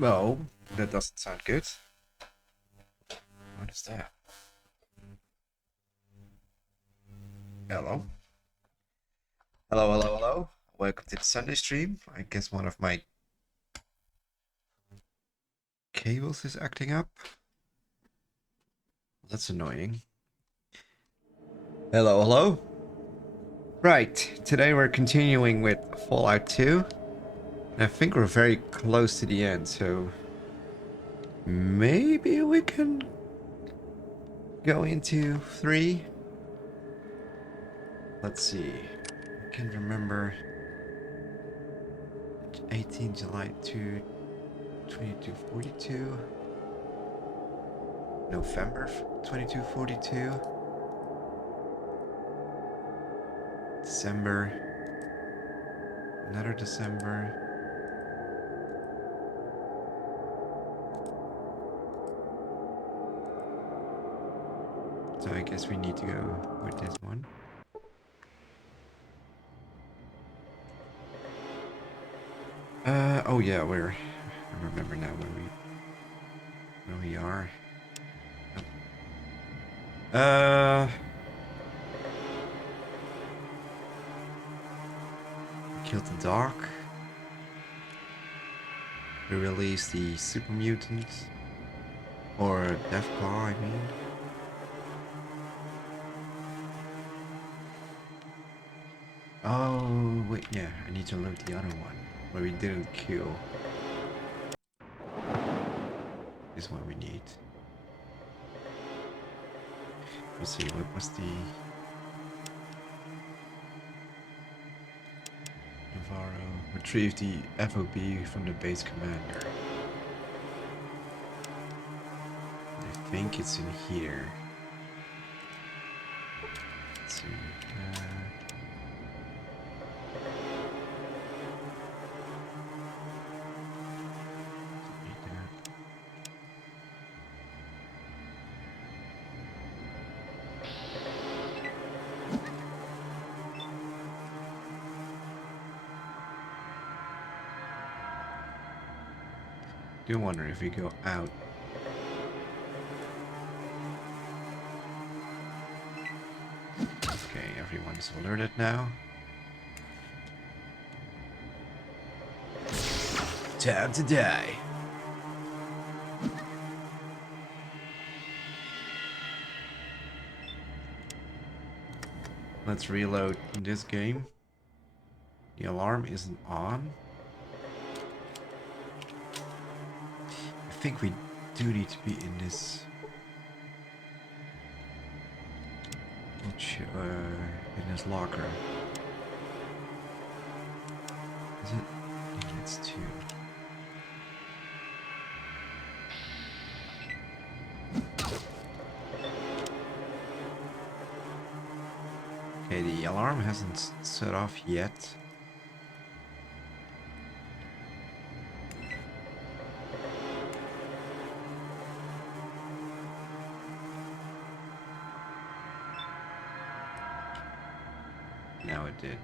No, that doesn't sound good. What is that? Hello? Hello, hello, hello. Welcome to the Sunday stream. I guess one of my cables is acting up. That's annoying. Hello, hello. Right, today we're continuing with Fallout 2. And I think we're very close to the end, so maybe we can go into 3. Let's see. I can remember 18 July 2, 2242. November 2242. December. Another December. So I guess we need to go with this one. Oh yeah, I remember now where we are. We killed the dog. We released the super mutants. Or Deathclaw, I mean. Oh, wait, yeah, I need to load the other one. Where we didn't kill. This one we need. Let's see, what was the... Navarro. Retrieve the FOB from the base commander. I think it's in here. Let's see. Read that. Do wonder if we go out. Okay, everyone's alerted now. Time to die. Let's reload this game. The alarm isn't on. I think we do need to be in this... in this locker. Is it? Yeah, it's 2. Okay, the alarm hasn't set off yet. Now it did.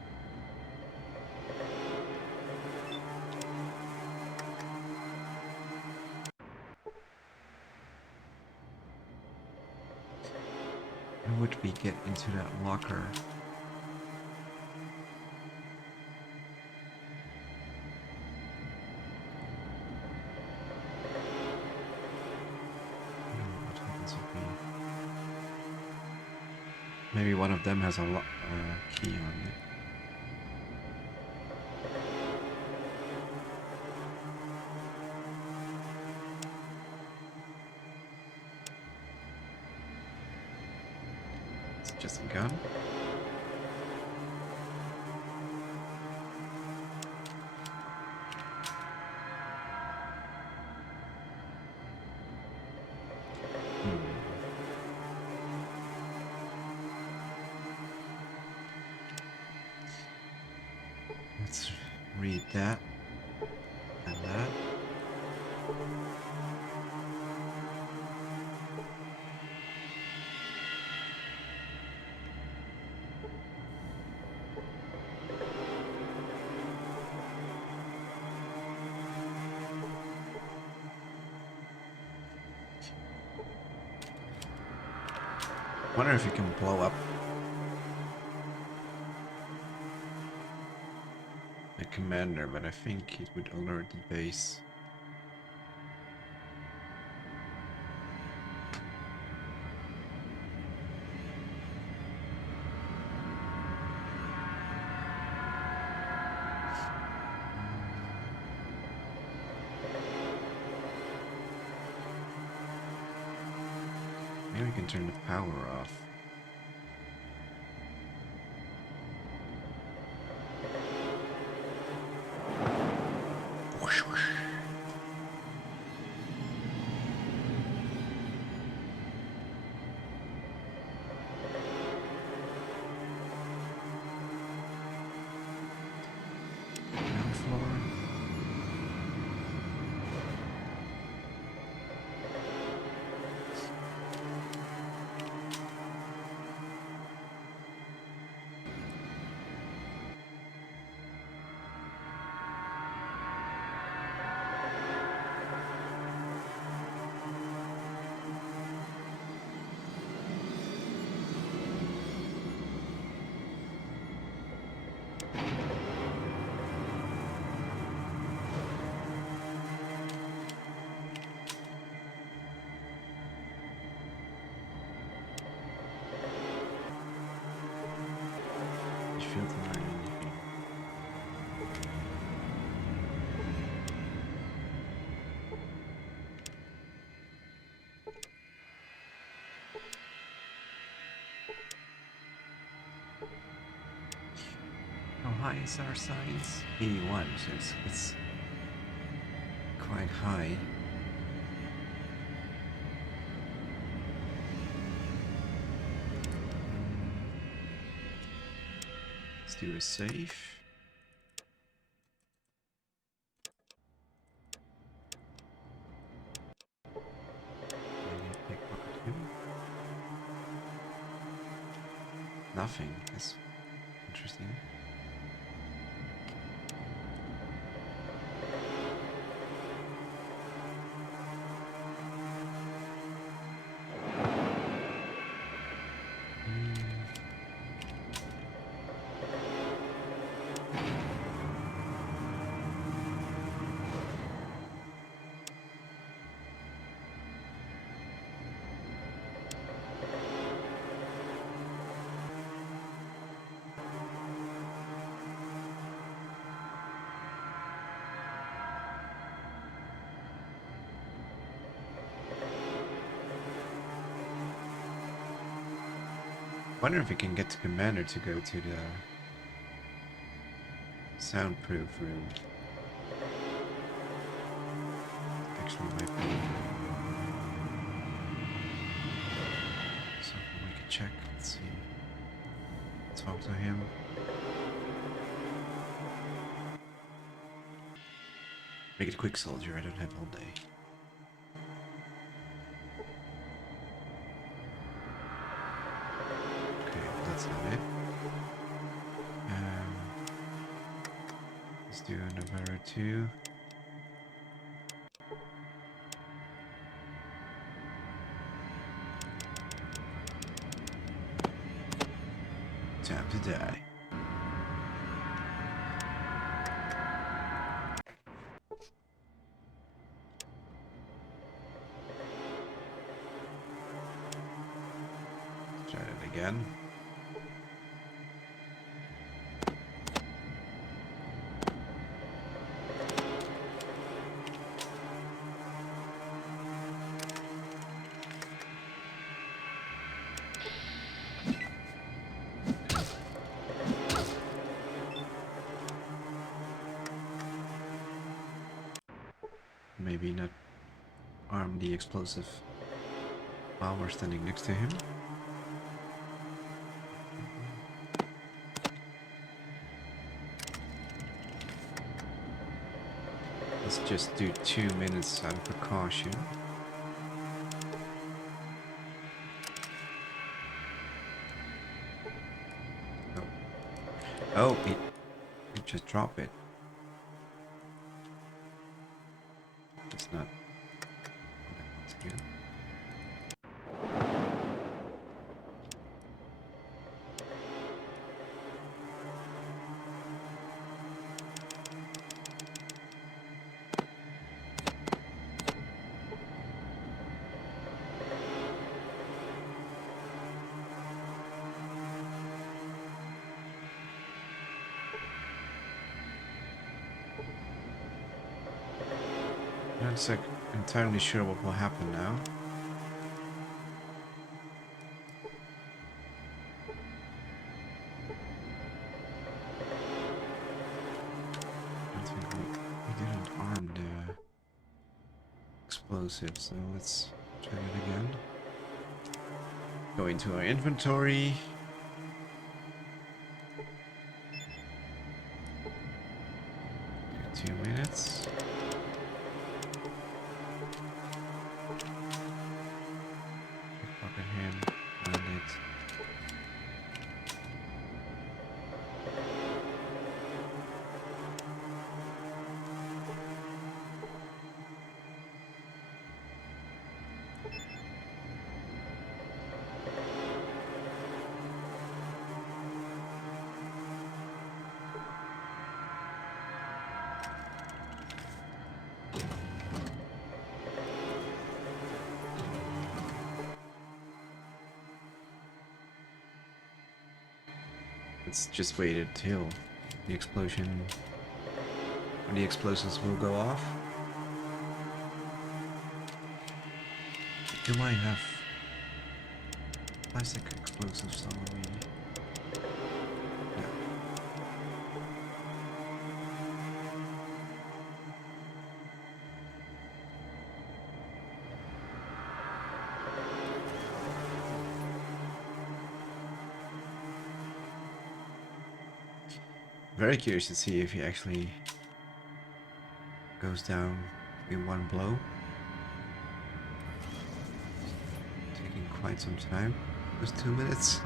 How would we get into that locker? What happens if we... Maybe one of them has a key on it. It's just a gun. Let's read that and that. Wonder if you can blow up the commander, but I think it would alert the base. Maybe we can turn the power off. Whoosh, whoosh. Ground floor. You feel to learn anything. How high is our science? 81, so it's quite high. Let's do a save. Maybe pick pocket two. Nothing. That's interesting. Wonder if we can get the commander to go to the soundproof room. Actually, might be something we could check. Let's see. Talk to him. Make it quick, soldier. I don't have all day. Okay, that's not it. Let's do Navarro 2. Time to die. Try it again. Maybe not arm the explosive while we're standing next to him. Let's just do 2 minutes out of precaution. Oh, oh, it just dropped it. It's not what I want to do. not entirely sure what will happen now. I don't think we didn't arm the explosives, so let's try it again. Go into our inventory. 2 minutes. Pickpocket him. Land it. Let's just wait until the explosion or the explosives will go off. Do I have plastic explosives on me? No. Very curious to see if he actually goes down in one blow. Taking quite some time. It was 2 minutes.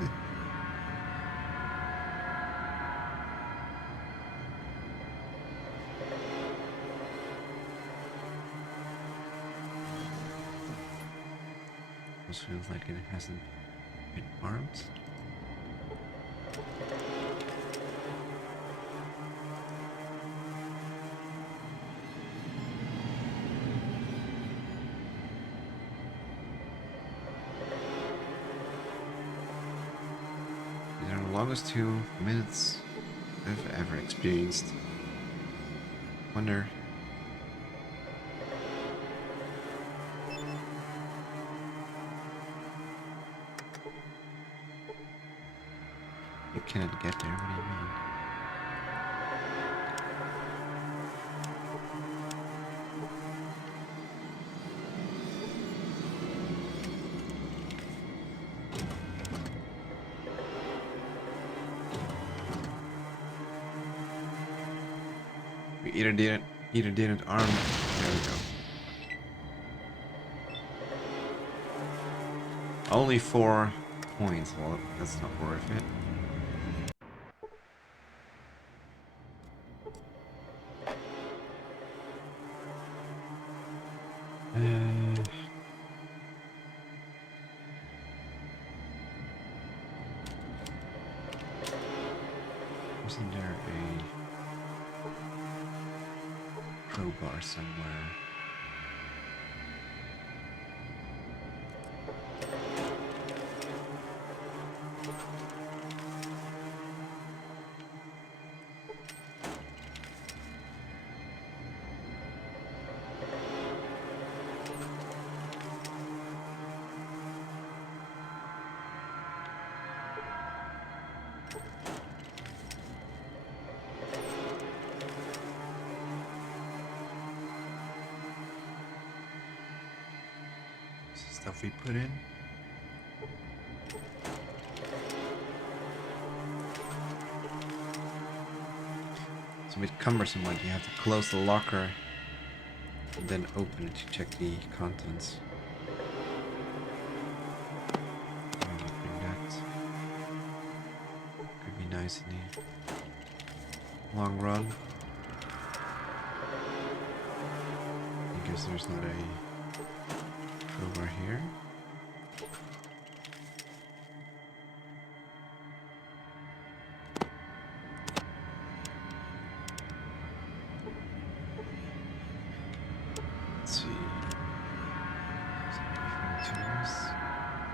Almost feels like it hasn't been armed. Longest 2 minutes I've ever experienced. Wonder. You cannot get there, what do you mean? We either didn't arm. There we go. Only 4 points. Well, that's not worth it. Wasn't there a crowbar somewhere? Stuff we put in. It's a bit cumbersome when you have to close the locker and then open it to check the contents. Bring that. Could be nice in the long run. I guess there's not a over here. Let's see.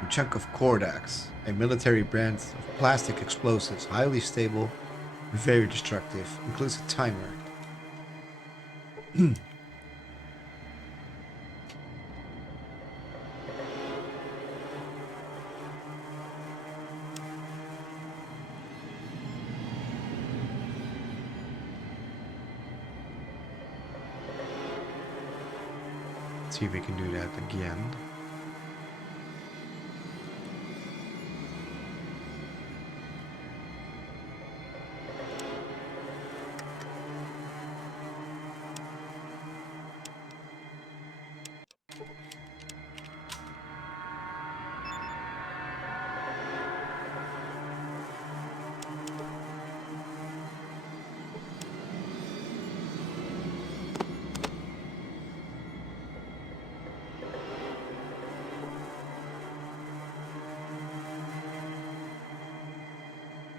A chunk of Cordax, a military brand of plastic explosives, highly stable, very destructive, includes a timer. See if we can do that again.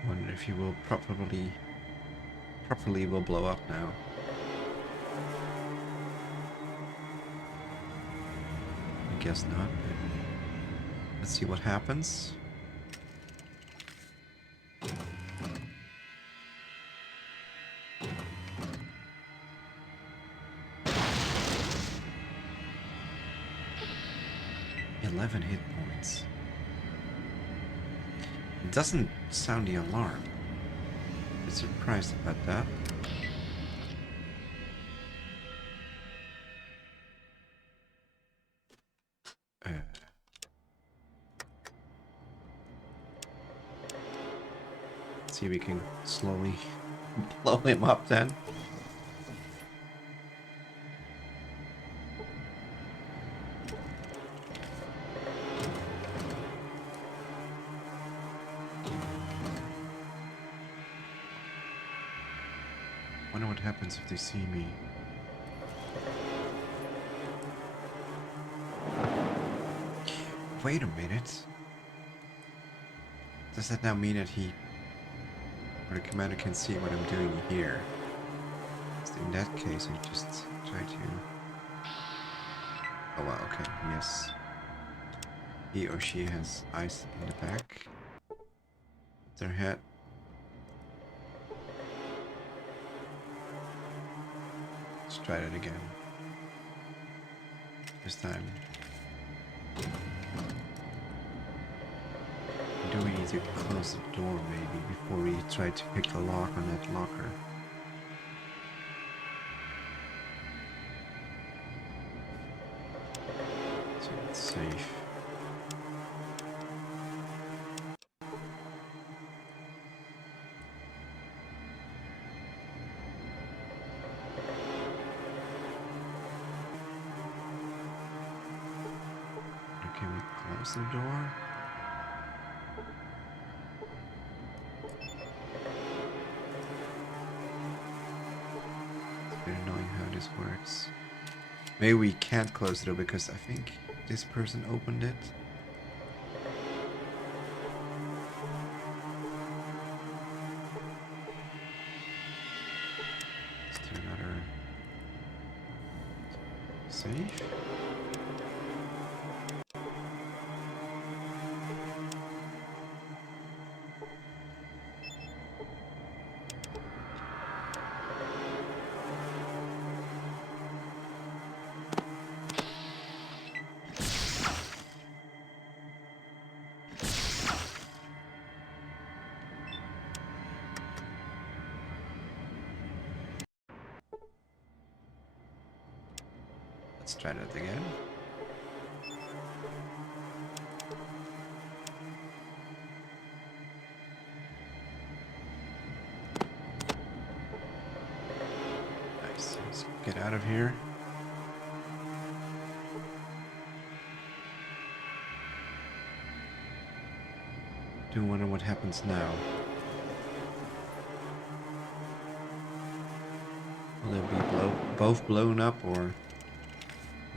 Wonder if he will properly will blow up now. I guess not. But let's see what happens. "11 hit points. It doesn't sound the alarm. I'm surprised about that. See if we can slowly blow him up then. Wonder what happens if they see me. Wait a minute. Does that now mean that he or the commander can see what I'm doing here? So in that case, I just try to... Oh wow, okay, yes. He or she has eyes in the back. Their head. Let's try that again. This time. Do we need to close the door maybe before we try to pick the lock on that locker? So it's safe. Can we close the door? It's very annoying how this works. Maybe we can't close the door because I think this person opened it. Let's do another save. Let's try that again. Nice. Let's get out of here. Do wonder what happens now. Will they be both blown up, or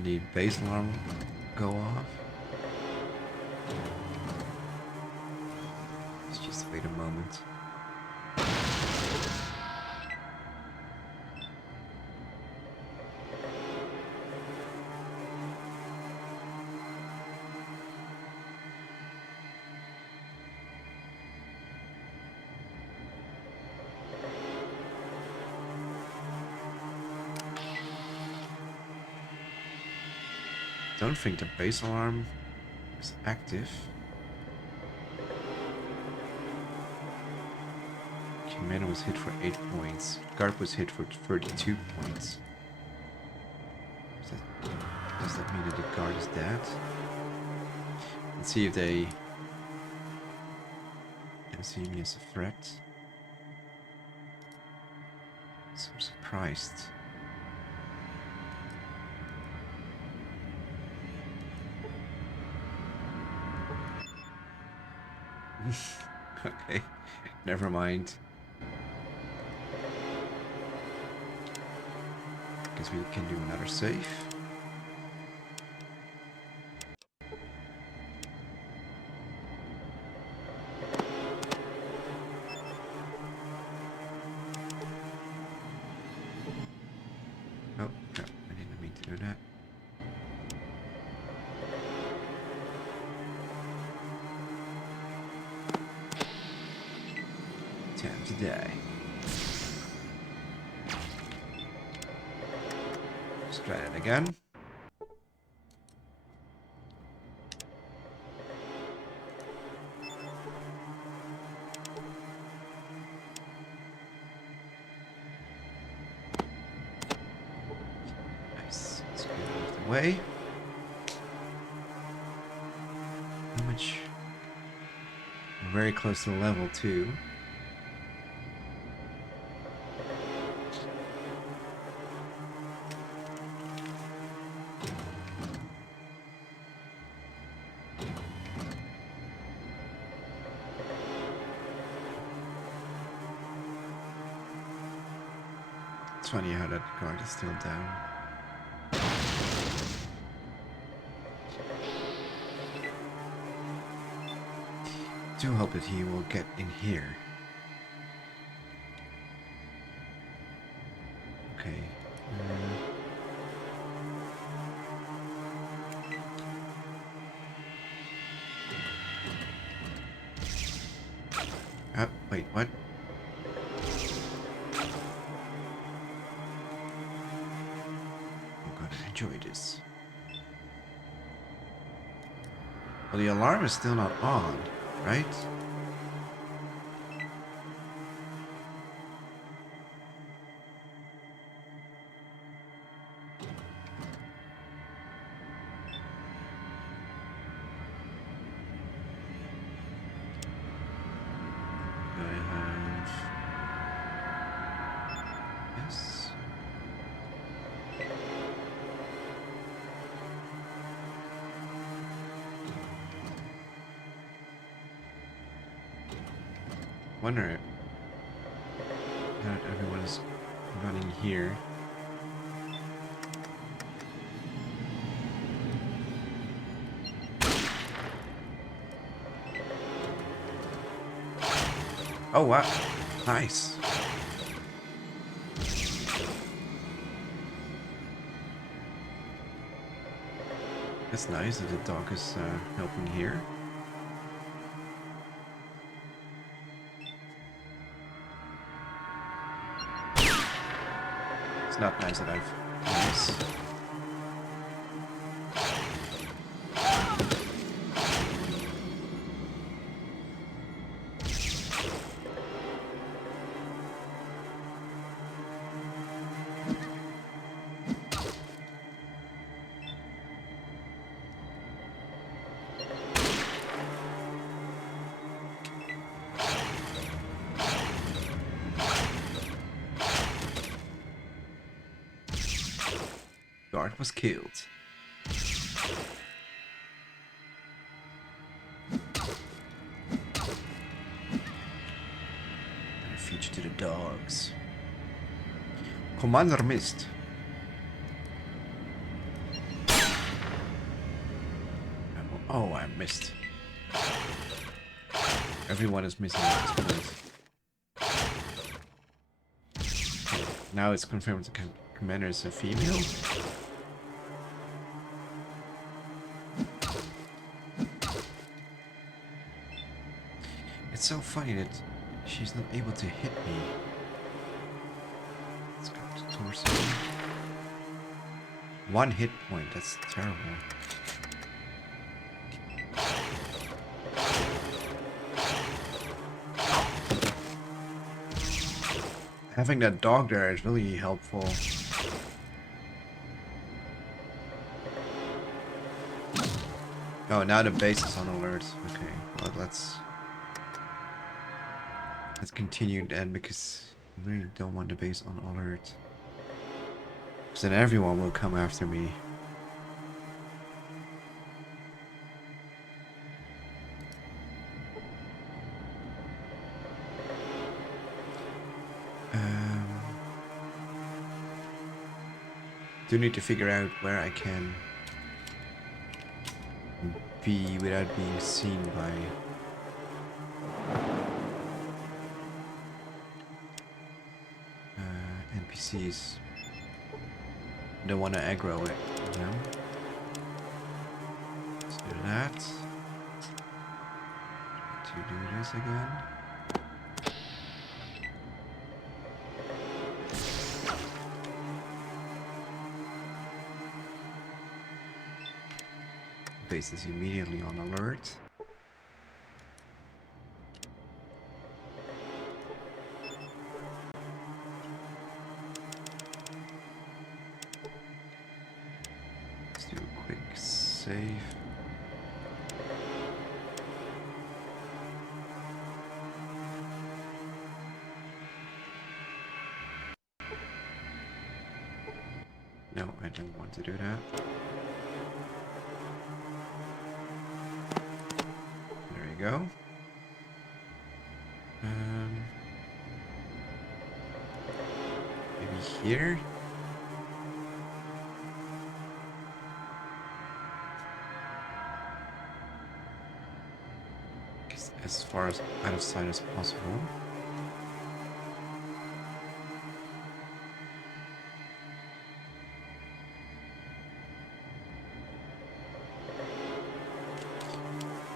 the base alarm go off? Let's just wait a moment. Don't think the base alarm is active. Commander was hit for 8 points. Guard was hit for 32 points. Does that mean that the guard is dead? Let's see if they can see me as a threat. So I'm surprised. Okay, never mind. Guess we can do another save. Oh, no, I didn't mean to do that. Time to die. Let's try it again. Nice. Let's get out of the way. How much? We're very close to level 2. It's funny how that guard is still down. Do hope that he will get in here. Okay. Wait, what? I'm gonna enjoy this. Well, the alarm is still not on, right? Yes. Wonder not everyone is running here. Oh wow, nice. That's nice that the dog is helping here. It's not nice that I've done this. Guard was killed. And a feature to the dogs. Commander missed. Oh, I missed. Everyone is missing at this point. Okay, now it's confirmed the commander is a female. It's so funny that she's not able to hit me. Let's go to torso. 1 hit point, that's terrible. Having that dog there is really helpful. Oh, now the base is on alert. Okay, well, let's continue then, because I really don't want the base on alert. Because then everyone will come after me. Do need to figure out where I can be without being seen by NPCs. Don't want to aggro it, you know? Let's do that. To do this again. Base is immediately on alert. Let's do a quick save. No, I don't want to do that. There you go. Maybe here? As far as out of sight as possible.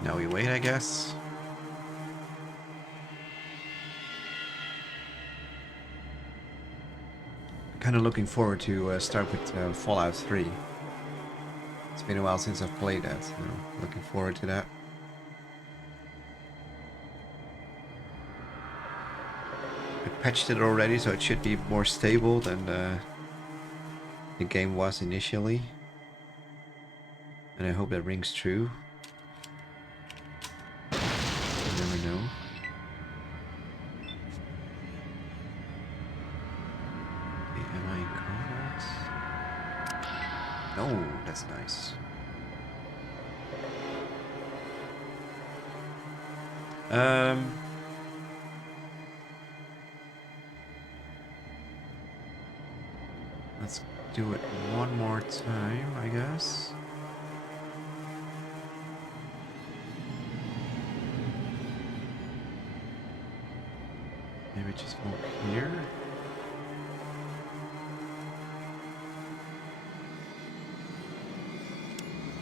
Now we wait, I guess. Kind of looking forward to start with Fallout 3. It's been a while since I've played that, so looking forward to that. I patched it already, so it should be more stable than the game was initially. And I hope that rings true. You never know. Am I in combat? No, that's nice. Let's do it one more time, I guess. Maybe just walk here.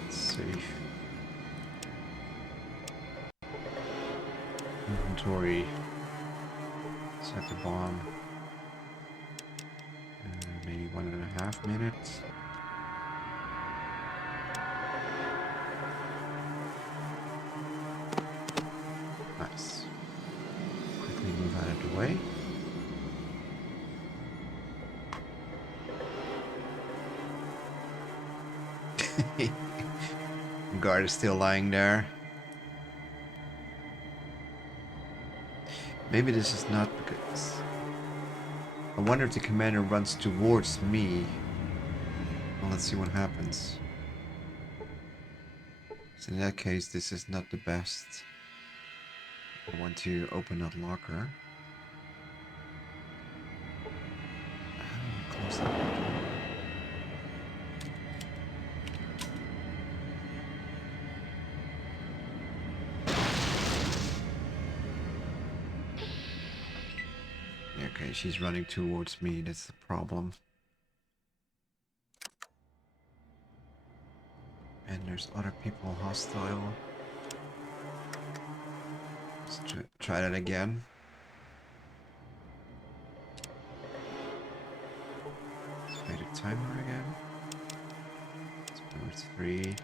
Safe. Inventory. Set the bomb. Maybe 1.5 minutes. Nice. Quickly move out of the way. Guard is still lying there. Maybe this is not because... I wonder if the commander runs towards me. Well, let's see what happens. So in that case, this is not the best. I want to open that locker. How do we close that locker? Okay, she's running towards me, that's the problem. And there's other people hostile. Let's try that again. Let's make the timer again. Let's put 3.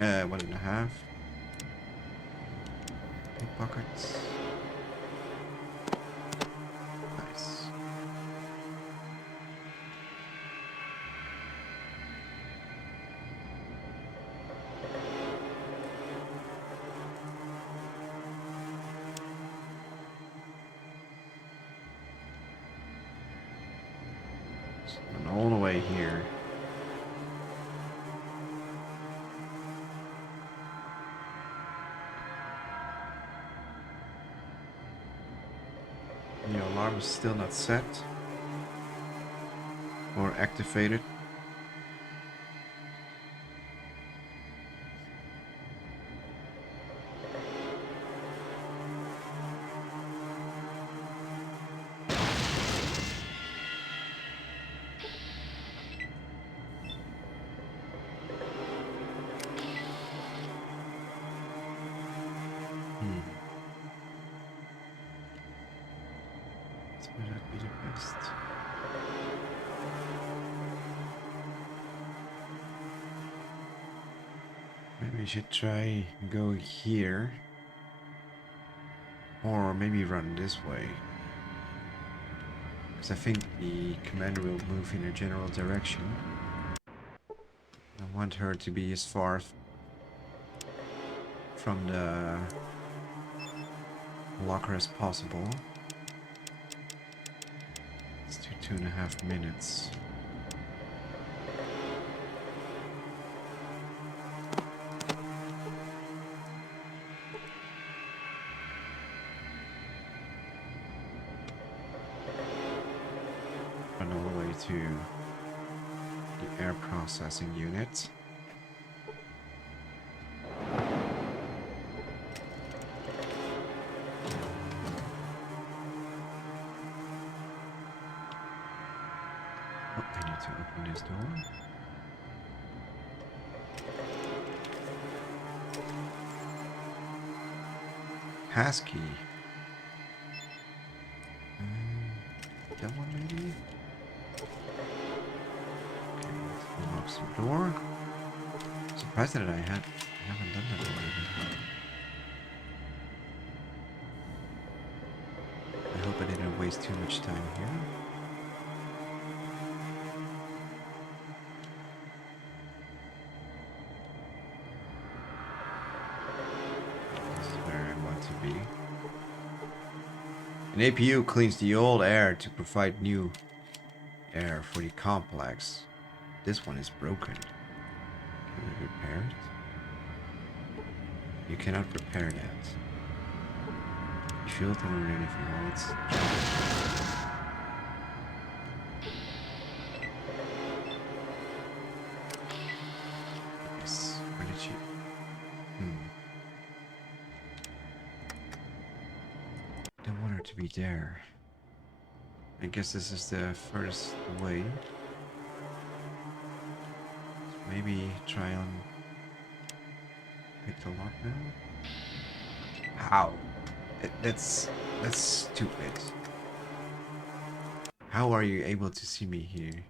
1.5. Pickpockets. Nice. And all the way here. The alarm is still not set or activated. This might not be the best. Maybe we should try go here. Or maybe run this way. Because I think the commander will move in a general direction. I want her to be as far from the locker as possible. Let's do 2.5 minutes. Run all the way to the air processing unit. Oh, I need to open this door. Passkey. That one maybe? Okay, let's unlock some door. Surprised that I haven't done that already. I hope I didn't waste too much time here. This is where I want to be. An APU cleans the old air to provide new air for the complex. This one is broken. Can we repair it? You cannot repair that. You feel or anything. Well, let's yes. Where did she? Don't want her to be there. I guess this is the furthest way. So maybe try on pick the lock now. How? That's stupid. How are you able to see me here?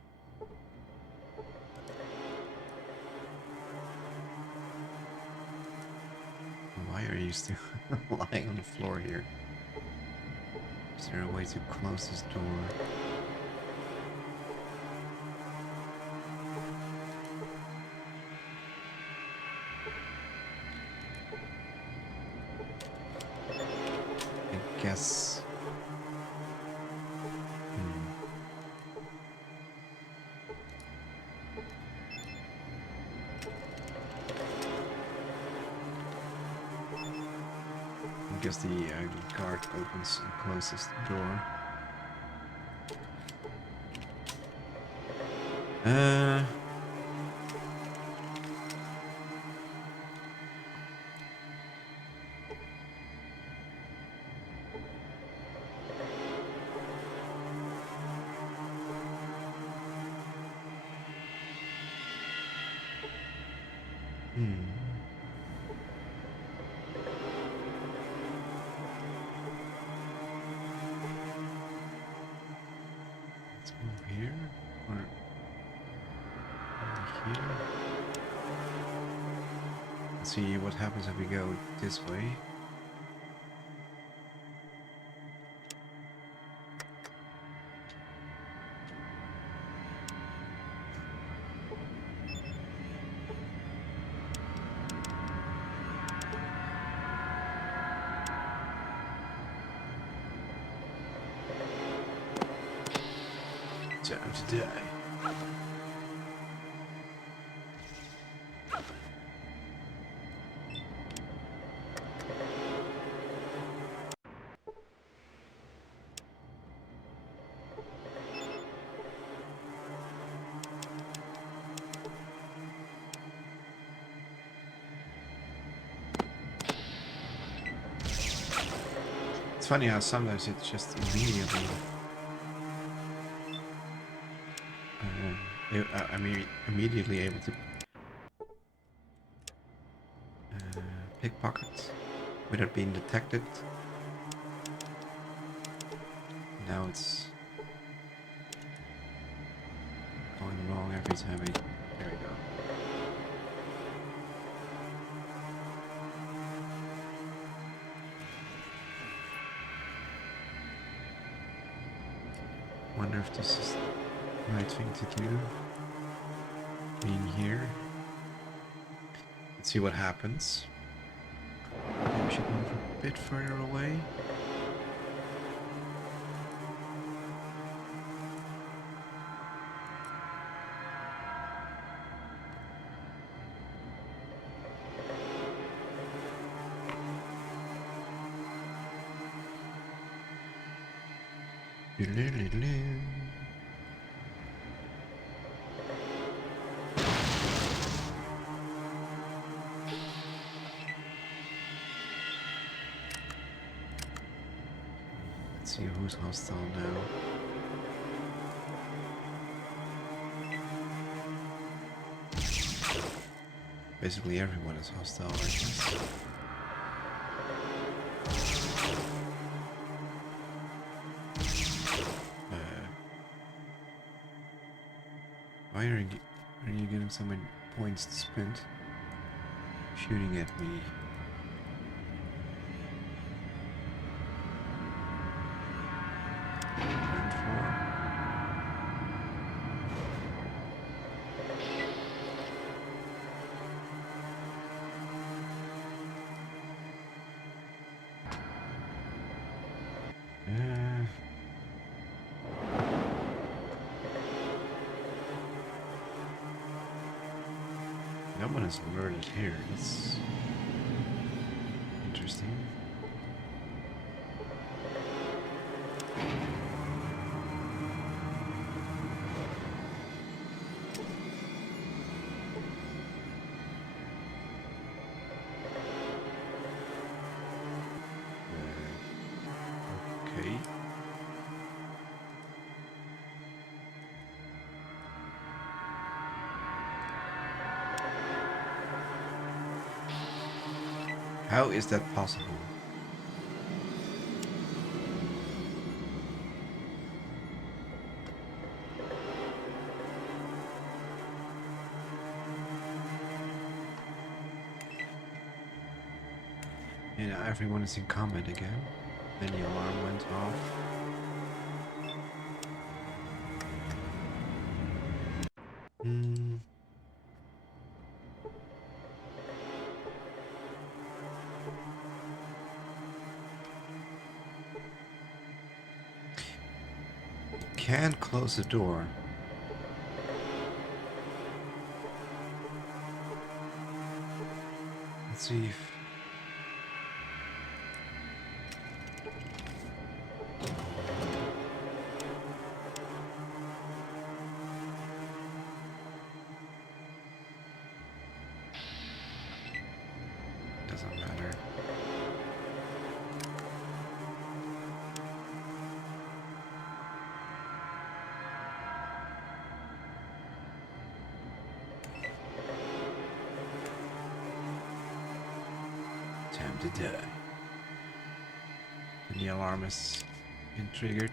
Why are you still lying on the floor here? Is there a way to close this door? I guess. I guess the guard opens and closes the door. Let's move here or here. Let's see what happens if we go this way. Time to die. It's funny how sometimes it's just immediately. I mean, immediately able to pickpocket without being detected. Now it's going wrong every time I. There we go. Wonder if this is the right thing to do. Being here. Let's see what happens. Maybe we should move a bit further away. Let's see who's hostile now. Basically everyone is hostile, I guess. Why are you getting so many points spent shooting at me? No one is alerted here. That's interesting. Okay. How is that possible? And now everyone is in combat again. Then the alarm went off. Can't close the door. Let's see if... Doesn't matter. Time to die. And the alarm is triggered.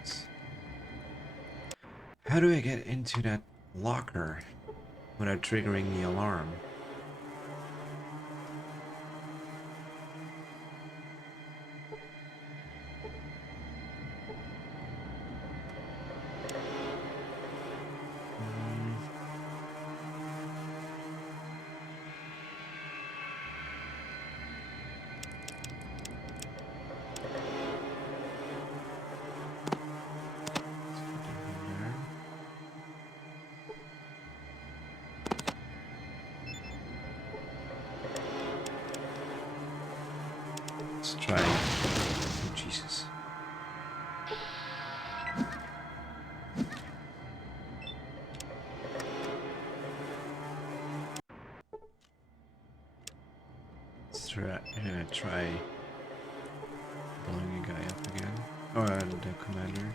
How do I get into that locker without triggering the alarm? Let's try. Oh, Jesus. Let's try blowing a guy up again. Oh, and the commander.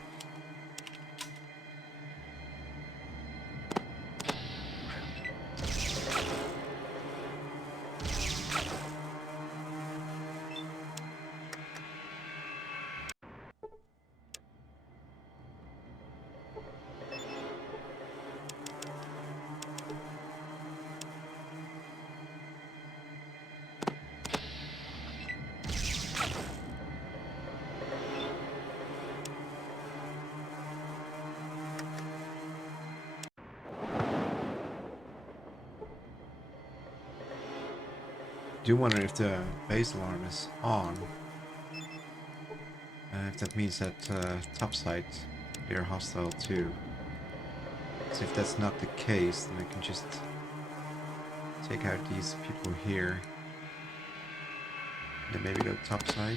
I do wonder if the base alarm is on. If that means that topside they're hostile too. So if that's not the case, then I can just take out these people here. And then maybe go topside.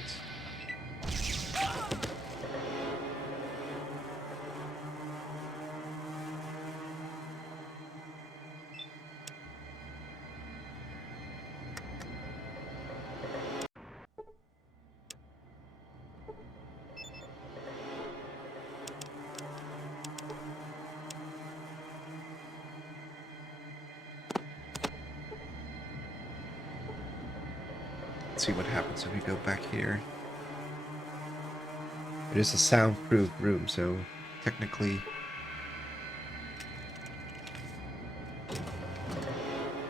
See what happens if we go back here. It is a soundproof room, so technically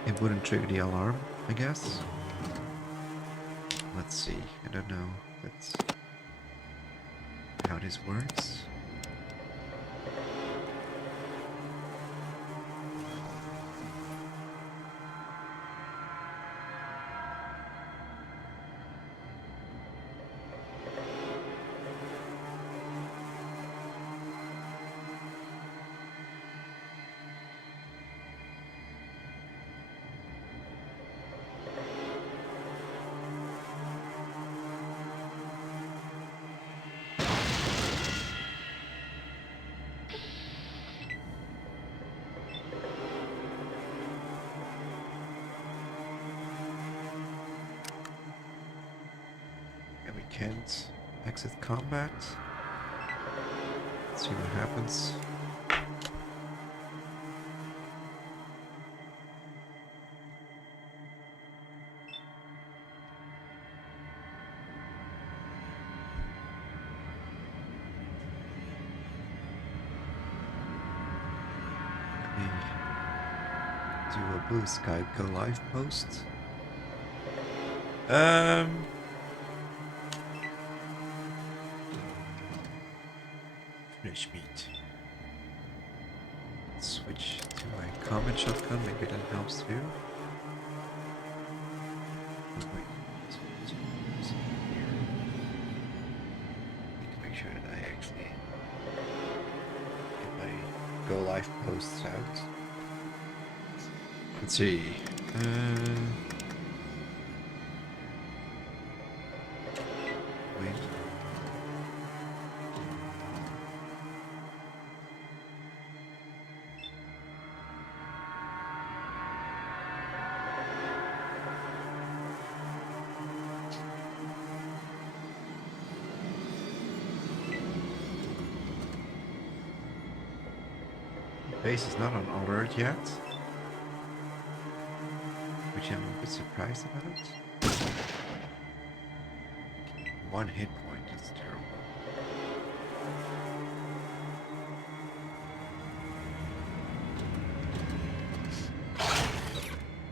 it wouldn't trigger the alarm, I guess. Let's see. I don't know. That's how this works. We can't exit combat. Let's see what happens. Do a blue sky go live post. Finish meat. Switch to my combat shotgun, maybe that helps too. Oh, wait. Need to make sure that I actually get my go live posts out. Let's see. Wait. Base is not on alert yet, which I'm a bit surprised about. 1 hit point, that's terrible.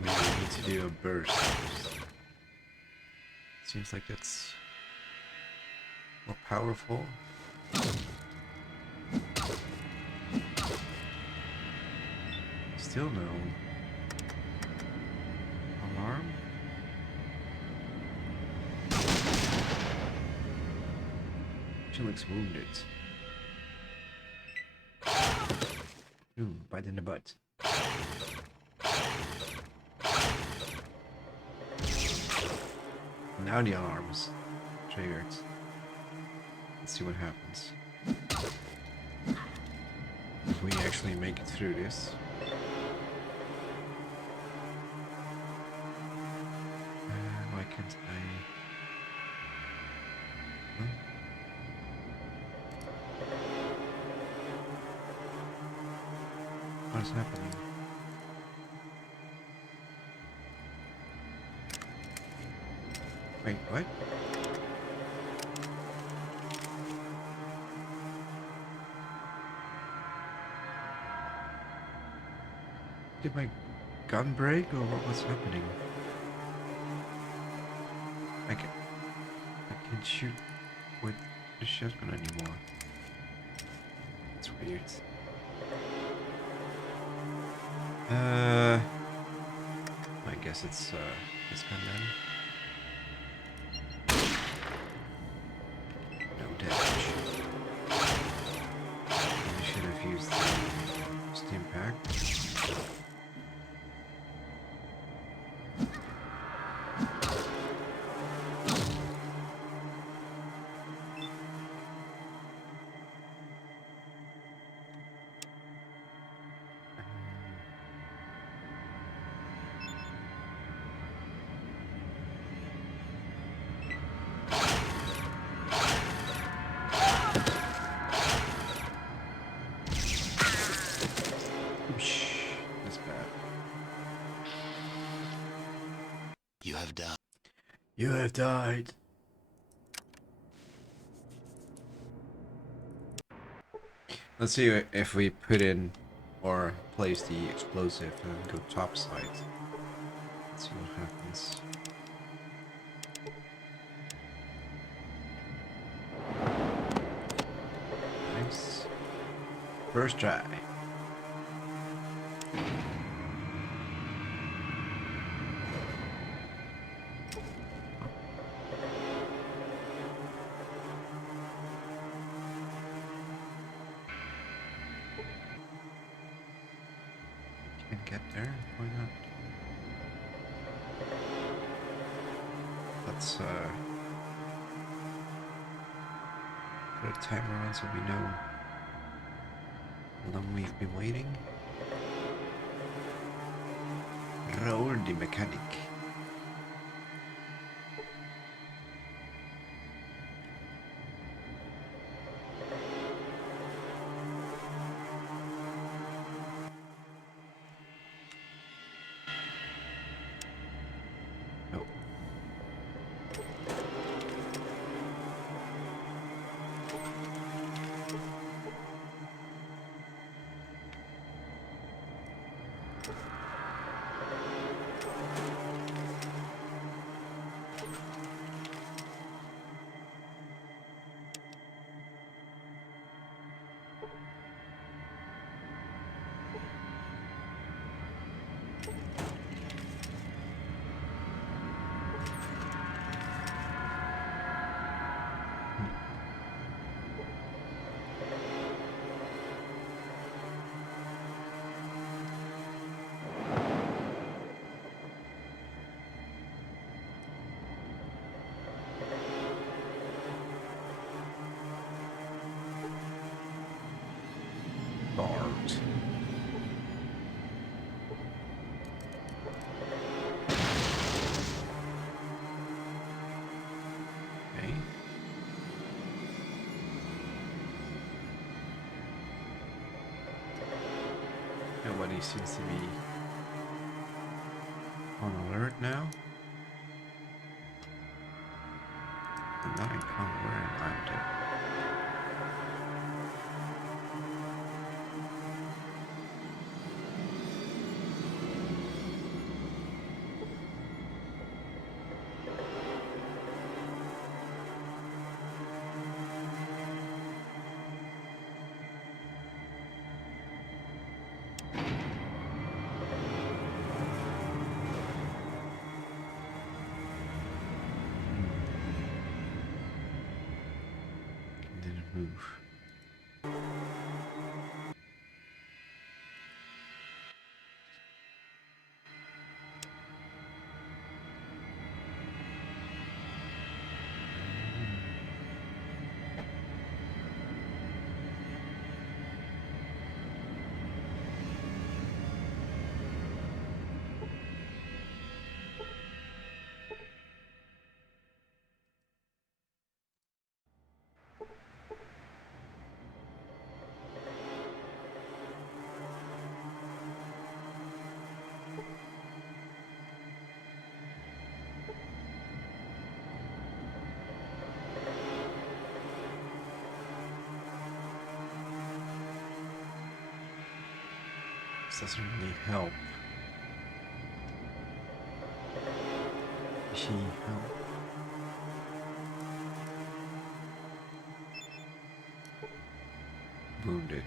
Maybe we need to do a burst. Seems like that's more powerful. Still no alarm. She looks wounded. Ooh, bite in the butt. Now the alarms. triggered. Let's see what happens. If we actually make it through this. Why can't I? Huh? What is happening? Wait, what? Did my gun break or what was happening? I can't shoot with the shotgun anymore. It's weird. I guess it's this gun then. No damage. I should have used the steam pack. That's bad. You have died. You have died. Let's see if we put in or place the explosive and go topside. Let's see what happens. Nice. First try. Can't get there. Why not? Let's put a timer on so we know how long we've been waiting. Roll the mechanic. Oh. Bart. Okay. Nobody seems to be on alert now. And that I can't wear an item. Didn't move. This doesn't really help. She help. Wounded.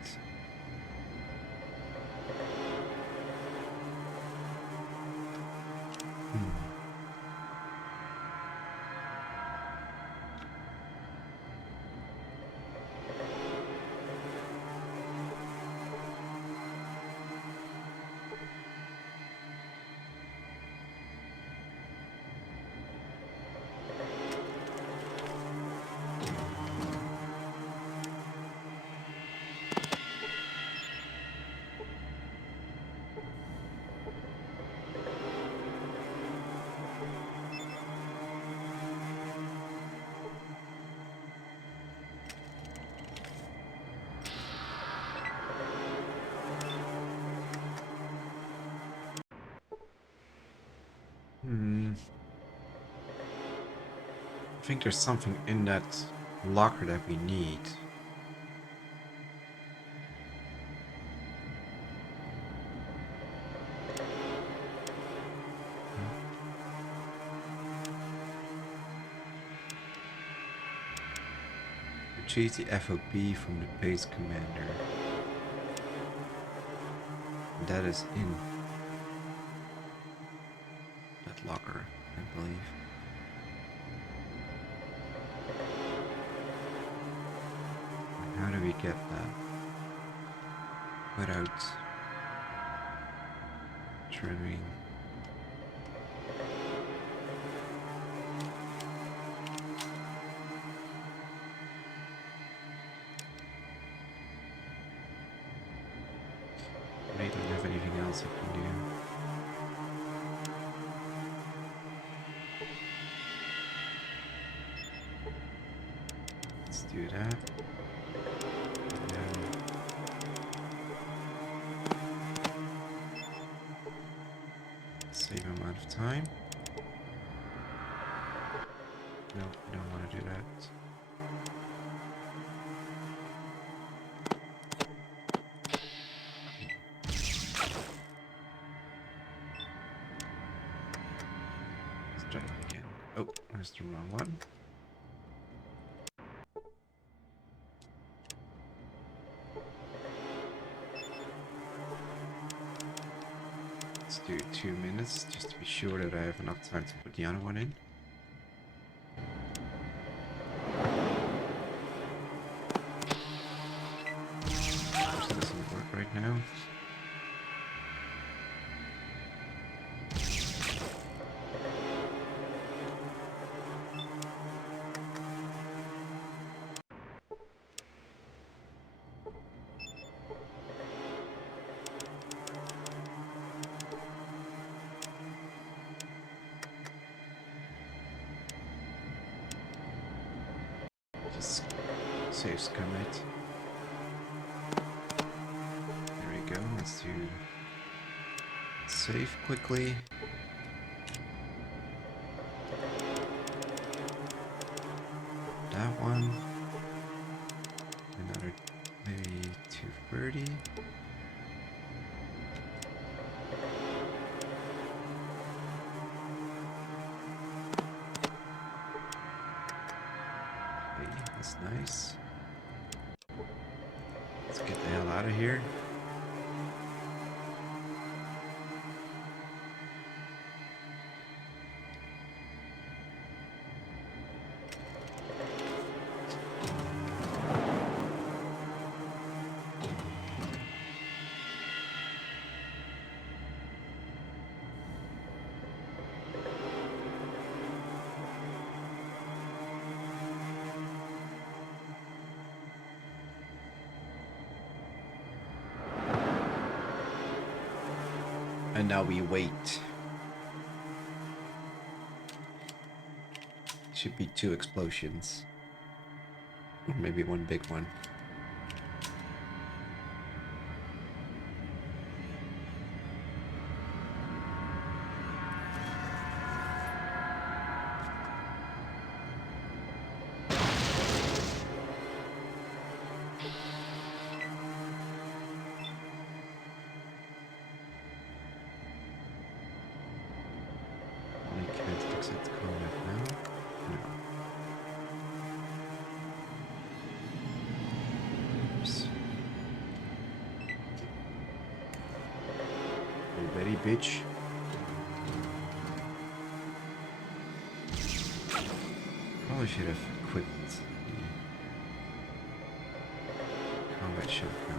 I think there's something in that locker that we need. Retrieve the FOB from the base commander. That is in that locker, I believe. How do we get that without triggering? I don't have anything else I can do. Let's do that. Save amount of time. No, I don't want to do that. Let's try that again. Oh, that's the wrong one. Let's do 2 minutes just to be sure that I have enough time to put the other one in. Of course, it doesn't work right now. Just save Skynet. There we go. Let's do save quickly. That one. Another maybe 230. That's nice. Let's get the hell out of here. And now we wait. Should be 2 explosions. Or maybe 1 big one. exit combat now? No. Oops. You ready, bitch? Probably should have equipped the combat shotgun.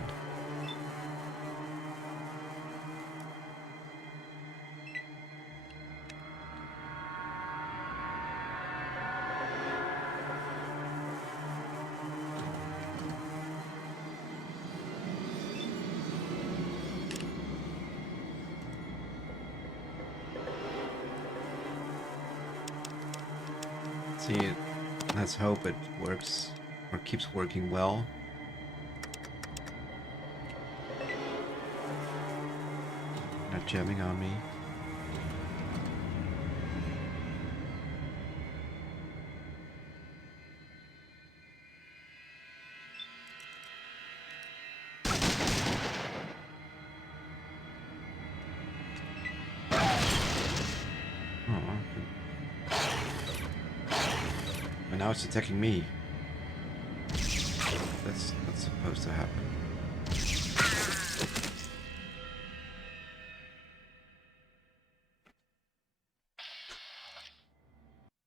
See, let's hope it works or keeps working well. Not jamming on me. And now it's attacking me. That's not supposed to happen.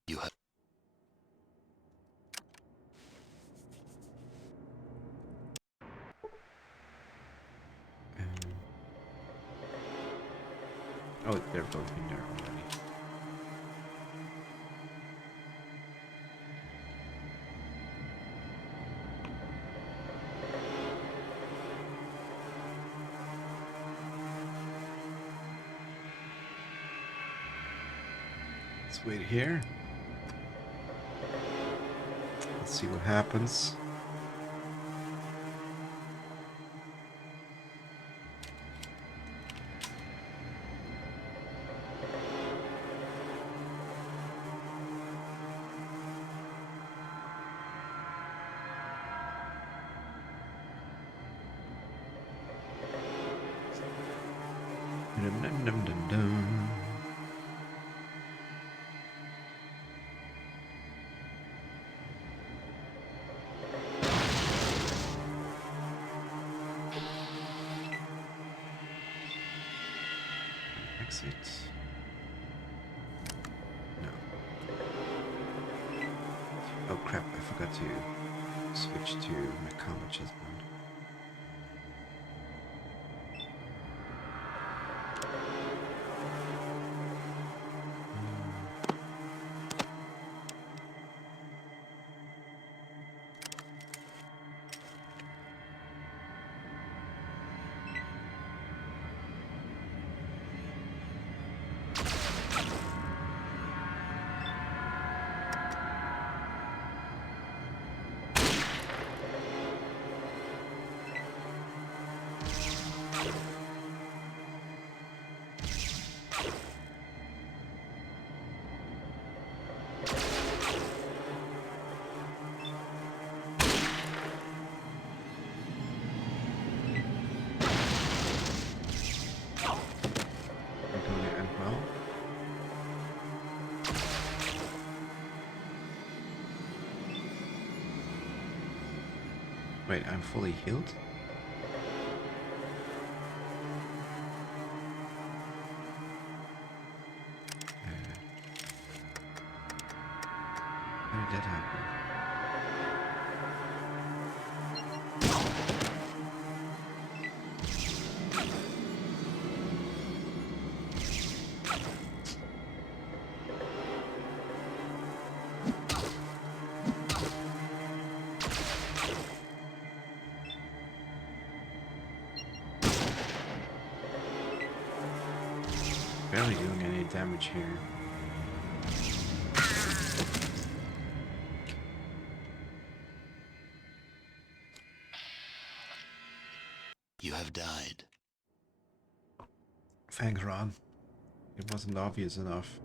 You have. Oh, they're both in there already. Let's wait here. Let's see what happens. Dum, dum, dum, dum, dum. Exit. No. Oh crap, I forgot to switch to my combat chest mode. We're going to end well. Wait, I'm fully healed? How did that happen? Barely doing any damage here. You have died. Thanks, Ron. It wasn't obvious enough.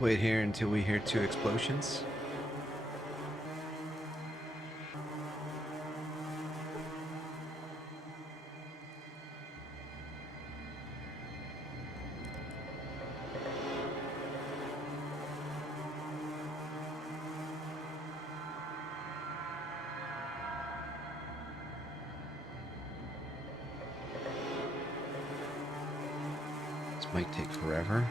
Let's wait here until we hear 2 explosions. This might take forever.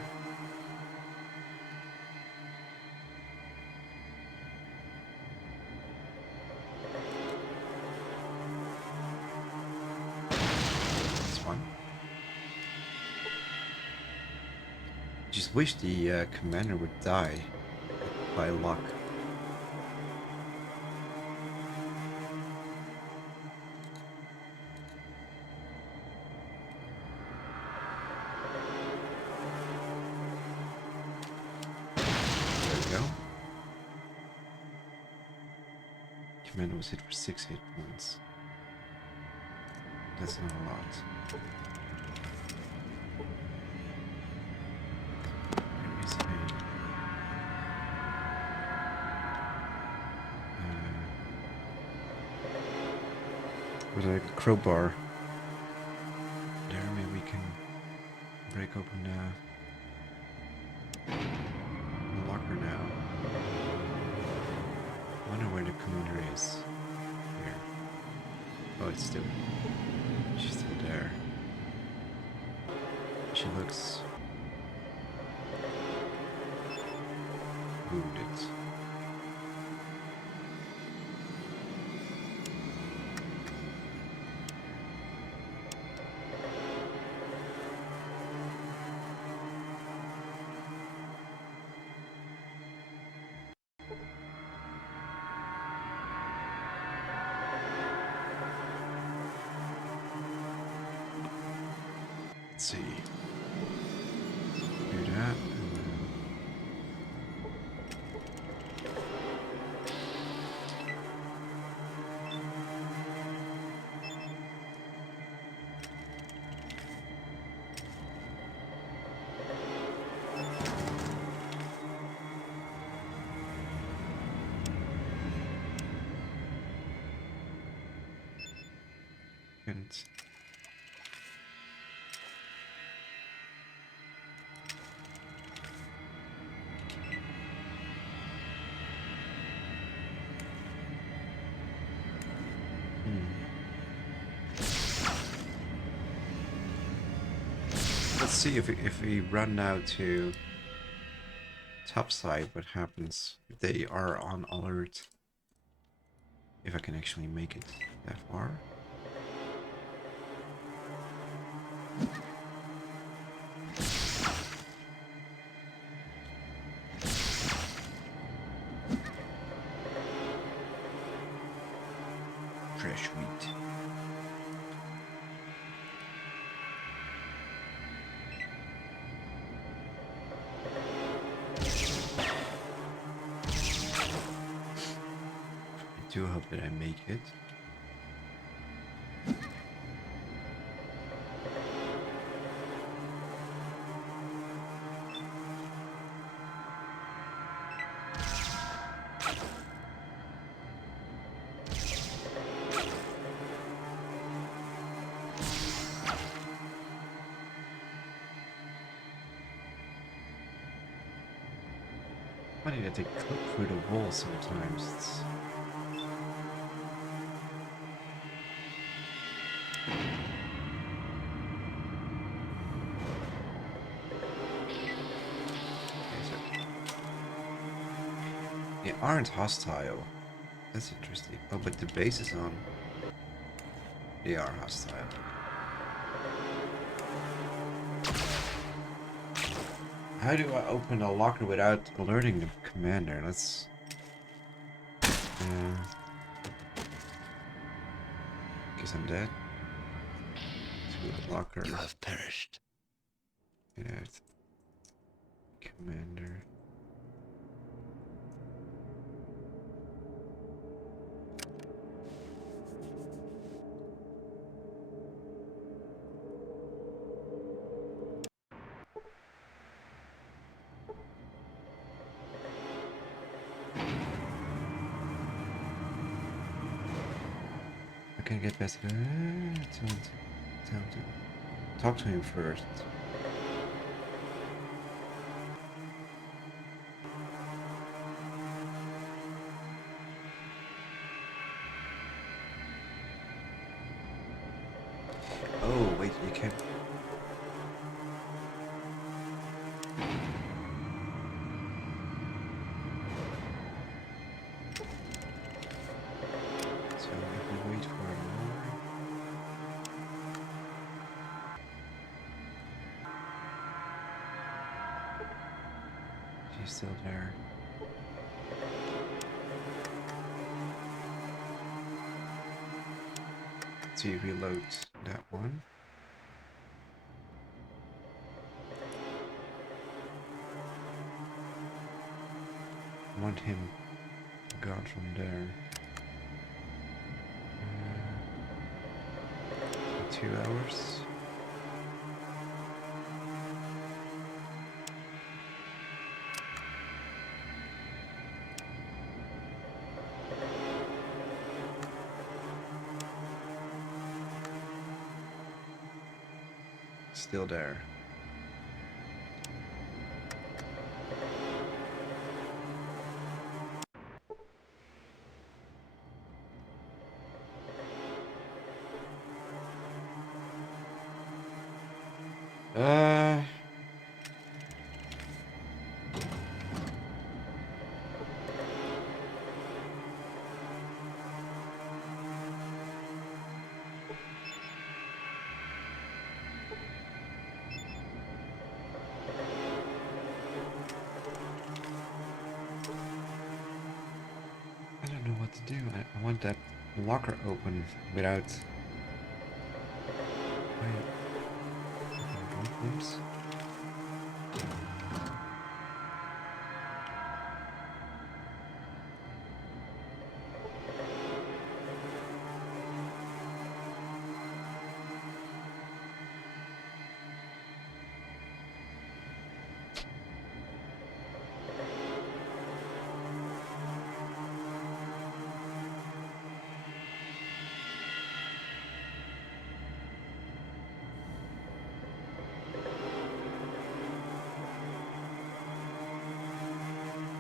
Just wish the commander would die by luck. There we go. Commander was hit for 6 hit points. That's not a lot. With a crowbar. There, maybe we can break open the locker now. I wonder where the commander is. Here. Oh, it's still. She's still there. She looks wounded. Let's see. Do that. And let's see if we run now to topside, what happens if they are on alert. If I can actually make it that far. Fresh wheat. I do hope that I make it. Funny that they clip through the wall sometimes. It's... They aren't hostile. That's interesting. Oh, but the base is on. They are hostile. How do I open a locker without alerting the commander? Let's... guess I'm dead. To the locker. You have perished. Yeah. Commander. can get past it. Time to talk to him first. Oh, wait, you can't. So if we wait for more. She's still there. So you reload that one. I want him gone from there. 2 hours. Still there. Uh, I don't know what to do. I want that locker open without. Wait. Open please.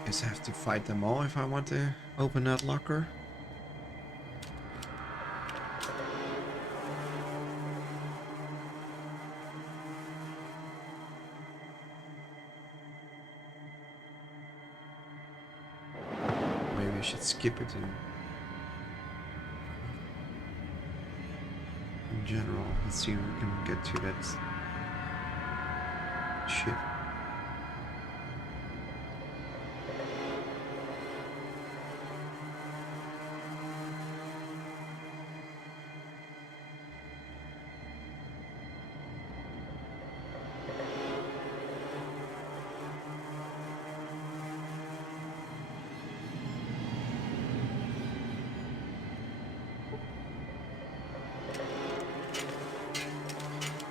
Guess I have to fight them all if I want to open that locker. Maybe I should skip it in general. Let's see if we can get to that ship.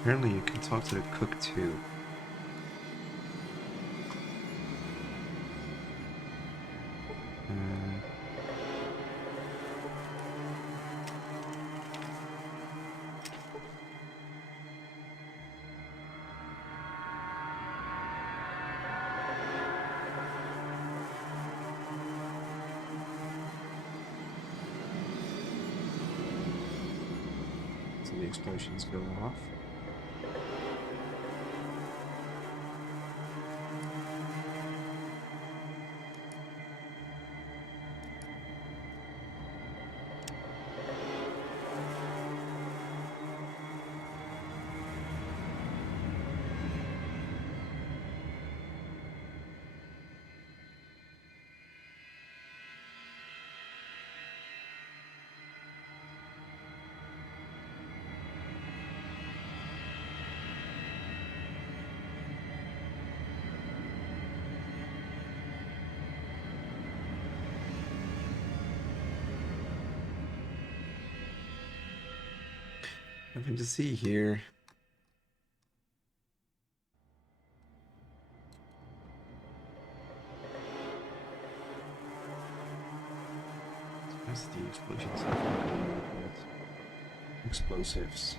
Apparently you can talk to the cook too. So the explosions go off. Nothing to see here. That's the explosions. explosives.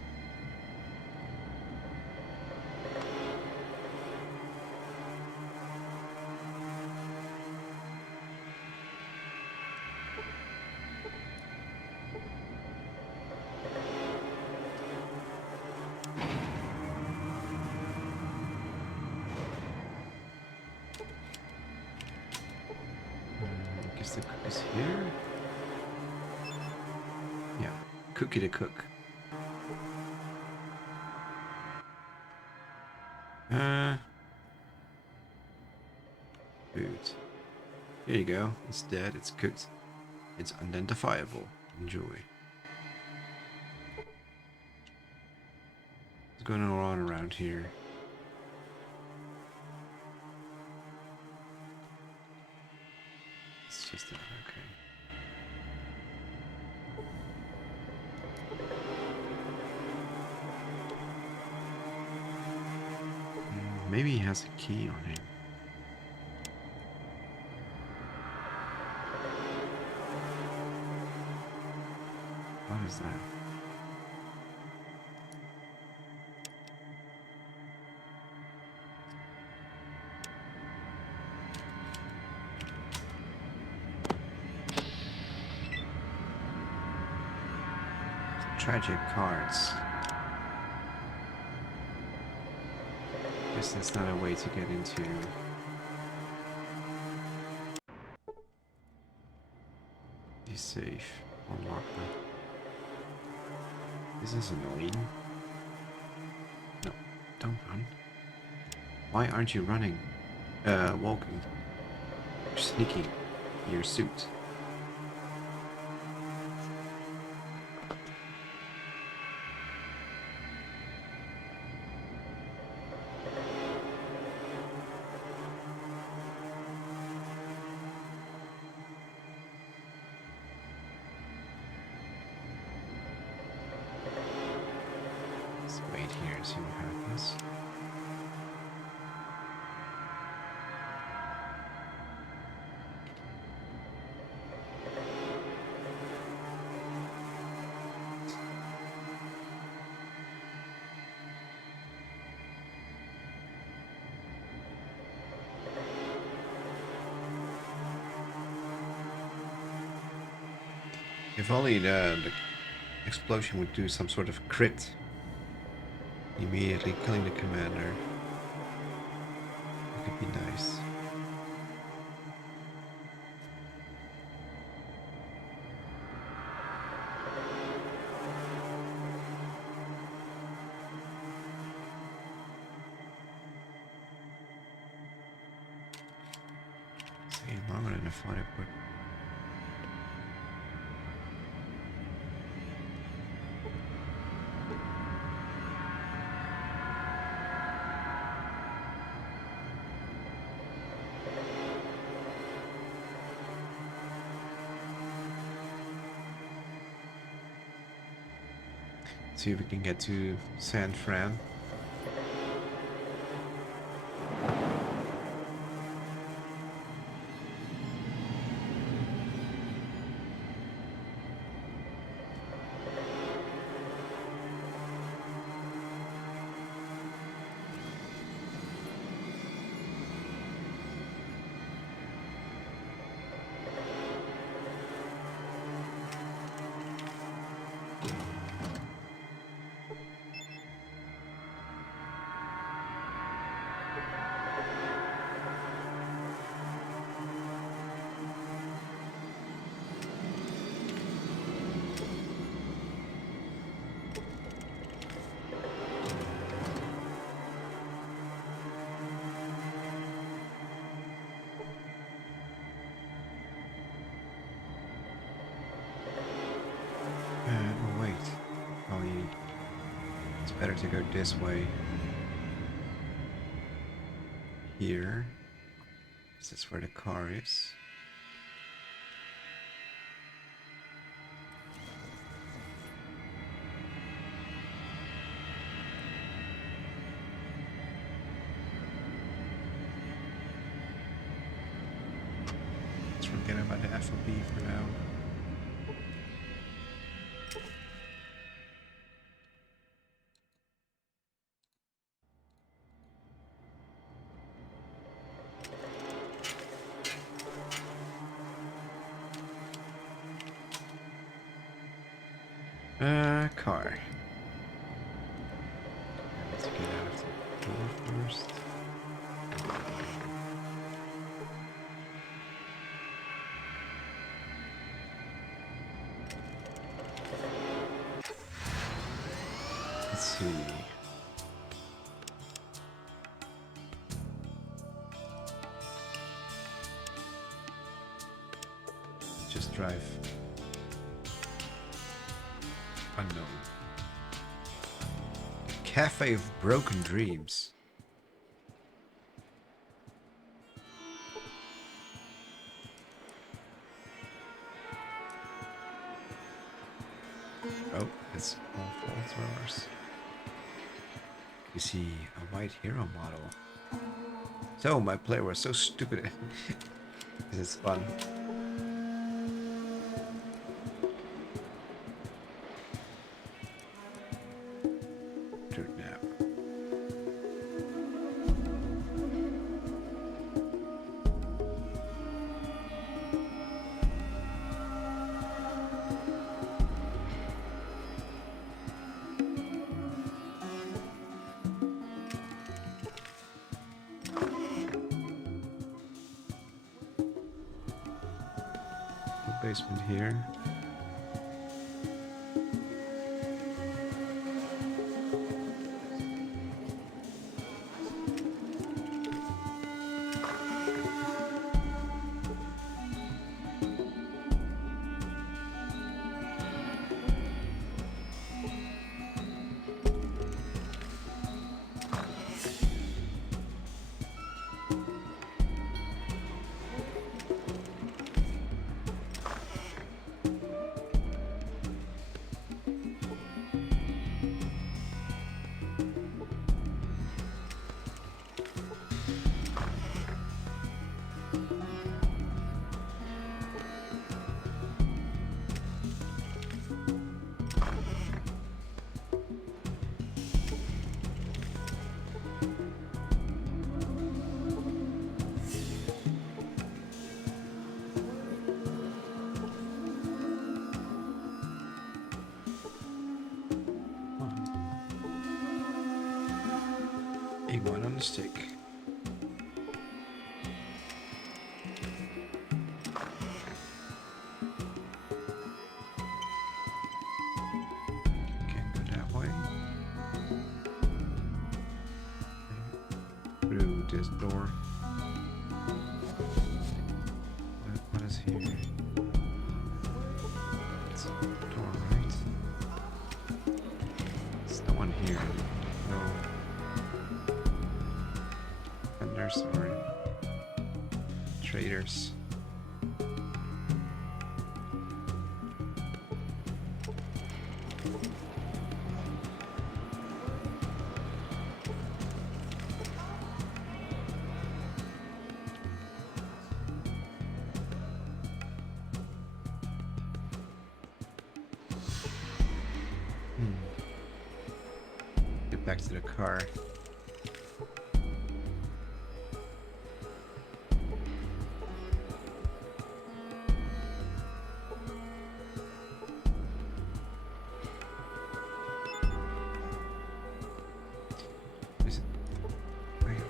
I guess the cook is here. Yeah, cookie to cook. Food. Here you go. It's dead. It's cooked. It's unidentifiable. Enjoy. What's going on around here? It's just that. Okay. Maybe he has a key on him. What is that? Tragic cards. Guess that's not a way to get into. Be safe. Unlock that. This is annoying. No, don't run. Why aren't you running? Walking. You're sneaking. Your suit. Let's wait here and see what happens. If only the explosion would do some sort of crit, immediately killing the commander. That could be nice. It's taking longer than I thought it would. See if we can get to San Fran. Oh wait. Probably it's better to go this way. Here. Is this where the car is? Let's forget about the FOB for now. Car. Let's get out of the door first. Let's see. Just drive. Unknown. Cafe of Broken Dreams. Oh, it's all flamethrowers. You see a white hero model. So my player was so stupid. This is fun. Dude, now. Basement here. A1 on the stick. Can't go that way. Through this door. What is here? It's a door, right? There's no one here. No. Vendors or traders. Get back to the car.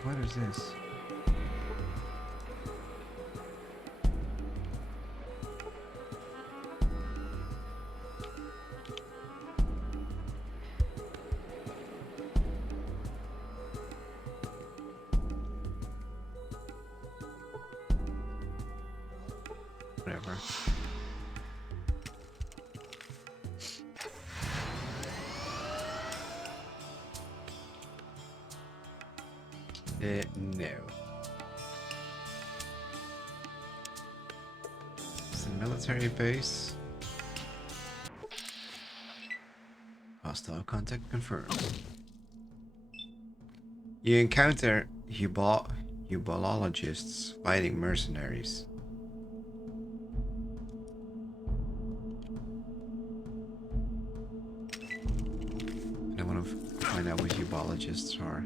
What is this? Whatever. No. It's a military base. Hostile contact confirmed. You encounter Hubologists fighting mercenaries. I want to find out what Hubologists are.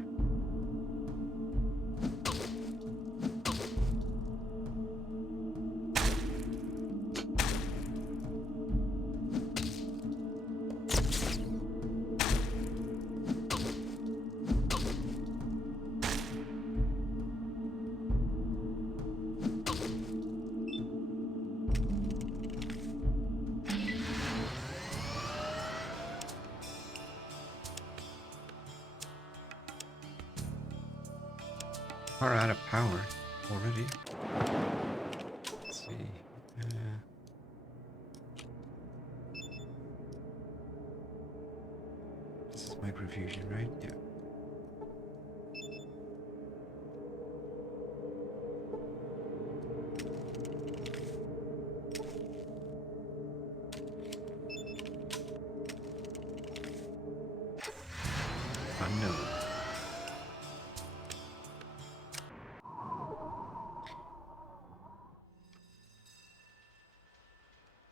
far out of power already. Let's see. This is microfusion, right? Yeah. Unknown.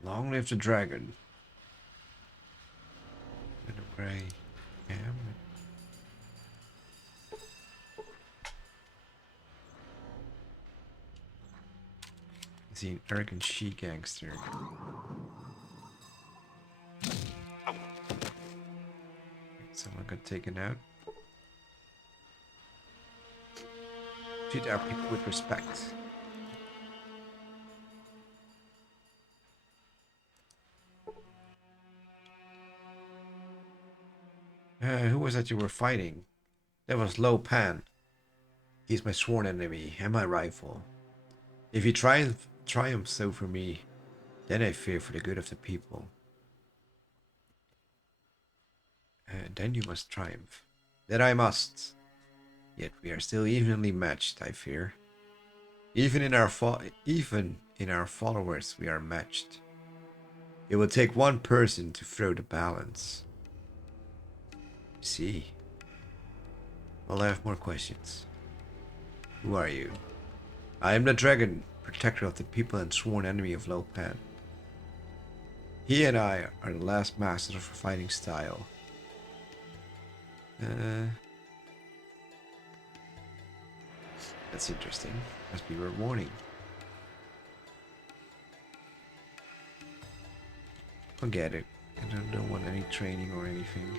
Long live the dragon. And where I am. Is he an arrogant she gangster? Someone got taken out. Treat our people with respect. Who was that you were fighting? That was Lo Pan. He's my sworn enemy and my rival. If he triumphs over me, then I fear for the good of the people. Then you must triumph. That I must. Yet we are still evenly matched, I fear. Even in our followers, we are matched. It will take one person to throw the balance. See. Well, I have more questions. Who are you? I am the dragon, protector of the people and sworn enemy of Lo Pan. He and I are the last masters of our fighting style. That's interesting. Must be worth warning. Forget it. I don't want any training or anything.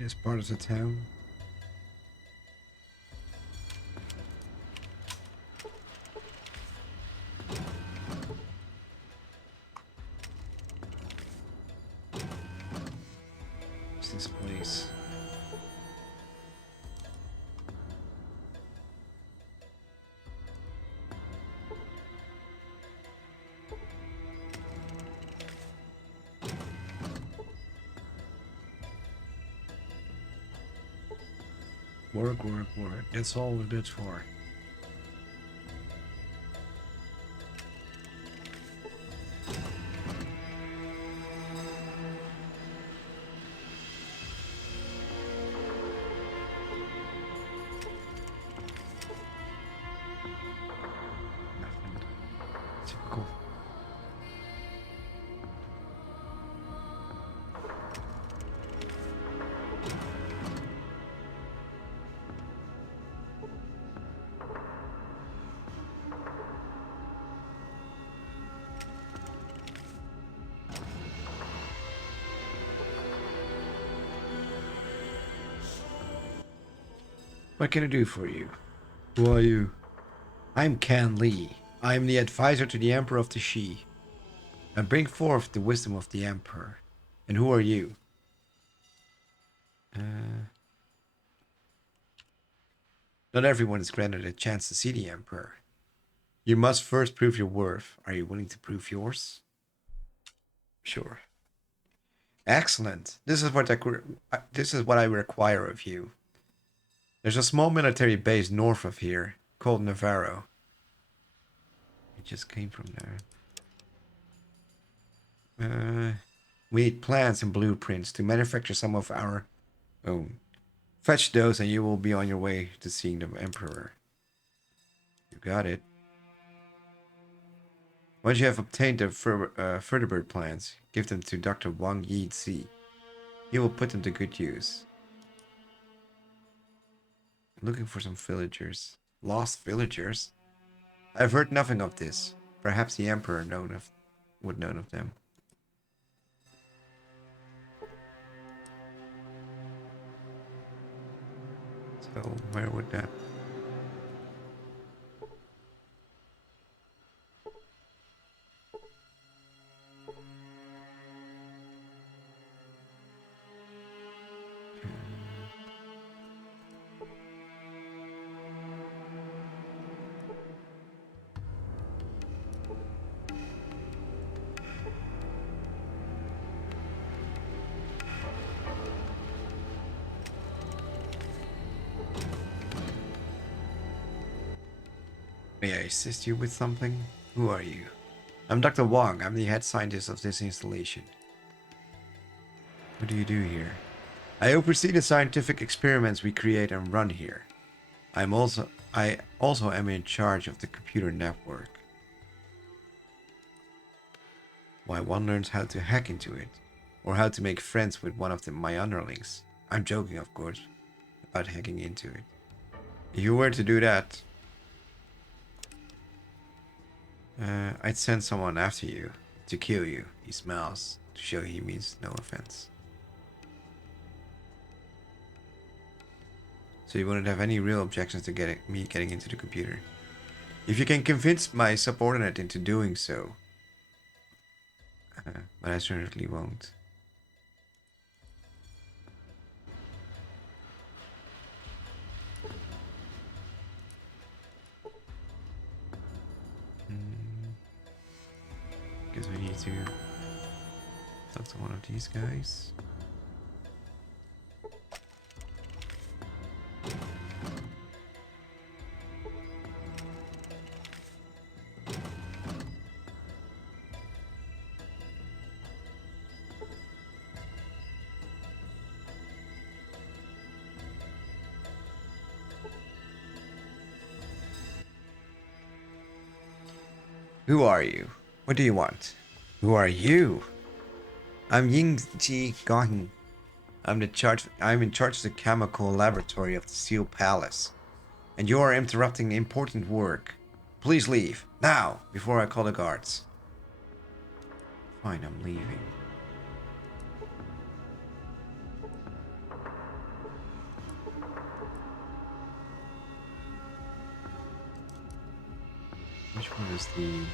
This part of the town. What's this place? Work. That's all we're good for. Nothing. Typical. What can I do for you? Who are you? I'm Kan Li. I am the advisor to the Emperor of the Shi. I bring forth the wisdom of the Emperor. And who are you? Not everyone is granted a chance to see the Emperor. You must first prove your worth. Are you willing to prove yours? Sure. Excellent. This is what I require of you. There's a small military base north of here called Navarro. It just came from there. We need plans and blueprints to manufacture some of our own. Fetch those and you will be on your way to seeing the Emperor. You got it. Once you have obtained the vertebrate plans, give them to Dr. Wang Yi-Zi. He will put them to good use. Looking for some villagers. Lost villagers? I've heard nothing of this. Perhaps the Emperor would know of them. So where would that? May I assist you with something? Who are you? I'm Dr. Wong. I'm the head scientist of this installation. What do you do here? I oversee the scientific experiments we create and run here. I also am in charge of the computer network. Why one learns how to hack into it, or how to make friends with one of my underlings. I'm joking, of course, about hacking into it. If you were to do that, I'd send someone after you to kill you. He smiles to show he means no offense. So you wouldn't have any real objections to me getting into the computer. If you can convince my subordinate into doing so. But I certainly won't. Guess we need to talk to one of these guys. Who are you? What do you want? Who are you? I'm Ying Ji Gong. I'm in charge of the chemical laboratory of the Steel Palace. And you are interrupting important work. Please leave, now, before I call the guards. Fine, I'm leaving. Which one is the...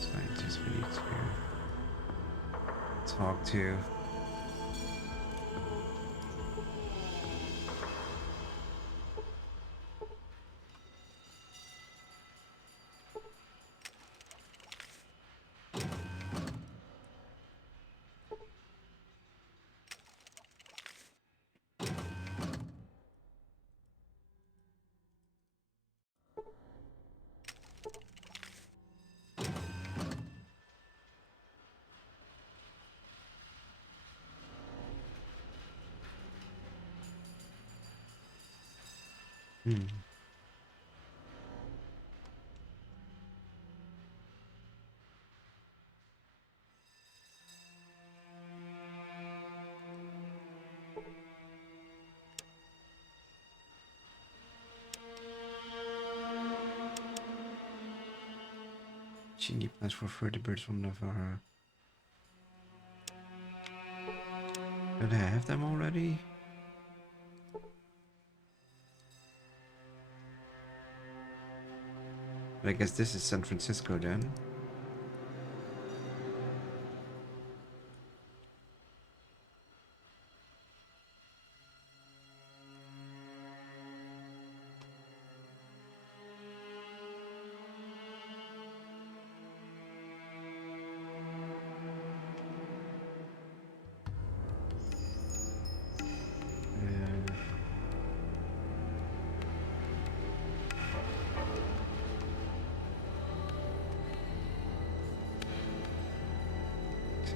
scientist we need to talk to? Hmm. Genie plans for further birds from Navarra. Don't I have them already? But I guess this is San Francisco then.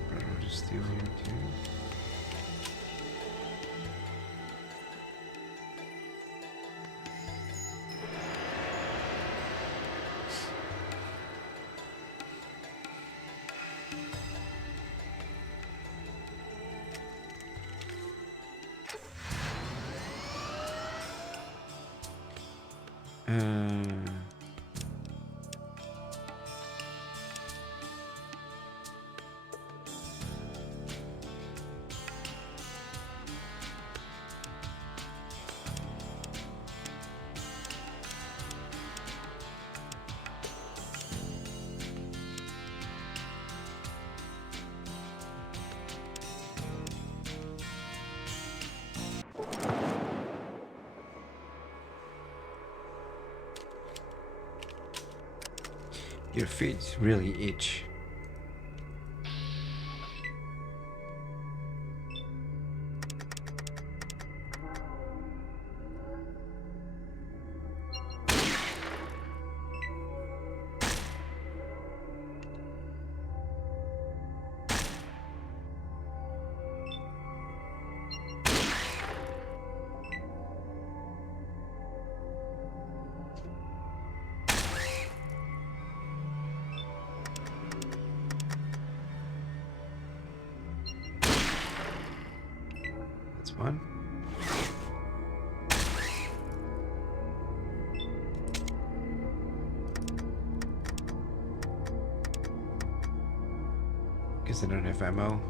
Brother is still here too. Your feet really itch. That's one. Guess I don't have ammo.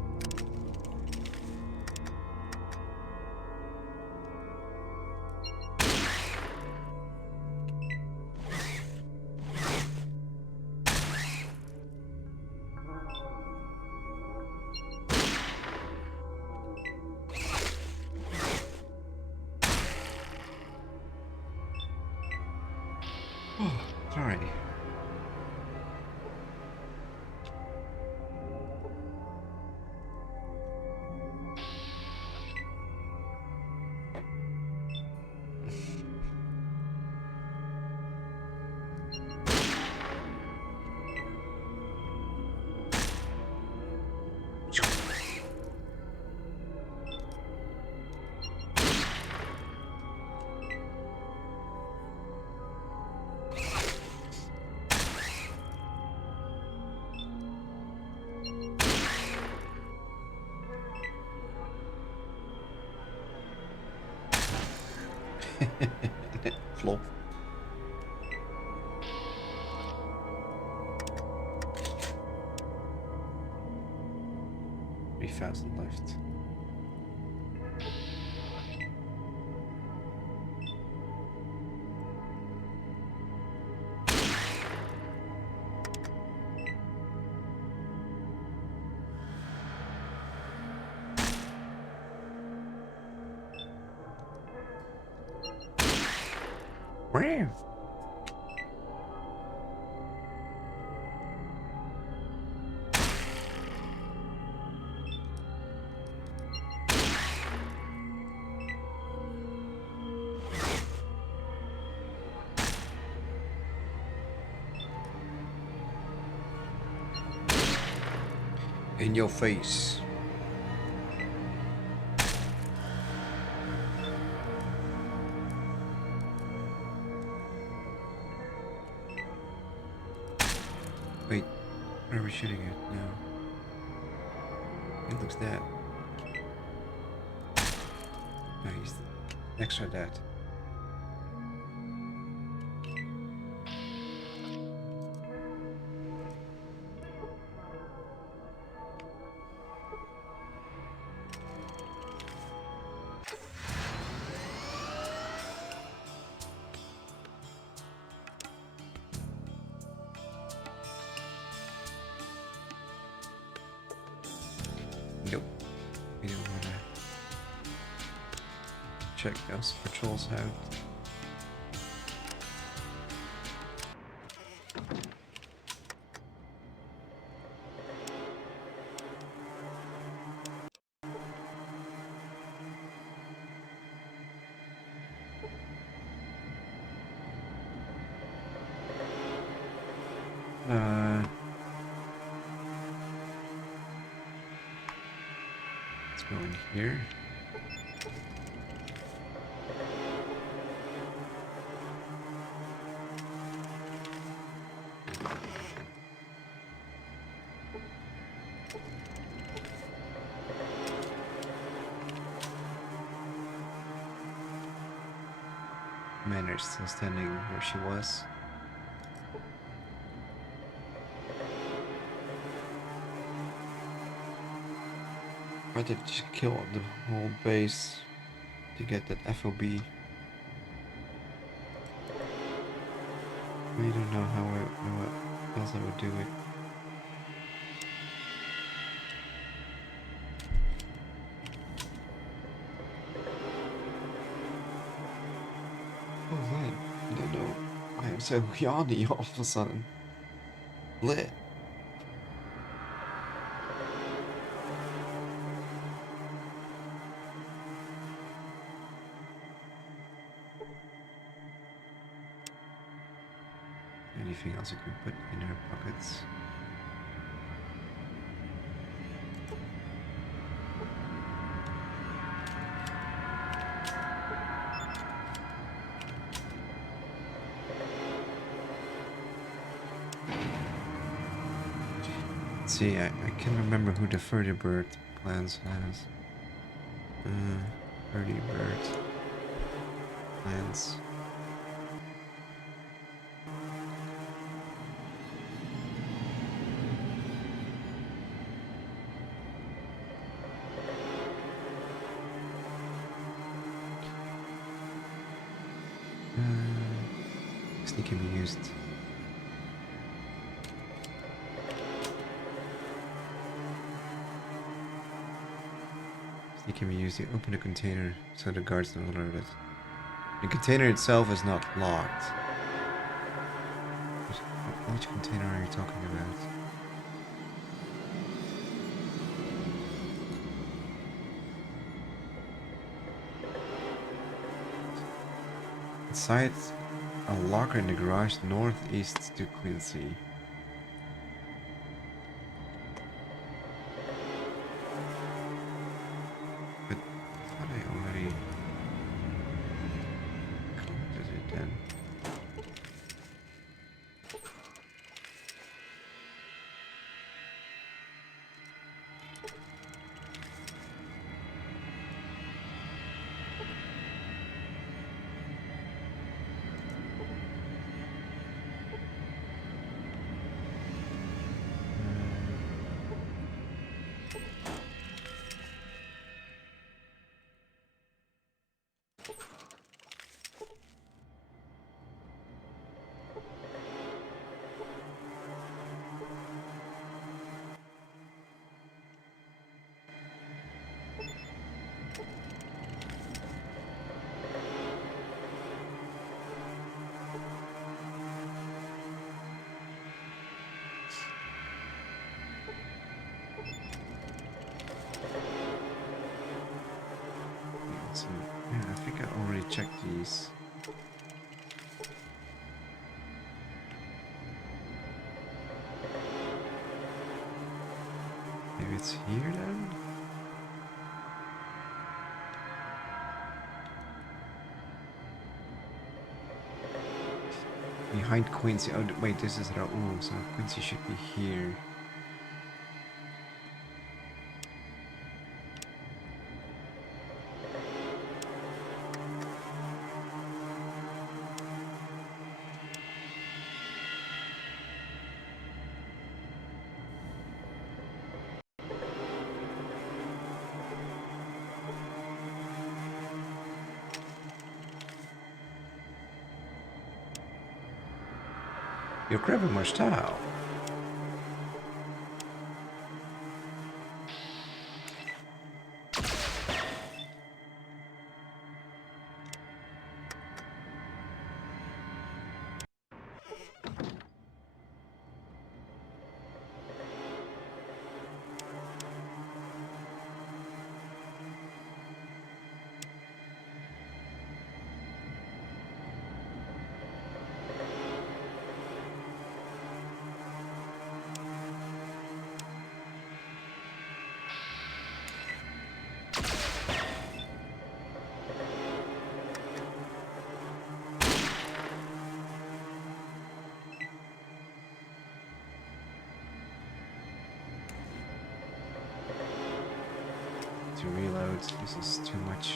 Oh, sorry. Flop. 3,000 left. Wow. In your face. Wait, where are we shooting at now? It looks dead. No, he's extra dead. Nope. We don't want to check those patrols out. Let's go in here. Manor is still standing where she was. Why did just kill the whole base to get that FOB? We don't know how else I would do it. Oh man, no, I am so yawny all of a sudden. Lit. Anything else you can put in her pockets? Let's see, I can't remember who the 30 bird plans has. 30 bird plans. They can be used. They can be used to open the container so the guards don't alert it. The container itself is not locked. Which container are you talking about? Inside a locker in the garage northeast to Quincy. But I thought I already collected it then. So, yeah, I think I already checked these. Maybe it's here then? Behind Quincy. Oh, wait, this is Raul, so Quincy should be here. You're grabbing my style. To reload, this is too much.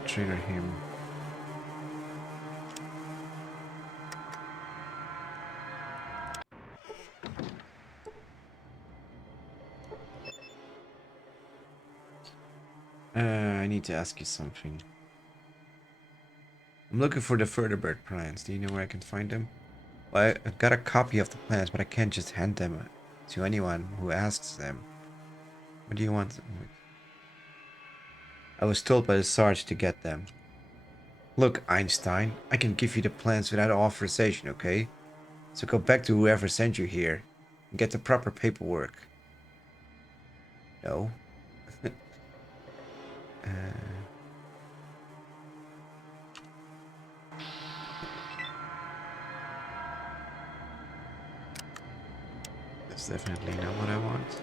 gonna trigger him. I need to ask you something. I'm looking for the vertebrate plants. Do you know where I can find them? Well, I've got a copy of the plans, but I can't just hand them to anyone who asks them. What do you want? I was told by the Sarge to get them. Look, Einstein, I can give you the plans without authorization, okay? So go back to whoever sent you here and get the proper paperwork. No. uh, that's definitely not what I want.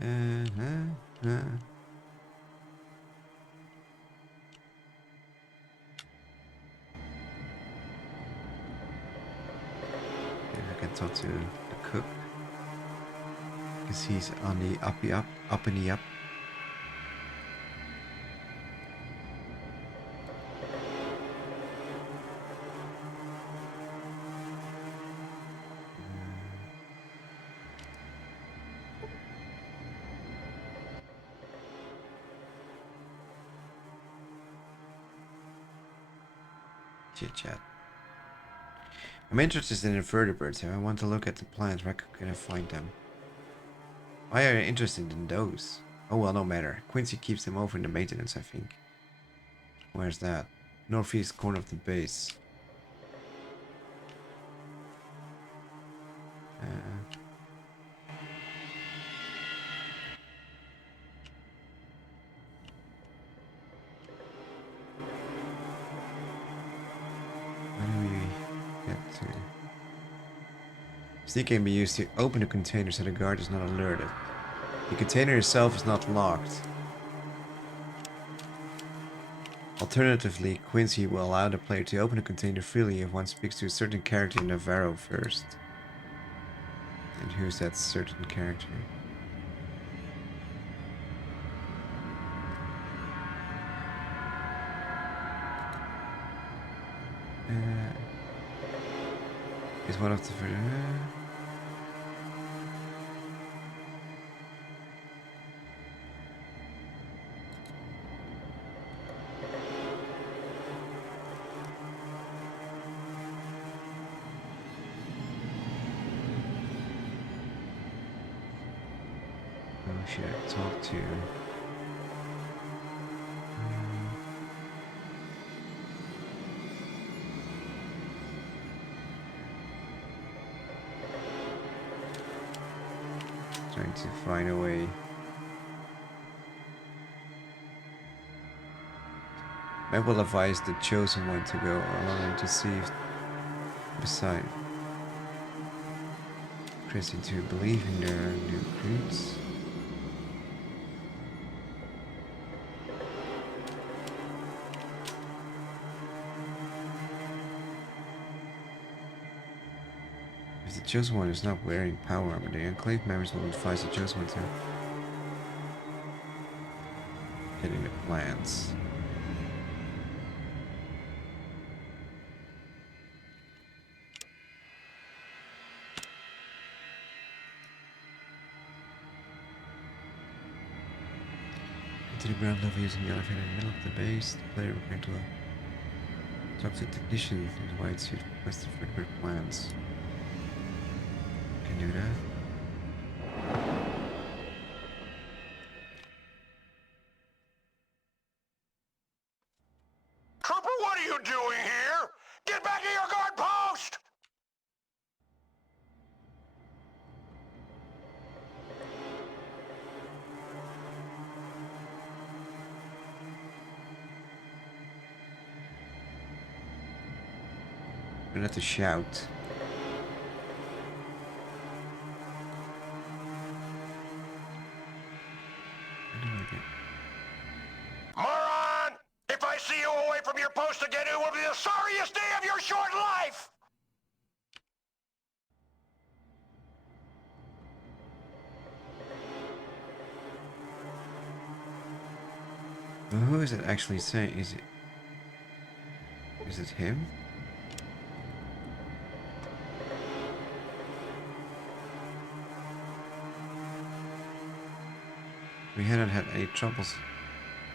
Maybe I can talk to the cook. Because he's on the up and the up. Chit chat. I'm interested in invertebrates. I want to look at the plants. Where can I find them? Why are you interested in those? Oh well, no matter. Quincy keeps them over in the maintenance, I think. Where's that? Northeast corner of the base. Where do we get to? Sneak can be used to open the container so the guard is not alerted. The container itself is not locked. Alternatively, Quincy will allow the player to open the container freely if one speaks to a certain character in Navarro first. And who's that certain character? Is one of the... Who should I talk to? Trying to find a way. I will advise the chosen one to go along and to see if beside Chrissy to believe in their new recruits. If the chosen one is not wearing power armor, the Enclave members will advise the chosen one to getting the plans. To the ground level using the elevator in the middle of the base. The player will to talk to the technician in the white suit requested for grid plans. Can do that. Trooper, what are you doing here? Get back to your guard post! I'm gonna have to shout. Moron! If I see you away from your post again, it will be the sorriest day of your short life! Well, who is it actually saying? Is it him? We hadn't had any troubles.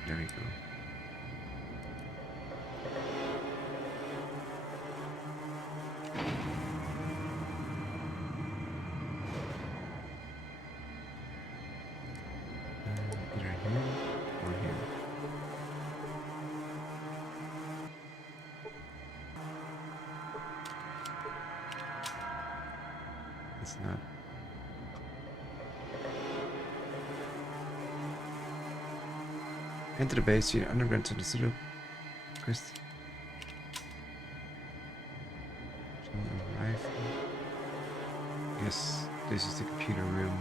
There we go. Either him or him. It's not. Enter the base unit underground to the Zulu quest. Rifle. Yes, this is the computer room.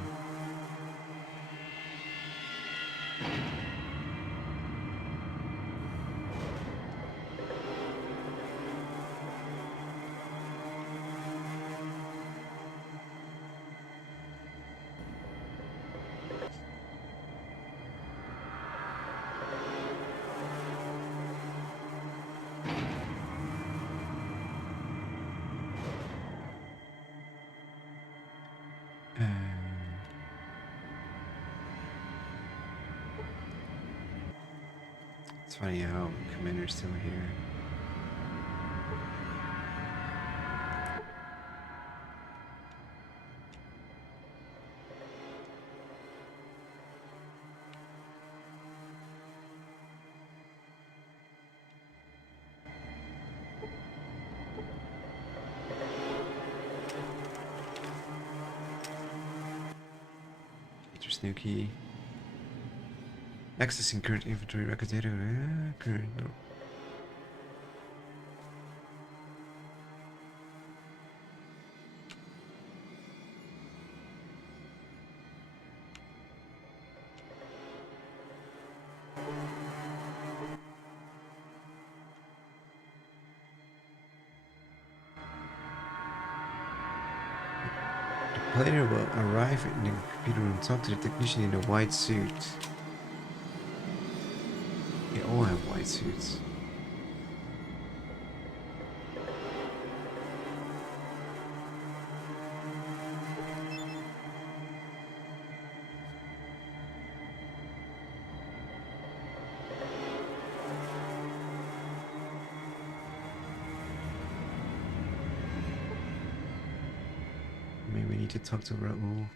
It's funny how Commander's still here. Mr. Snooky. Accessing current inventory record data. Current. No. The player will arrive in the computer room, talk to the technician in a white suit. They all have white suits. Maybe we need to talk to Raoul.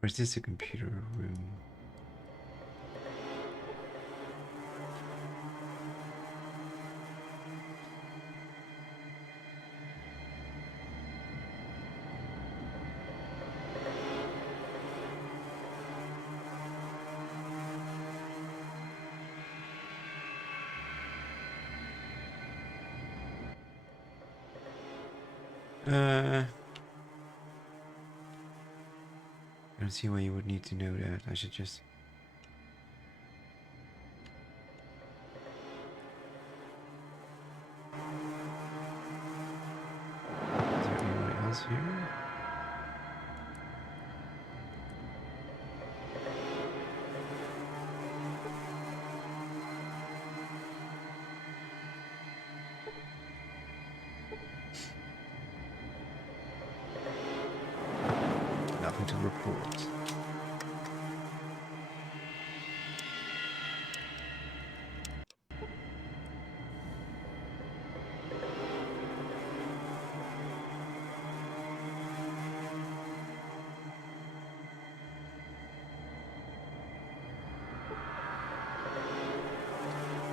Where's this a computer room? I don't see why you would need to know that. I should just... Is there anyone else here? Nothing to report.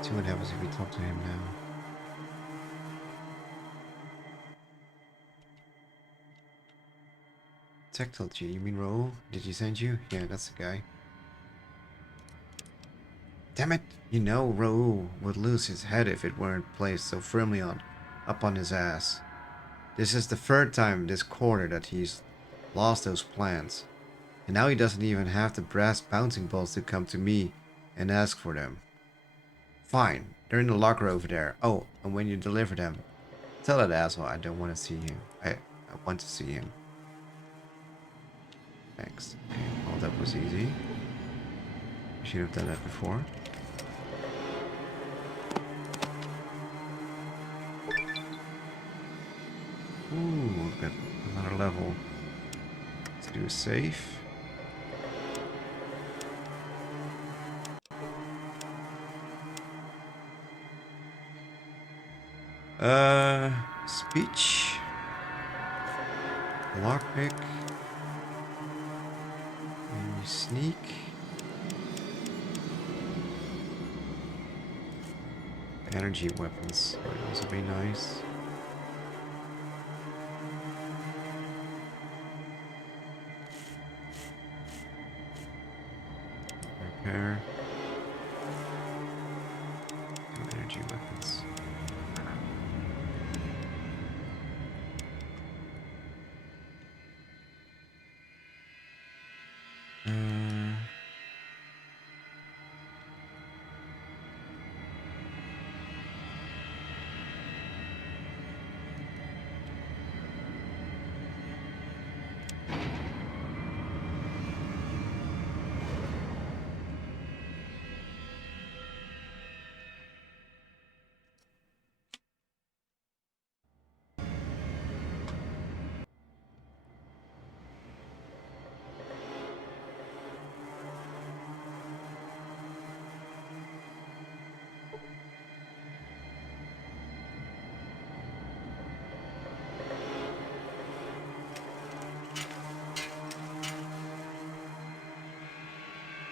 See what happens if we talk to him now. Tactile G, you mean Raoul? Did he send you? Yeah, that's the guy. Damn it! You know Raoul would lose his head if it weren't placed so firmly up on his ass. This is the third time this quarter that he's lost those plans. And now he doesn't even have the brass bouncing balls to come to me and ask for them. Fine, they're in the locker over there. Oh, and when you deliver them, tell that asshole I don't want to see him. I want to see him. Thanks. Okay, well that was easy. Should have done that before. Ooh, we've got another level. Let's do a save. Speech. Lockpick. And sneak. Energy weapons would also be nice. Repair. Two energy weapons.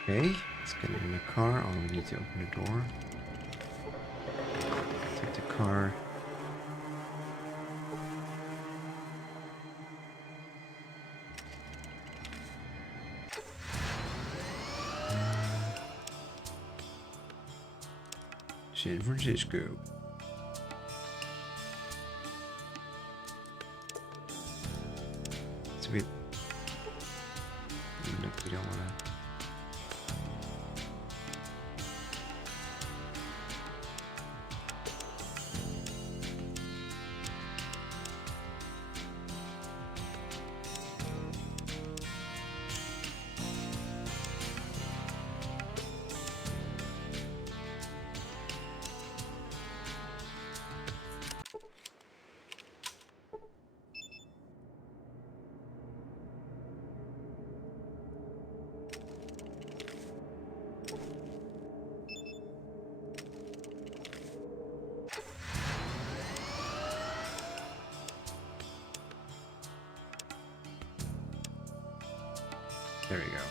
Okay, let's get in the car. Oh, we need to open the door. Take the car. San Francisco. It's a bit. No, we don't wanna. There we go.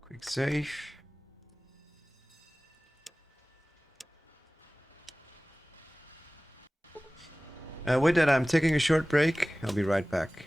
Quick save. With that, I'm taking a short break. I'll be right back.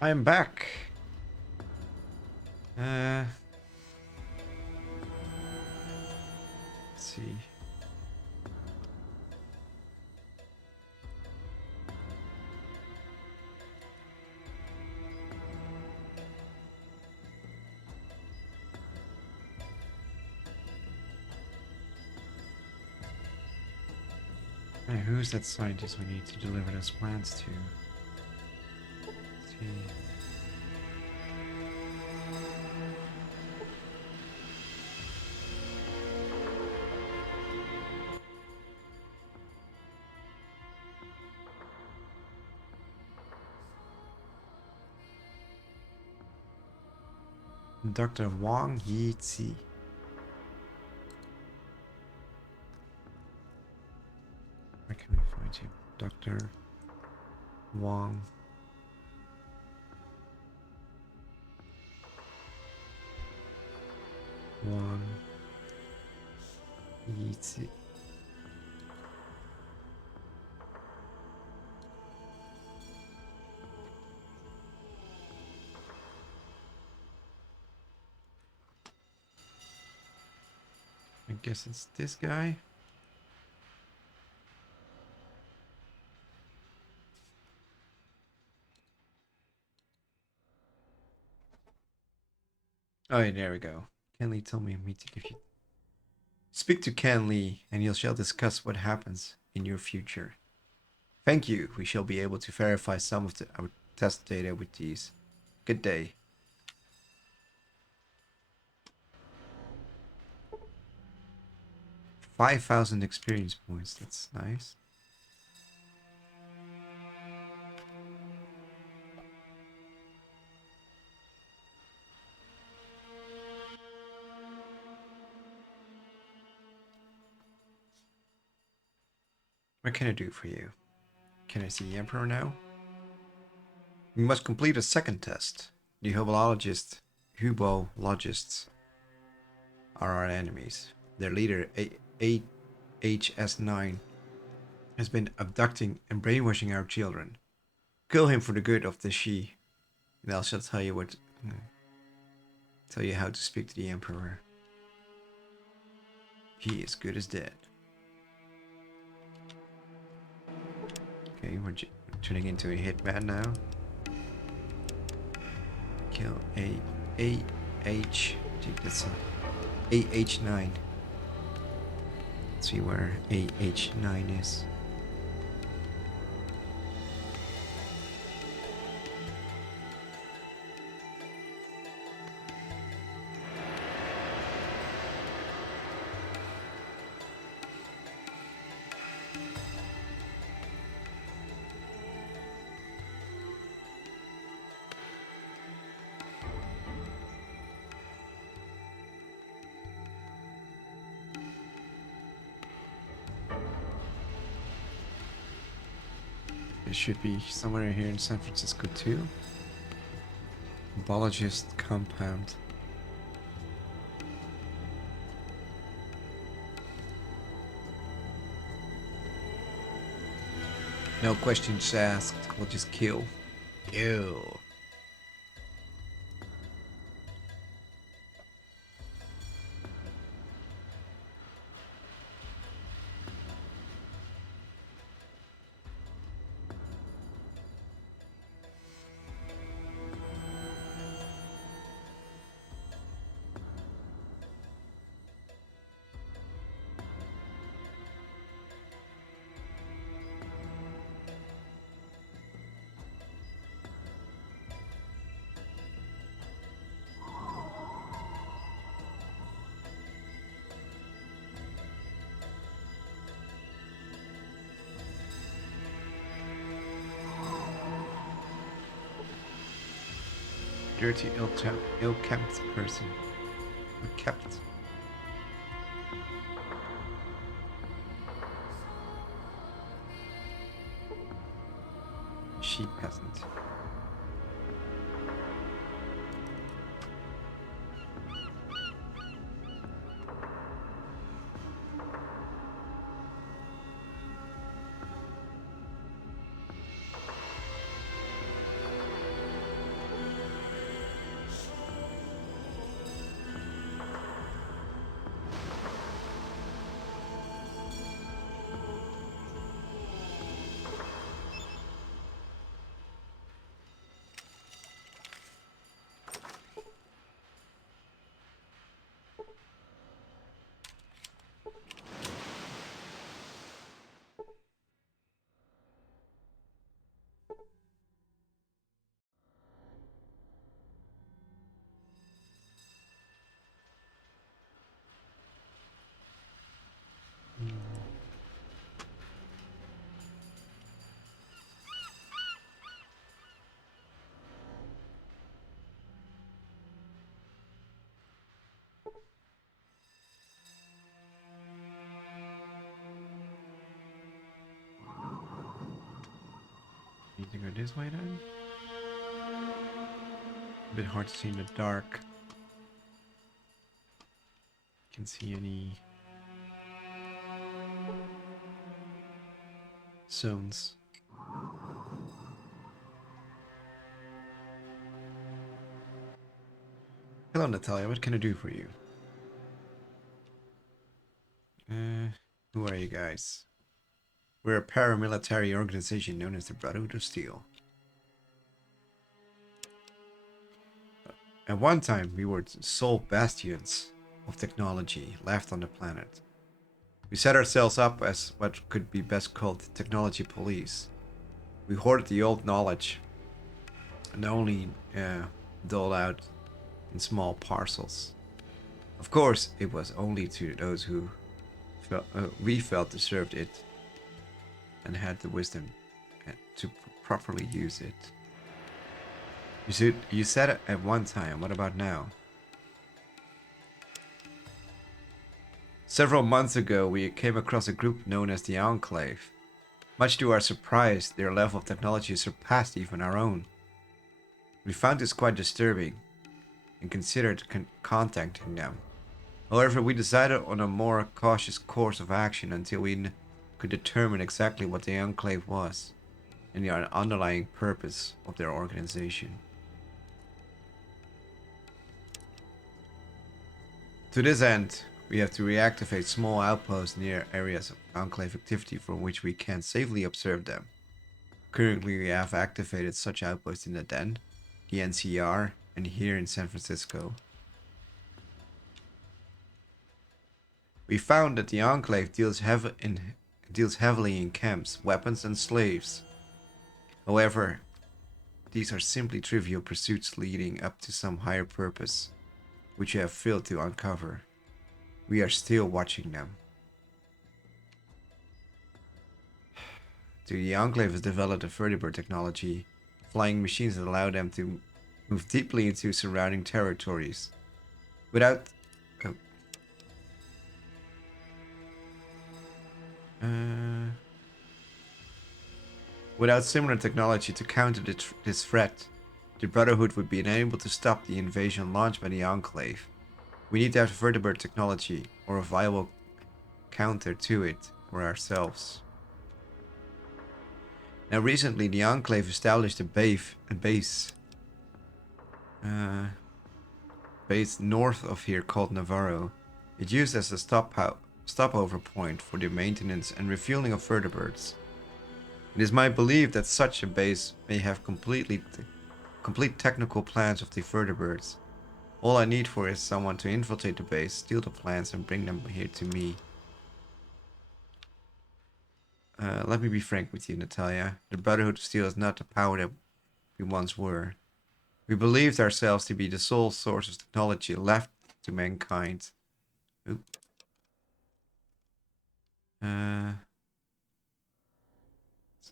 I am back. Let's see. Hey, who's that scientist we need to deliver those plans to? Let's see. Dr. Wang Yi-Zi. Where can we find him? Dr. Wang. Wang Yi-Zi. I guess it's this guy. Oh, yeah, there we go. Ken Lee told me to give you. Speak to Ken Lee, and you shall discuss what happens in your future. Thank you. We shall be able to verify some of our test data with these. Good day. 5,000 experience points. That's nice. What can I do for you? Can I see the Emperor now? We must complete a second test. The Hubologists are our enemies. Their leader, HS9, has been abducting and brainwashing our children. Kill him for the good of the Shi, and I shall tell you how to speak to the Emperor. He is good as dead. Okay, we're turning into a hitman now. Kill that's AH9. Let's see where AH9 is. It should be somewhere here in San Francisco too. Biologist compound. No questions asked. We'll just kill. Kill. Dirty, ill-kept person. Kept. Sheep peasant. We go this way then. A bit hard to see in the dark. Can see any zones. Hello, Natalia. What can I do for you? Who are you guys? We're a paramilitary organization known as the Brotherhood of Steel. At one time, we were sole bastions of technology left on the planet. We set ourselves up as what could be best called technology police. We hoarded the old knowledge and only doled out in small parcels. Of course, it was only to those who we felt deserved it and had the wisdom to properly use it. You said it at one time. What about now? Several months ago, we came across a group known as the Enclave. Much to our surprise, their level of technology surpassed even our own. We found this quite disturbing and considered contacting them. However, we decided on a more cautious course of action until we could determine exactly what the Enclave was and the underlying purpose of their organization. To this end, we have to reactivate small outposts near areas of Enclave activity from which we can safely observe them. Currently, we have activated such outposts in the Den, the NCR, and here in San Francisco. We found that the Enclave deals heavily in camps, weapons, and slaves. However, these are simply trivial pursuits leading up to some higher purpose, which you have failed to uncover. We are still watching them. The Enclave has developed a vertibird technology, flying machines that allow them to move deeply into surrounding territories. Without similar technology to counter this threat, the Brotherhood would be unable to stop the invasion launched by the Enclave. We need to have vertibird technology, or a viable counter to it, for ourselves. Now recently, the Enclave established a base north of here called Navarro. It's used as a stopover point for the maintenance and refueling of vertibirds. It is my belief that such a base may have complete technical plans of the vertibirds. All I need for is someone to infiltrate the base, steal the plans, and bring them here to me. Let me be frank with you, Natalia. The Brotherhood of Steel is not the power that we once were. We believed ourselves to be the sole source of technology left to mankind. Oop.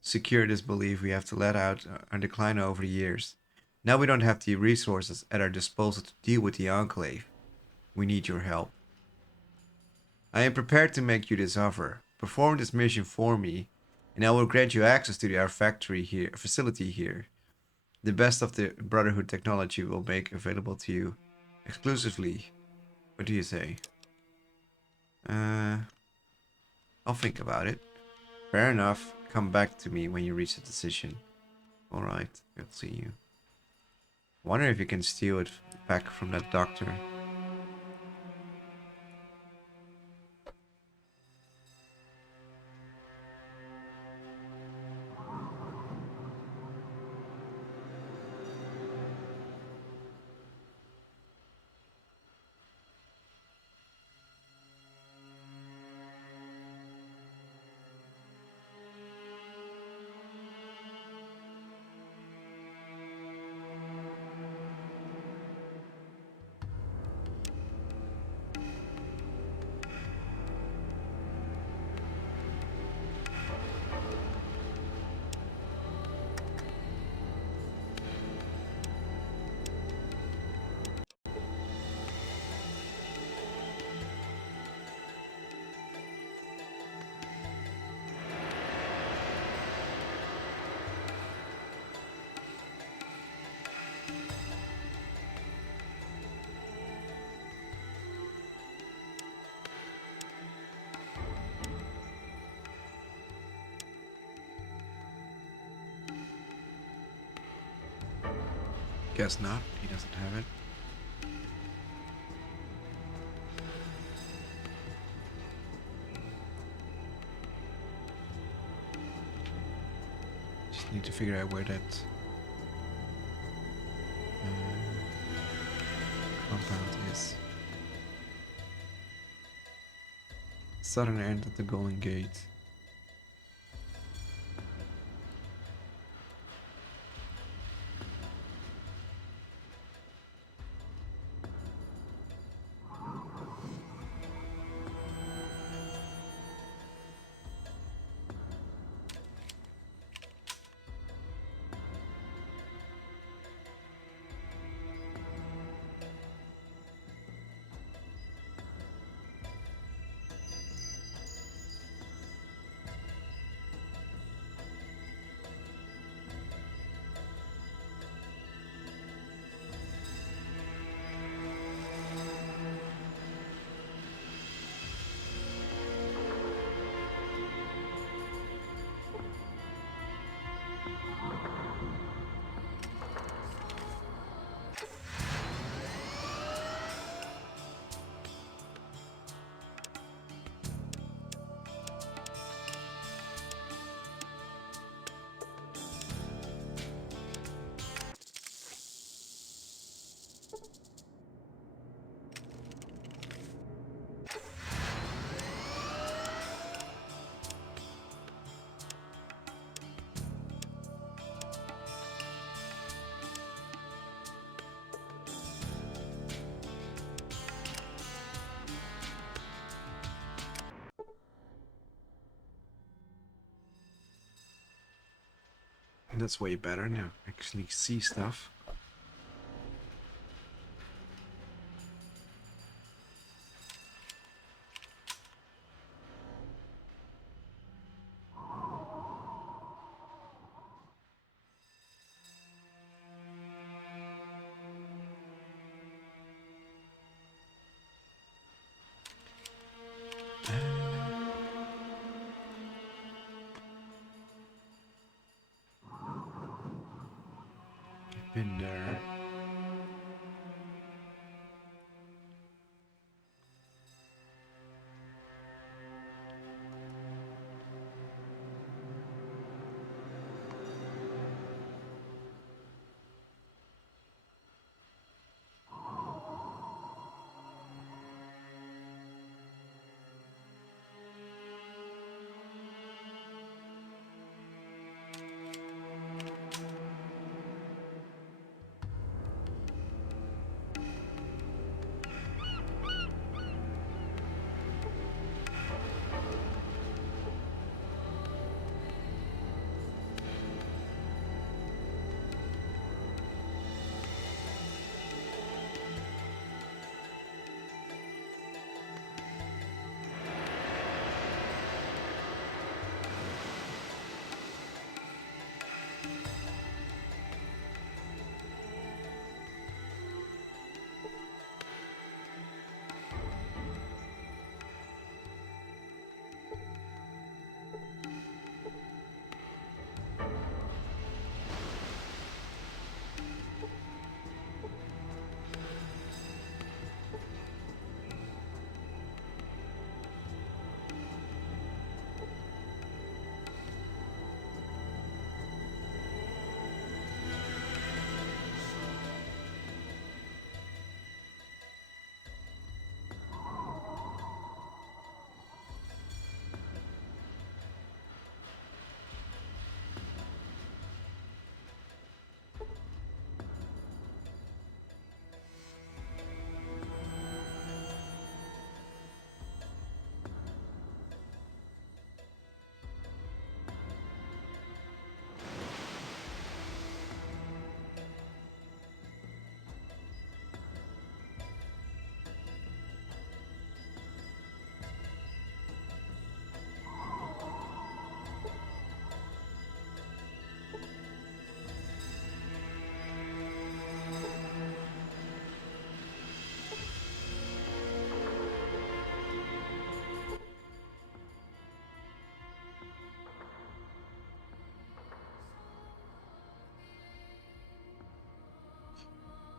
Secure this belief, we have to let out our decline over the years. Now we don't have the resources at our disposal to deal with the Enclave. We need your help. I am prepared to make you this offer. Perform this mission for me, and I will grant you access to our facility here. The best of the Brotherhood technology will make available to you exclusively. What do you say? I'll think about it. Fair enough. Come back to me when you reach a decision. Alright, I'll see you. Wonder if you can steal it back from that doctor. Guess not. He doesn't have it. Just need to figure out where that compound is. Southern end of the Golden Gate. That's way better now. Actually see stuff. I've been there.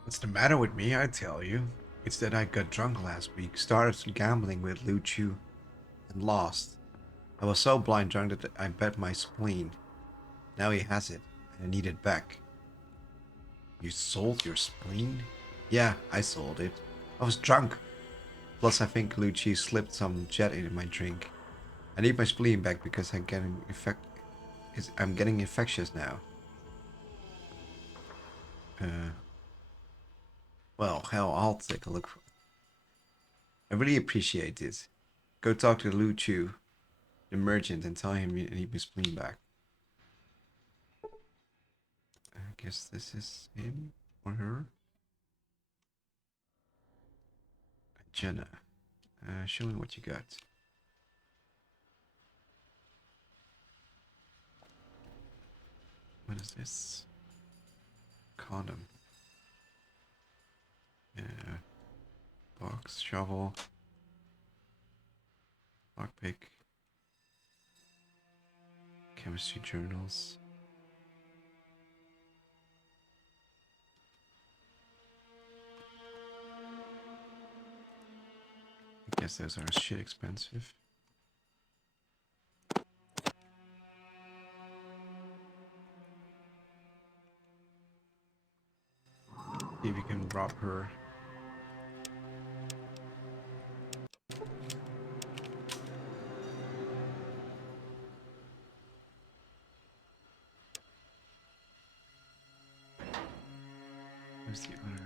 What's the matter with me? I tell you. It's that I got drunk last week, started gambling with Lu Chu, and lost. I was so blind drunk that I bet my spleen. Now he has it, and I need it back. You sold your spleen? Yeah, I sold it. I was drunk. Plus, I think Lu Chu slipped some jet in my drink. I need my spleen back because I'm getting infectious now. Well, hell, I'll take a look. I really appreciate this. Go talk to Lu Chu, the merchant, and tell him you need my spleen back. I guess this is him or her. Jenna, show me what you got. What is this? Condom. Yeah. Box, shovel, lockpick, chemistry journals. I guess those are shit expensive. See if you can rob her. Where's the other?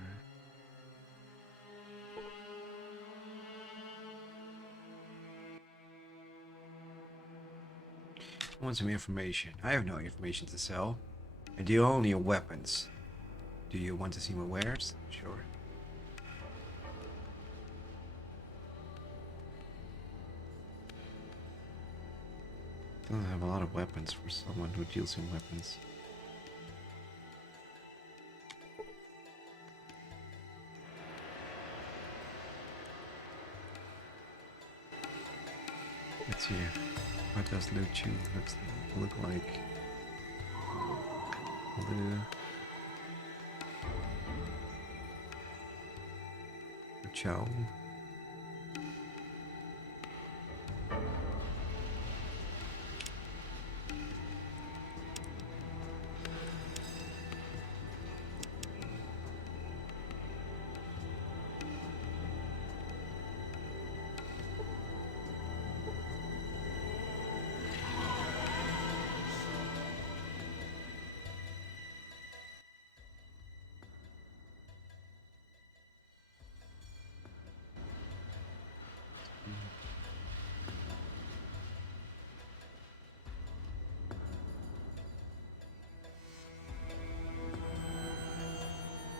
I want some information. I have no information to sell. I deal only in weapons. Do you want to see my wares? Sure. Doesn't have a lot of weapons for someone who deals in weapons. Let's see. What does Lu Chu look like? Lu Chow.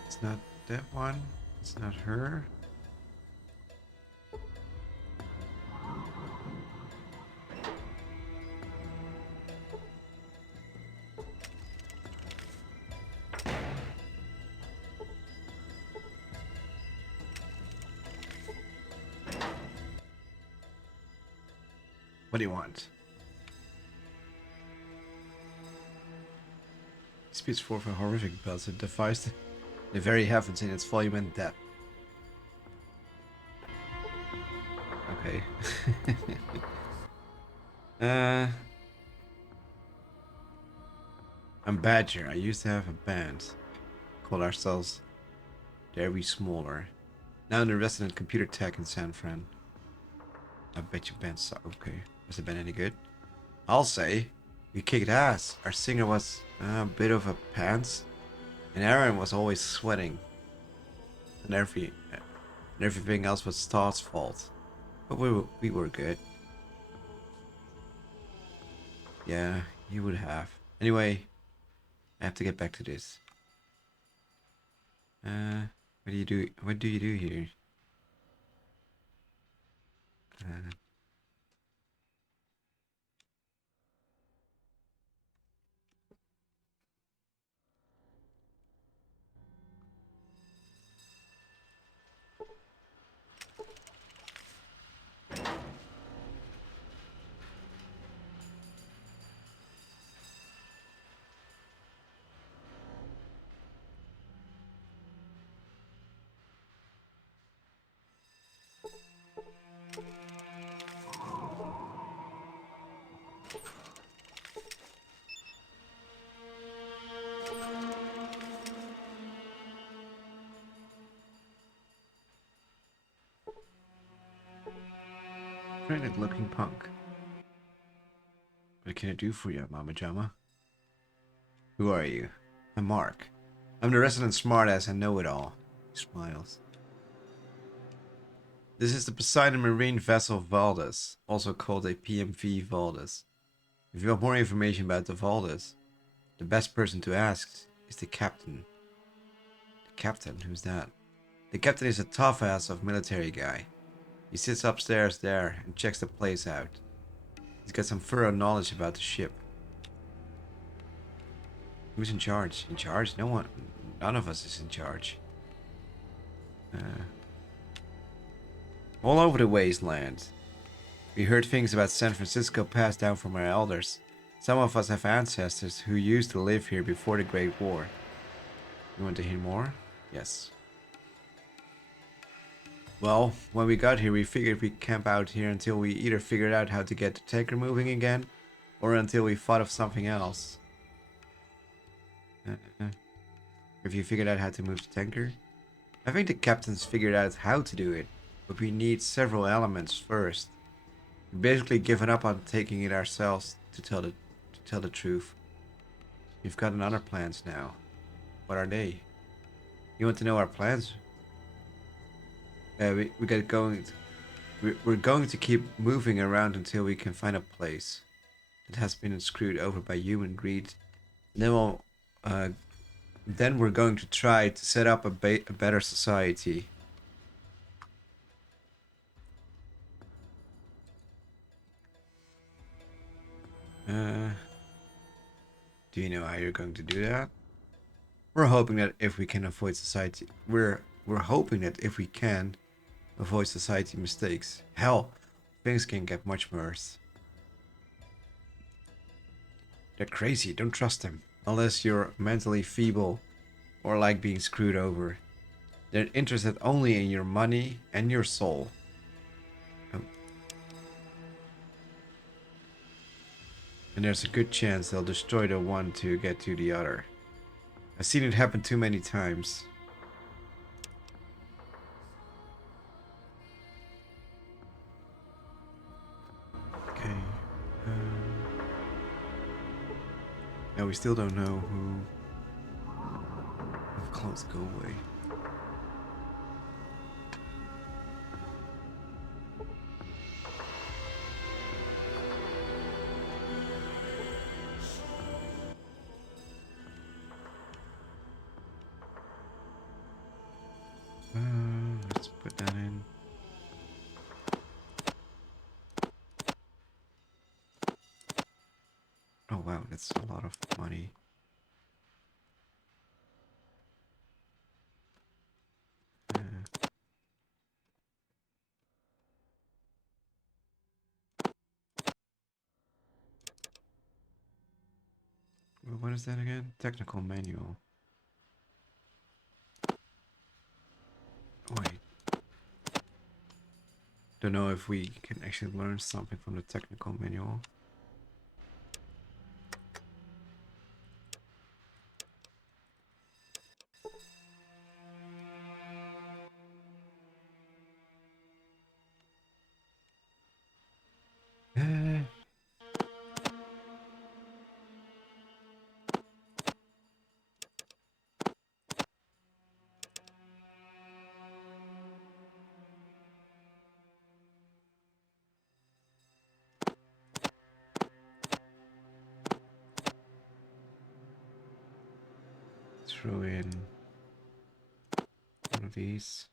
It's not that one. It's not her. What do you want? Speaks forth a horrific buzz. It defies the very heavens in its volume and depth. Okay. I'm Badger. I used to have a band. Called ourselves Dare We Smaller. Now in the resident computer tech in San Fran. I bet your band's suck. Okay. Has it been any good? I'll say. We kicked ass. Our singer was a bit of a pants. And Aaron was always sweating. And everything else was Todd's fault. But we were good. Yeah, you would have. Anyway, I have to get back to this. What do you do? What do you do here? Frustrated looking punk. What can I do for you, Mama Jama? Who are you? I'm Mark. I'm the resident smartass and know-it-all. He smiles. This is the Poseidon Marine vessel Valdez, also called a PMV Valdez. If you want more information about the Valdez, the best person to ask is the captain. The captain? Who's that? The captain is a tough ass of military guy. He sits upstairs there and checks the place out. He's got some thorough knowledge about the ship. Who's in charge? In charge? No one. None of us is in charge. All over the wasteland. We heard things about San Francisco passed down from our elders. Some of us have ancestors who used to live here before the Great War. You want to hear more? Yes. Well, when we got here, we figured we'd camp out here until we either figured out how to get the tanker moving again, or until we thought of something else. Have you figured out how to move the tanker? I think the captain's figured out how to do it, but we need several elements first. We've basically given up on taking it ourselves to tell the truth. We've got other plans now. What are they? You want to know our plans? We got going. We're going to keep moving around until we can find a place that has been screwed over by human greed. And then we're going to try to set up a better society. Do you know how you're going to do that? We're hoping that if we can avoid society, we're hoping that if we can avoid society mistakes. Hell, things can get much worse. They're crazy. Don't trust them unless you're mentally feeble or like being screwed over. They're interested only in your money and your soul. And there's a good chance they'll destroy the one to get to the other. I've seen it happen too many times. Okay. Now we still don't know who. If clothes go away. Let's put that in. Oh wow, that's a lot of money. What is that again? Technical manual. Wait. Don't know if we can actually learn something from the technical manual. Throw in one of these.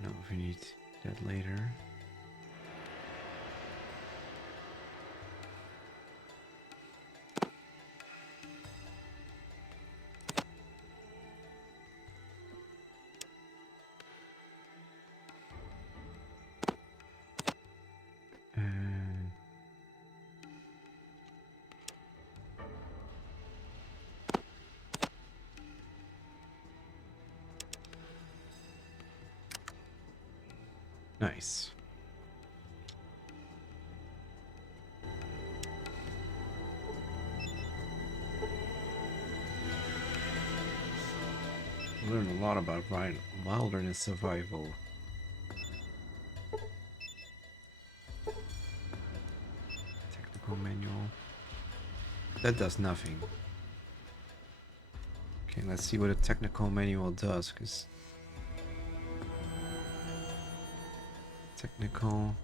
Don't know if we need that later. Nice. Learn a lot about wilderness survival. Technical manual. That does nothing. Okay, let's see what a technical manual does, because technical.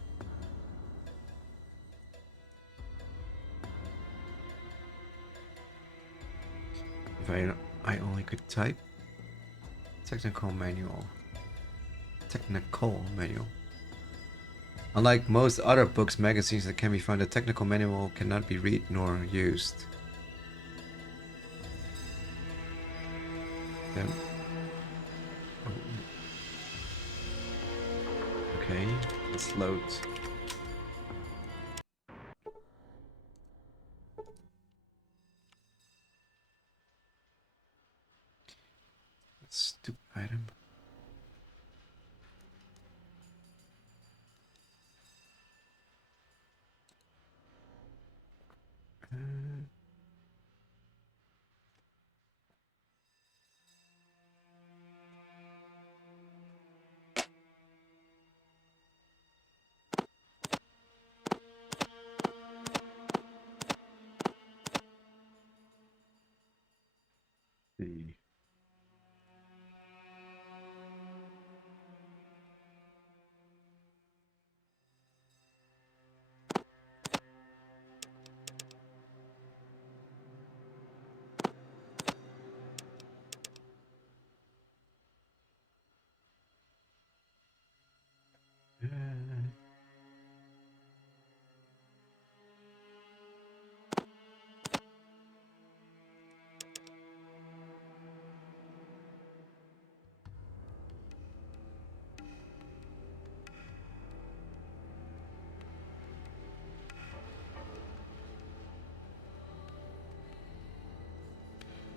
If I only could type technical manual. Technical manual. Unlike most other books, magazines that can be found, a technical manual cannot be read nor used. Then, okay, let's load. Stupid item. See.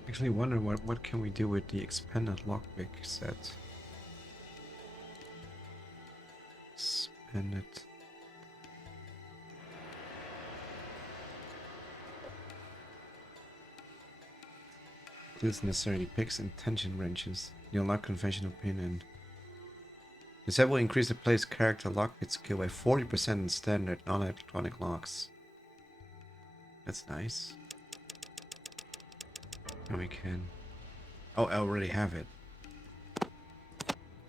Actually wonder what can we do with the expanded lockpick set. Expanded. Includes necessary picks and tension wrenches. You unlock conventional pin and the set will increase the player's character lockpick skill by 40% in standard non-electronic locks. That's nice. And we can... Oh, I already have it.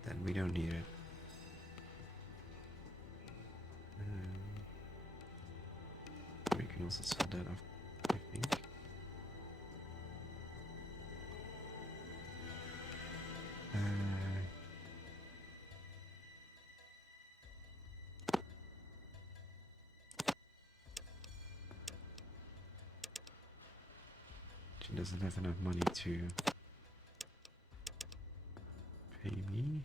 Then we don't need it. We can also sell that off, I think. She doesn't have enough money to pay me.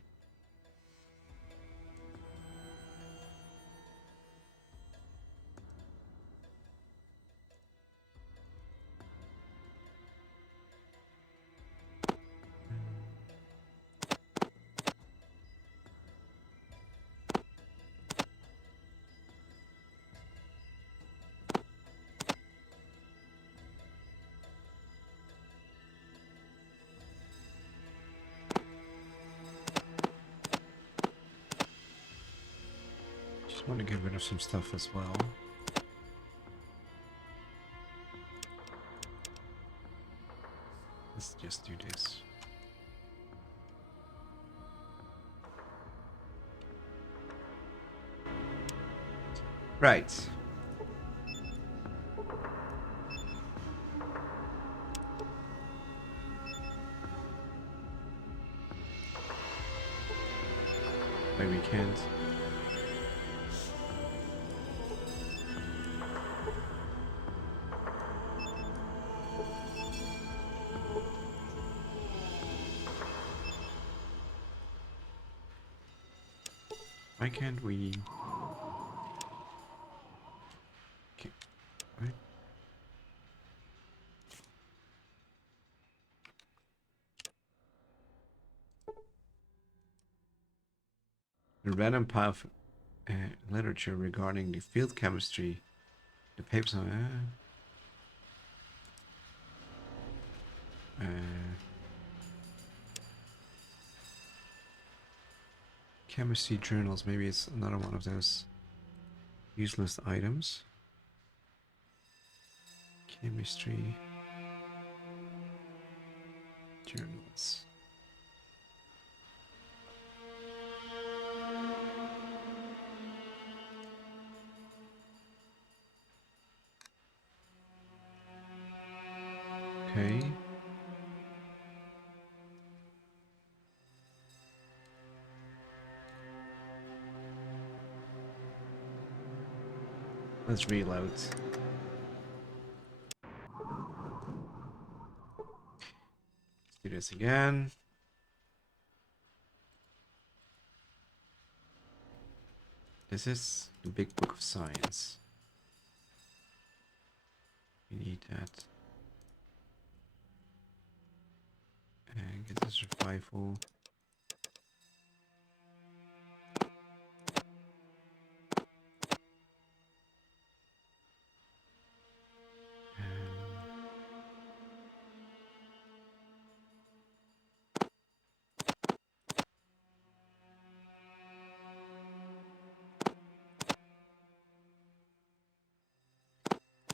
Just want to get rid of some stuff as well. Let's just do this. Right. Wait, we can't. Why can't we? Okay. Right. The random pile of literature regarding the field chemistry. The papers on chemistry journals. Maybe it's another one of those useless items. Chemistry journals. Okay. Let's reload. Let's do this again. This is the big book of science. We need that. And get the survival.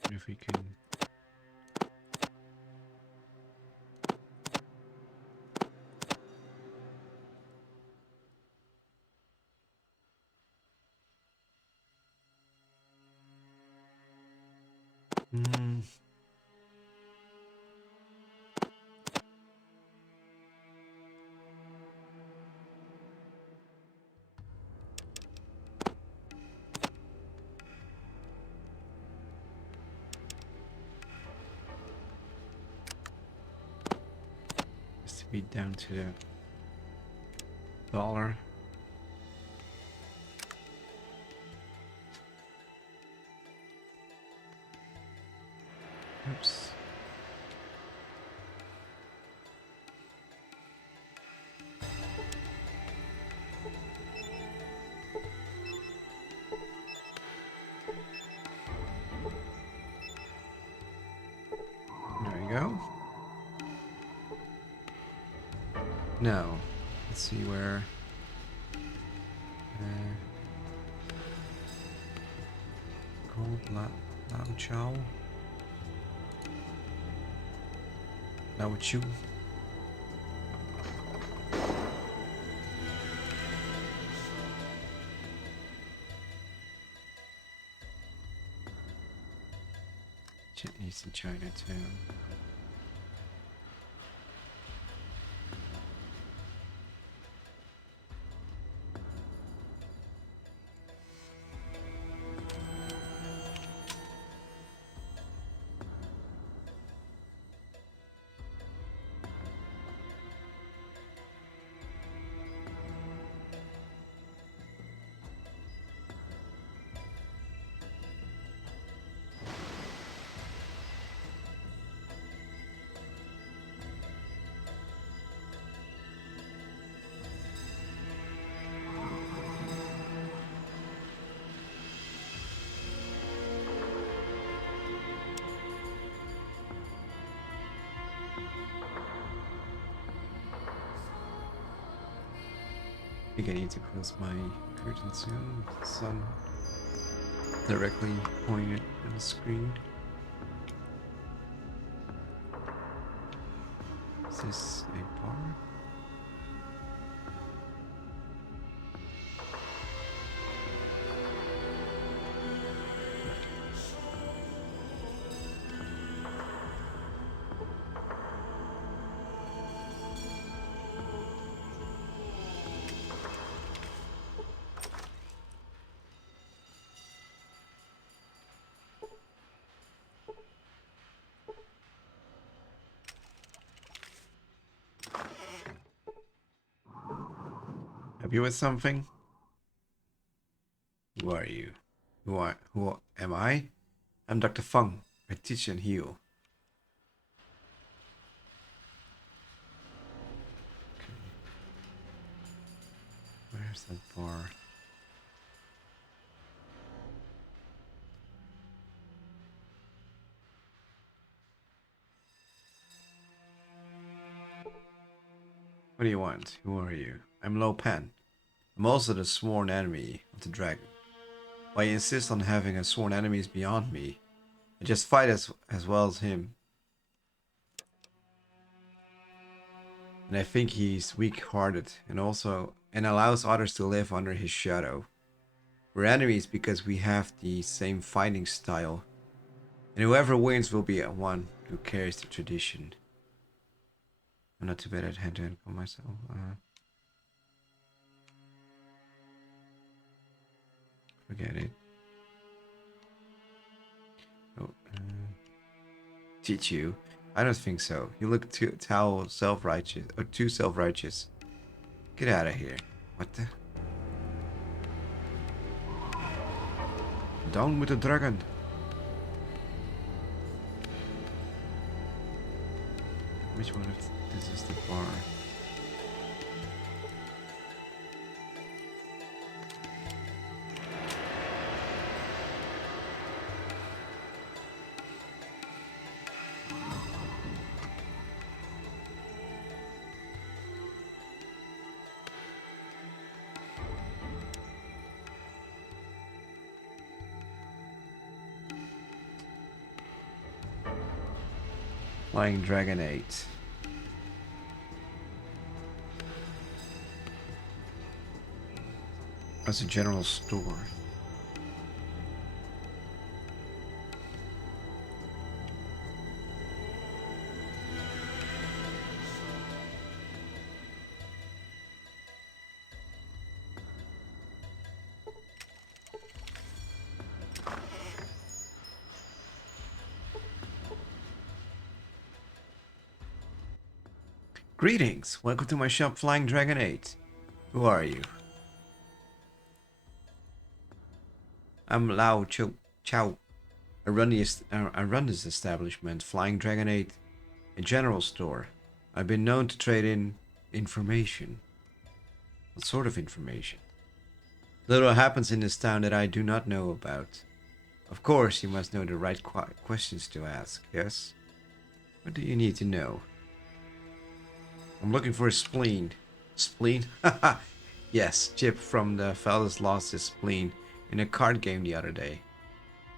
And if we can just to be down to the dollar. Oops. There we go. Now, let's see where. Gold Lao Chao. Lao Chu. He's in Chinatown. I think I need to close my curtain soon. The sun directly pointed at the screen. Is this a bar? Help you with something? Who are you? Who am I? I'm Dr. Feng. I teach and heal. Okay. Where's that bar? What do you want? Who are you? I'm Lo Pan. I'm also the sworn enemy of the dragon. Why you insist on having a sworn enemies beyond me? I just fight as well as him. And I think he's weak-hearted and allows others to live under his shadow. We're enemies because we have the same fighting style. And whoever wins will be one who carries the tradition. I'm not too bad at hand-to-hand combat myself. Forget it. Oh, teach you? I don't think so. You look too self-righteous, or too self-righteous. Get out of here. What the? Down with the dragon. Which one of this is the bar? Flying Dragon 8. That's a general store. Greetings! Welcome to my shop, Flying Dragon 8. Who are you? I'm Lao Chow. I run this establishment, Flying Dragon 8, a general store. I've been known to trade in information. What sort of information? Little happens in this town that I do not know about. Of course, you must know the right questions to ask, yes? What do you need to know? I'm looking for a spleen. Spleen? Haha! Yes, Chip from the Fellas lost his spleen in a card game the other day.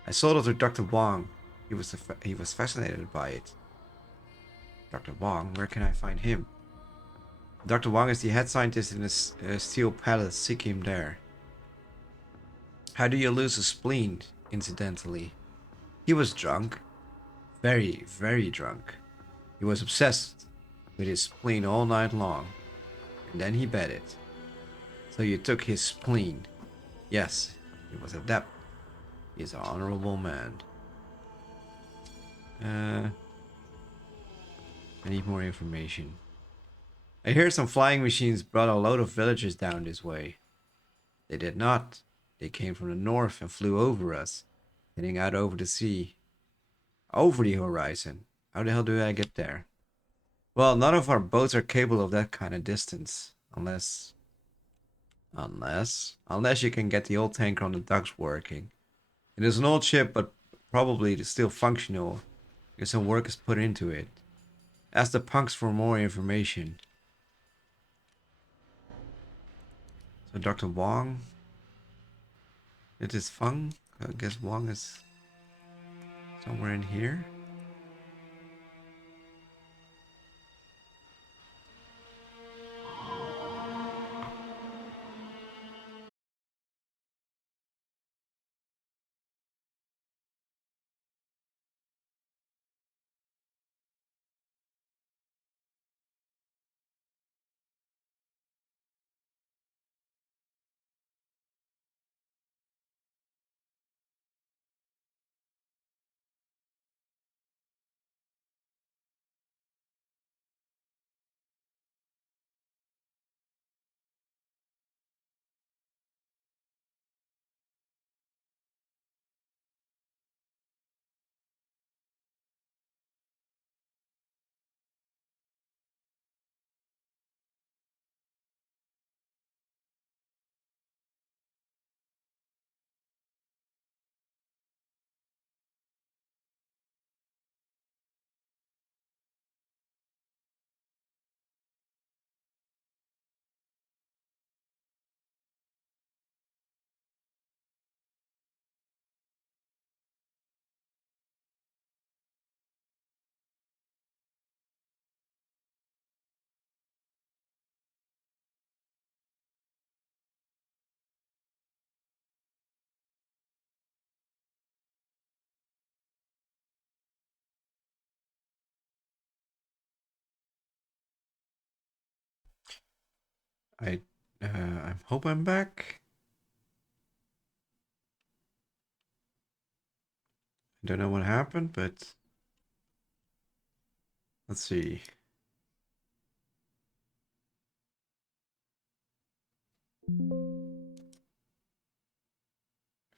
I sold it to Dr. Wong. He was fascinated by it. Dr. Wong? Where can I find him? Dr. Wong is the head scientist in the Steel Palace. Seek him there. How do you lose a spleen, incidentally? He was drunk. Very, very drunk. He was obsessed with his spleen all night long. And then he bet it. So you took his spleen. Yes, he was adept. He's an honorable man. I need more information. I hear some flying machines brought a load of villagers down this way. They did not. They came from the north and flew over us, heading out over the sea. Over the horizon. How the hell do I get there? Well, none of our boats are capable of that kind of distance. Unless you can get the old tanker on the docks working. It is an old ship, but probably still functional if some work is put into it. Ask the punks for more information. So Dr. Wong. It is Feng. I guess Wong is somewhere in here. I hope I'm back. I don't know what happened, but let's see. I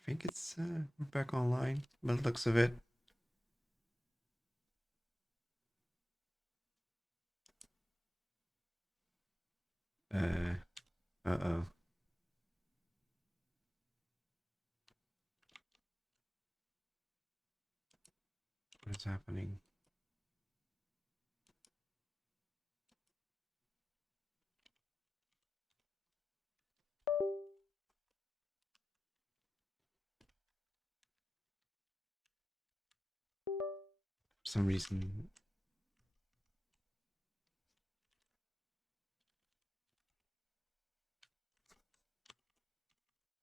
think it's we're back online by the looks of it. Uh-oh. What is happening? For some reason.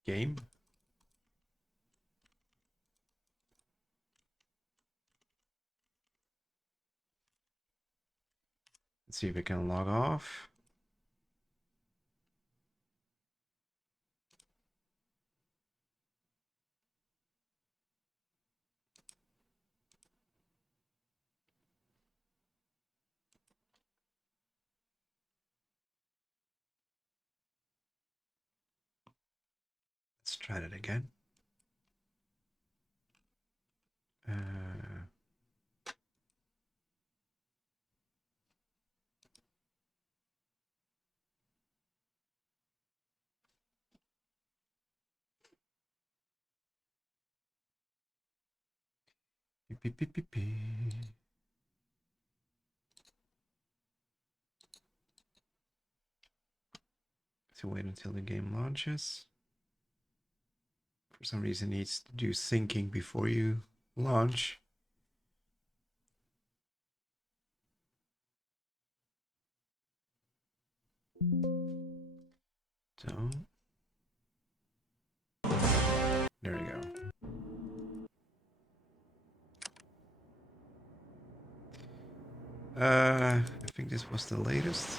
Game? Let's see if we can log off. Let's try that again. Beep, beep, beep, beep. So wait until the game launches. For some reason, it needs to do syncing before you launch. So there we go. I think this was the latest.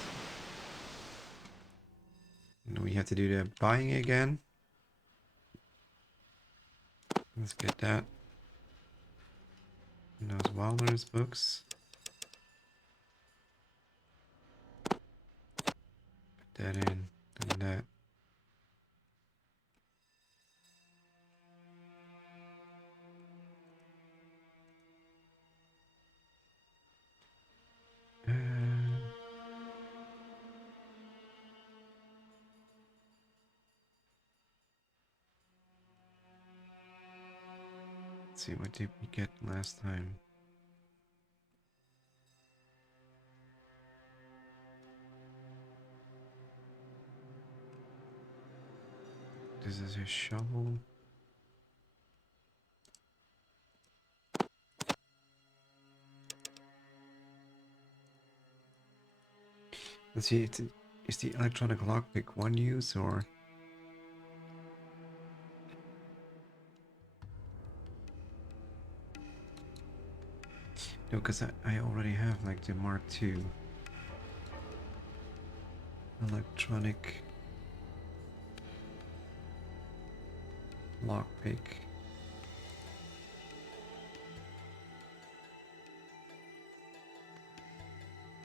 And we have to do the buying again. Let's get that. And those Wilderness books. Put that in and that. Let's see, what did we get last time? This is a shovel. Let's see, is the electronic lockpick one use or? No, because I already have like the Mark II electronic lockpick.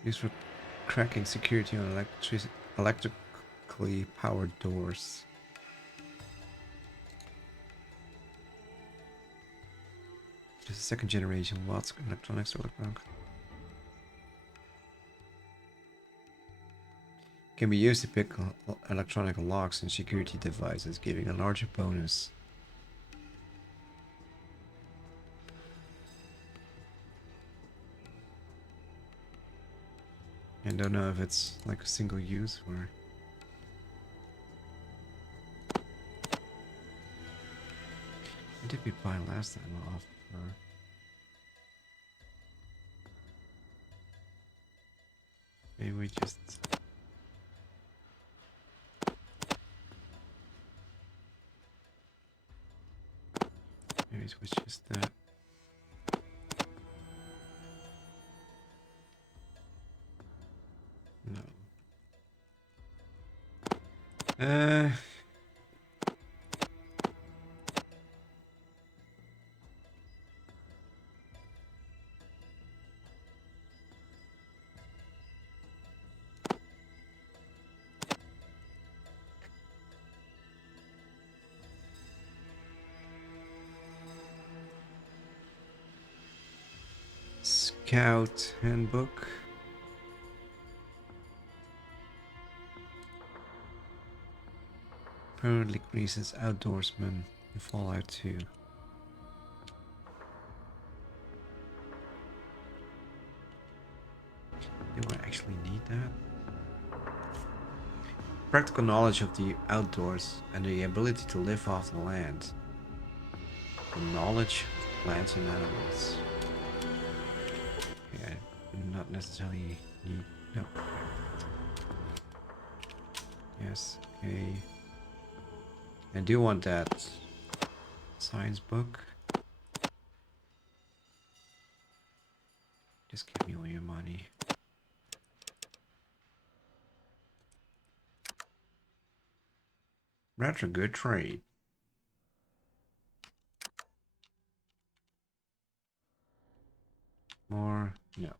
Used for cracking security on electrically powered doors. This is second generation Watts electronics electronic. Can be used to pick electronic locks and security devices, giving a larger bonus. I don't know if it's like a single use or... What did we buy last time off? Maybe we just... Maybe it was just that. No. Uh, Scout handbook. Permanently increases outdoorsmen in Fallout 2. Do I actually need that? Practical knowledge of the outdoors and the ability to live off the land. The knowledge of plants and animals. Okay, I do not necessarily need. No. Yes, okay. I do want that science book. Just give me all your money. Rather good trade. More? No.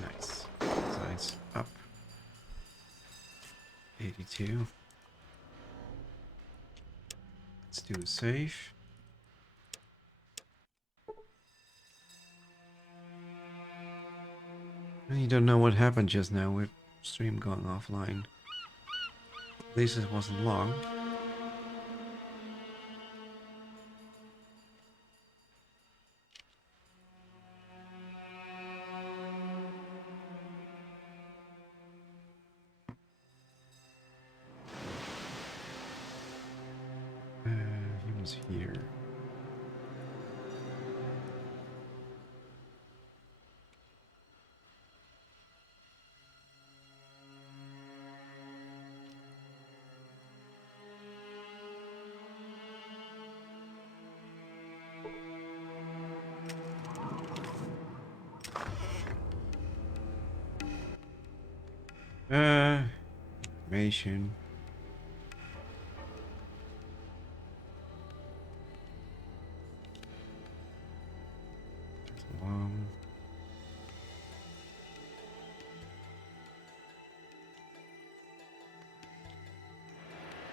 Nice. Science up. 82. Let's do a save. You don't know what happened just now with stream going offline. At least it wasn't long. He was here. Information. That's long.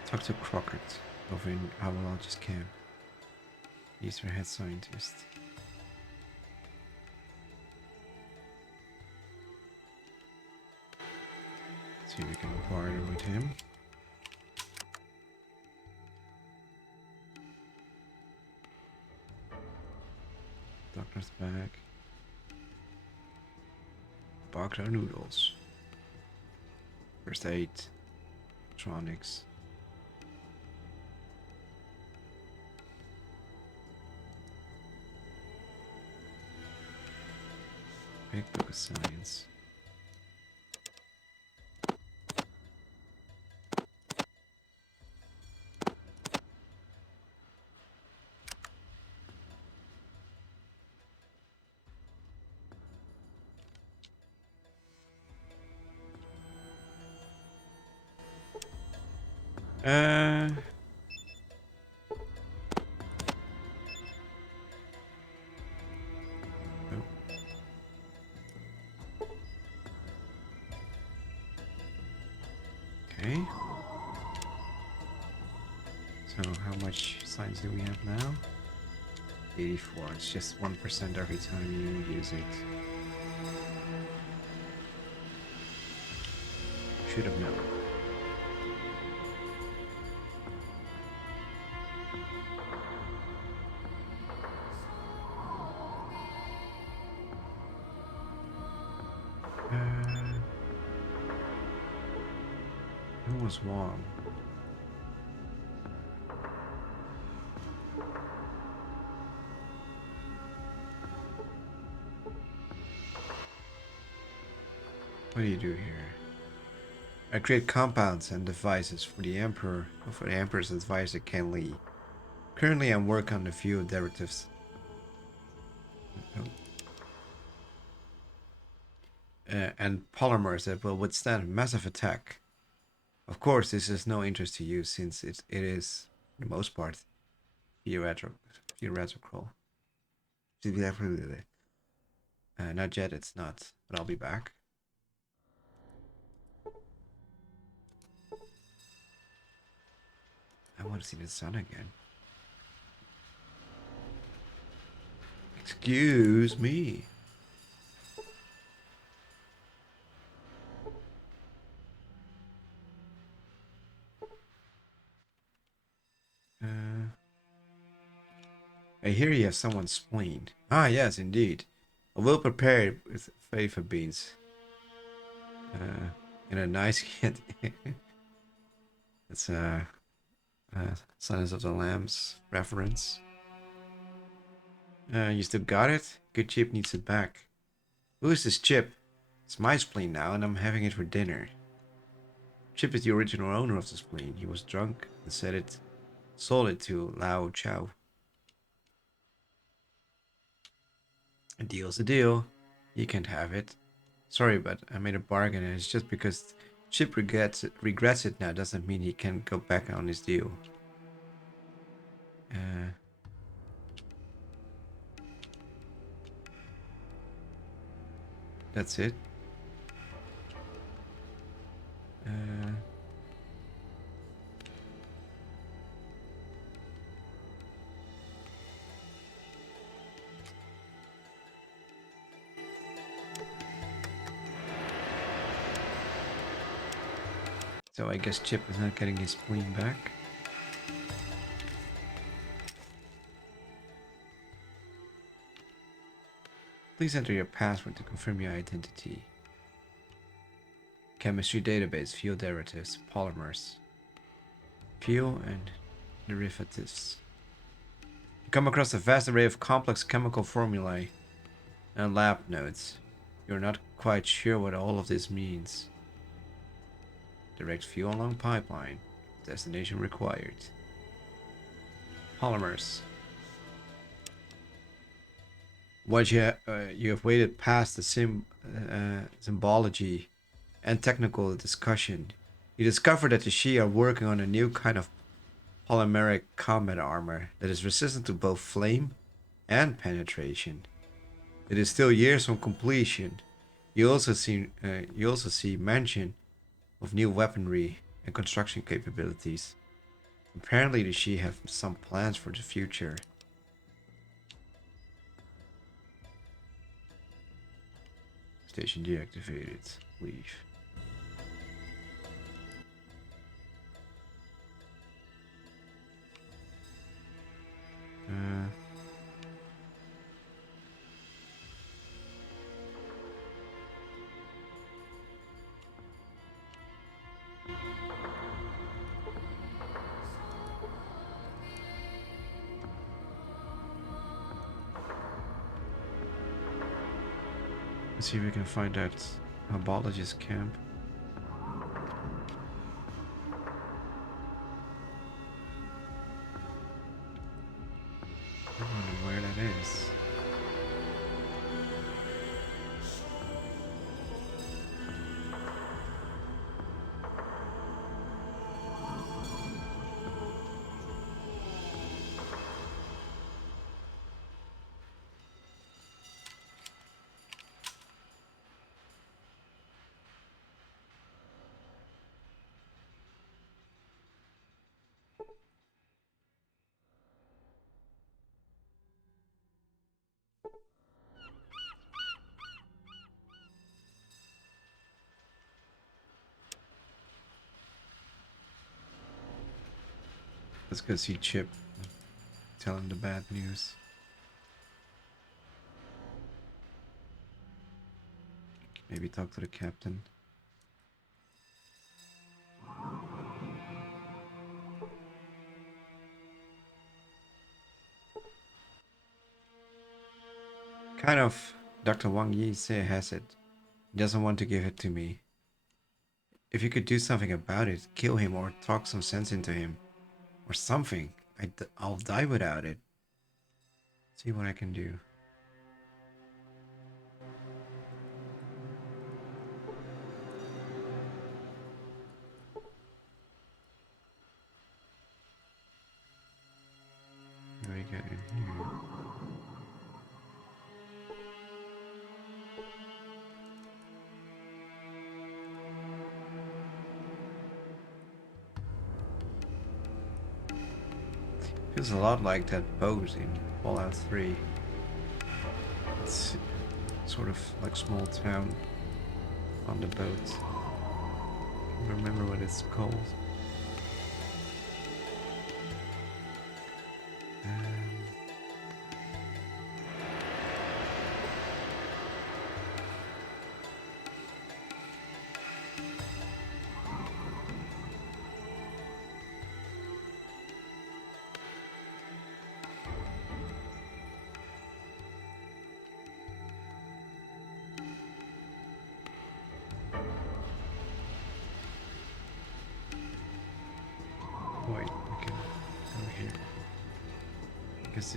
Talk to Crockett over in Avalologist camp. He's our head scientist. See if we can barter with him. Doctor's bag. Bakra noodles. First aid. Electronics. Big book of science. Uh, oh. Okay. So how much science do we have now? 84. It's just 1% every time you use it. Should have known. Who was Wong? What do you do here? I create compounds and devices for the Emperor, or for the Emperor's advisor Ken Lee. Currently, I'm working on a few derivatives. Oh. and polymers that will withstand massive attack. Of course, this is no interest to you since it is, for the most part, theoretical. Not yet, it's not, but I'll be back. I want to see the sun again. Excuse me. I hear you have someone spleen. Ah, yes, indeed. I will prepare it with fava beans. In a nice kit. It's a Silence of the Lambs reference. You still got it? Good Chip needs it back. Who is this Chip? It's my spleen now, and I'm having it for dinner. Chip is the original owner of the spleen. He was drunk and sold it to Lao Chow. A deal's a deal. You can't have it. Sorry, but I made a bargain, and it's just because Chip regrets it now doesn't mean he can go back on his deal. That's it. So I guess Chip is not getting his spleen back. Please enter your password to confirm your identity. Chemistry database, fuel derivatives, polymers, fuel and derivatives. You come across a vast array of complex chemical formulae and lab notes. You're not quite sure what all of this means. Direct fuel along pipeline. Destination required. Polymers. Once you have waded past the symbology and technical discussion, you discover that the Shi are working on a new kind of polymeric combat armor that is resistant to both flame and penetration. It is still years from completion. You also see mention of new weaponry and construction capabilities. Apparently the Shi have some plans for the future. Station deactivated. Leave. Let's see if we can find out Herbologist camp. I wonder where that is. Let's go see Chip. Tell him the bad news. Maybe talk to the captain. Kind of. Dr. Wang Yi has it. He doesn't want to give it to me. If you could do something about it, kill him or talk some sense into him. Or something. I'll die without it. See what I can do. get in here? Feels a lot like that boat in Fallout 3. It's sort of like small town on the boat. Can't remember what it's called. Wait, we can go here. Guess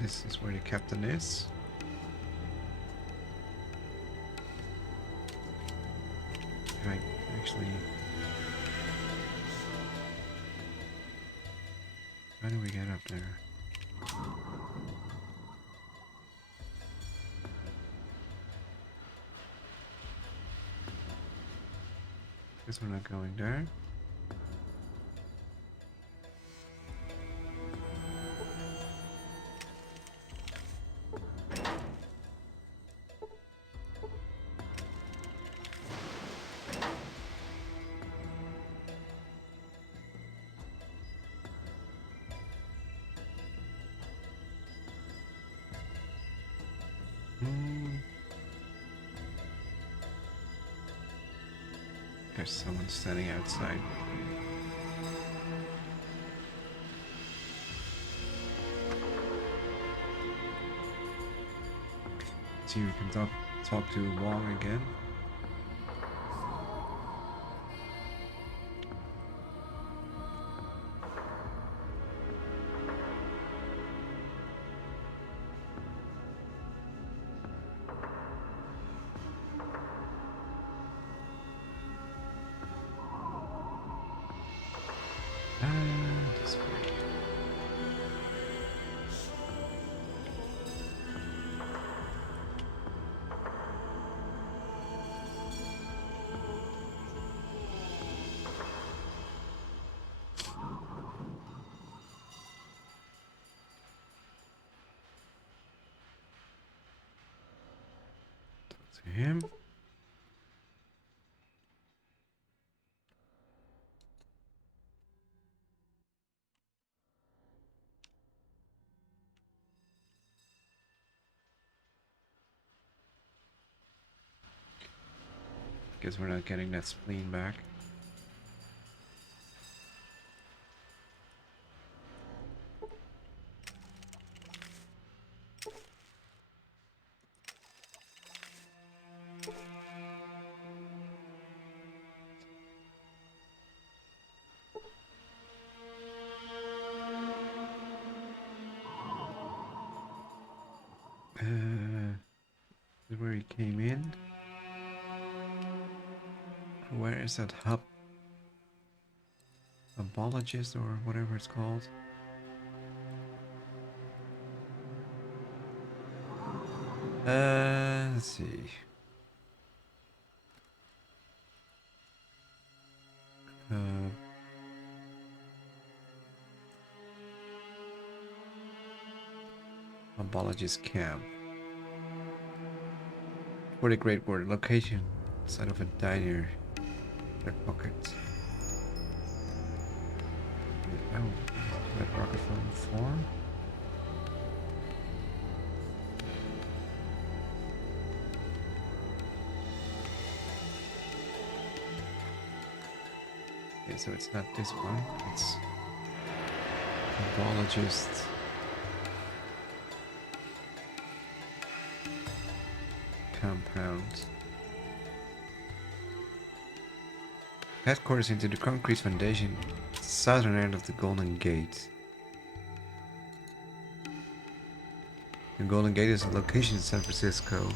this is where the captain is. Right, actually. How do we get up there? Guess we're not going there. There's someone standing outside. See if we can talk to Wong again. This way. Talk to him. Guess we're not getting that spleen back. This is where he came in. Where is that hub? Abologist or whatever it's called. Let's see. Abologist camp. For the Great Word, location side of a diner. Red pocket. Oh, red rocket from 4. Okay, so it's not this one. It's Abologist. Compound. Headquarters into the concrete foundation, southern end of the Golden Gate. The Golden Gate is a location in San Francisco.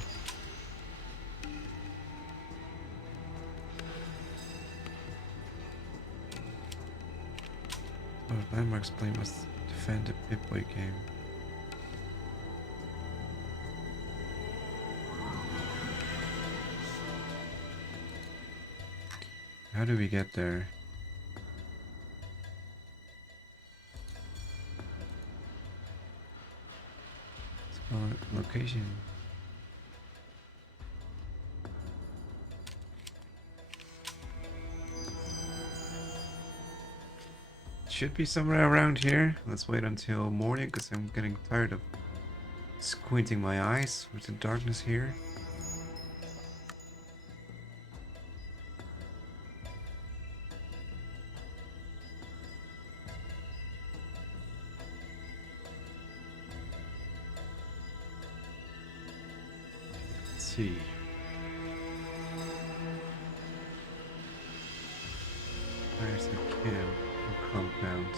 Landmarks plane must defend the Pip-Boy game. how do we get there? Let's call it location. Should be somewhere around here. Let's wait until morning because I'm getting tired of squinting my eyes with the darkness here. Let's see. Where's the camp or compound?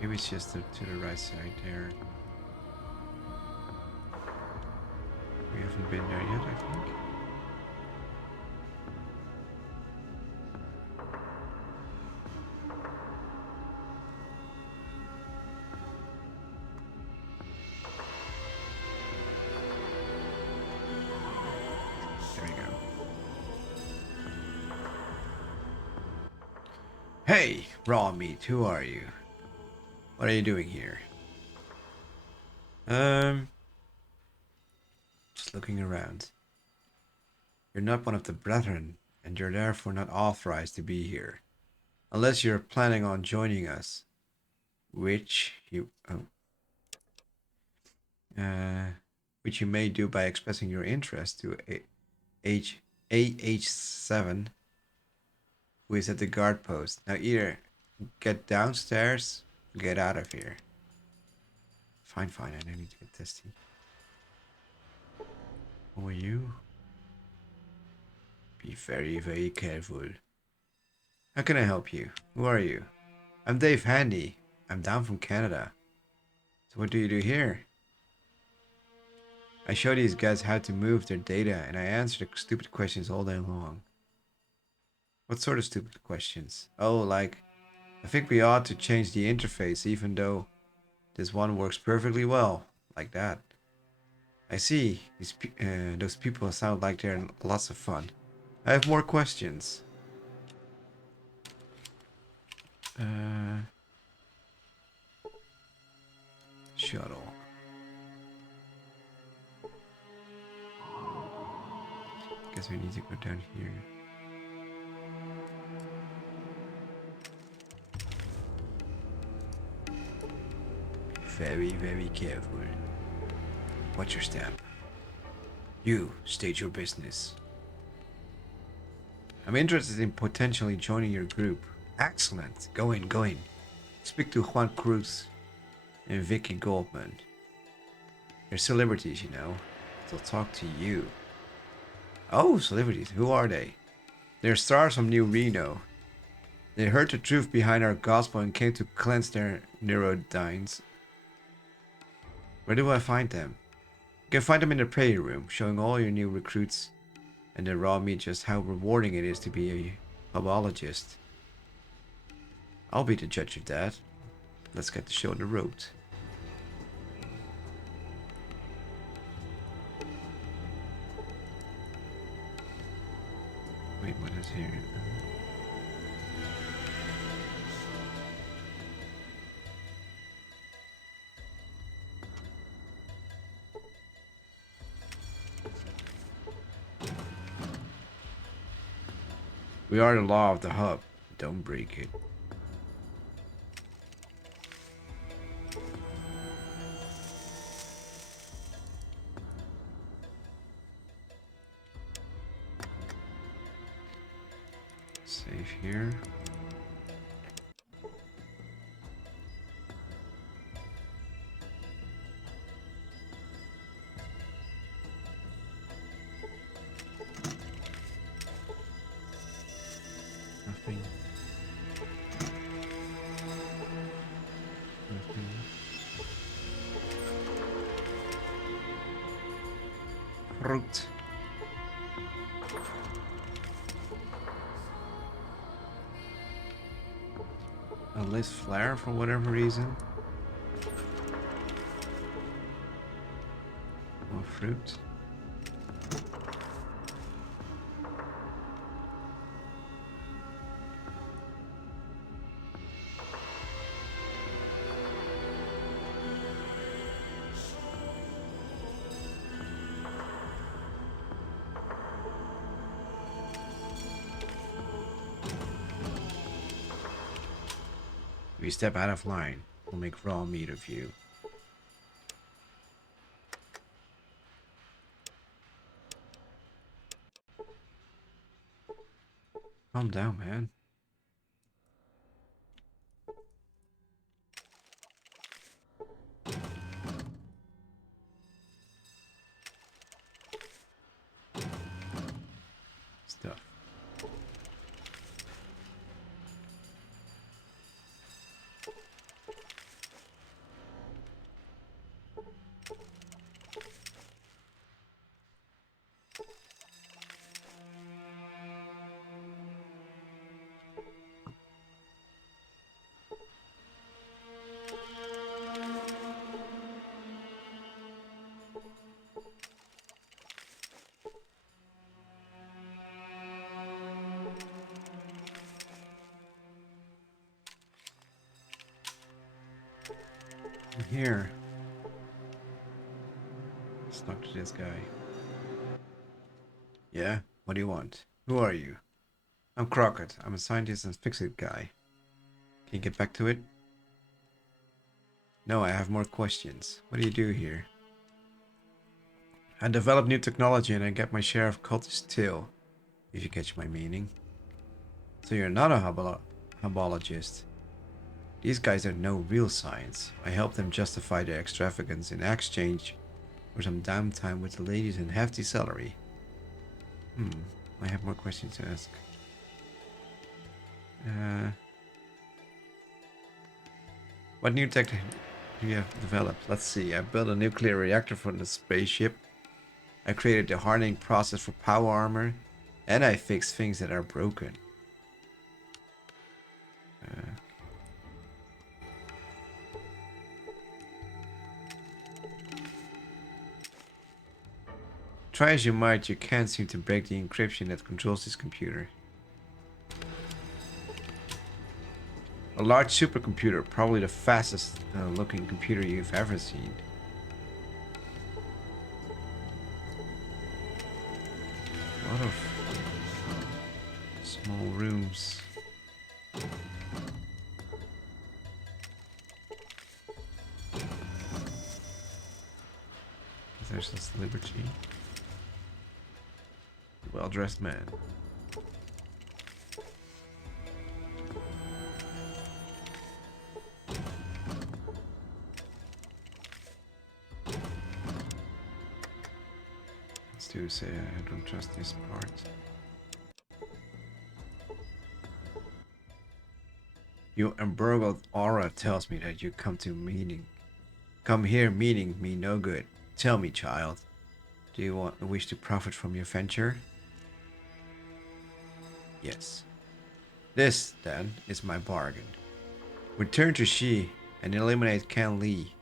Maybe it's just to the right side there. We haven't been there yet, I think. There we go. Hey, raw meat, who are you? What are you doing here? Just looking around. You're not one of the brethren, and you're therefore not authorized to be here. Unless you're planning on joining us. Which you may do by expressing your interest to AH7, who is at the guard post. Now either get downstairs or get out of here. Fine, I don't need to get testy. Who are you? Be very, very careful. How can I help you? Who are you? I'm Dave Handy. I'm down from Canada. So what do you do here? I show these guys how to move their data and I answer the stupid questions all day long. What sort of stupid questions? Oh, like, I think we ought to change the interface even though this one works perfectly well. Like that. I see. Those people sound like they're lots of fun. I have more questions. Shuttle. Guess we need to go down here. Very, very careful. Watch your step. You, state your business. I'm interested in potentially joining your group. Excellent. Go in. Speak to Juan Cruz and Vicky Goldman. They're celebrities, you know. They'll talk to you. Oh, celebrities. Who are they? They're stars from New Reno. They heard the truth behind our gospel and came to cleanse their neurodynes. Where do I find them? You can find them in the prayer room, showing all your new recruits and the raw meat just how rewarding it is to be a hubologist. I'll be the judge of that. Let's get the show on the road. Wait, what is here? We are the law of the hub. Don't break it. Save here. Nothing. Nothing. Fruit. A list flare for whatever reason. More fruit. If you step out of line, we'll make raw meat of you. Calm down, man. Stuff. I'm here. Let's talk to this guy. Yeah? What do you want? Who are you? I'm Crockett. I'm a scientist and fix-it guy. Can you get back to it? No, I have more questions. What do you do here? I develop new technology and I get my share of cultist till, if you catch my meaning. So you're not a hebologist. These guys don't know real science. I help them justify their extravagance in exchange for some downtime with the ladies and hefty salary. I have more questions to ask. What new tech do you have developed? Let's see. I built a nuclear reactor for the spaceship. I created the hardening process for power armor. And I fixed things that are broken. Try as you might, you can't seem to break the encryption that controls this computer. A large supercomputer, probably the fastest looking computer you've ever seen. A lot of small rooms. There's this Liberty. Well-dressed man. Let's do say I don't trust this part. Your embroiled aura tells me that you come here meaning me no good. Tell me, child, do you wish to profit from your venture? Yes. This, then, is my bargain. Return to Xi and eliminate Ken Li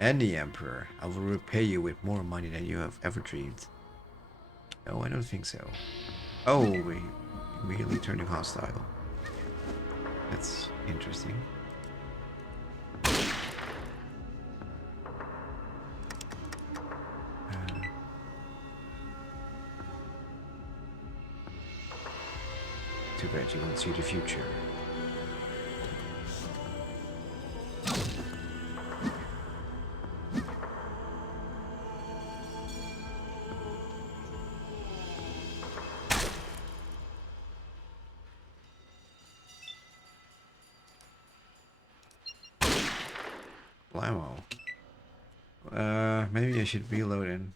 and the Emperor. I will repay you with more money than you have ever dreamed. No, I don't think so. Oh, we immediately turning hostile. That's interesting. Too bad you won't see the future. Blammo. Maybe I should reload and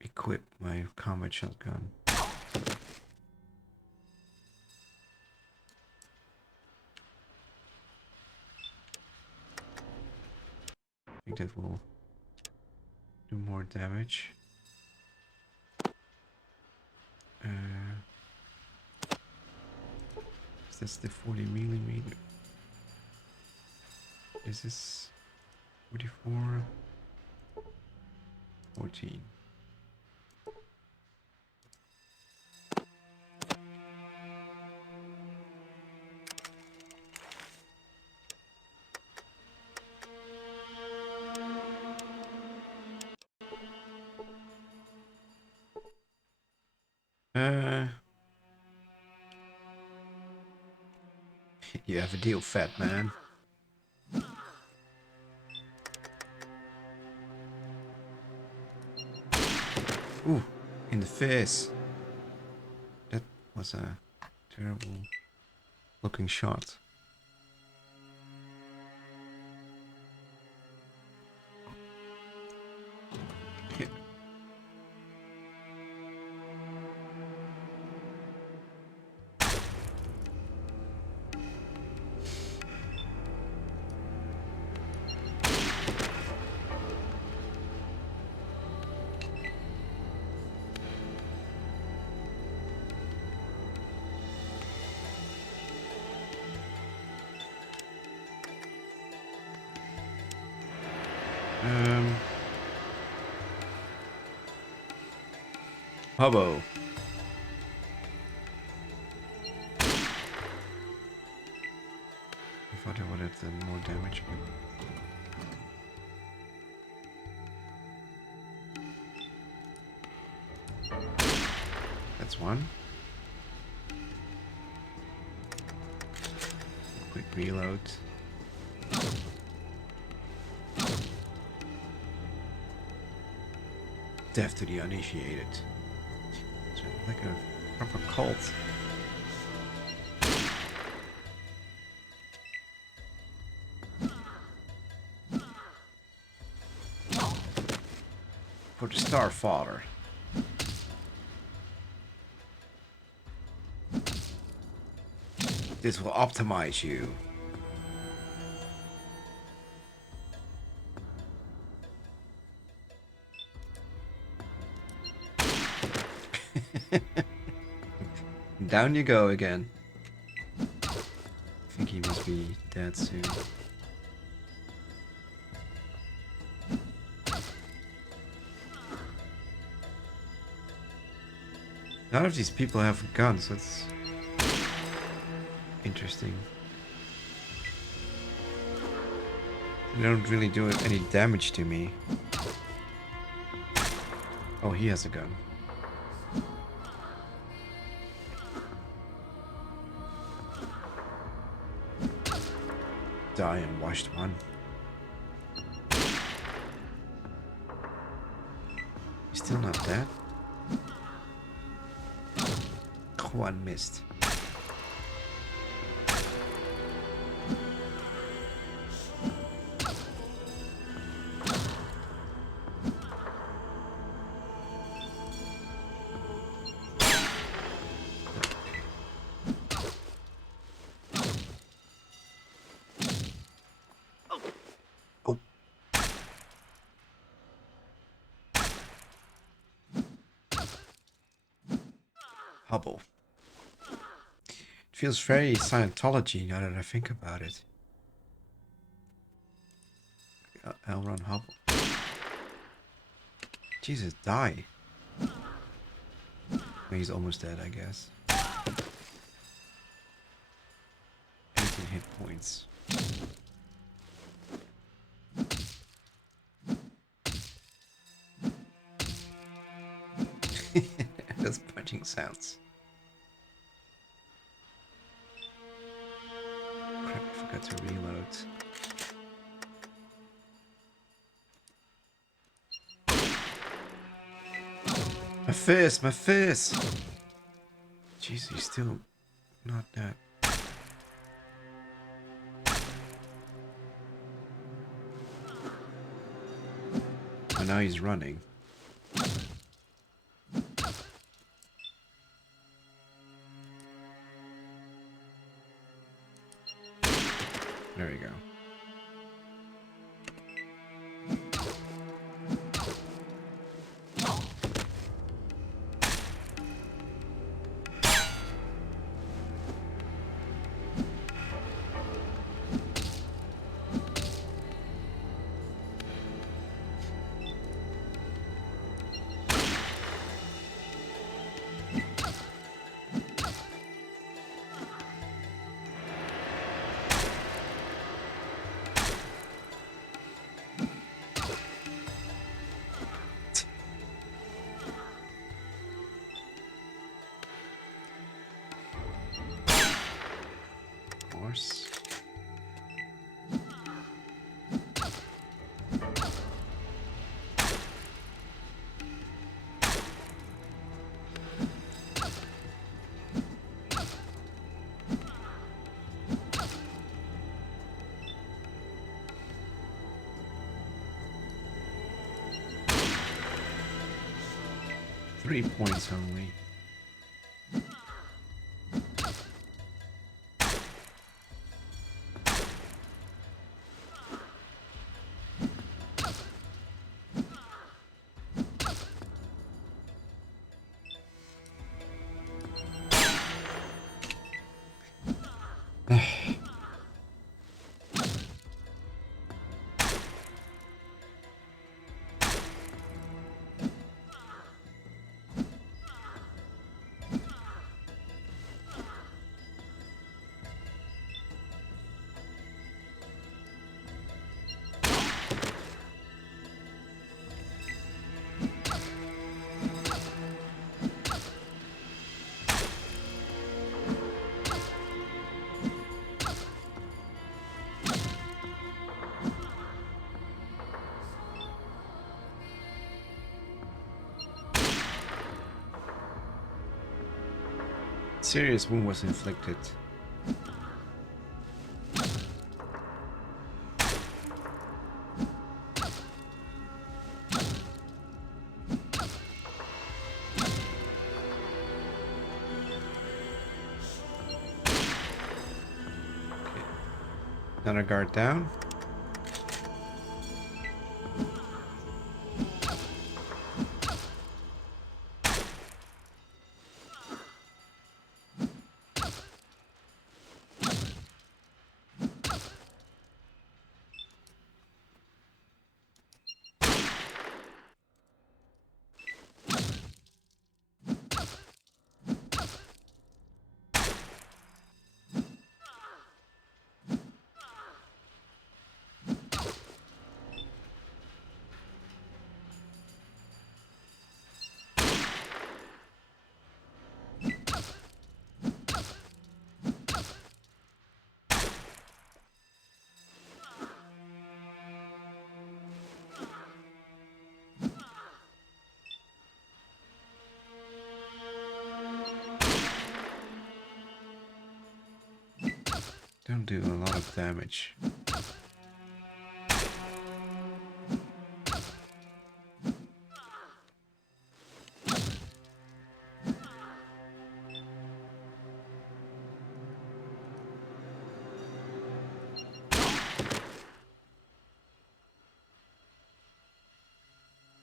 equip my combat shotgun. I think that will do more damage. That's the 40 millimeter. Is this 44? 14. You have a deal, fat man. Ooh, in the face. That was a terrible looking shot. Hit. Hubbo. I thought I would have done more damage. That's one. Quick reload. Death to the uninitiated. It's like a proper cult. For the Star Father. This will optimize you. Down you go again. I think he must be dead soon. None of these people have guns, that's interesting. They don't really do any damage to me. Oh, he has a gun. Die and washed one. He's still not dead. One missed. Oh. Hubble. Feels very Scientology now that I think about it. L. Ron Hubble. Jesus, die. He's almost dead, I guess. 18 hit points. Those punching sounds. Crap, I forgot to reload. My face, my face! Jeez, he's still not dead. Oh, now he's running. There we go. course. Three points only. Serious wound was inflicted. Another guard down. Don't do a lot of damage.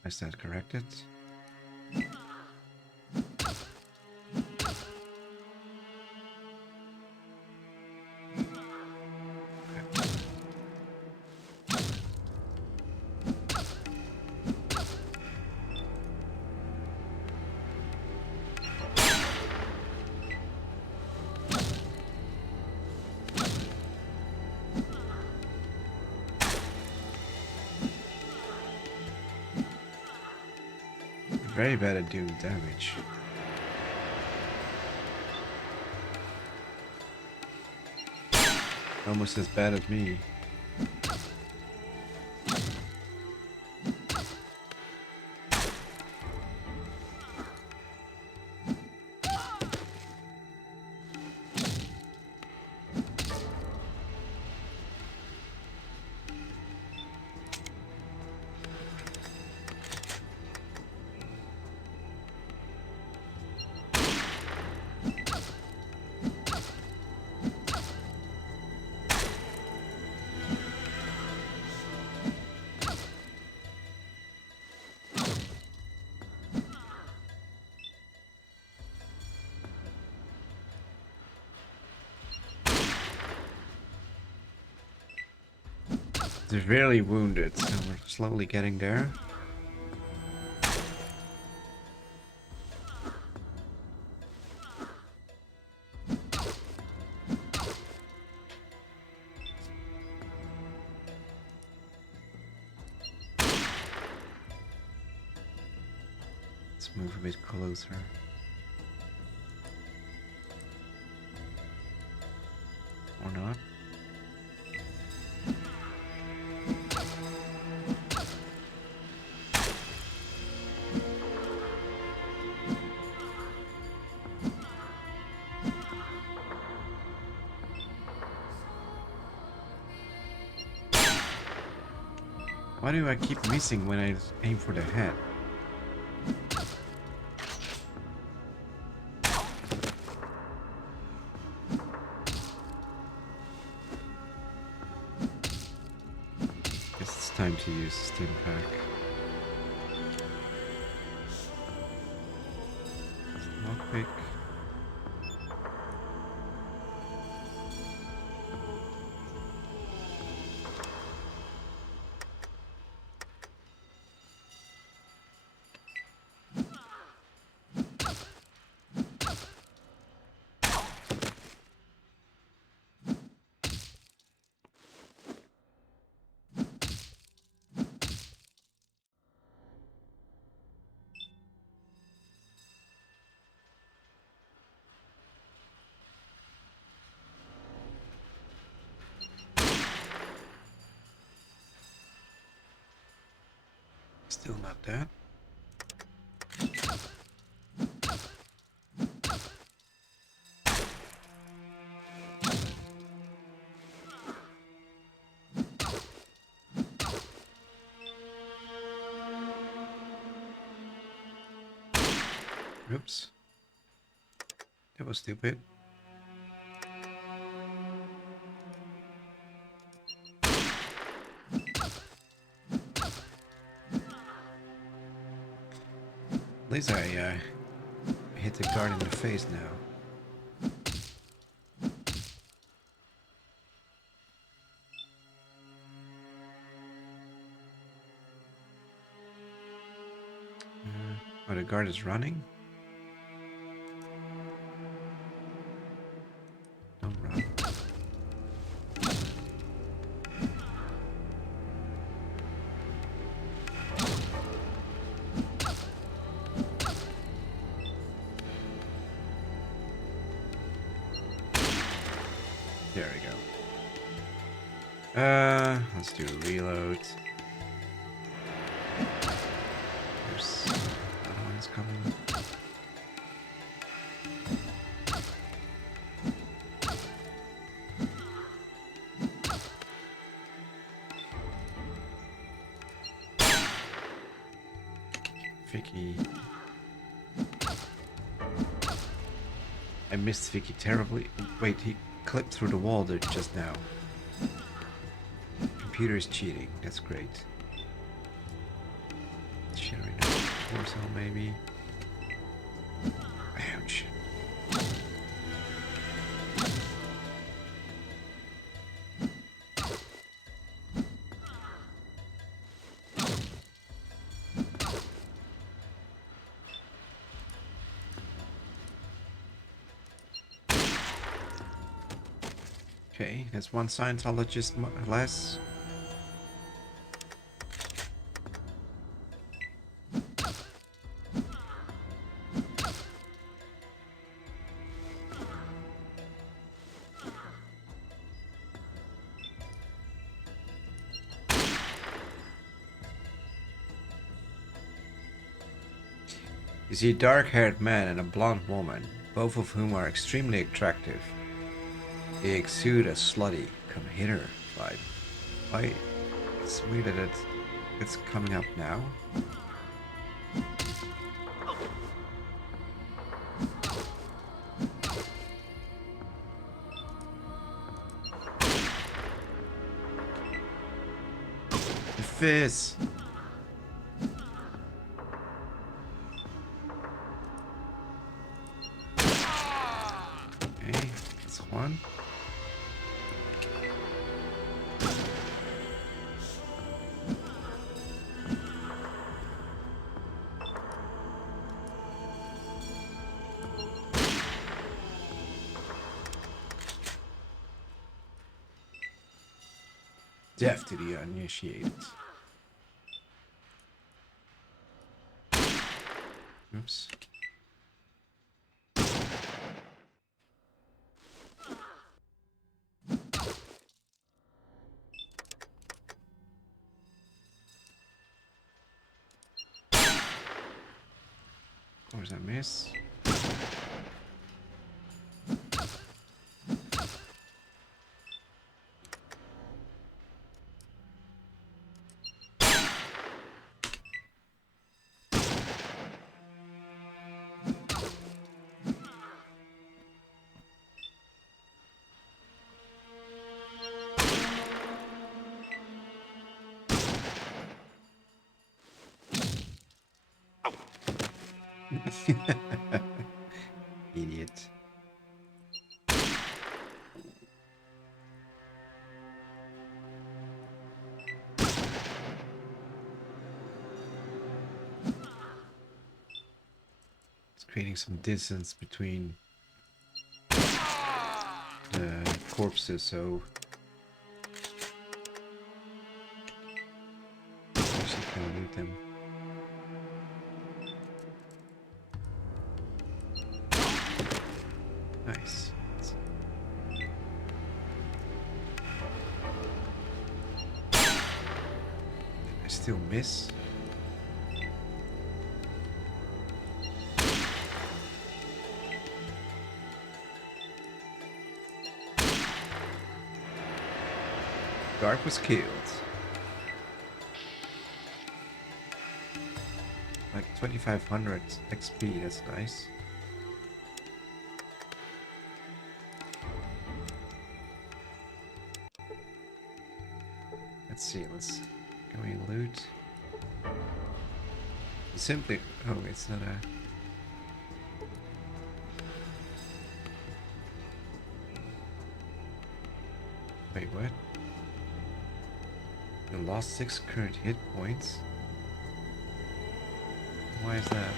Is that corrected? Very bad at doing damage. Almost as bad as me. Severely wounded, so we're slowly getting there. Let's move a bit closer. Or not. Why do I keep missing when I aim for the head? Guess it's time to use Stim Pack. Lockpick. Still not that. Oops. That was stupid. At least I hit the guard in the face now. Oh, the guard is running? Don't run. There we go. Let's do a reload. There's another one's coming. Vicky. I missed Vicky terribly. Wait, he clipped through the wall there just now. Computer's cheating. That's great. Sharing a torso, maybe. Ouch. Okay, that's one Scientologist less. You see a dark-haired man and a blonde woman, both of whom are extremely attractive. They exude a slutty, come hither vibe. Why? It's weird that it's coming up now. The fizz! Okay, that's one. Death to the uninitiated. Oops. course I miss. Idiot. It's creating some distance between the corpses, so actually can loot them. Nice. I still miss. Dark was killed. Like 2500 XP, that's nice. Let's see, can we loot? Simply, oh, it's not a... Wait, what? You lost 6 current hit points? Why is that?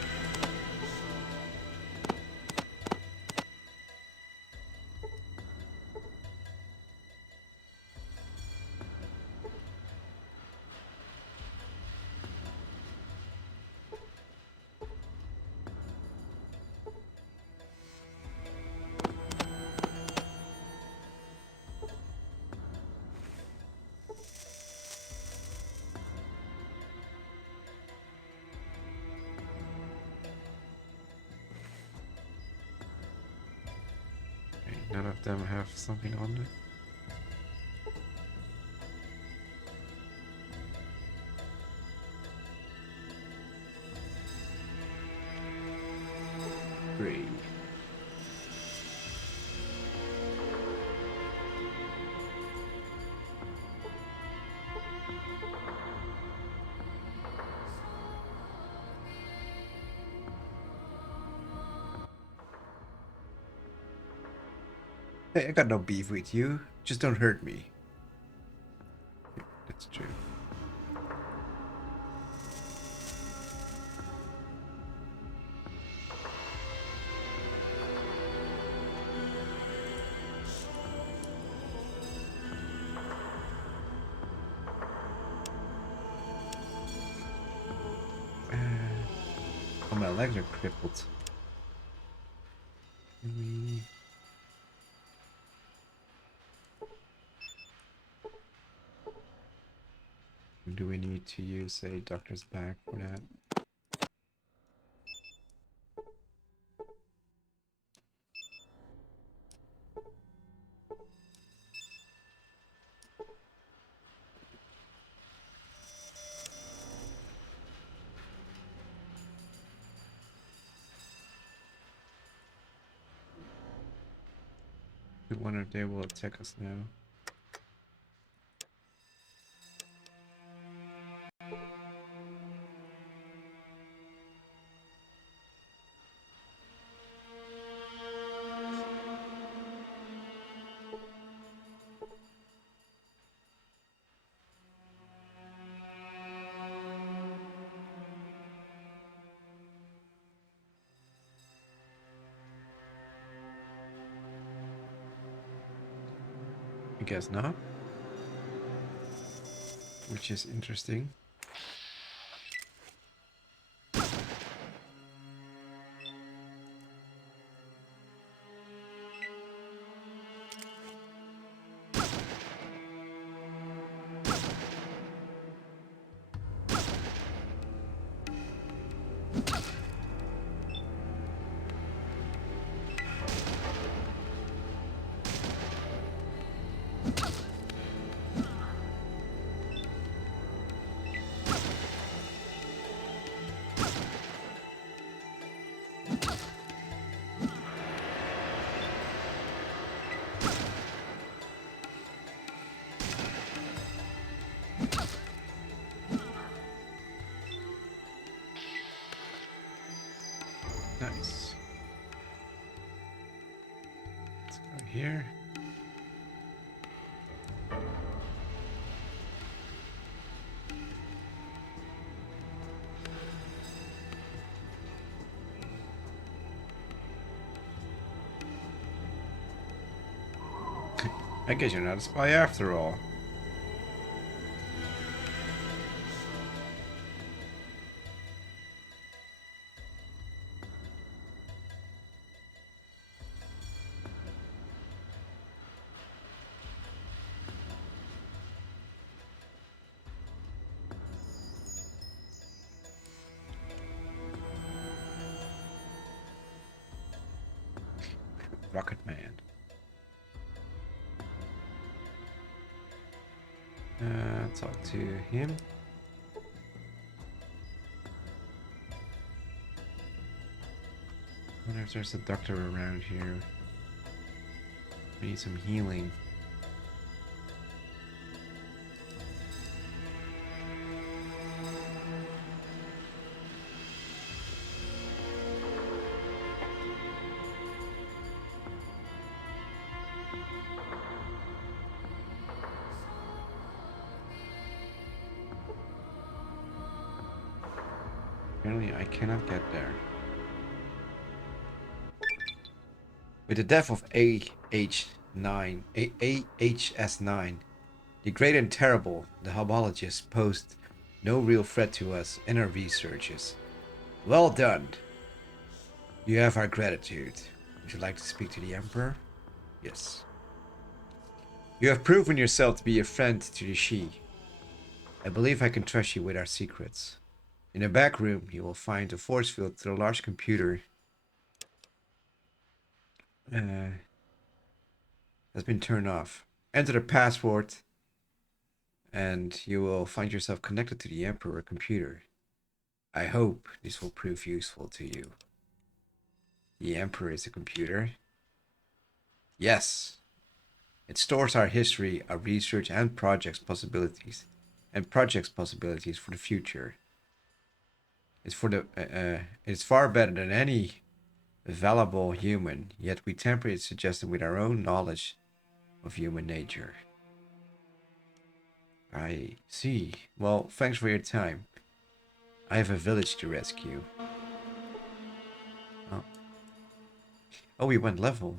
None of them have something on it. Great. Hey, I got no beef with you. Just don't hurt me. That's true. Oh, my legs are crippled. Do we need to use a doctor's bag for that? I wonder if they will attack us now. I guess not. Which is interesting. here. I guess you're not a spy after all. Rocket Man. Talk to him. I wonder if there's a doctor around here. We need some healing. Apparently I cannot get there. With the death of AH9, AHS9, the great and terrible, the Hubologists posed no real threat to us in our researches. Well done. You have our gratitude. Would you like to speak to the Emperor? Yes. You have proven yourself to be a friend to the Shi. I believe I can trust you with our secrets. In the back room, you will find a force field to a large computer has been turned off. Enter the password and you will find yourself connected to the Emperor computer. I hope this will prove useful to you. The Emperor is a computer? Yes. It stores our history, our research and projects possibilities for the future. It's far better than any available human, yet we temper its suggestion with our own knowledge of human nature. I see. Well, thanks for your time. I have a village to rescue. Oh, oh, we went level.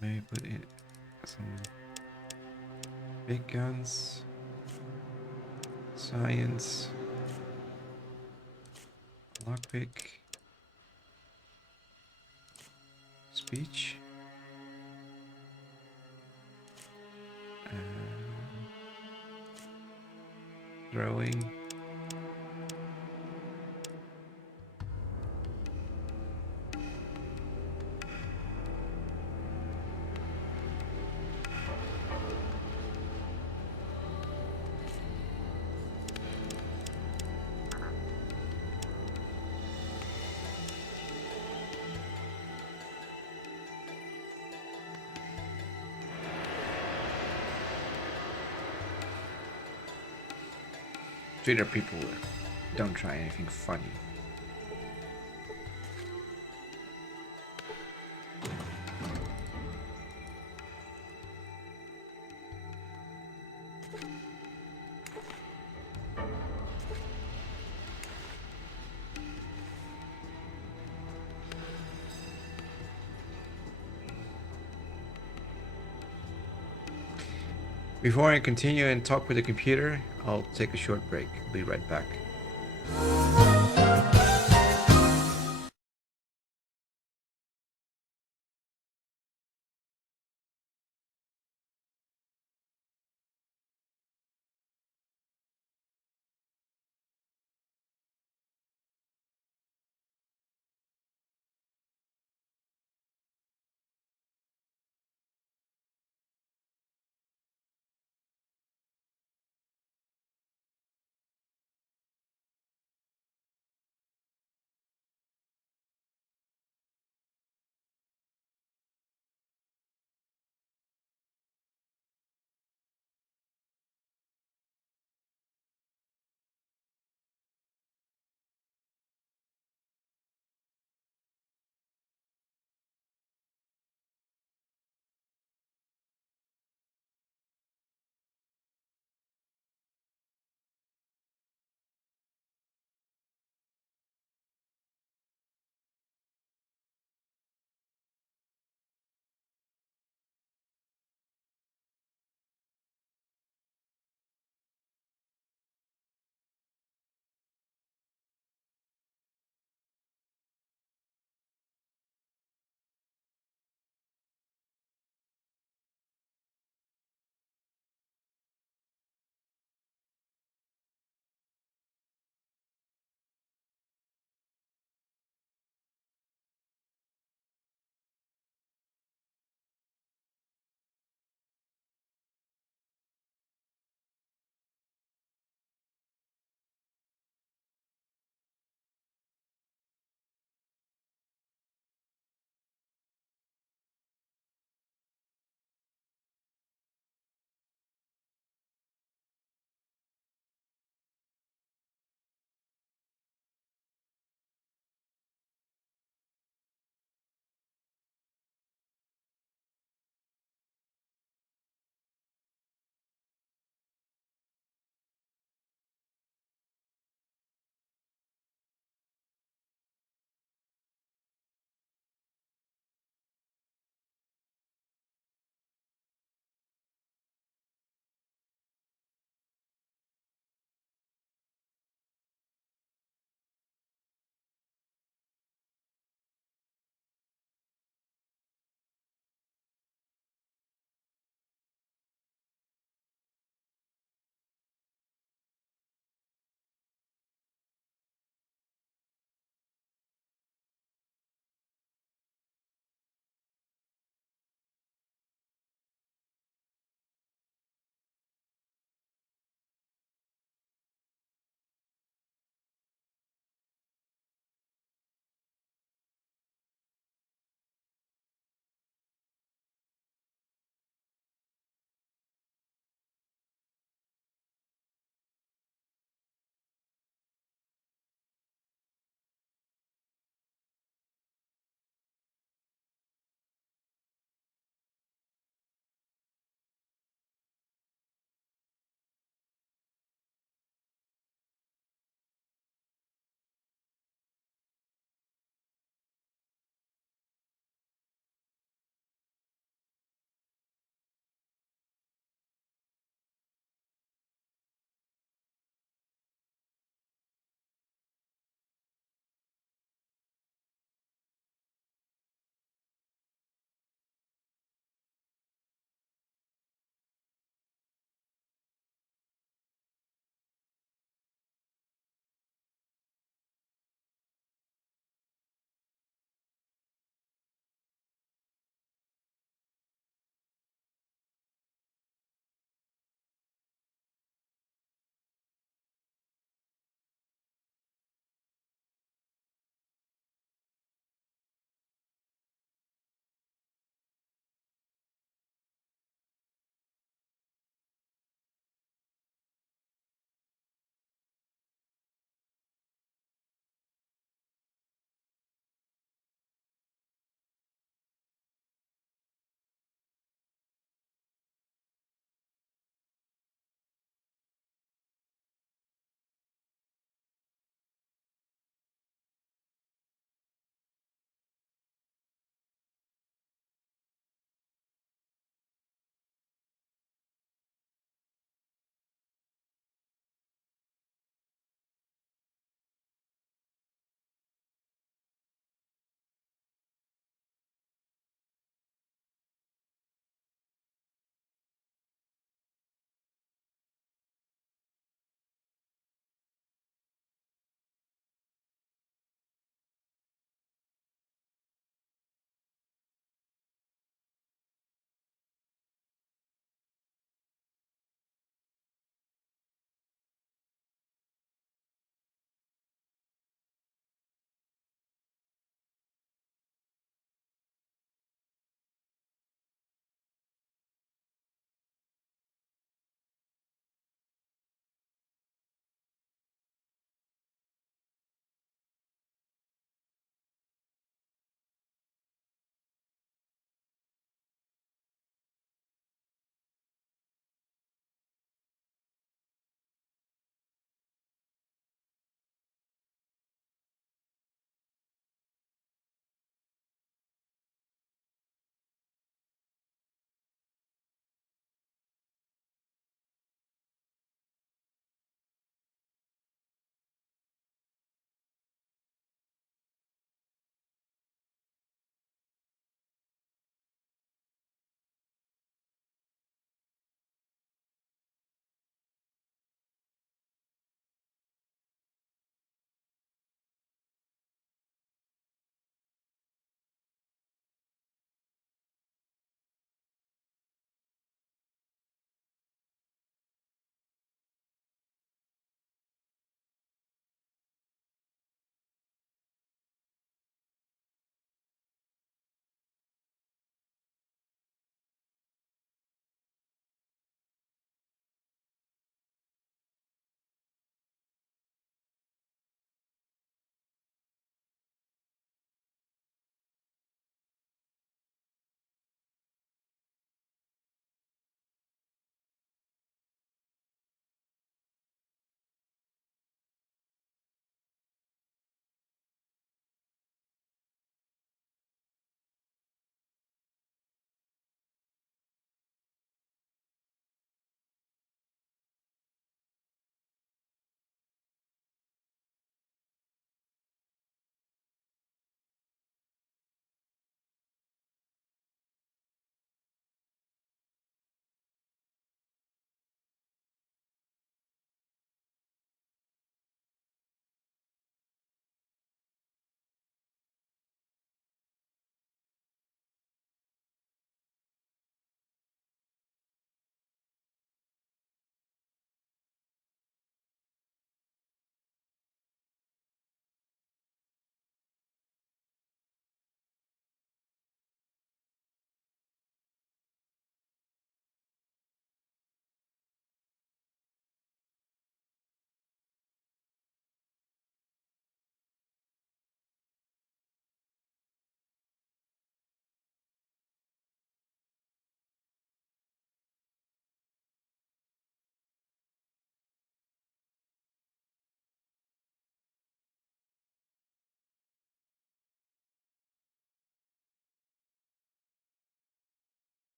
Maybe put in some big guns. Science. Lockpick. Speech. Throwing. Treat our people well. Don't try anything funny. Before I continue and talk with the computer, I'll take a short break. I'll be right back.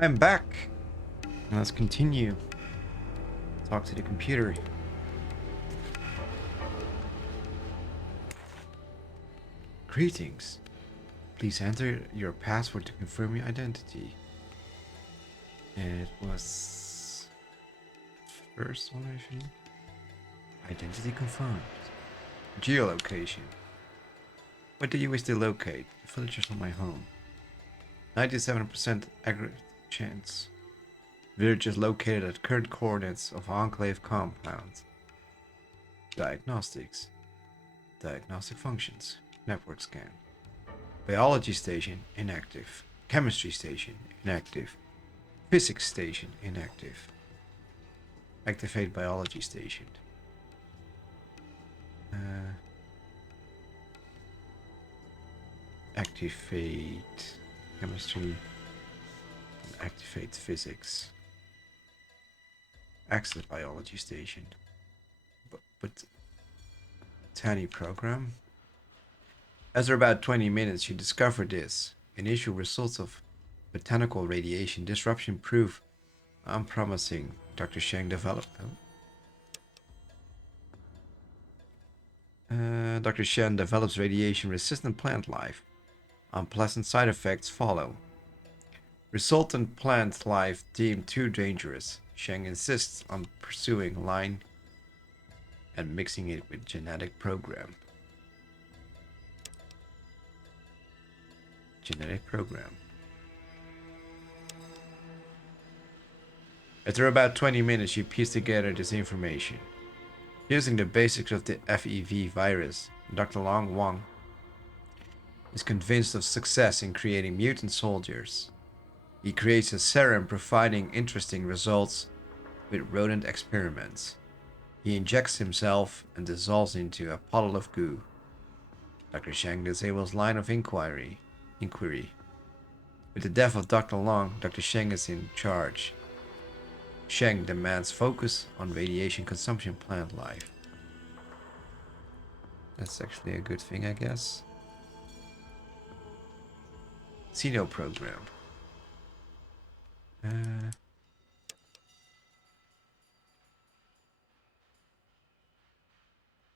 I'm back. Let's continue. Talk to the computer. Greetings. Please enter your password to confirm your identity. It was first one, I think. Identity confirmed. Geolocation. What do you wish to locate? The villagers on my home. 97% aggregate chance. Villagers located at current coordinates of Enclave compound. Diagnostics. Diagnostic functions. Network scan. Biology station inactive. Chemistry station inactive. Physics station inactive. Activate biology station. Activate chemistry. Activate physics. Access biology station. But tiny program. After about 20 minutes, you discover this. Initial results of botanical radiation disruption prove unpromising. Dr. Sheng developed. Dr. Shen develops radiation-resistant plant life. Unpleasant side effects follow. Resultant plant life deemed too dangerous. Sheng insists on pursuing line and mixing it with genetic program. Genetic program. After about 20 minutes, you piece together this information. Using the basics of the FEV virus, Dr. Long Wang is convinced of success in creating mutant soldiers. He creates a serum providing interesting results with rodent experiments. He injects himself and dissolves into a puddle of goo. Dr. Sheng disables line of inquiry. With the death of Dr. Long, Dr. Sheng is in charge. Sheng demands focus on radiation consumption plant life. That's actually a good thing, I guess. Xeno program.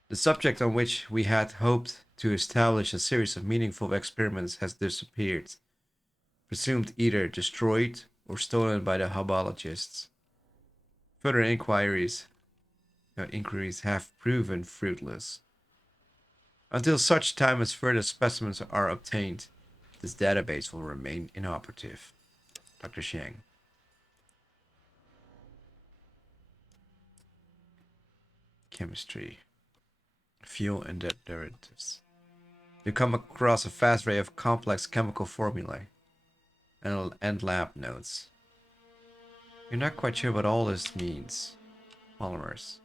The subject on which we had hoped to establish a series of meaningful experiments has disappeared, presumed either destroyed or stolen by the hubologists. Further inquiries have proven fruitless. Until such time as further specimens are obtained, this database will remain inoperative. Dr. Sheng. Chemistry. Fuel and derivatives. You come across a vast array of complex chemical formulae and lab notes. You're not quite sure what all this means. Polymers.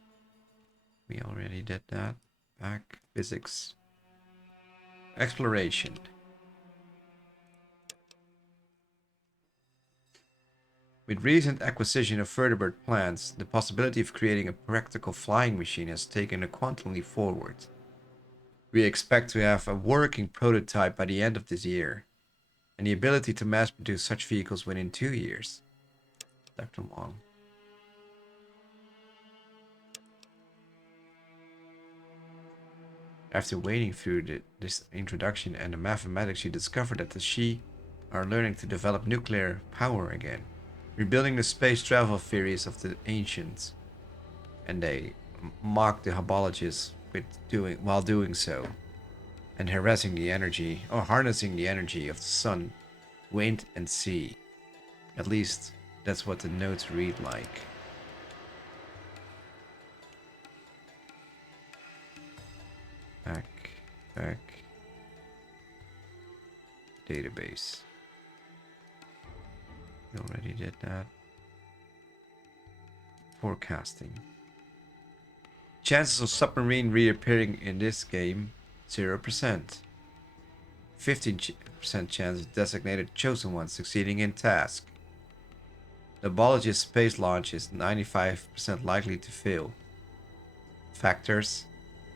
We already did that. Back. Physics. Exploration. With recent acquisition of vertebrate plants, the possibility of creating a practical flying machine has taken a quantum leap forward. We expect to have a working prototype by the end of this year, and the ability to mass produce such vehicles within 2 years. Dr. Long. After wading through this introduction and the mathematics, you discover that the Shi are learning to develop nuclear power again, rebuilding the space travel theories of the ancients, and they mock the hubologists while doing so, and harnessing the energy of the sun, wind, and sea. At least that's what the notes read like. Back. Database. We already did that. Forecasting. Chances of submarine reappearing in this game, 0%. 15% chance of designated chosen one succeeding in task. The Bologist space launch is 95% likely to fail. Factors: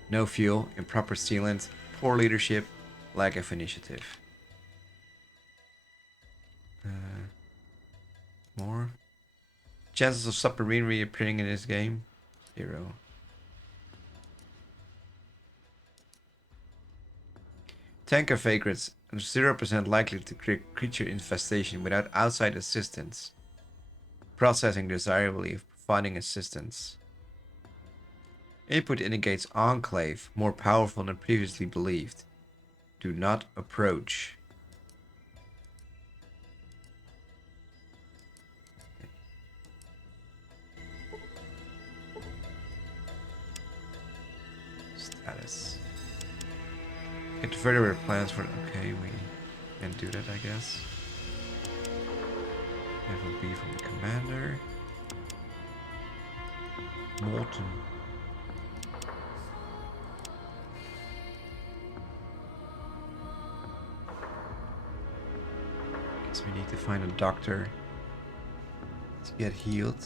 no fuel, improper sealant, poor leadership, lack of initiative. more. Chances of submarine reappearing in this game? 0. Tanker vagrants are 0% likely to create creature infestation without outside assistance. Processing desirably if providing assistance. Input indicates enclave, more powerful than previously believed. Do not approach. Status. Get further plans for. Okay, we can do that, I guess. Level B from the commander. Molten. Guess we need to find a doctor to get healed.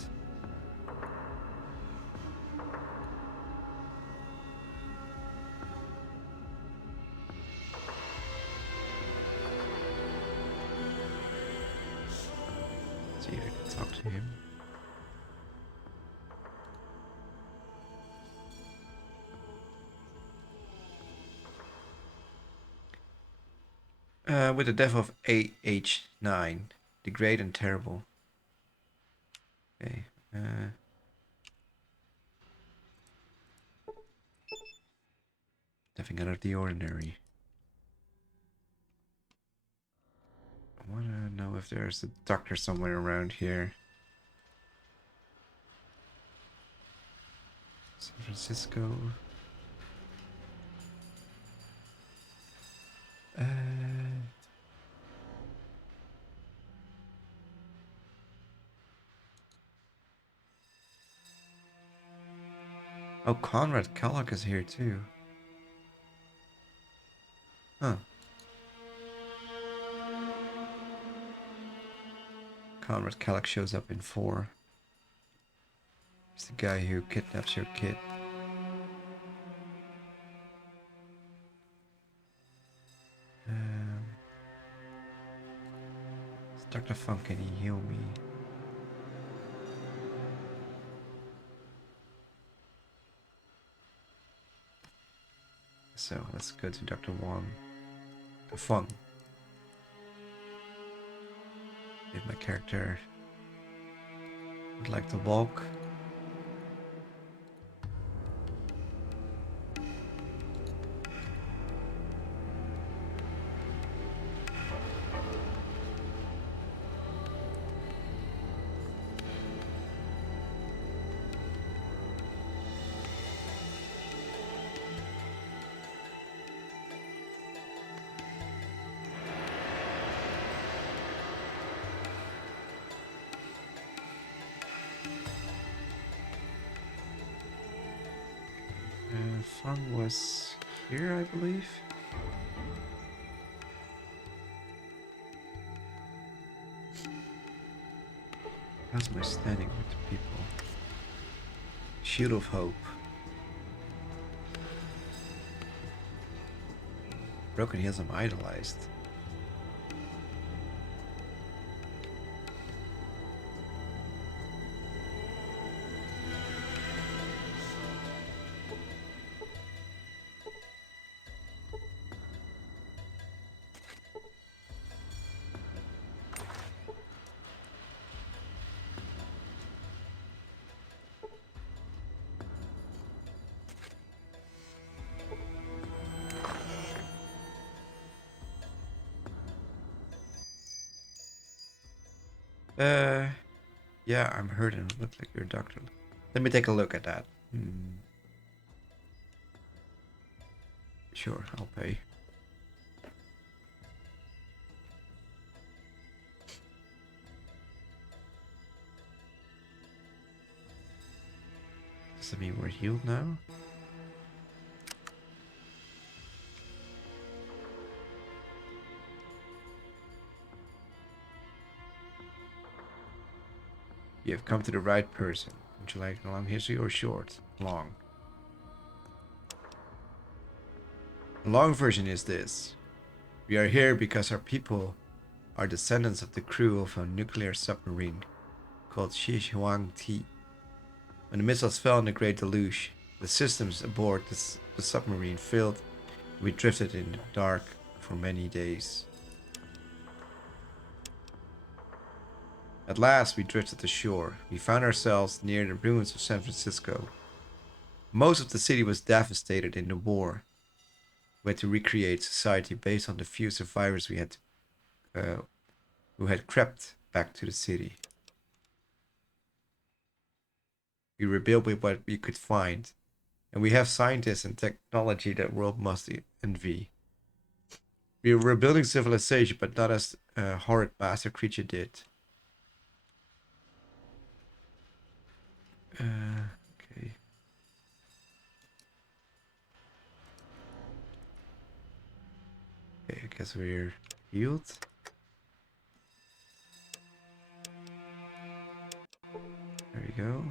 See if I can talk to him. With the death of AH9, the Great and Terrible. Okay. Nothing out of the ordinary. I wanna know if there's a doctor somewhere around here. San Francisco. Oh, Conrad Kellogg is here too. Huh. Conrad Kellogg shows up in 4. He's the guy who kidnaps your kid. Dr. Funk, can he heal me? So let's go to Dr. Wong. Fung. If my character would like to walk. Fung was here, I believe. How's my standing with the people? Shield of Hope. Broken Hills, I'm idolized. Yeah, I'm hurting. Look like you're a doctor. Let me take a look at that. Sure, I'll pay. Does that mean we're healed now? You have come to the right person. Would you like a long history or short? Long. The long version is this. We are here because our people are descendants of the crew of a nuclear submarine called Xishuangti. When the missiles fell in the Great Deluge, the systems aboard the submarine failed. We drifted in the dark for many days. At last, we drifted ashore. We found ourselves near the ruins of San Francisco. Most of the city was devastated in the war. We had to recreate society based on the few survivors who had crept back to the city. We rebuilt with what we could find, and we have scientists and technology that the world must envy. We were rebuilding civilization, but not as a horrid master creature did. Okay. Okay, I guess we're healed. There we go.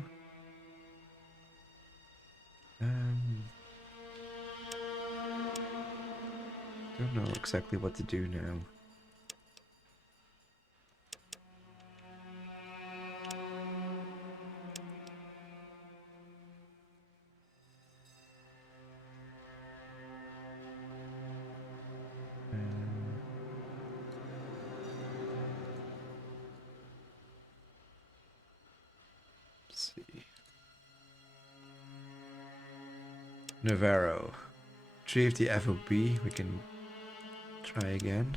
Don't know exactly what to do now. Let's see. Navarro. Retrieve the FOB. We can try again.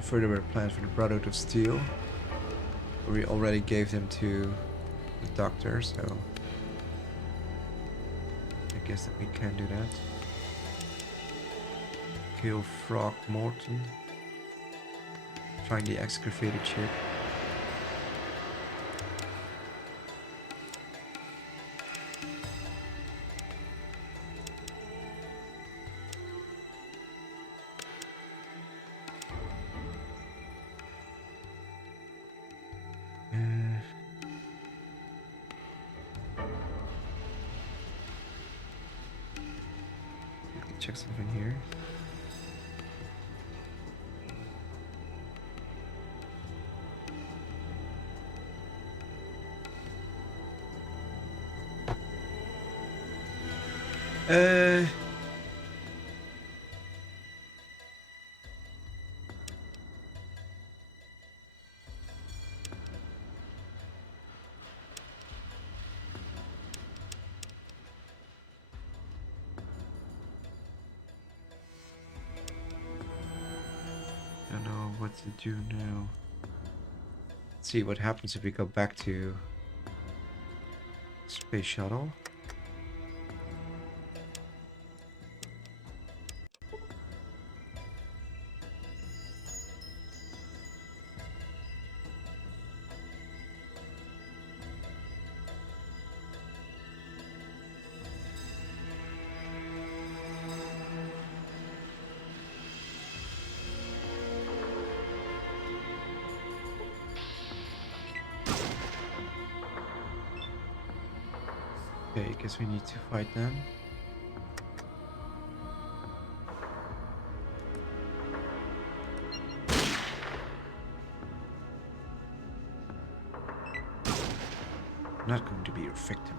Further were plans for the Brotherhood of Steel. We already gave them to the doctor, so I guess that we can do that. Kill Frog Morton. Find the excavated chip. Check something here. Don't know what to do now. Let's see what happens if we go back to Space Shuttle. Okay, I guess we need to fight them. I'm not going to be your victim.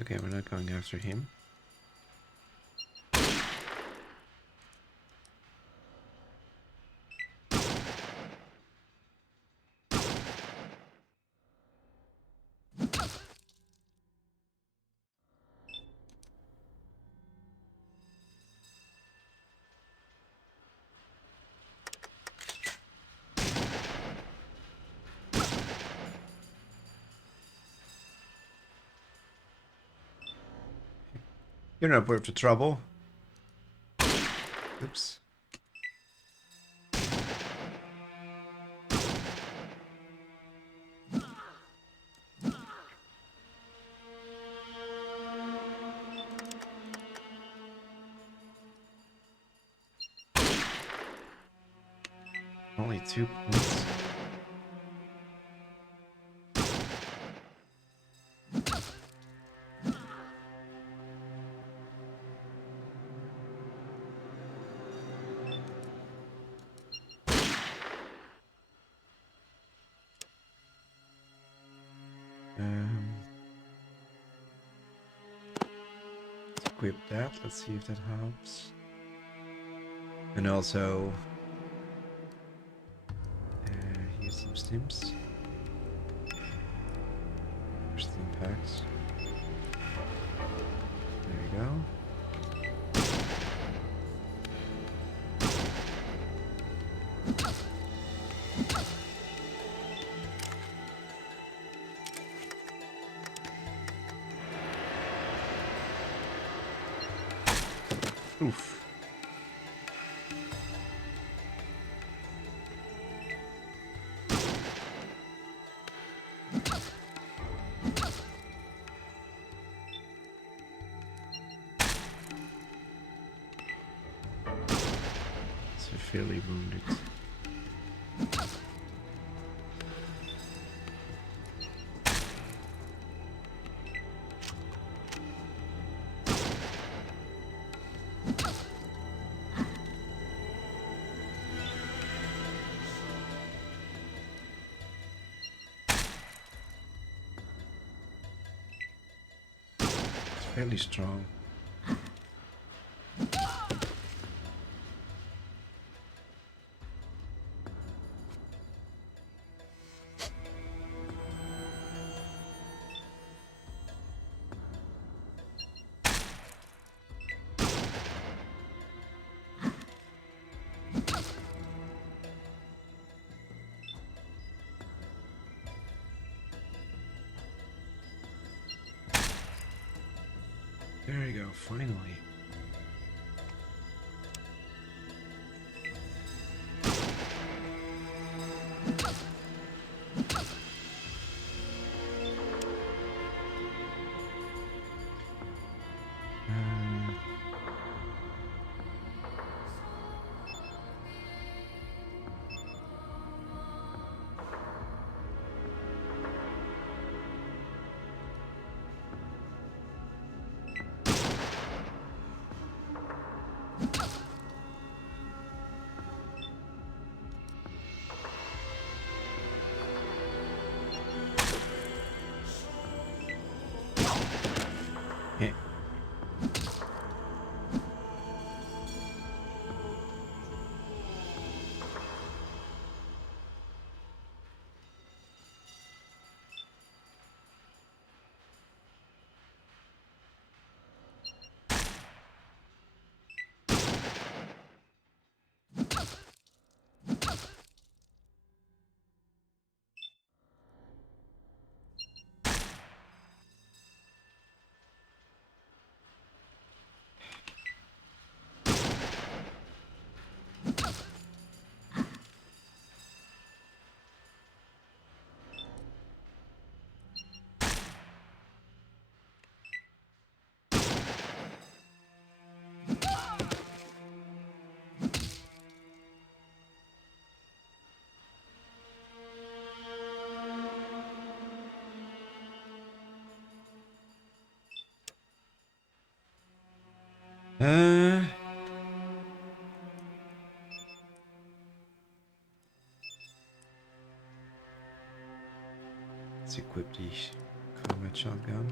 Okay, we're not going after him. You're not worth the trouble. Oops. Only 2 points. Let's equip that. Let's see if that helps. And also, here's some stims. Stim packs. There you go. Oof. Severely wounded. It's fairly strong. There you go, finally. Yeah. Uh, let's equip the combat shotgun.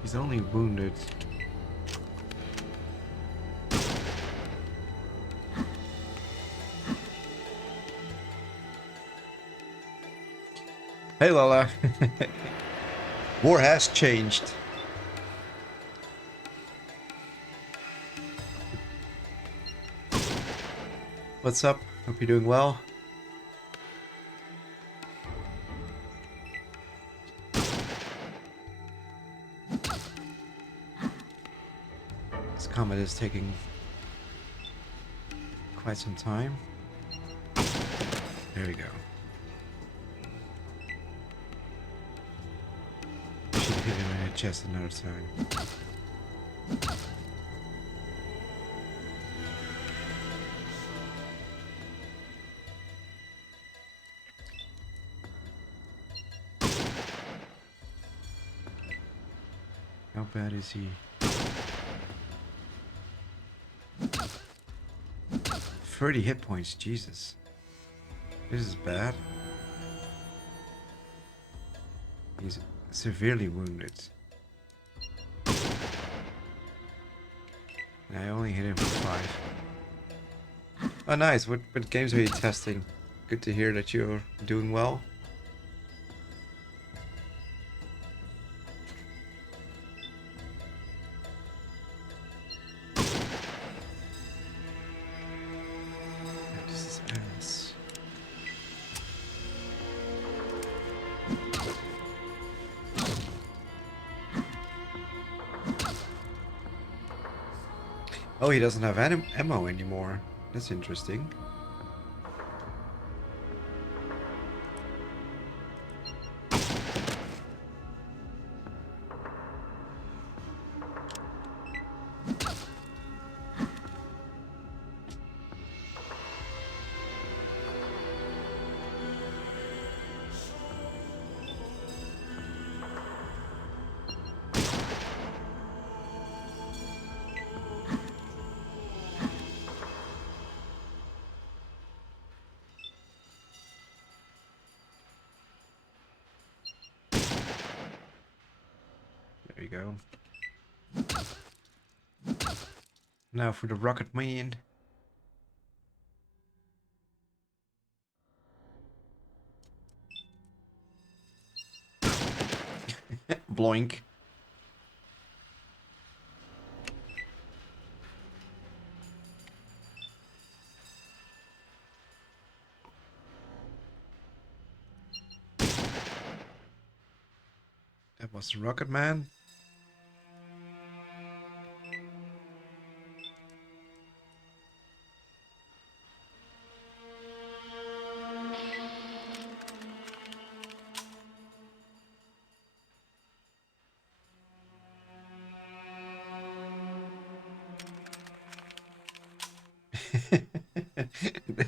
He's only wounded. Hey Lola. War has changed. What's up? Hope you're doing well. This combat is taking quite some time. There we go. Should hit him in the chest another time. How bad is he? 30 hit points, Jesus. This is bad. He's severely wounded. And I only hit him for 5. Oh nice, what games are you testing? Good to hear that you're doing well. This is ass. Oh, he doesn't have ammo anymore. That's interesting. There you go. Now for the rocket man. Bloink. That was the Rocket Man.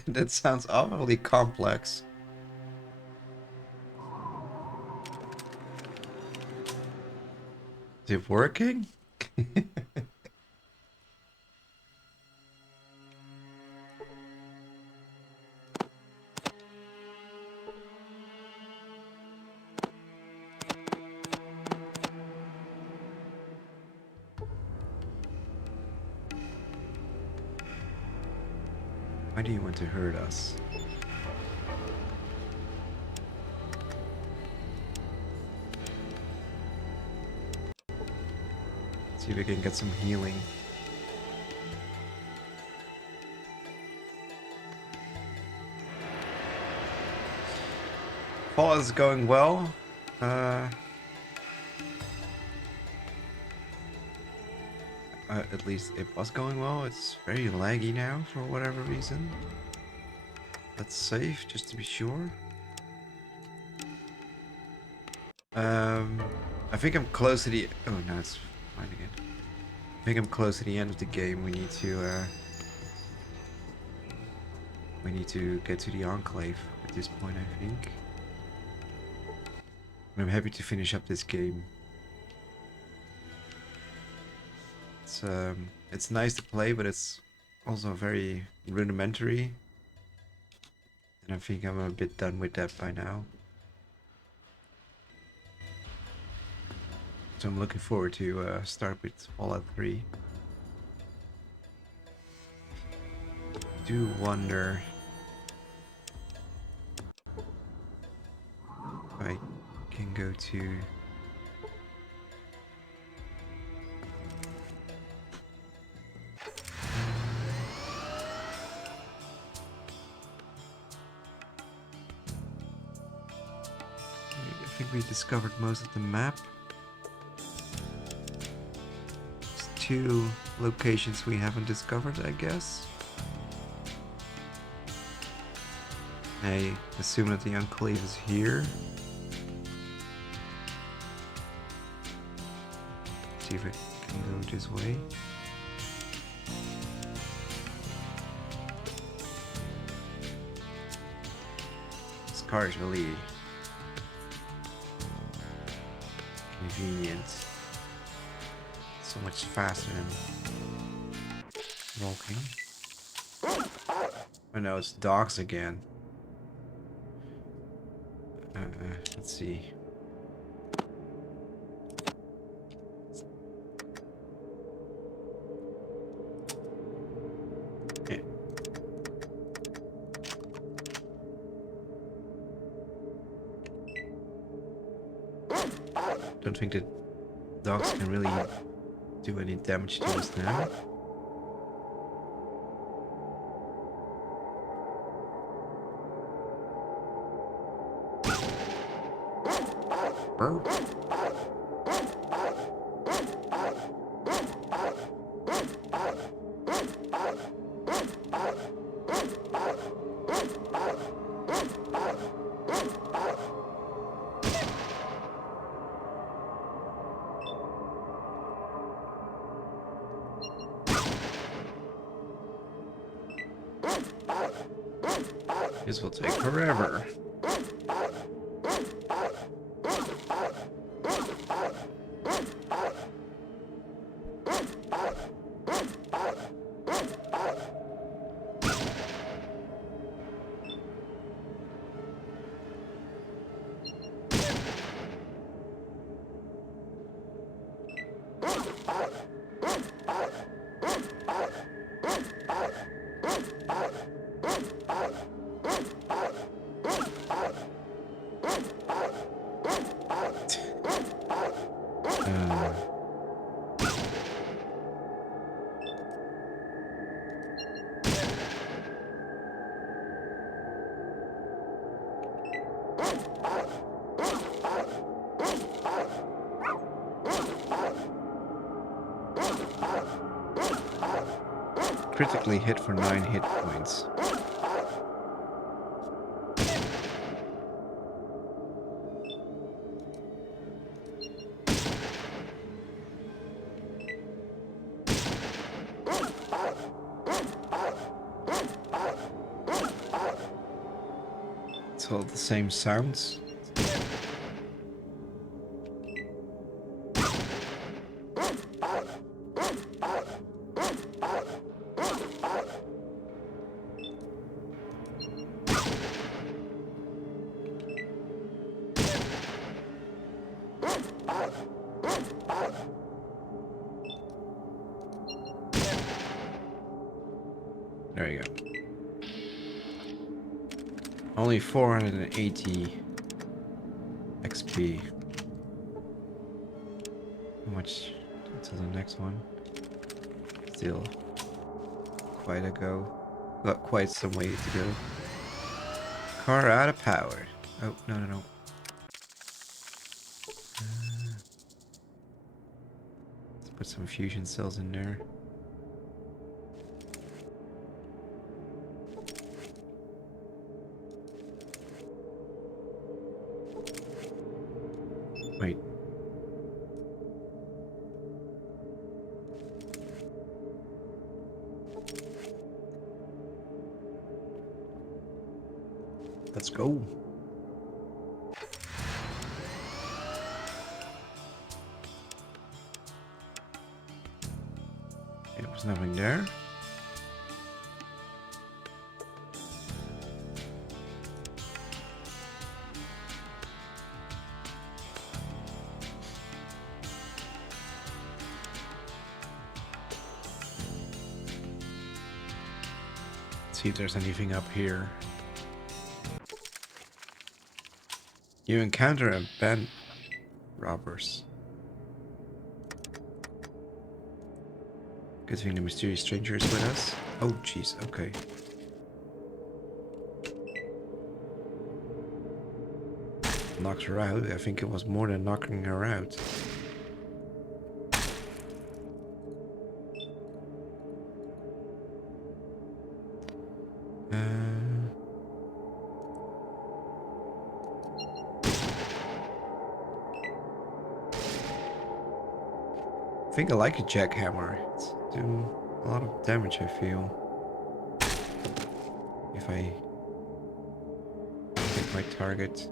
That sounds awfully complex. Is it working? Why do you want to hurt us? See if we can get some healing. Fall is going well. At least it was going well. It's very laggy now for whatever reason. Let's save just to be sure. I think I'm close to the. Oh no, it's fine again. I think I'm close to the end of the game. We need to get to the Enclave at this point, I think. I'm happy to finish up this game. It's nice to play, but it's also very rudimentary. And I think I'm a bit done with that by now. So I'm looking forward to start with Fallout 3. Do wonder if I can go to I think we discovered most of the map. It's 2 locations we haven't discovered, I guess. I assume that the Enclave is here. See if it can go this way. This car is really convenient. So much faster than walking. Oh no, it's dogs again. Let's see. Yeah. Don't think that dogs can really do any damage to us now. Burp. This will take forever. Critically hit for 9 hit points. It's all the same sounds. There you go. Only 480 XP. How much to the next one? Still quite a go. Got quite some way to go. Car out of power. Oh, no. Let's put some fusion cells in there. Wait. Let's go. It was nothing there. See if there's anything up here. You encounter a band robbers. Good thing the mysterious stranger is with us. Oh jeez, okay. Knocks her out. I think it was more than knocking her out. think I like a jackhammer. It's doing a lot of damage, I feel. If I hit my target.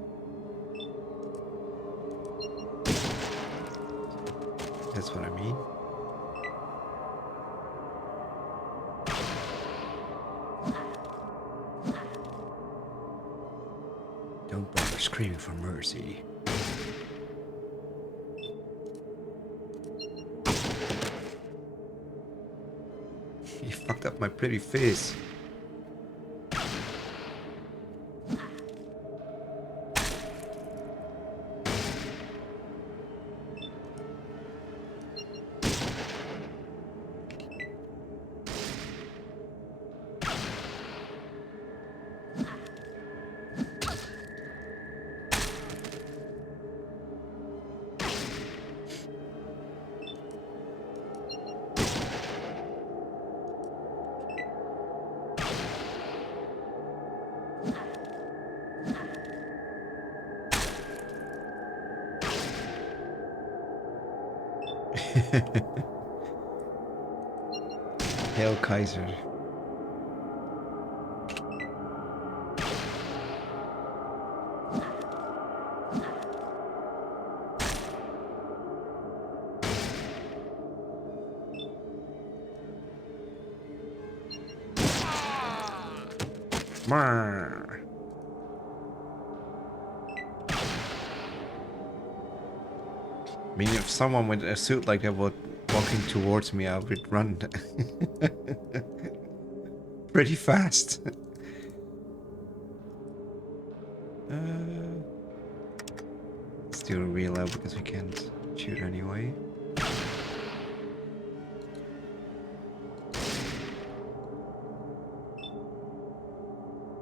That's what I mean. Don't bother screaming for mercy. You fucked up my pretty face. Hail Kaiser. Marr. I mean, if someone with a suit like that was walking towards me, I would run pretty fast. Let's do a reload because we can't shoot anyway.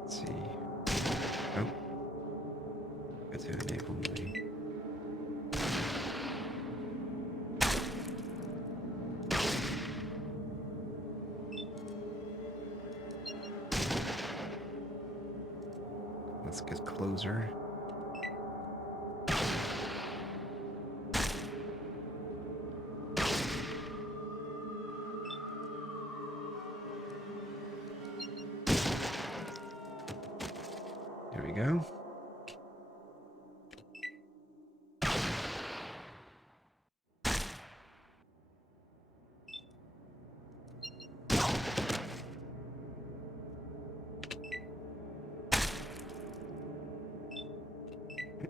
Let's see. Oh. Got to enable my... Let's get closer. There we go.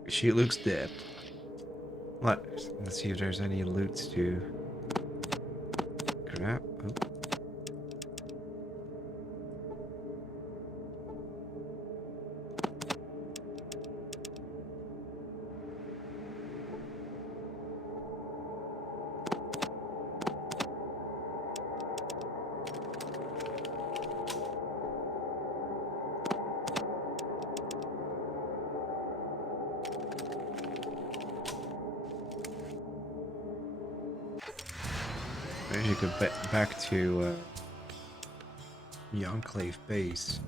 She looks dead. Let's see if there's any loot to grab. Oh. I should go back to the Enclave base.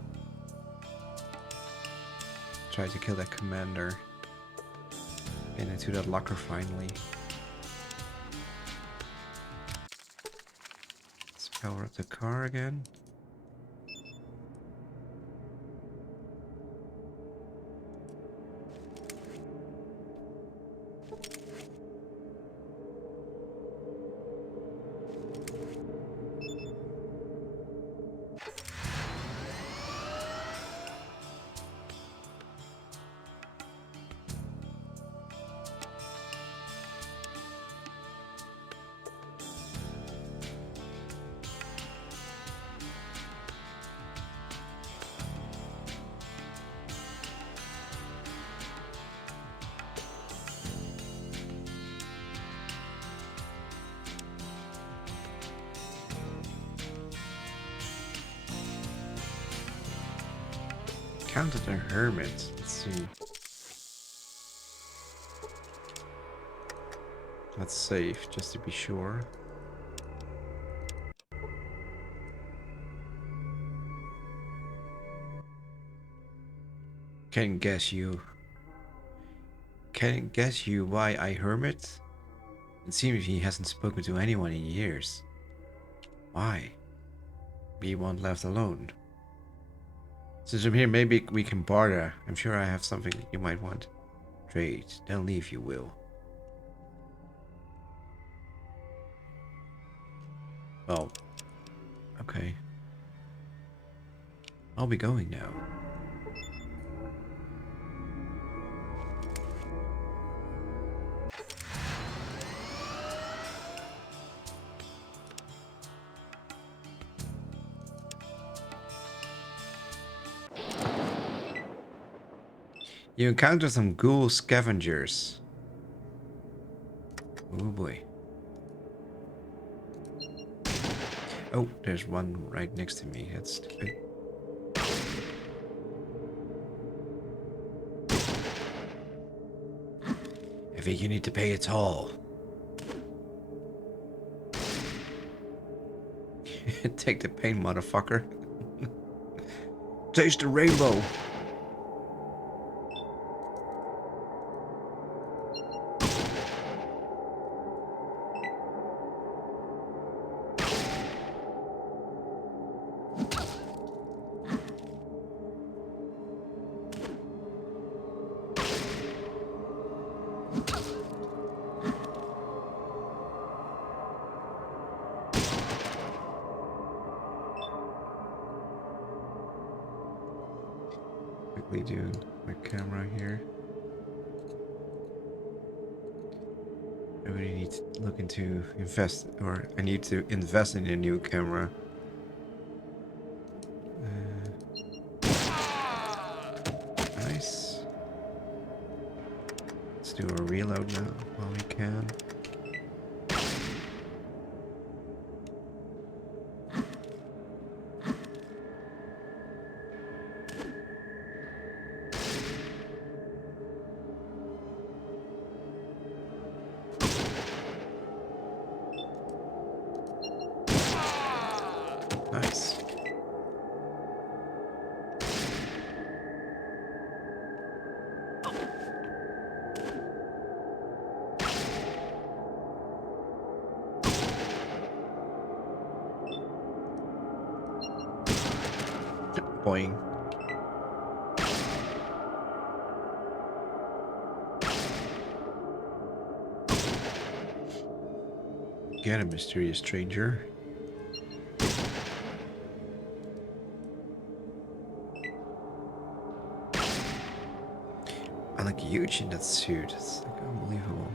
Try to kill that commander. Get into that locker finally. Let's power up the car again. Counted a hermit. Let's see. Let's save just to be sure. Can't guess you. Can't guess you why I hermit? It seems he hasn't spoken to anyone in years. Why? Be one left alone. Since I'm here, maybe we can barter. I'm sure I have something you might want. Trade. Then leave you will. Well, okay. I'll be going now. You encounter some ghoul scavengers. Oh boy. Oh, there's one right next to me. That's stupid. I think you need to pay a toll. Take the pain, motherfucker. Taste the rainbow. Quickly do my camera here. I really need to look into I need to invest in a new camera. Nice. Let's do a reload now while we can. Nice. Boing. Get a mysterious stranger. I look huge in that suit. It's like unbelievable.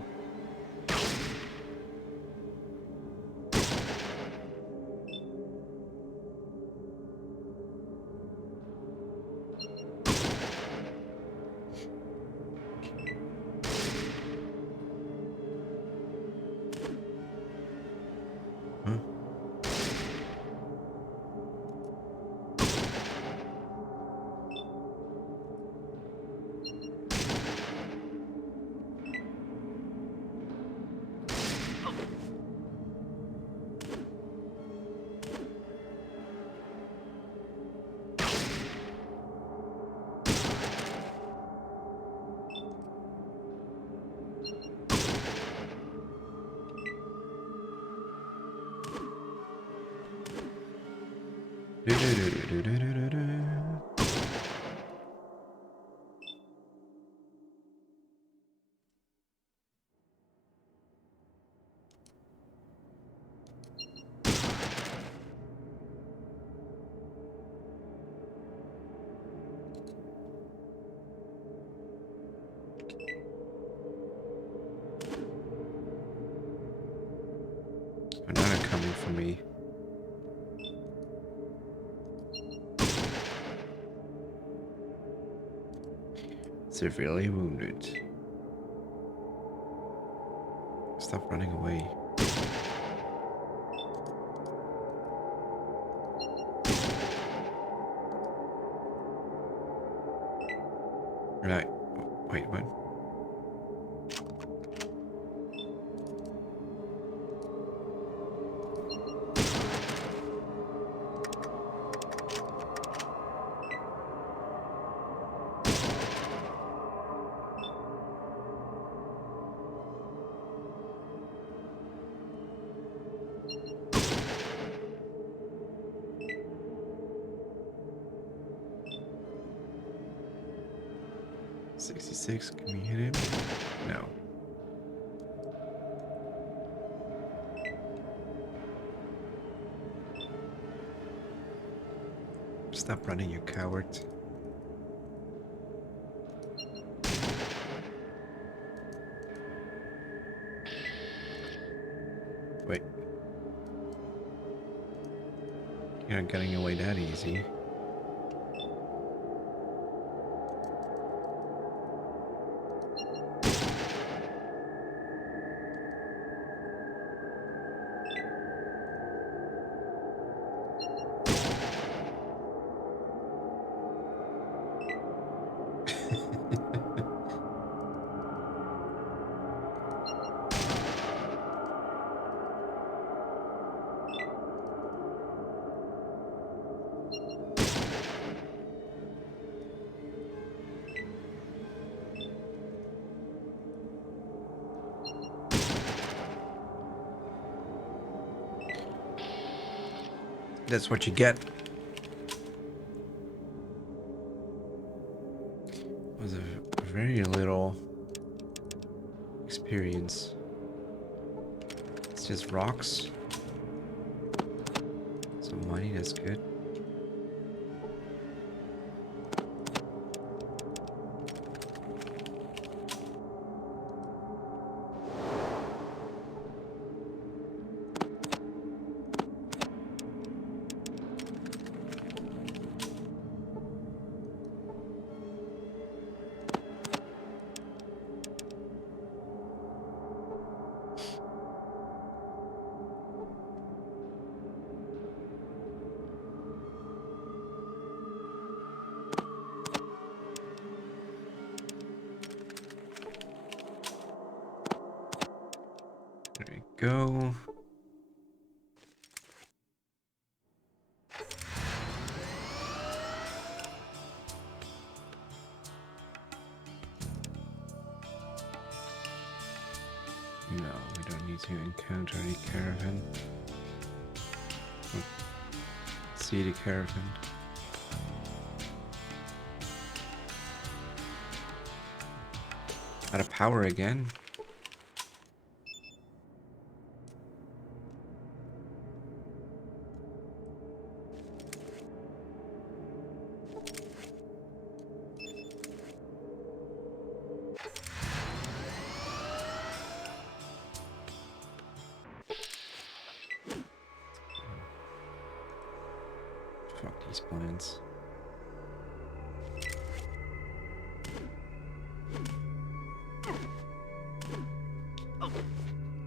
Huh? Banana coming for me. Severely wounded. Stop running away. Right. Wait, what? 66. Can we hit him? No. Stop running, you coward. Wait. You're not getting away that easy. That's what you get. Was a very little experience. It's just rocks. Some money, that's good. There we go. No, we don't need to encounter any caravan. Oh, see the caravan. Out of power again. Fuck these plans.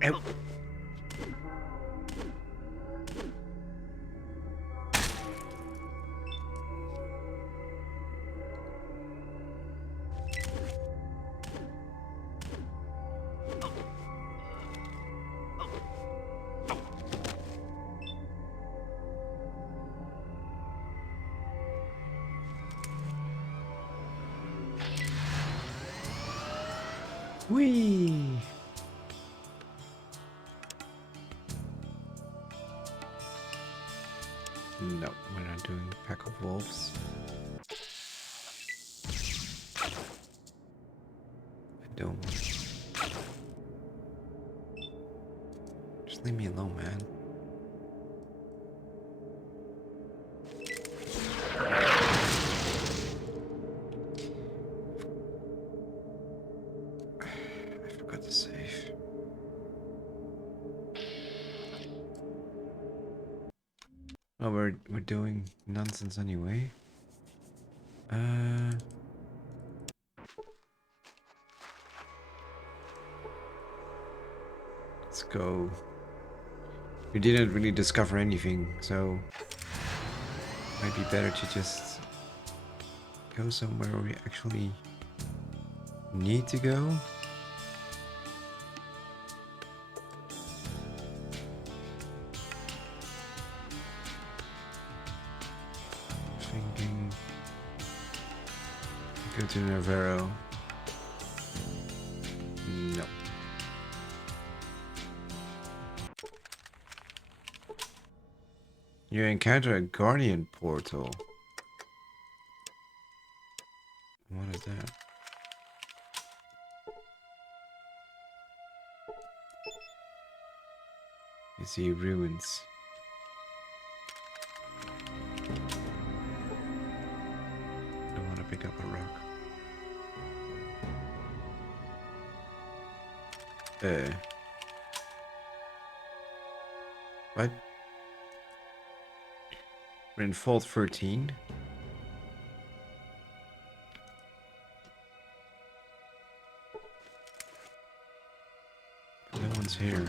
Ow. Whee! No, we're not doing Pack of Wolves. I don't. Just leave me alone, man. I forgot to save. Oh, we're doing nonsense anyway. Let's go. We didn't really discover anything, so might be better to just go somewhere where we actually need to go. Thinking go to Navarro. No. You encounter a Guardian portal. What is that? see ruins. I want to pick up a rock. What? We're in Vault 13. No one's here.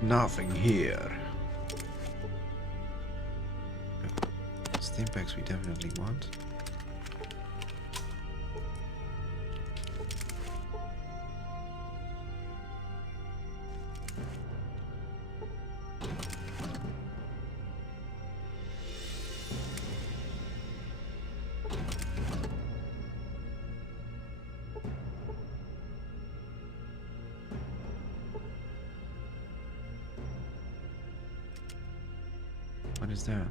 Nothing here. Stimpaks we definitely want. What is that?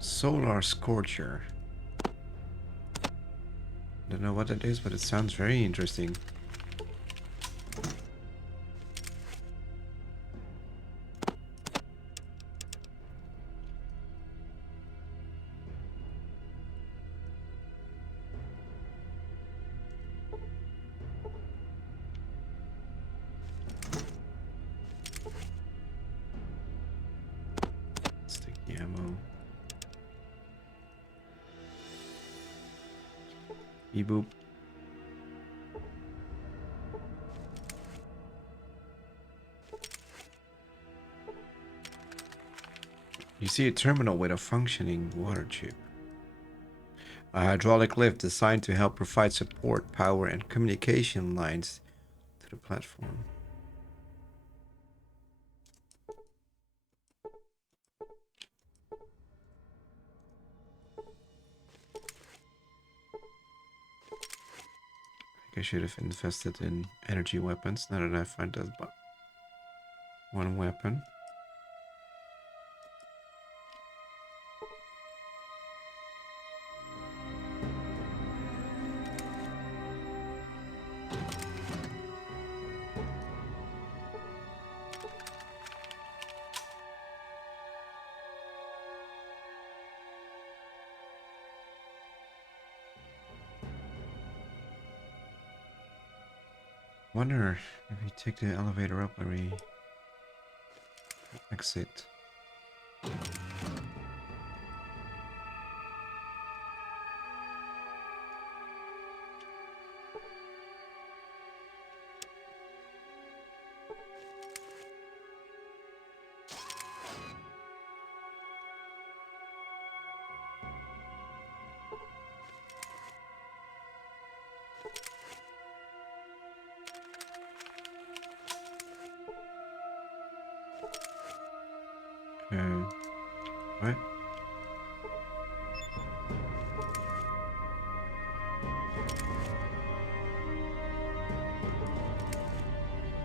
Solar Scorcher. Don't know what that is, but it sounds very interesting. Let's take the ammo. E-boop. You see a terminal with a functioning water chip. A hydraulic lift designed to help provide support, power, and communication lines to the platform. I should have invested in energy weapons now that I find that one weapon. Wonder if we take the elevator up where we exit. What?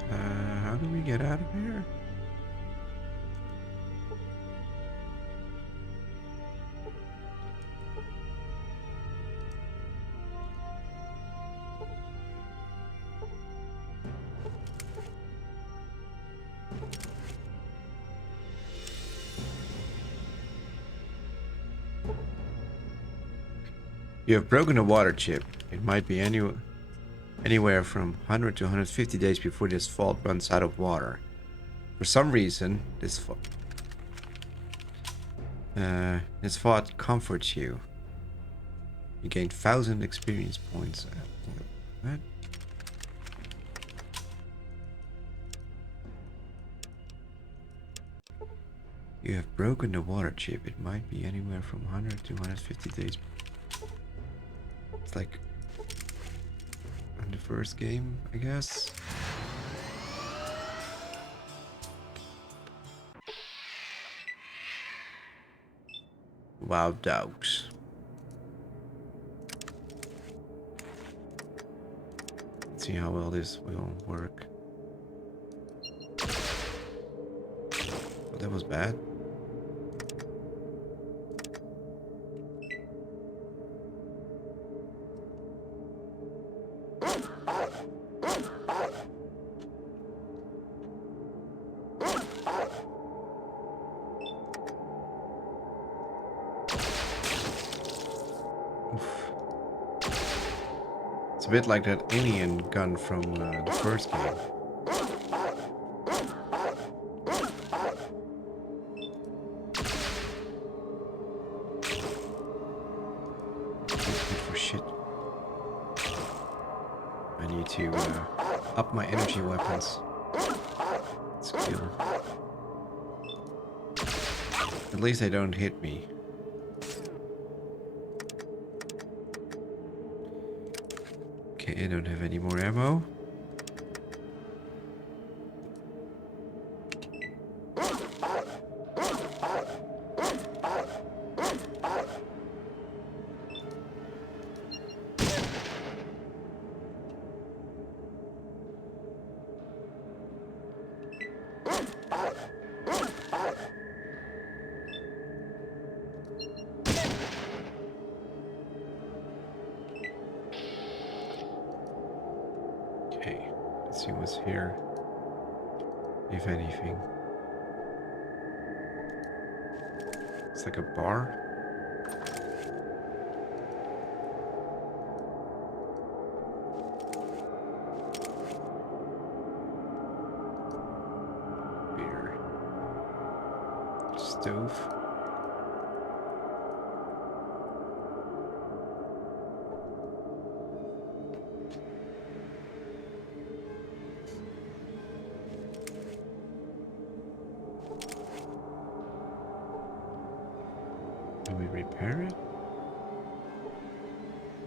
How do we get out of here? You have broken a water chip. It might be anywhere from 100 to 150 days before this vault runs out of water. For some reason, this vault comforts you. You gain 1,000 experience points. What? You have broken the water chip. It might be anywhere from 100 to 150 days. It's like in the first game, I guess. Wow, dogs. Let's see how well this will work. Oh, that was bad. Oof. It's a bit like that alien gun from the first game. Good for shit. I need to up my energy weapons. Skill. At least they don't hit me. Okay, I don't have any more ammo. Okay, let's see what's here, if anything. It's like a bar. Beer. Stove. Can we repair it?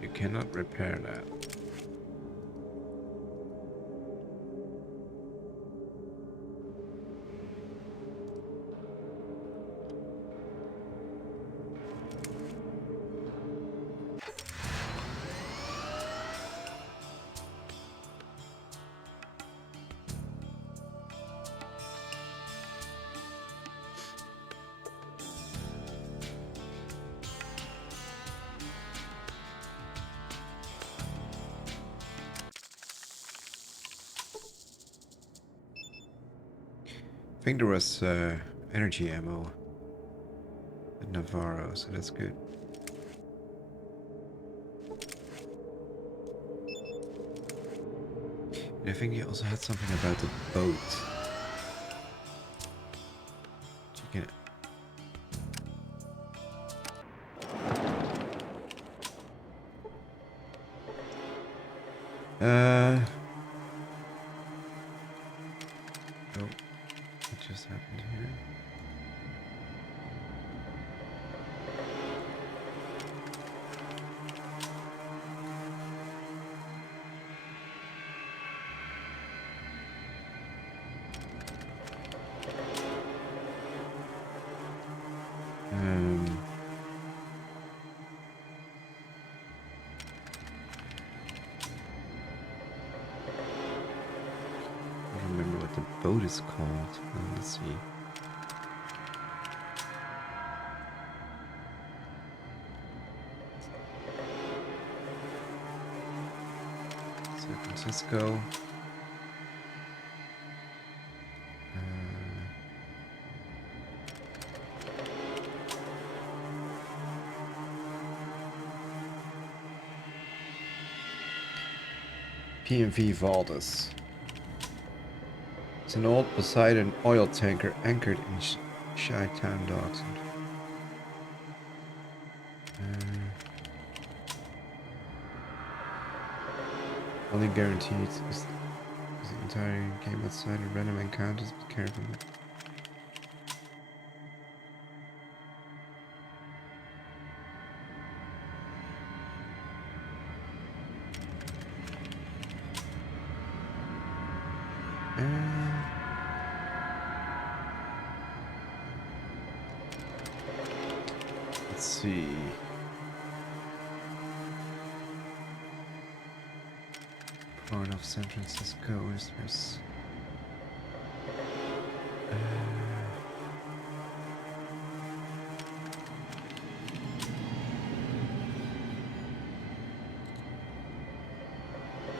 You cannot repair that. I think there was energy ammo at Navarro, so that's good. And I think he also had something about the boat. You can... Oh, what just happened here? I don't remember what the boat is called. Let's see. San Francisco. PMV Valdez. It's an old Poseidon oil tanker anchored in Chi-Town docks. Only guaranteed is the entire game outside of random encounters. Be careful. Let's see. Part of San Francisco is there's.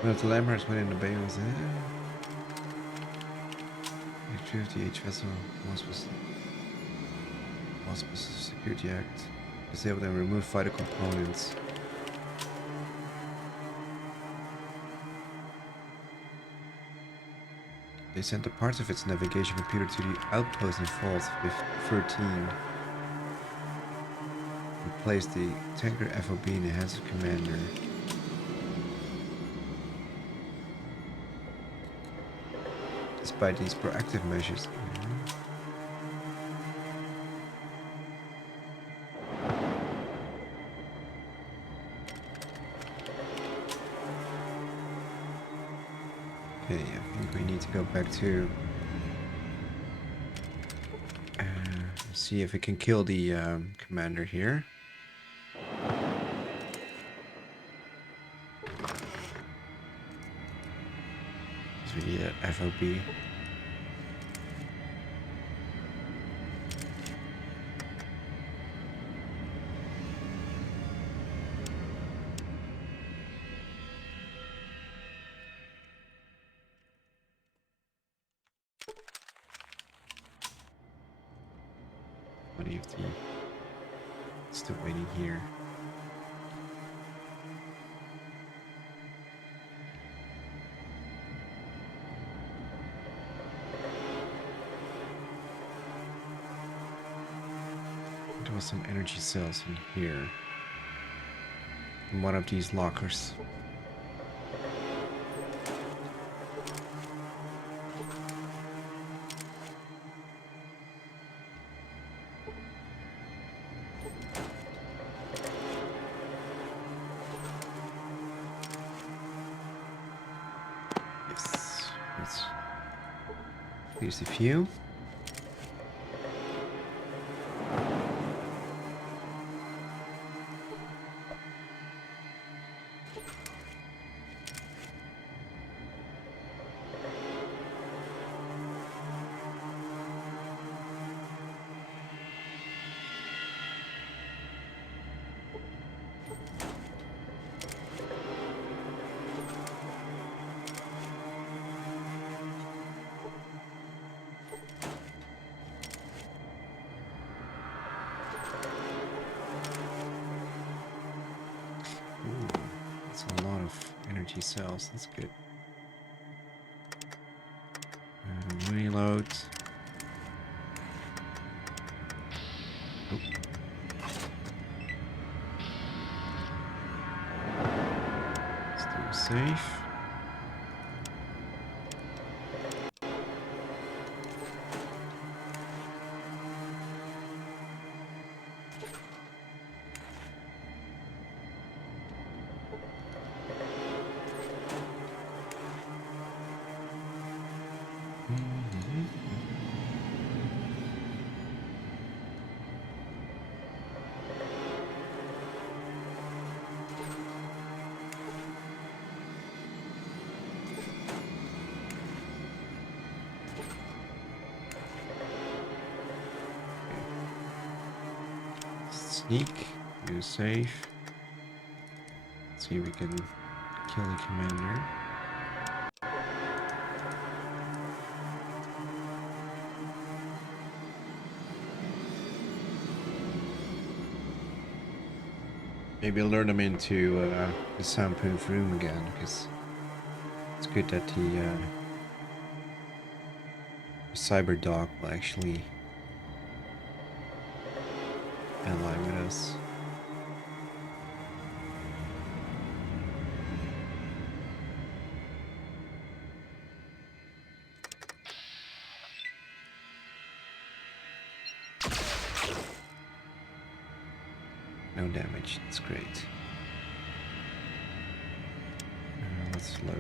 Well, the landmarks within the bay was retrieve the H vessel. Auspices Security Act. Disable and remove vital components. They sent a part of its navigation computer to the outpost in Vault 13. Replaced the tanker FOB in the hands of commander. Despite these proactive measures. Okay, I think we need to go back to see if we can kill the commander here. The FOB. Plenty of the still waiting here. There was some energy cells in here. In one of these lockers. Yes. Here's a few. Energy cells, that's good. Reload. Oh. Still safe. Sneak, do safe. Let's see if we can kill the commander. Maybe lure them into the soundproof room again, because it's good that the cyber dog will actually ally with us. No damage, that's great. Let's load.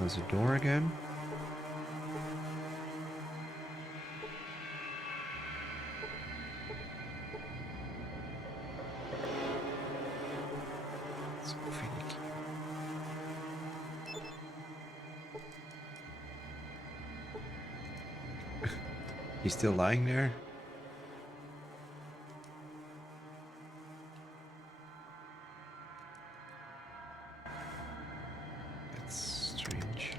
Close the door again. So finicky. He's still lying there? That's strange.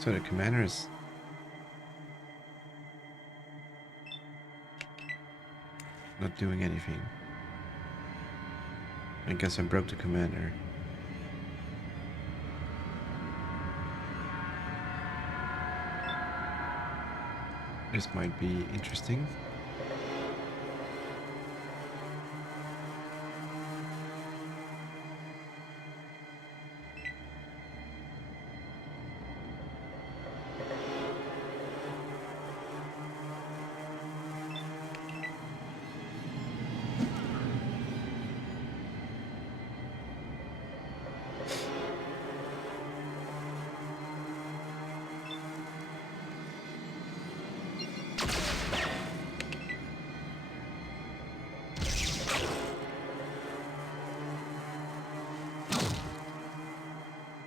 So the commander is not doing anything. I guess I broke the commander. This might be interesting.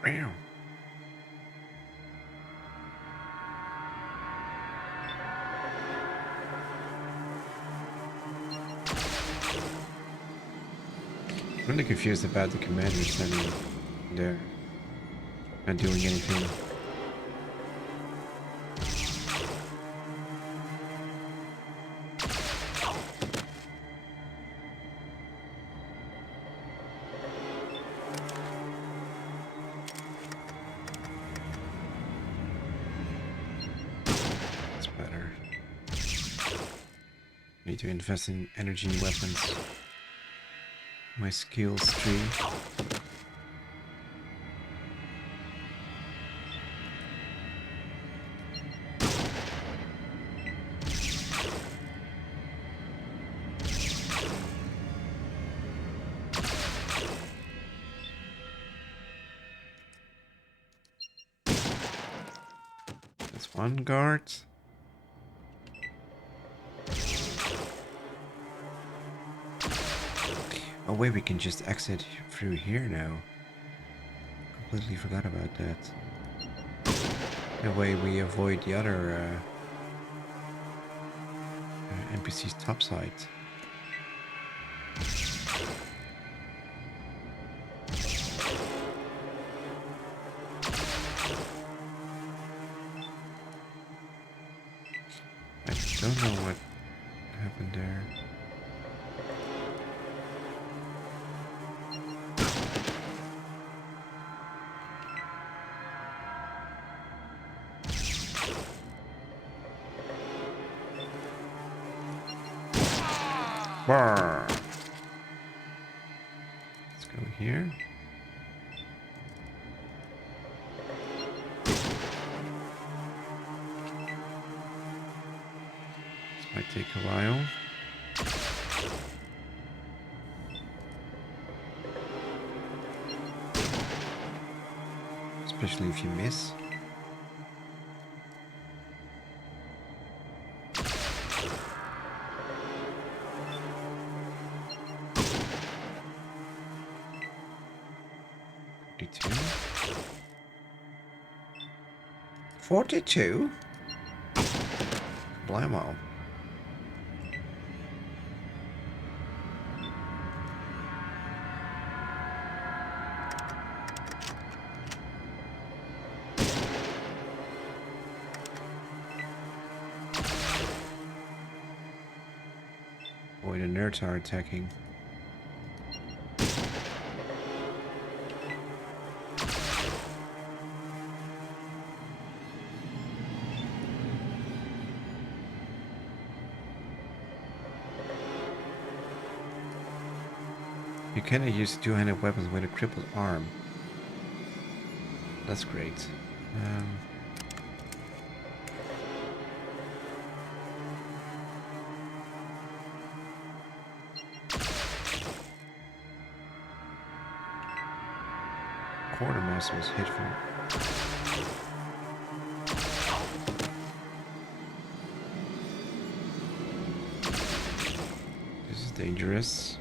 Bam. I'm really confused about the commander standing there, not doing anything. That's better. Need to invest in energy weapons. My skills tree. That's one guard. Oh wait, we can just exit through here now. Completely forgot about that. That way we avoid the other NPC's topside. I don't know what happened there. Brr. Let's go here. This might take a while. Especially if you miss. $42? Blammo. Boy, the nerds are attacking. You cannot use two-handed weapons with a crippled arm. That's great. Quartermaster was hit from. This is dangerous.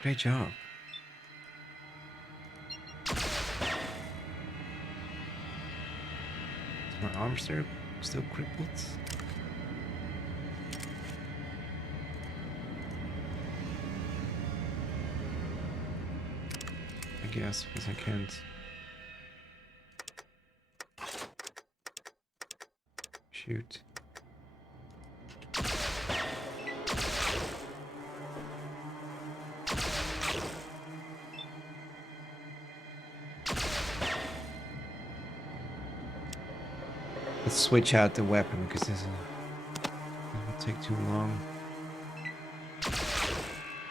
Great job. Is my arm still crippled? I guess, because I can't shoot. Let's switch out the weapon because this will take too long.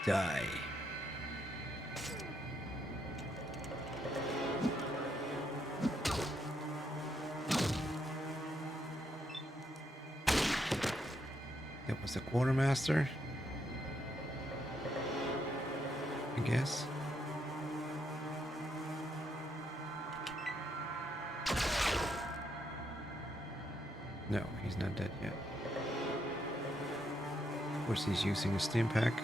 Die. That was the quartermaster, I guess. No, he's not dead yet. Of course, he's using a stim pack.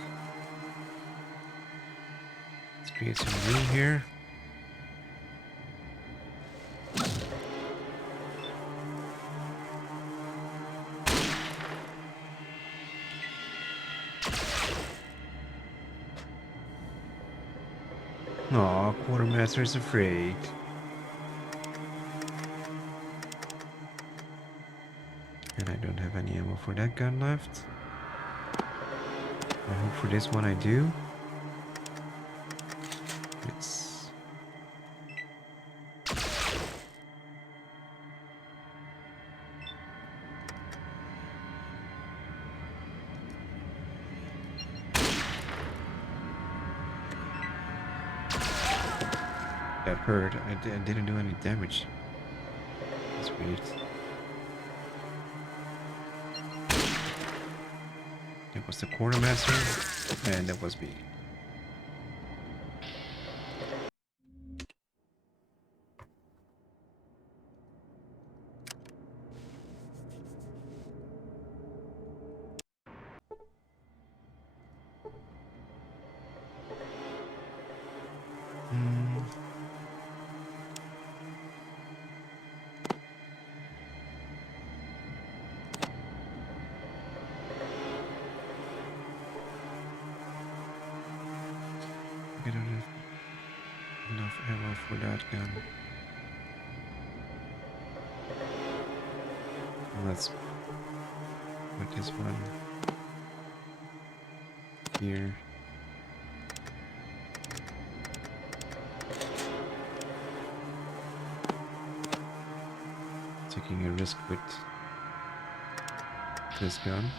Let's create some room here. Aw, Quartermaster's afraid. And I don't have any ammo for that gun left. I hope for this one I do. It's... That hurt. I didn't do any damage. That's weird. That was the quartermaster, and that was me. I don't have enough ammo for that gun. Let's put this one here. Taking a risk with this gun.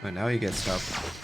But now you get stuff.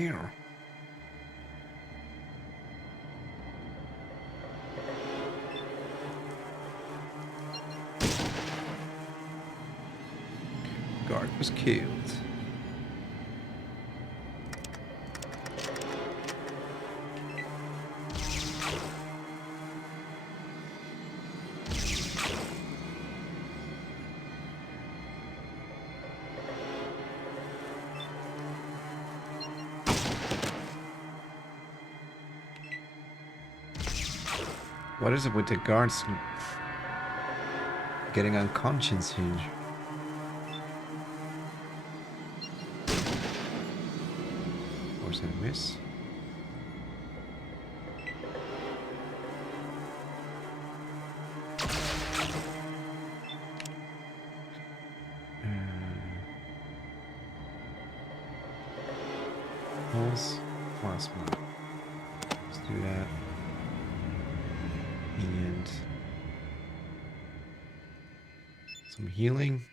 here? Guard was killed. What is it with the guards getting unconscious here? Or was that a miss? Pulse, plasma. Let's do that. And some healing.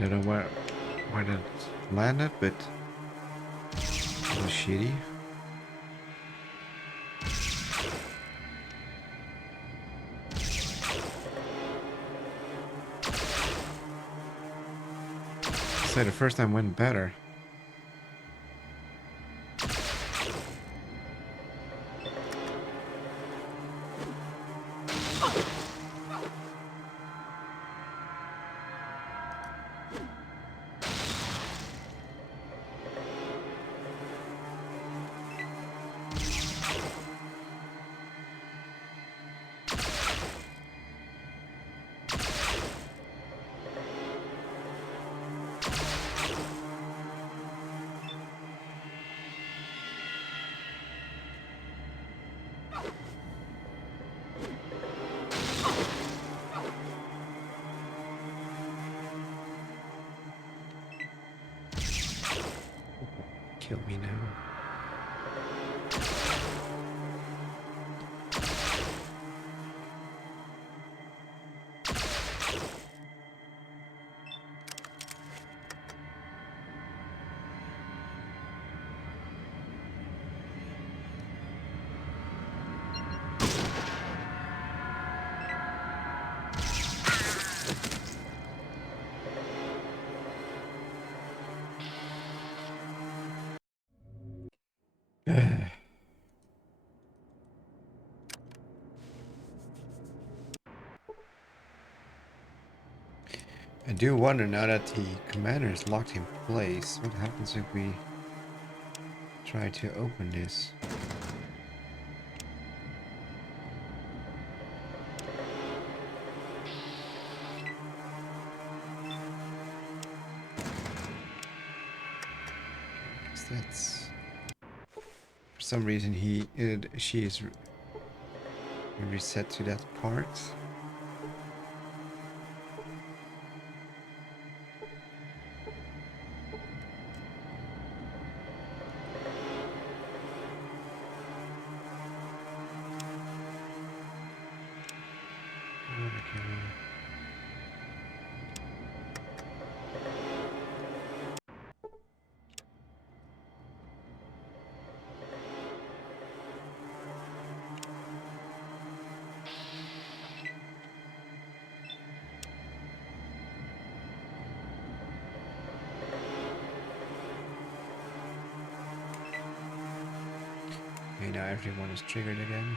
I don't know where that landed, but it was shitty. So the first time went better. Kill me now. I do wonder now that the commander is locked in place, what happens if we try to open this? Because that's, for some reason she is reset to that part. Okay, now everyone is triggered again.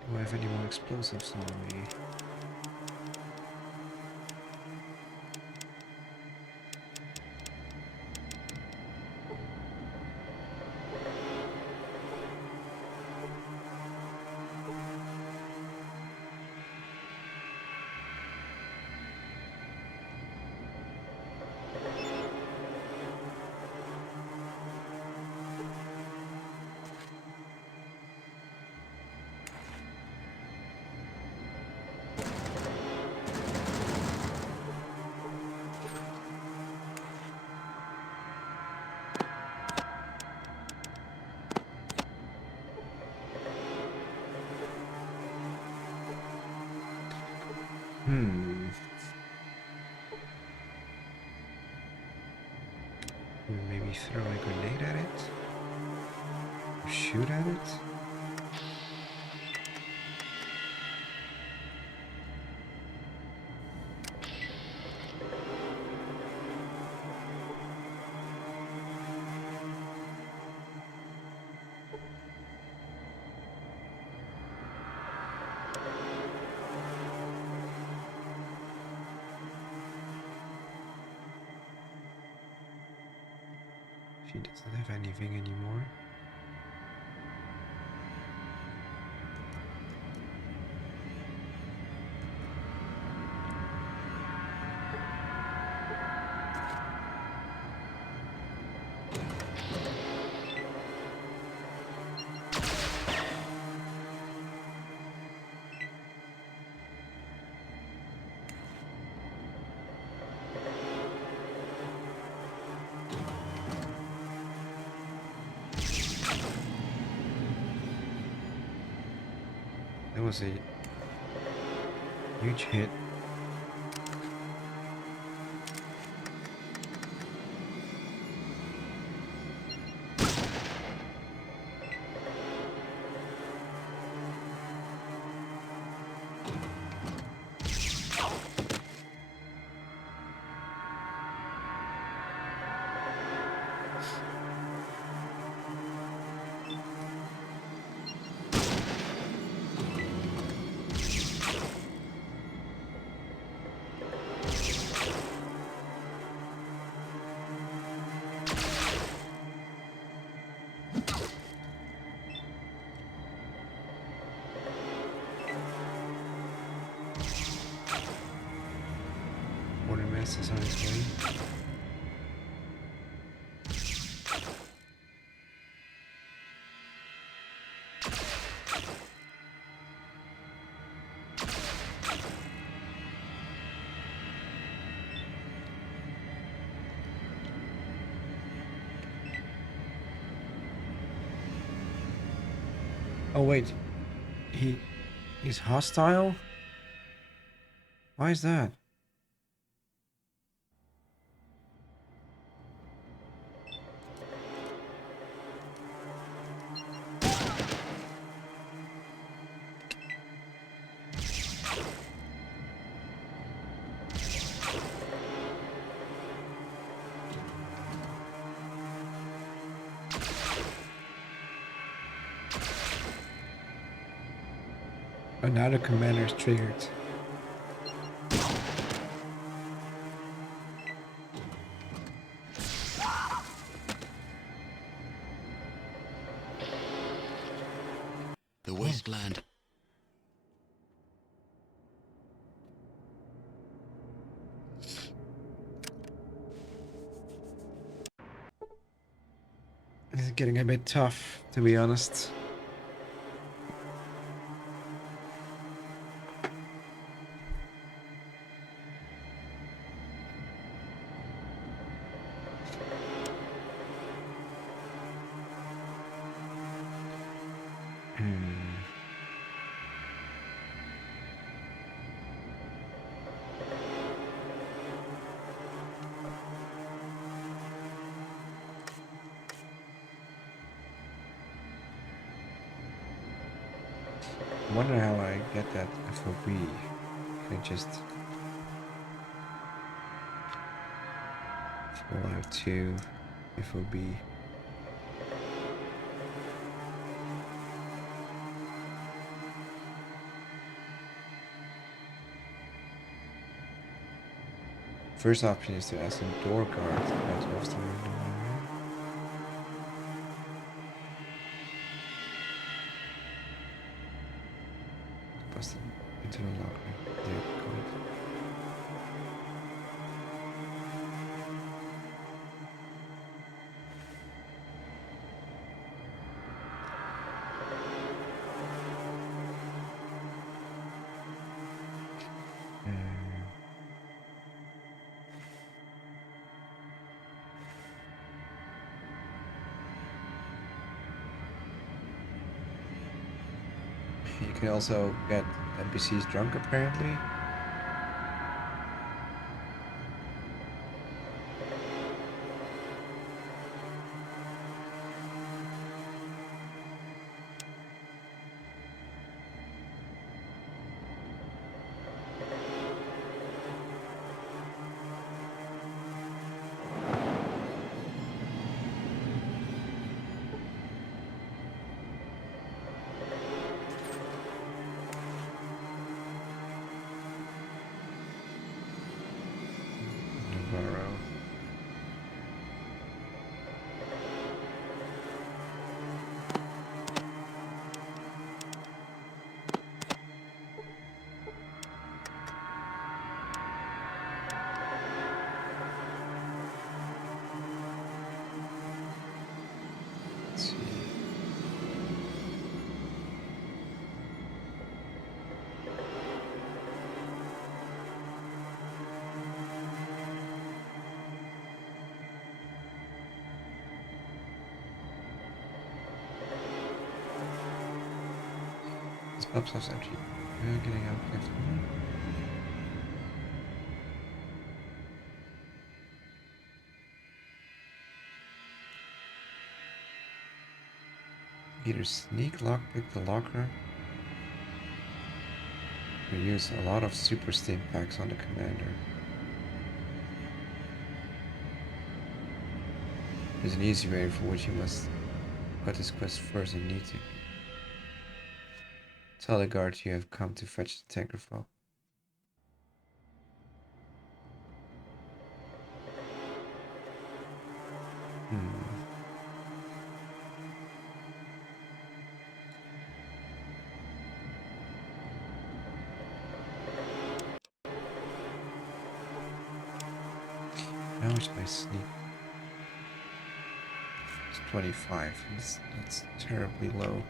Do I have any more explosives on me? Hmm. Maybe throw a grenade at it? Or shoot at it? She doesn't have anything anymore. That was a huge hit. Quartermaster is on his way. Oh wait, he's hostile? Why is that? Oh, now the commander is triggered. The wasteland. This is getting a bit tough, to be honest. Hmm. I wonder how I get that FOB. Can I just Fallout 2 FOB? First option is to ask a door guard about to host a random area. Bust into the locker. Yeah, good. You can also get NPCs drunk, apparently. Upslash empty. Getting out carefully. Either sneak, lockpick the locker, or use a lot of super stim packs on the commander. There's an easy way for which you must cut this quest first and need to. Tell the guard you have come to fetch the tanker file. How much my sneak? It's 25. That's terribly low.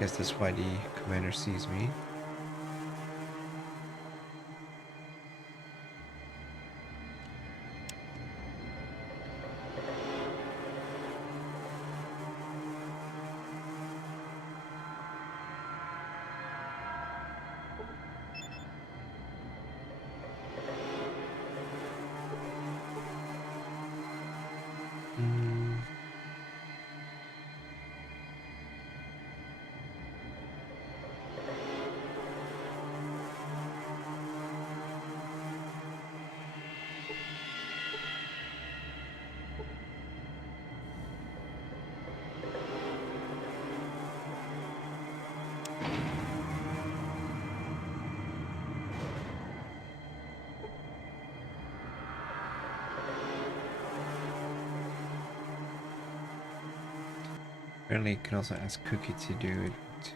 Guess that's why the commander sees me. Apparently you can also ask Cookie to do it, to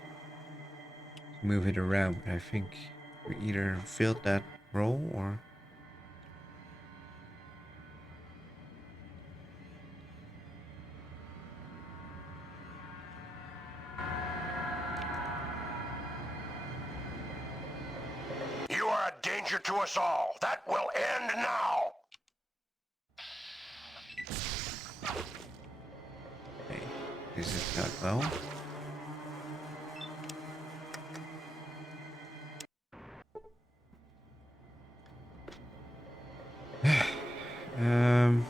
move it around, but I think we either filled that role or... You are a danger to us all. That will end now. Hey, is it that well? um...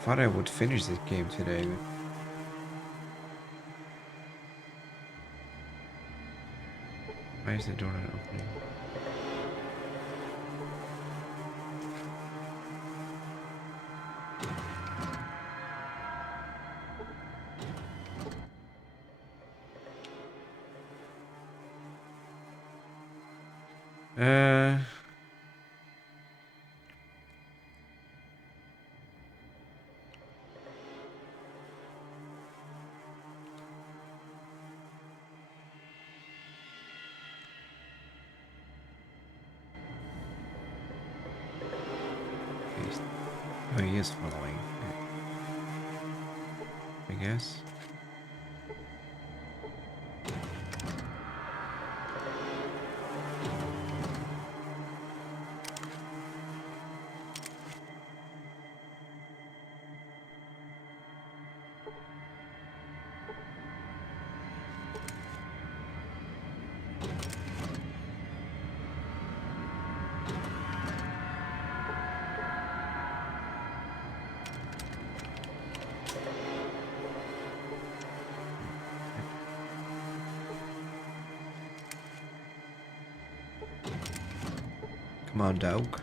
Thought I would finish this game today, but... Why is the door not opening? Uh... Oh, he is following. I guess. Come on, dog.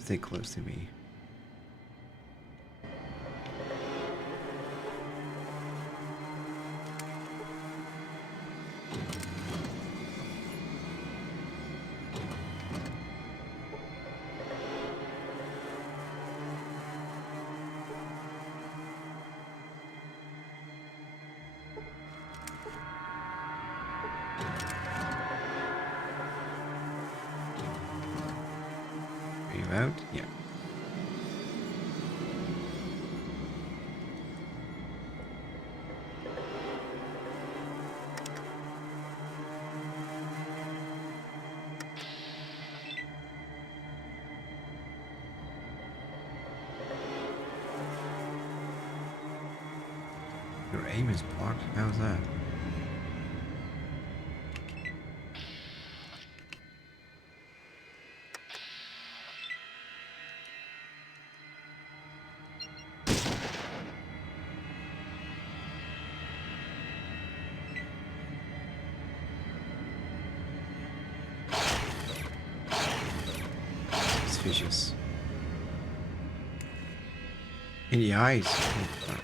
Stay close to me. you out? Yeah. Your aim is blocked? How's that? Suspicious. In the eyes. Oh,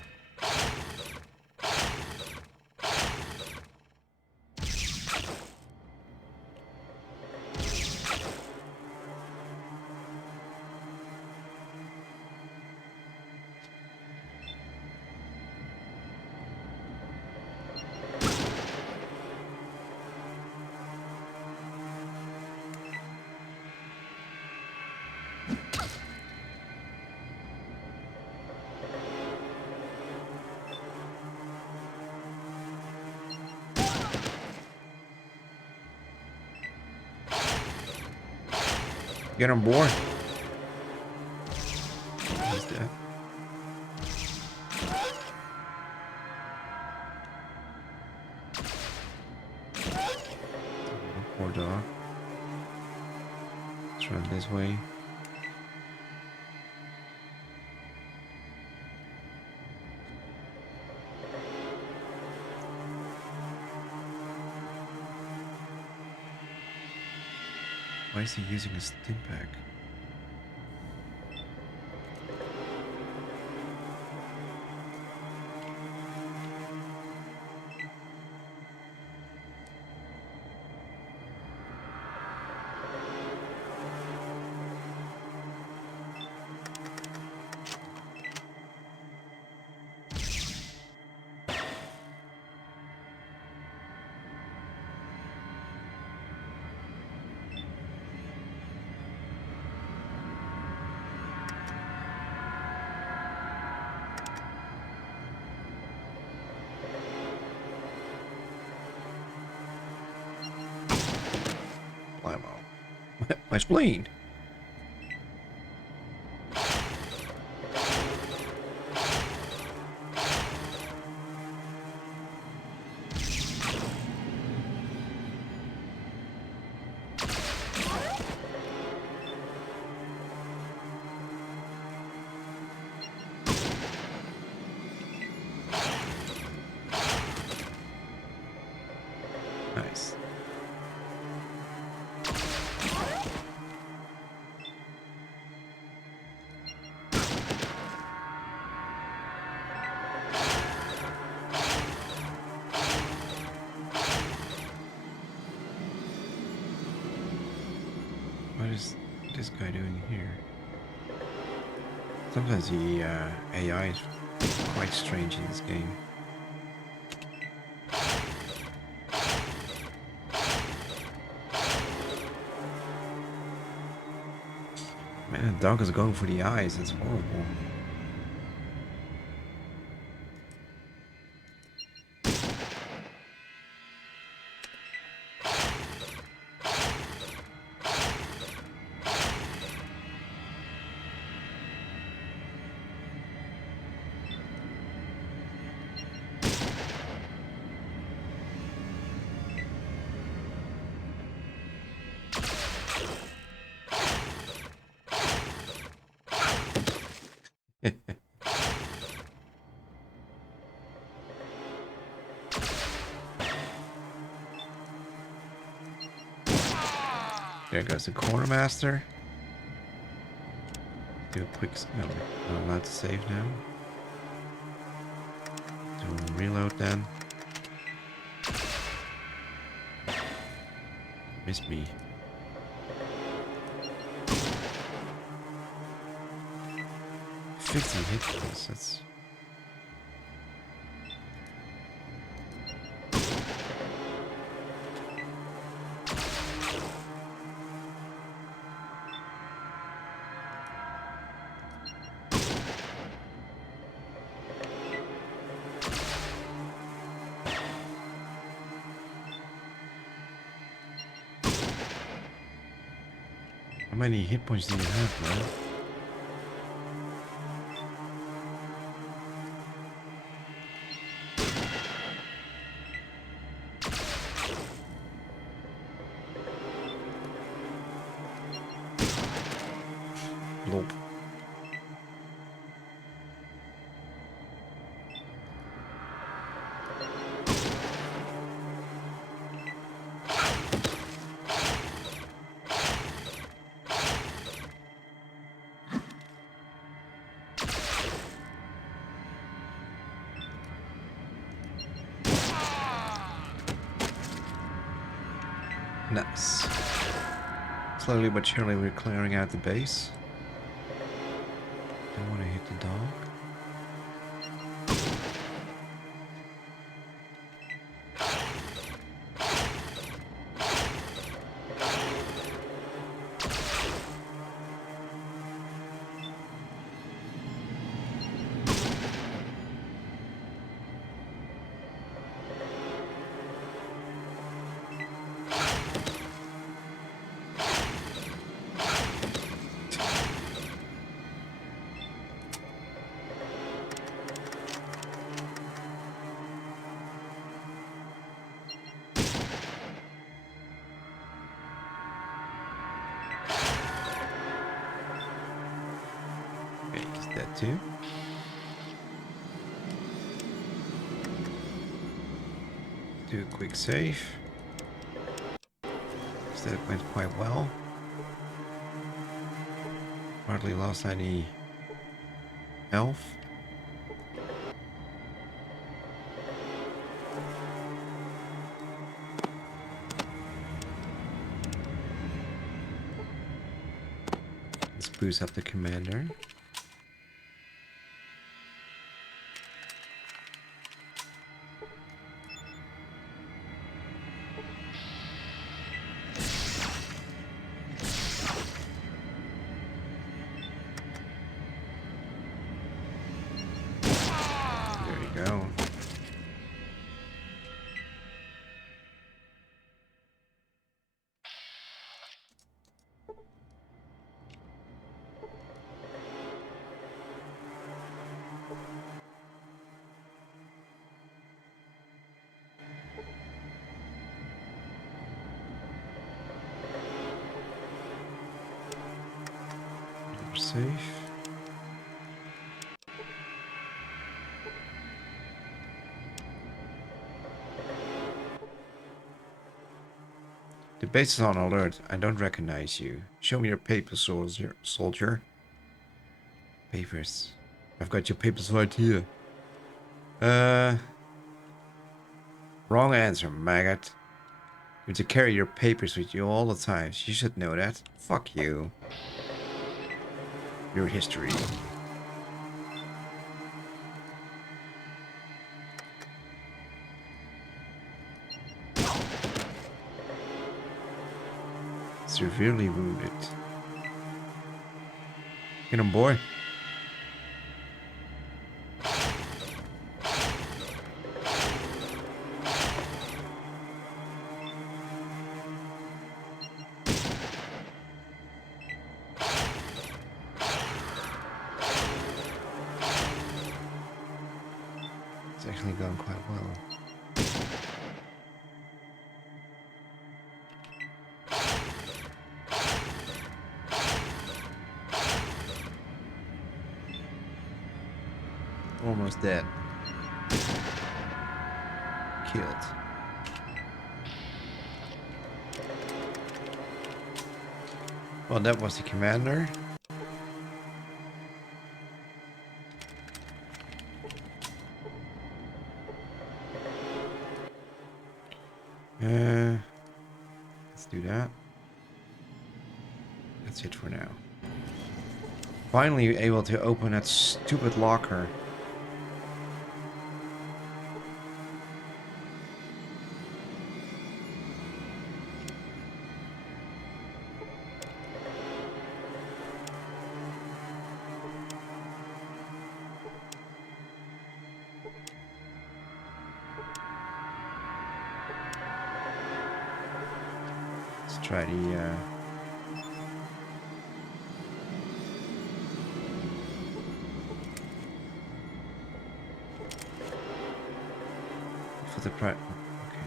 get on board. He's dead. Oh, poor dog. Let's run this way. Why is he using a stim pack? Blammo. My spleen. Nice. What is this guy doing here? Sometimes the AI is quite strange in this game. Man, the dog is going for the eyes. It's horrible. There goes the quartermaster. Do a quick. No, I'm allowed to save now. Do a reload then. Missed me. $50 hit points. That's. How many hit points do you have, man? Nope. Nice. Slowly but surely we're clearing out the base. Don't want to hit the dog. Okay, he's dead too. Do a quick save. That went quite well. Hardly lost any health. Let's boost up the commander. There you go. We're safe. The base is on alert. I don't recognize you. Show me your papers, soldier. Papers. I've got your papers right here. Wrong answer, maggot. You're to carry your papers with you all the time. You should know that. Fuck you. Your history. Severely wounded. Get him, boy. It's actually going quite well. Almost dead. Killed. Well, that was the commander. Let's do that. That's it for now. Finally able to open that stupid locker. Let's try the But the price. Okay.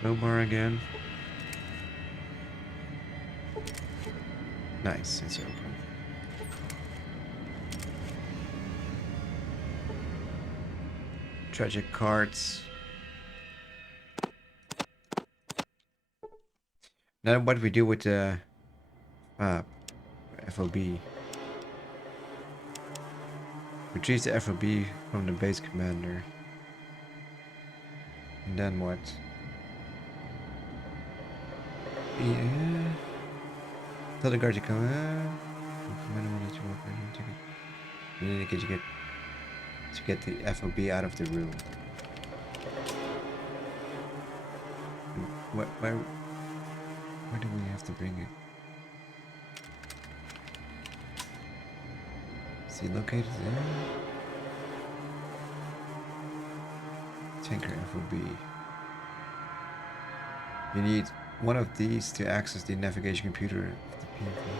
Crowbar again. Nice, it's open. Tragic cards. Now what we do with the FOB. Retrieve the FOB from the base commander. And then what? Yeah. Tell the guard to come. Commander will let you walk right into it. You need to get the FOB out of the room. Where do we have to bring it? Is he located there? Tanker FOB. You need one of these to access the navigation computer of the PFA.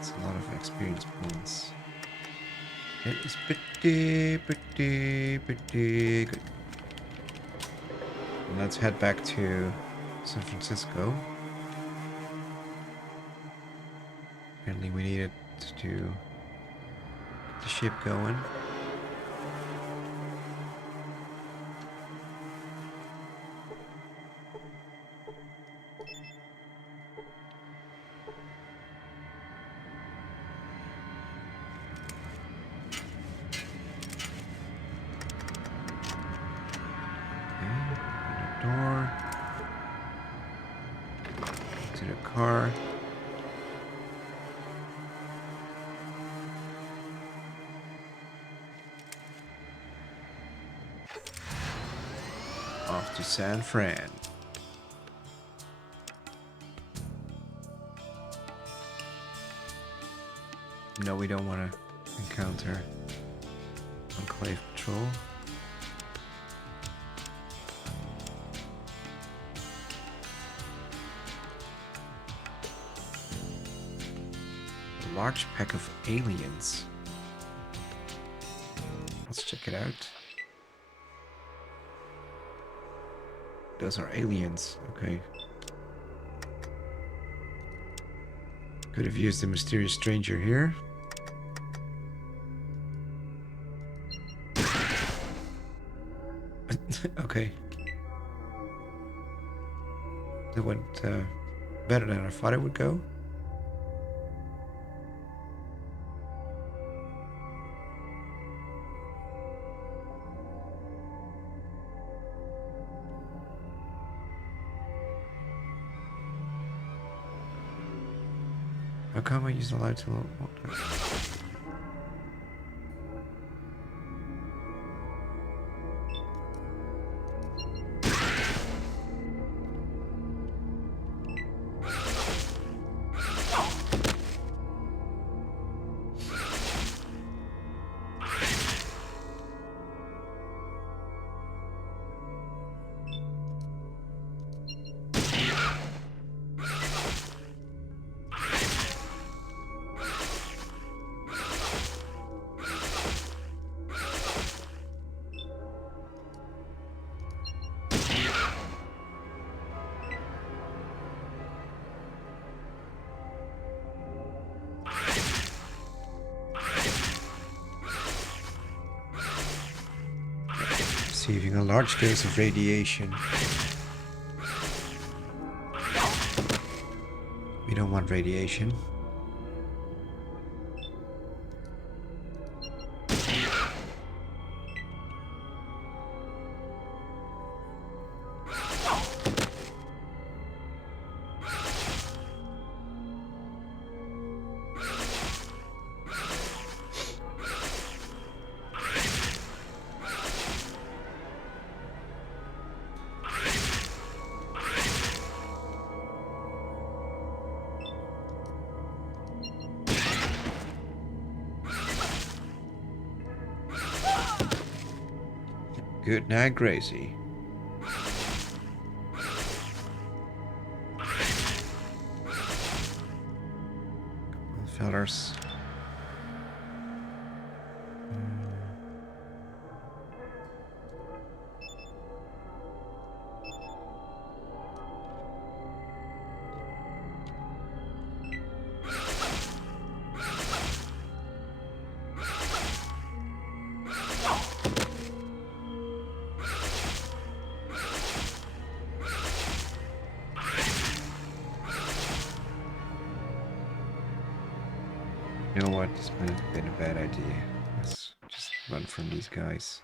It's a lot of experience points. It is pretty good. And let's head back to San Francisco. Apparently we needed to get the ship going. Door to the car. Off to San Fran. No, we don't want to encounter Enclave Patrol. Large pack of aliens. Let's check it out. Those are aliens. Okay. Could have used the mysterious stranger here. Okay. That went better than I thought it would go. How come I use the light to receiving a large dose of radiation. We don't want radiation. Good night, Gracie. Come on, fellas. You know what? This might have been a bad idea. Let's just run from these guys.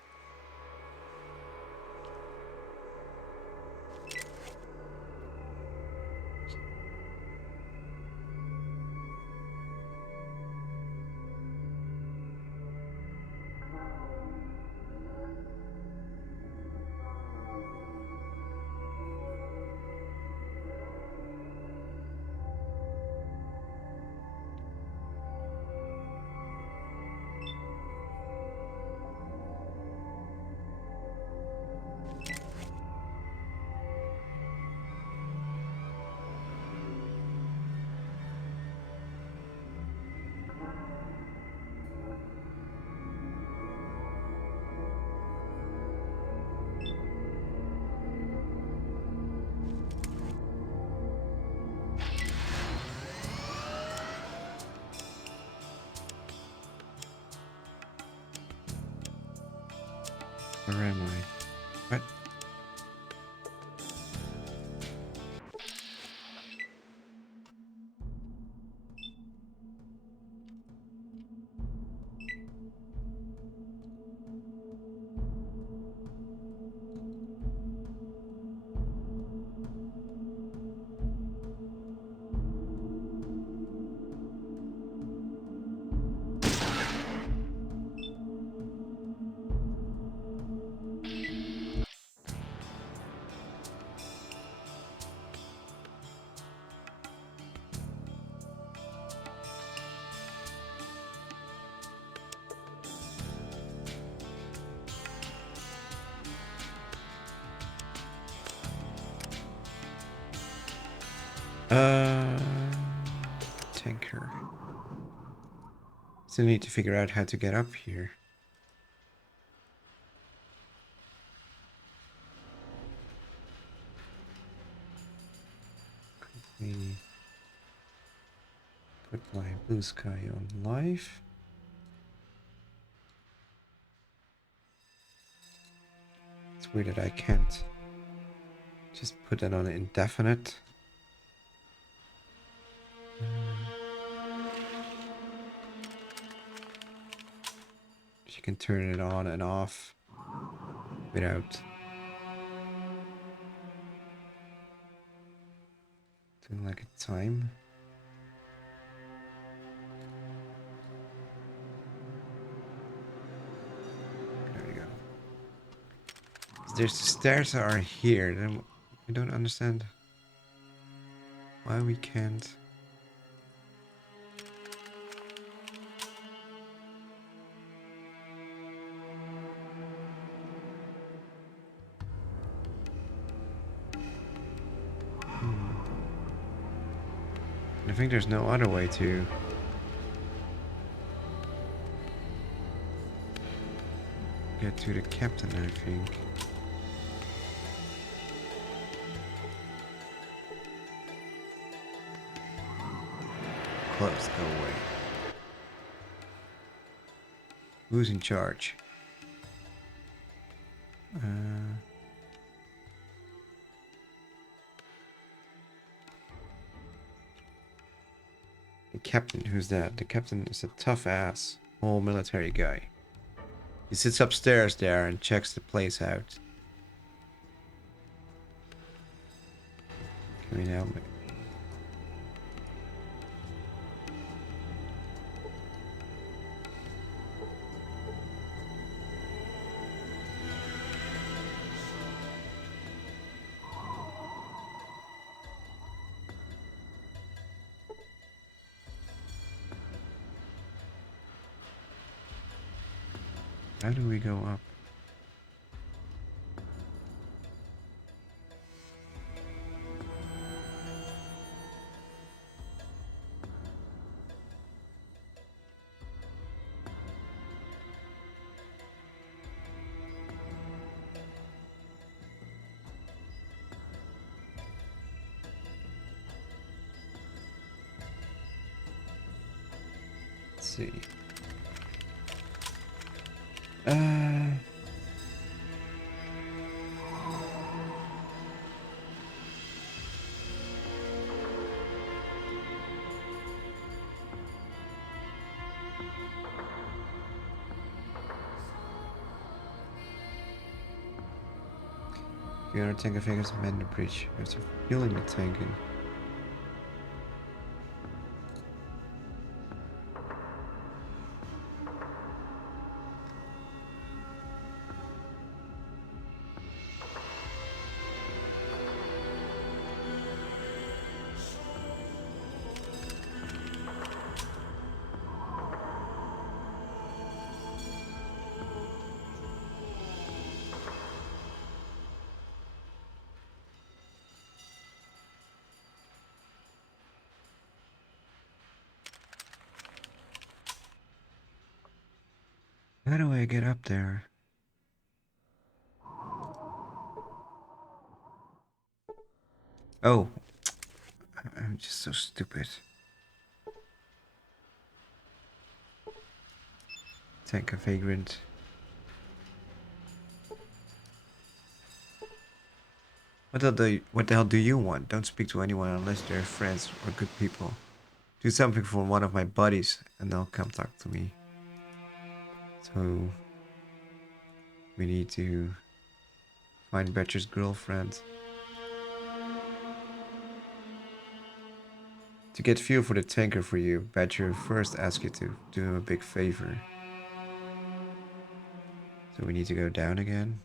Where am I? What? Uh, Tanker. Still need to figure out how to get up here. Maybe put my blue sky on live. It's weird that I can't just put that on indefinite. You can turn it on and off without doing like a time. There we go. There's the stairs that are here. Then I don't understand why we can't. I think there's no other way to get to the captain, I think. Close, go away. Who's in charge? The captain, who's that? The captain is a tough ass, all military guy. He sits upstairs there and checks the place out. Can we now? How do we go up? see. Uh. You are a tank of figures man the bridge. After fueling the tank and how do I get up there? Oh, I'm just so stupid. Tank a vagrant. What the hell do you want? Don't speak to anyone unless they're friends or good people. Do something for one of my buddies and they'll come talk to me. So we need to find Betcher's girlfriend. To get fuel for the tanker for you, Betcher first asks you to do him a big favor. So we need to go down again.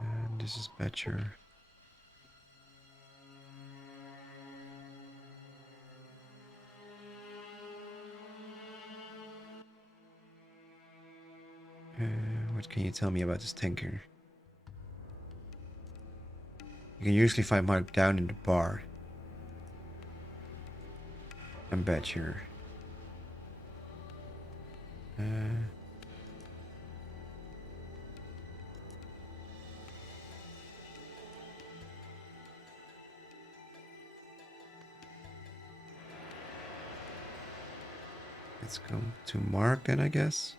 And this is Betcher. What can you tell me about this tanker? You can usually find Mark down in the bar. I'm Betcher. Let's go to Mark then, I guess.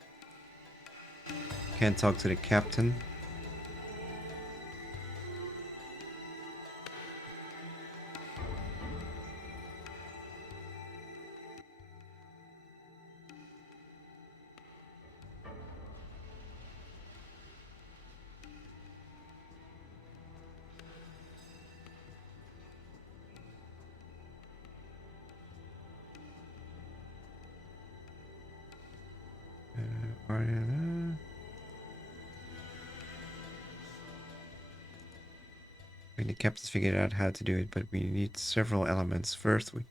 Can't talk to the captain. The captain's figured out how to do it, but we need several elements. First, we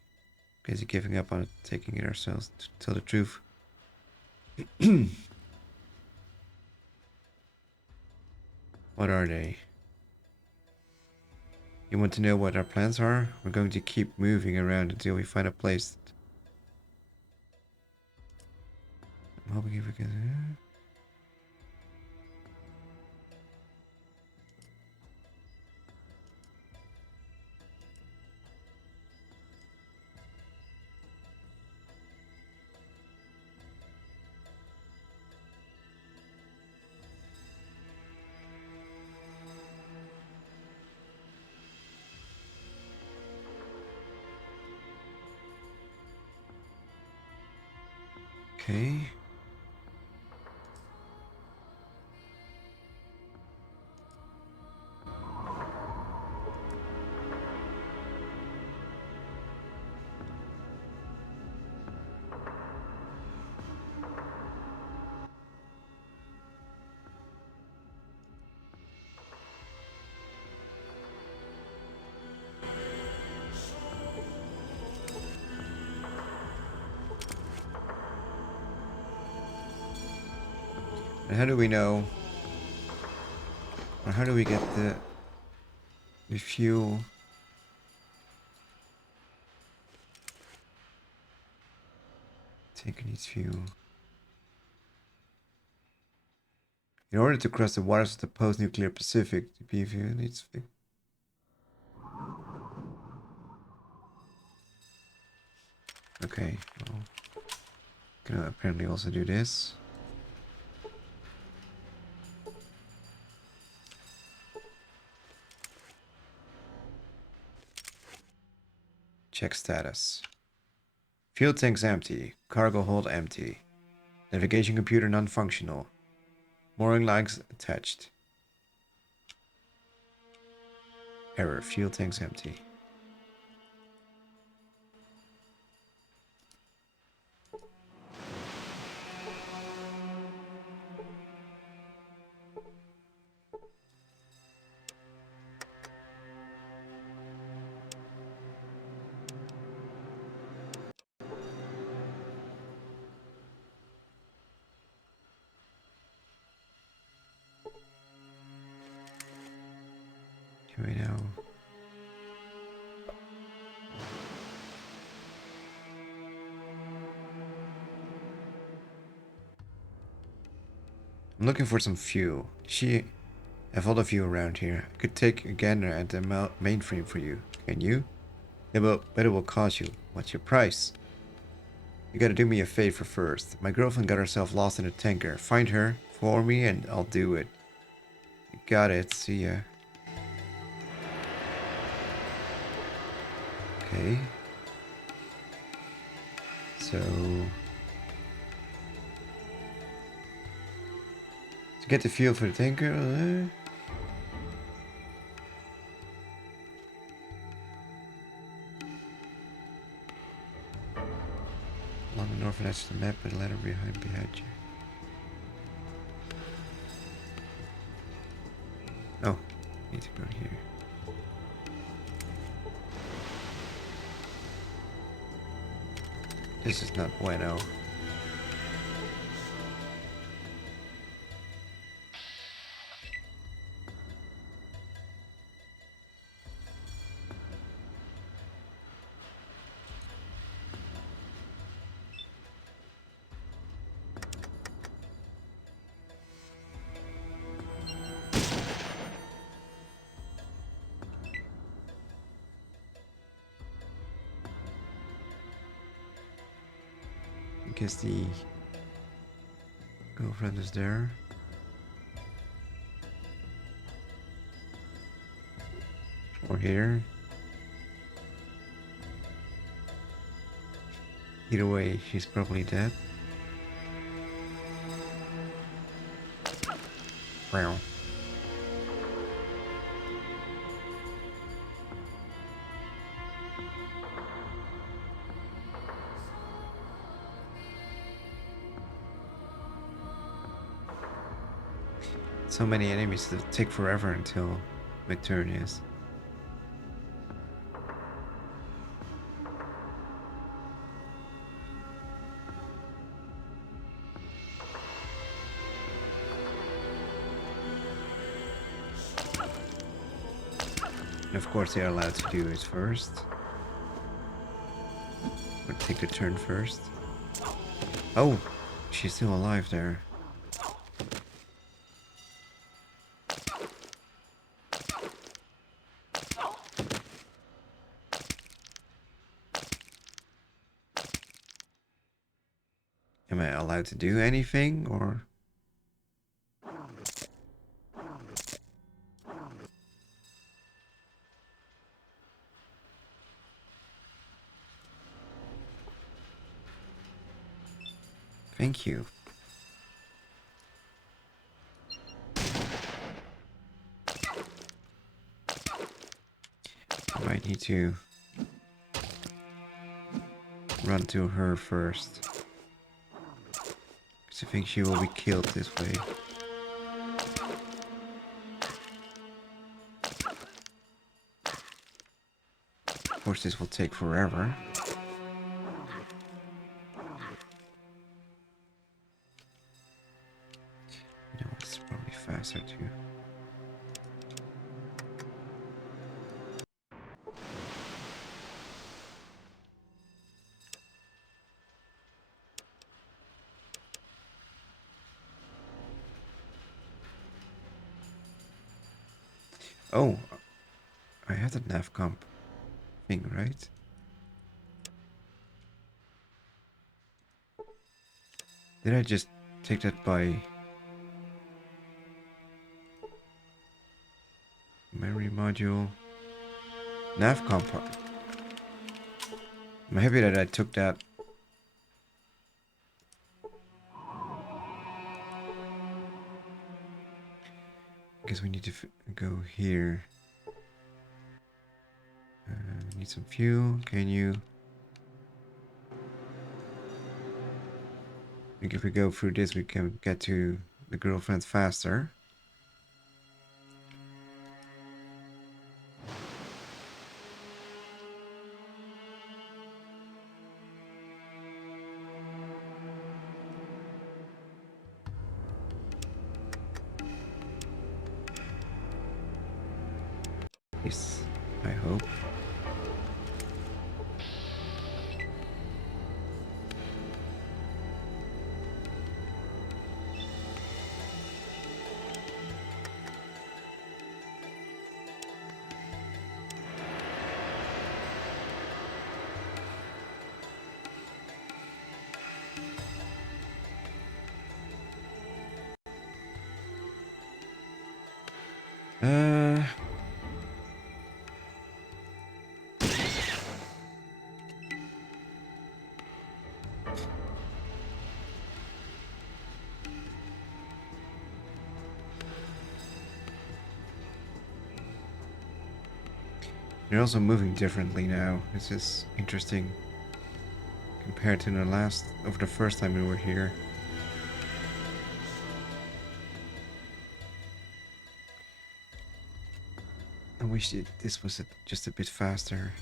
basically giving up on it, taking it ourselves to tell the truth. What are they? You want to know what our plans are? We're going to keep moving around until we find a place. I'm hoping if we can. Okay. And how do we know? Or how do we get the fuel? Tanker needs fuel. In order to cross the waters of the post-nuclear Pacific, the PV needs... Okay, well, gonna apparently also do this. Check status. Fuel tanks empty. Cargo hold empty. Navigation computer non-functional. Mooring lines attached. Error. Fuel tanks empty. Here we now. I'm looking for some fuel. I have all of you around here. I could take a gander at the mainframe for you. Can you? Yeah, but it will cost you. What's your price? You gotta do me a favor first. My girlfriend got herself lost in a tanker. Find her for me and I'll do it. You got it. See ya. Okay. So... to get the fuel for the tanker... along the northern edge of the map, but a letter behind you. Oh, need to go here. This is not bueno. I guess the girlfriend is there. Or here. Either way, she's probably dead. Wow. So many enemies that take forever until mid-turn is. And of course they are allowed to do it first. Or take the turn first. Oh! She's still alive there. Am I allowed to do anything, or...? Thank you. I might need to run to her first. Because I think she will be killed this way. Of course, this will take forever. You know, it's probably faster too. Oh, I have the nav comp thing, right? Did I just take that by memory module? Nav comp. I'm happy that I took that. Guess we need to go here. Need some fuel. Can you? I think if we go through this, we can get to the girlfriend faster. Yes, I hope. Uh, they're also moving differently now. This is interesting compared to the first time we were here. I wish this was just a bit faster.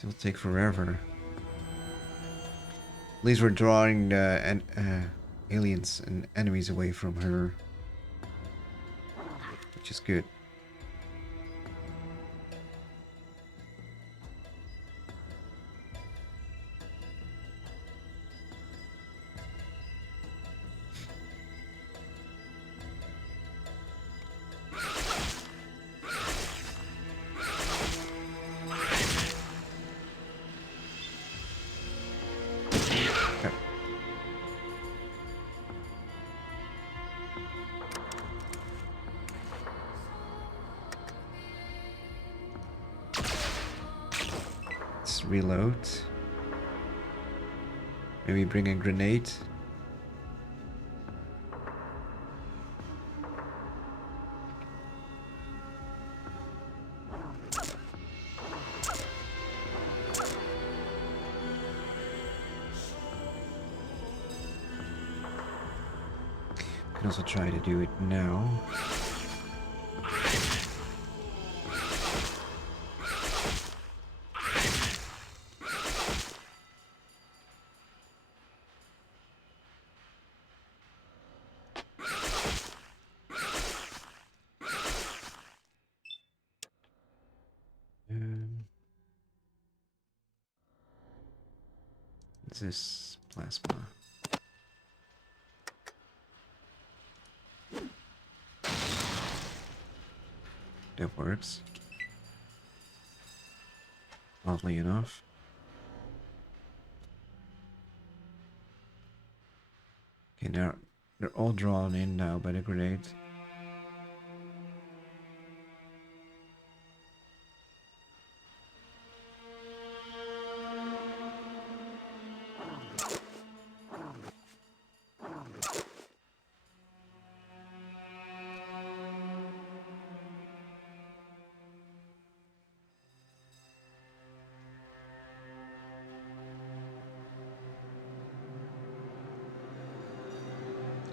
It will take forever. At least we're drawing the aliens and enemies away from her, which is good. Okay. Let's reload. Maybe bring a grenade. Can also try to do it now. What's this plasma? That works. Oddly enough. Okay, now they're all drawn in now by the grenade.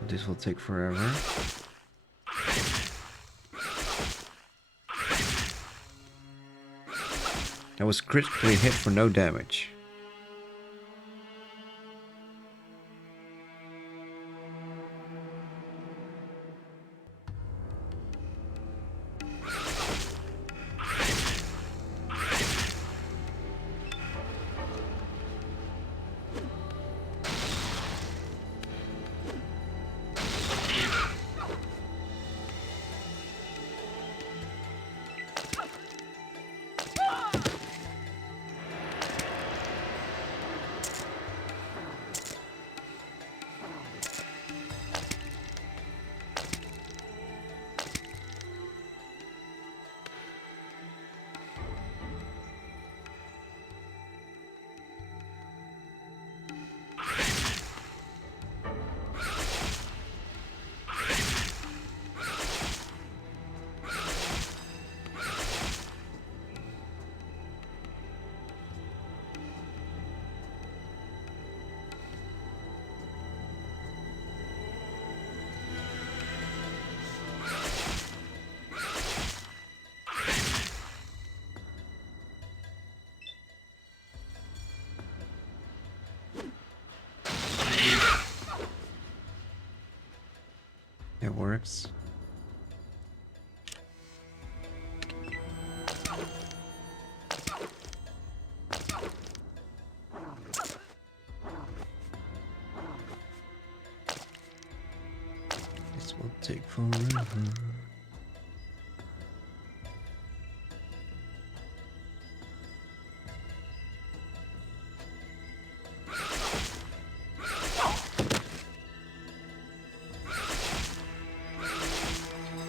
This will take forever. I was critically hit for no damage. That works. This will take forever.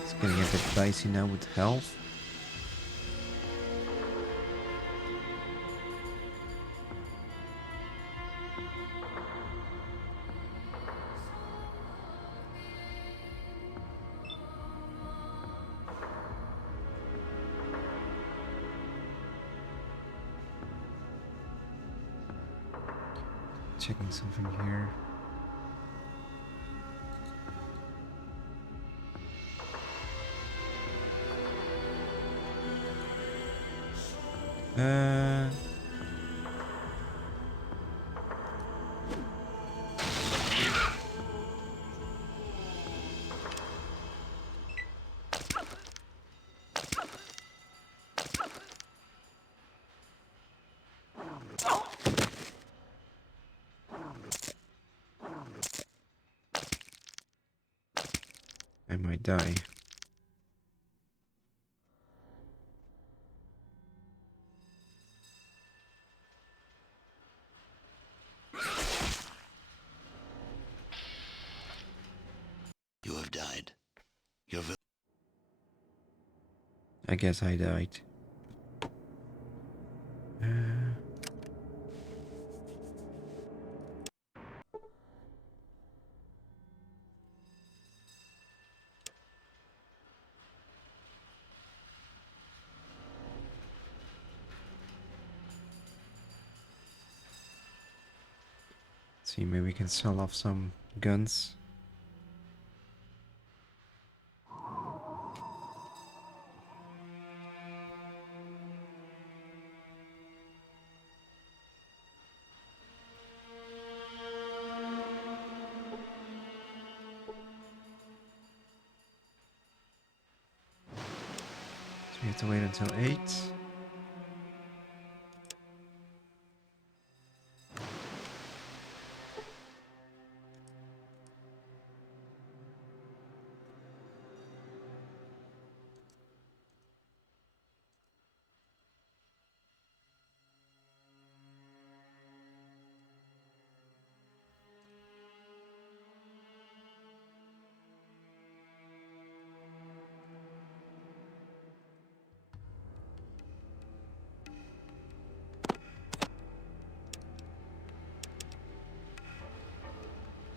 It's getting a bit dicey now with health. Checking something here. I might die. You have died. Your I guess I died. See, maybe we can sell off some guns. So we have to wait until 8.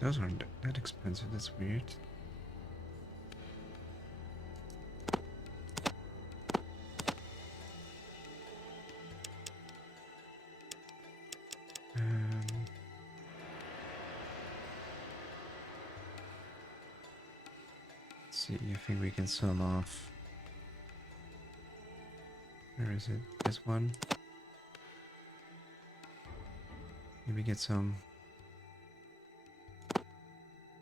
Those aren't that expensive, that's weird. Let's see, I think we can sell off. Where is it? This one. Maybe get some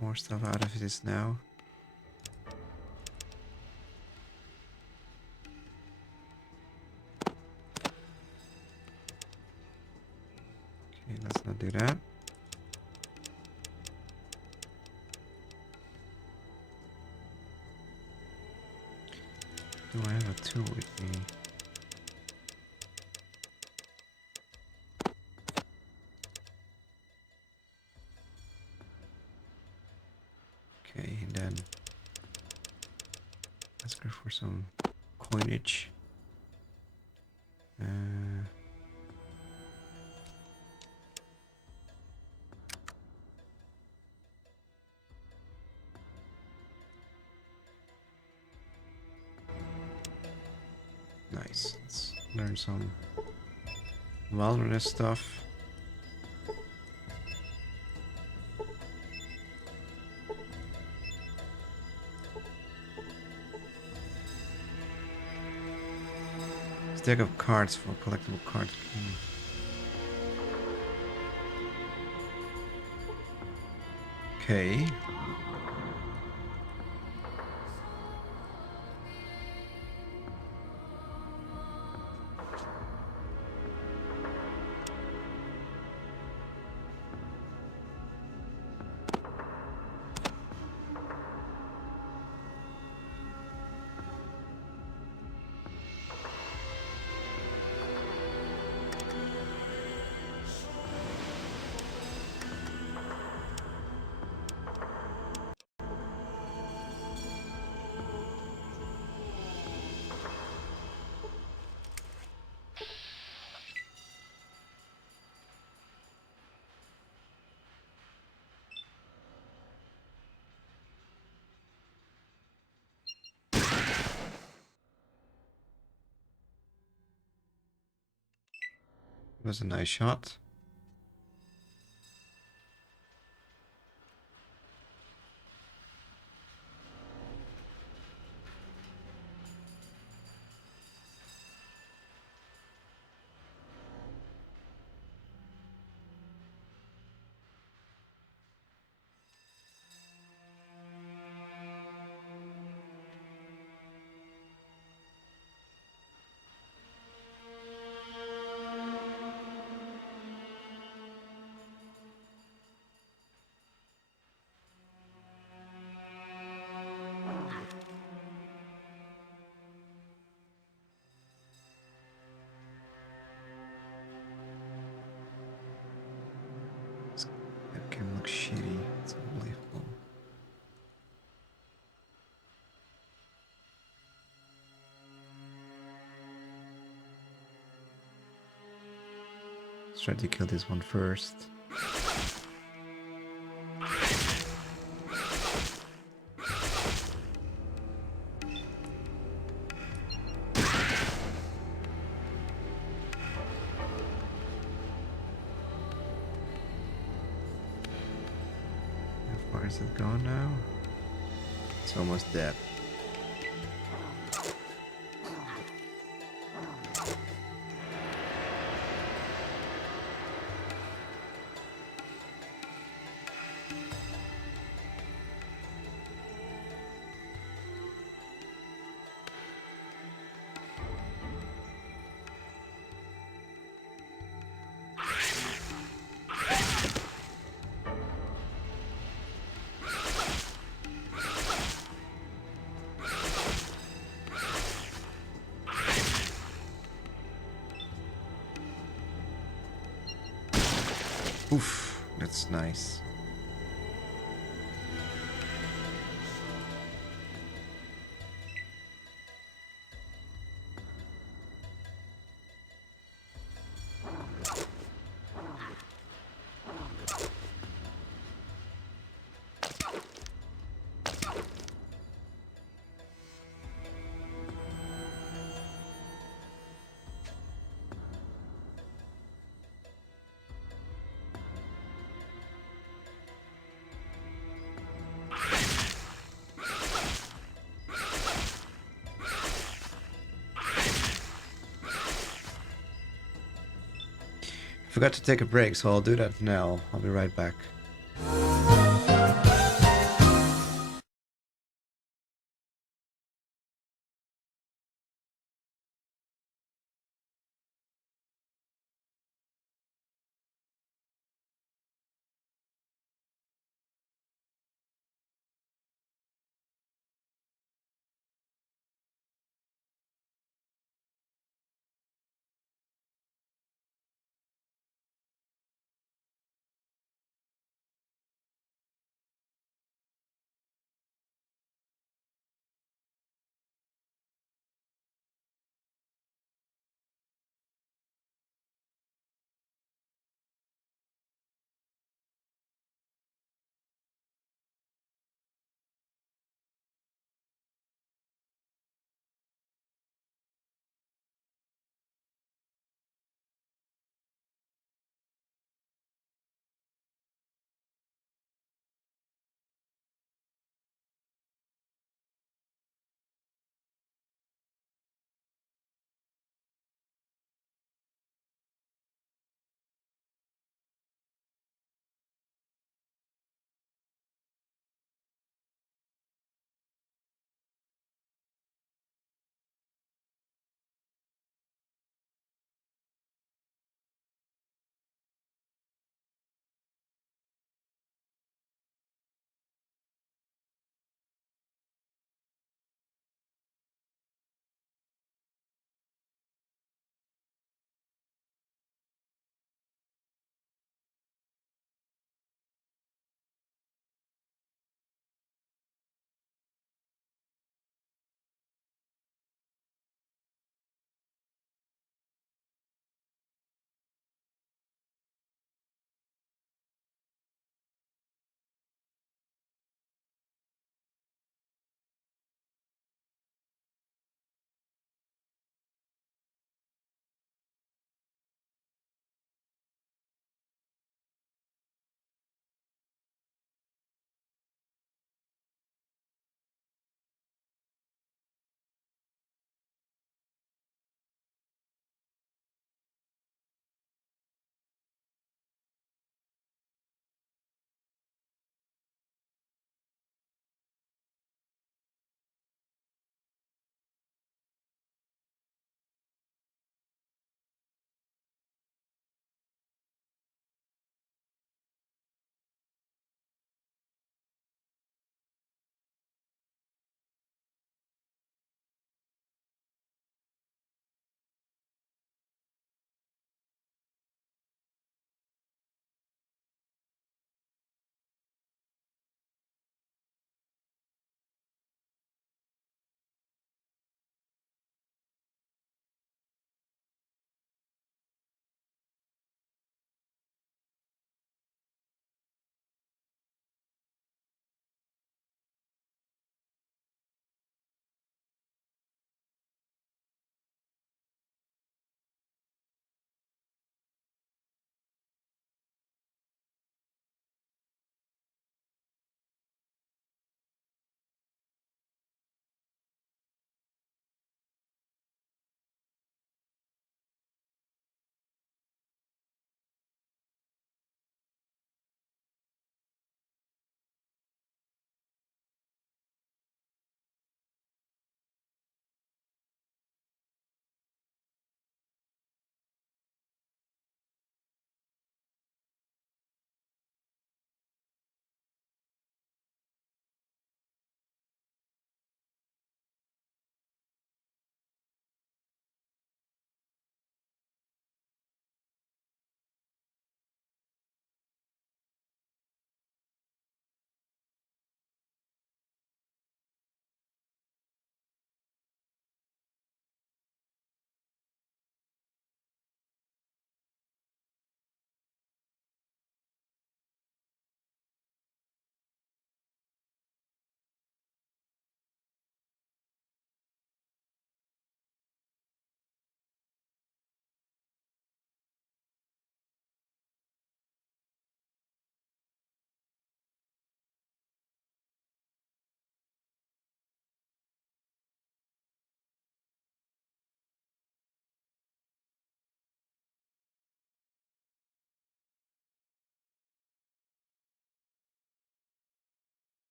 more stuff out of this now. Okay, let's not do that. Do I have a tool with me? Okay, and then let's go for some coinage. Nice. Let's learn some wilderness stuff. Stack of cards for collectible cards. Okay. It was a nice shot. That game looks shitty. It's unbelievable. Let's try to kill this one first. How far is it gone now? It's almost dead. Oof, that's nice. Forgot to take a break, so I'll do that now. I'll be right back.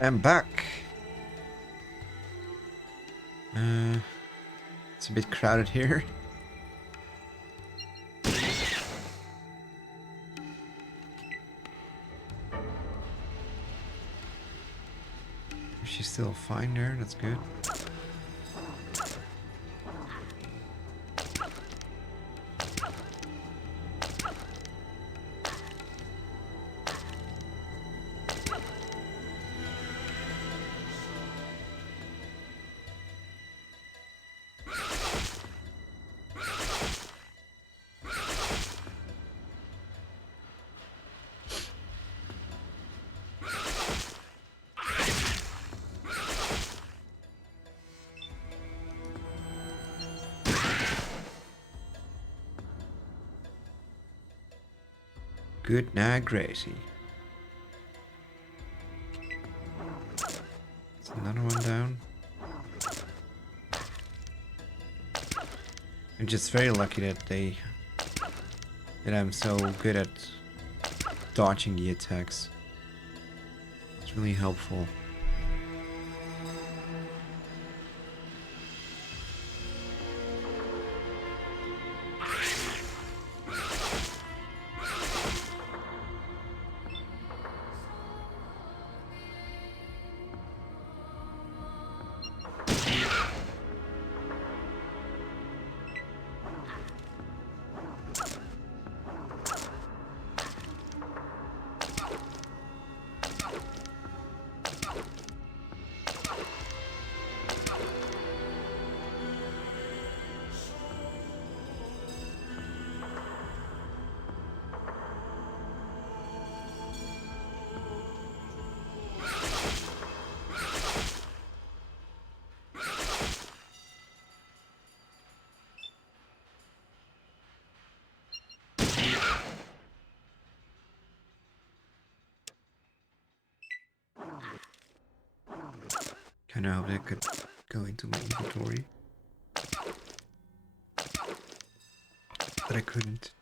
I'm back. It's a bit crowded here. She's still fine there, that's good. Good night, Gracie. It's another one down. I'm just very lucky that I'm so good at dodging the attacks. It's really helpful. Kinda hope that could go into my inventory. But I couldn't.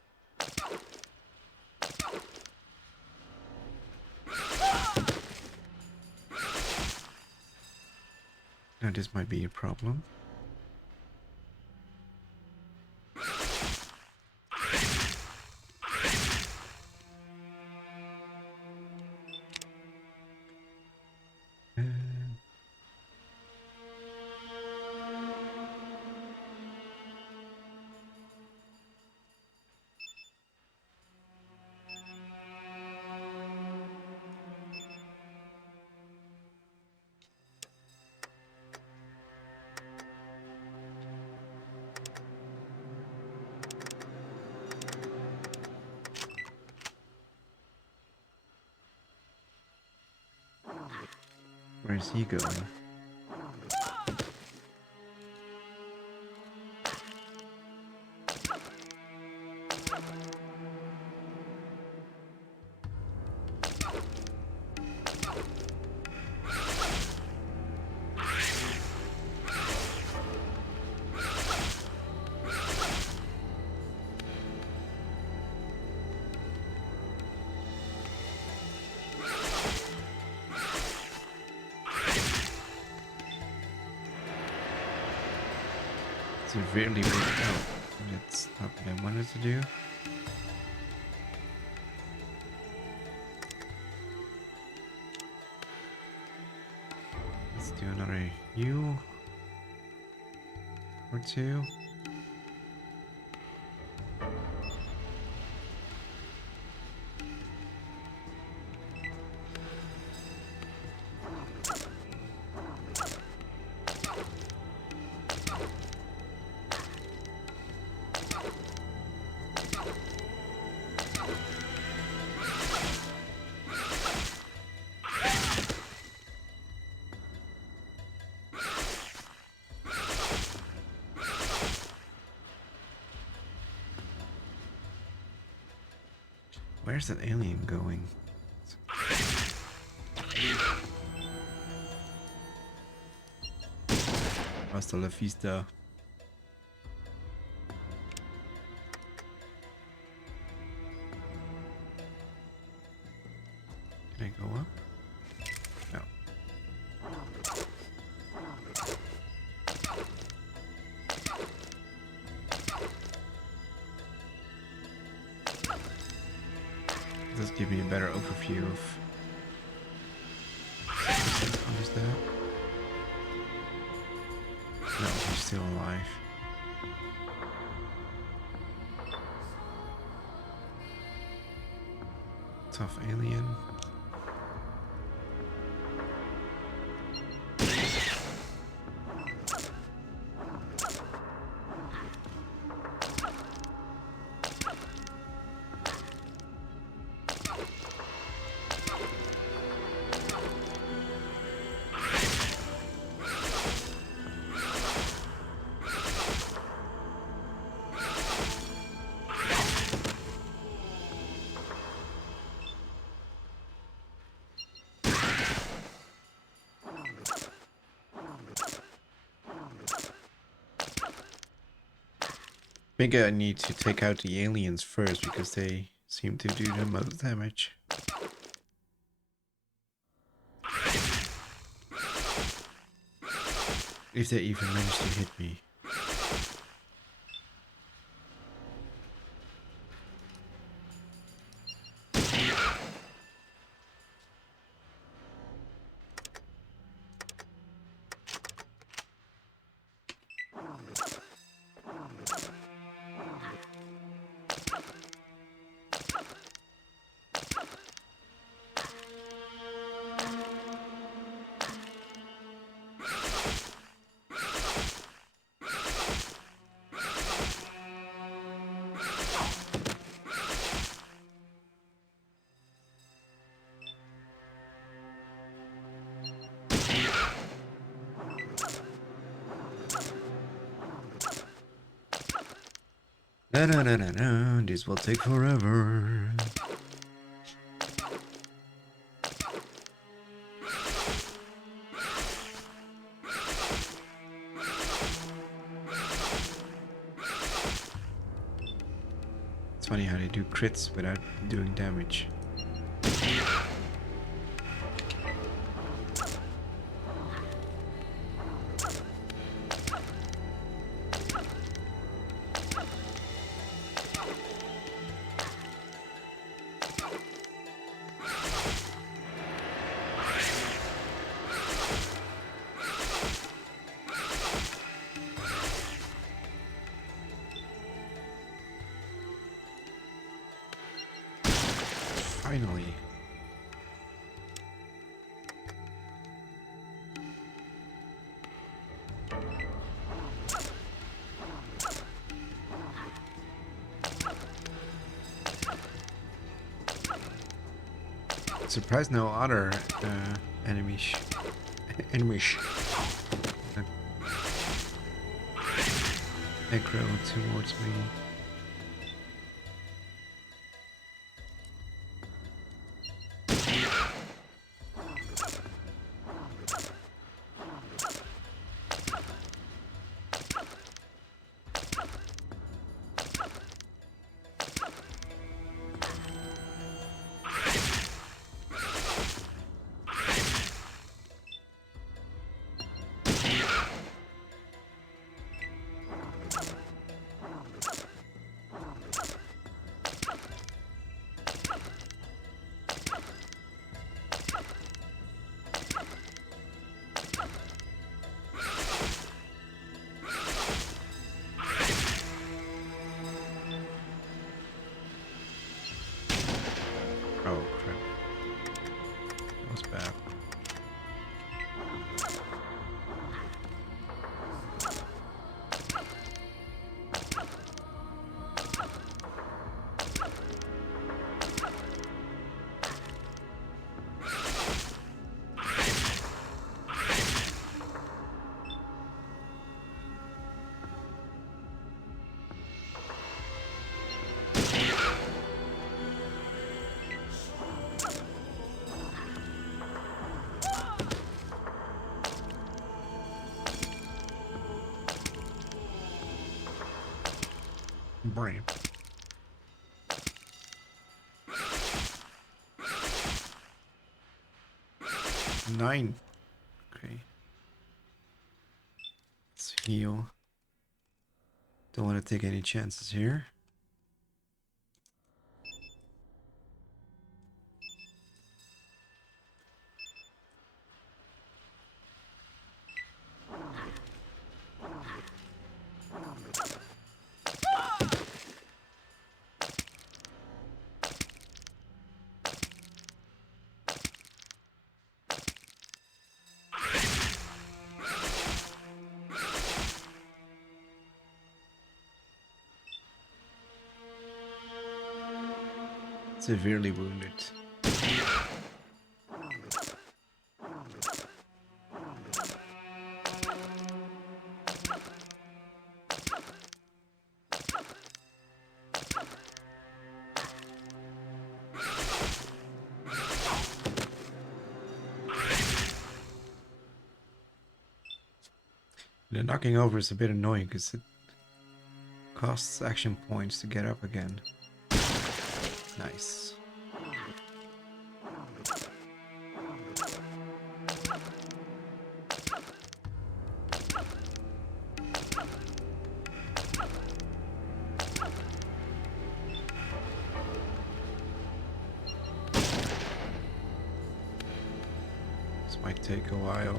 Now this might be a problem. Where is he going? Severely worked out. That's not what I wanted to do. Let's do another U or two. Where's that alien going? Hasta la vista. Can I go up? No. Does give me a better overview of what is that? No, he's still alive. Tough alien. I think I need to take out the aliens first because they seem to do the most damage. If they even manage to hit me. No, this will take forever. It's funny how they do crits without doing damage. Finally. Surprised no other enemies. Enemies. Aggro towards me. Oh crap. That was bad. Brain. Nine. Okay. Let's heal. Don't want to take any chances here. Severely wounded. The knocking over is a bit annoying because it costs action points to get up again. Nice. This might take a while.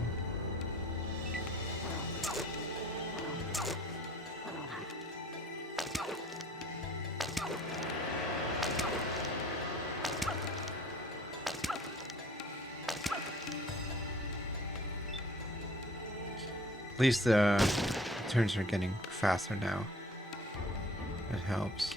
At least the turns are getting faster now. That helps.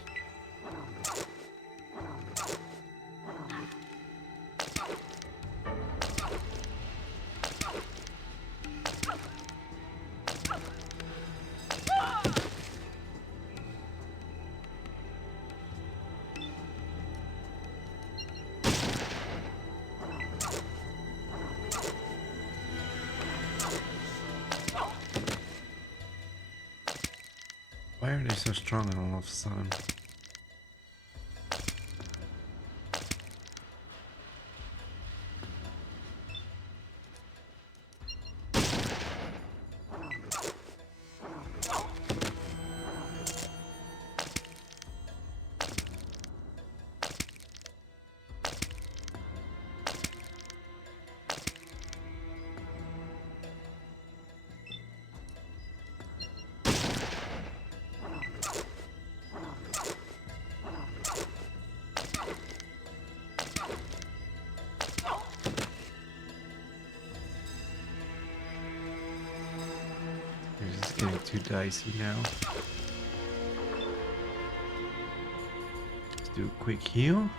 Why are they so strong all of a sudden? This is getting too dicey now. Let's do a quick heal.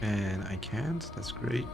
And I can't, that's great.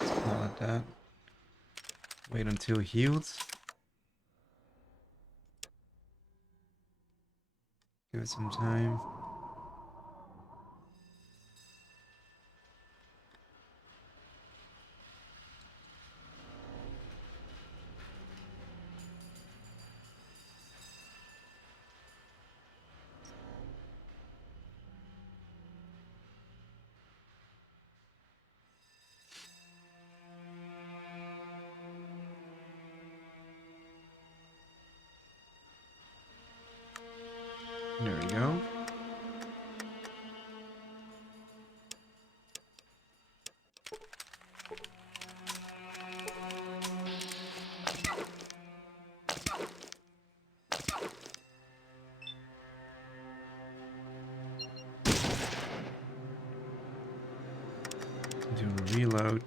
Let's call it that. Wait until healed. Give it some time. There we go. Do a reload.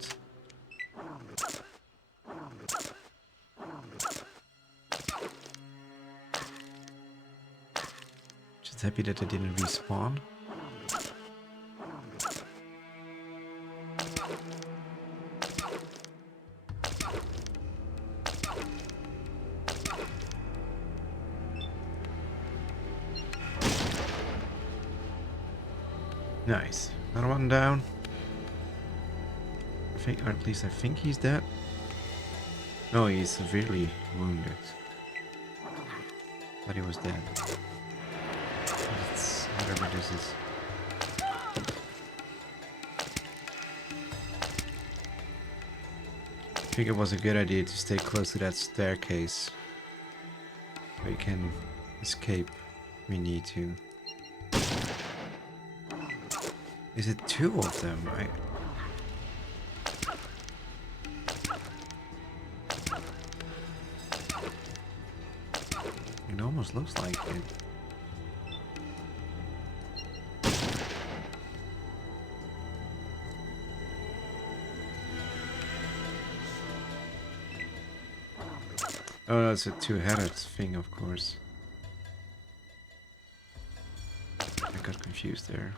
Just happy that I didn't respawn. Nice. Another one down. I think, or at least I think he's dead. No, he's severely wounded. Thought he was dead. It's whatever this is. think it was a good idea to stay close to that staircase. We can escape if we need to. Is it two of them? It almost looks like it. Oh, no, it's a two-headed thing, of course. I got confused there.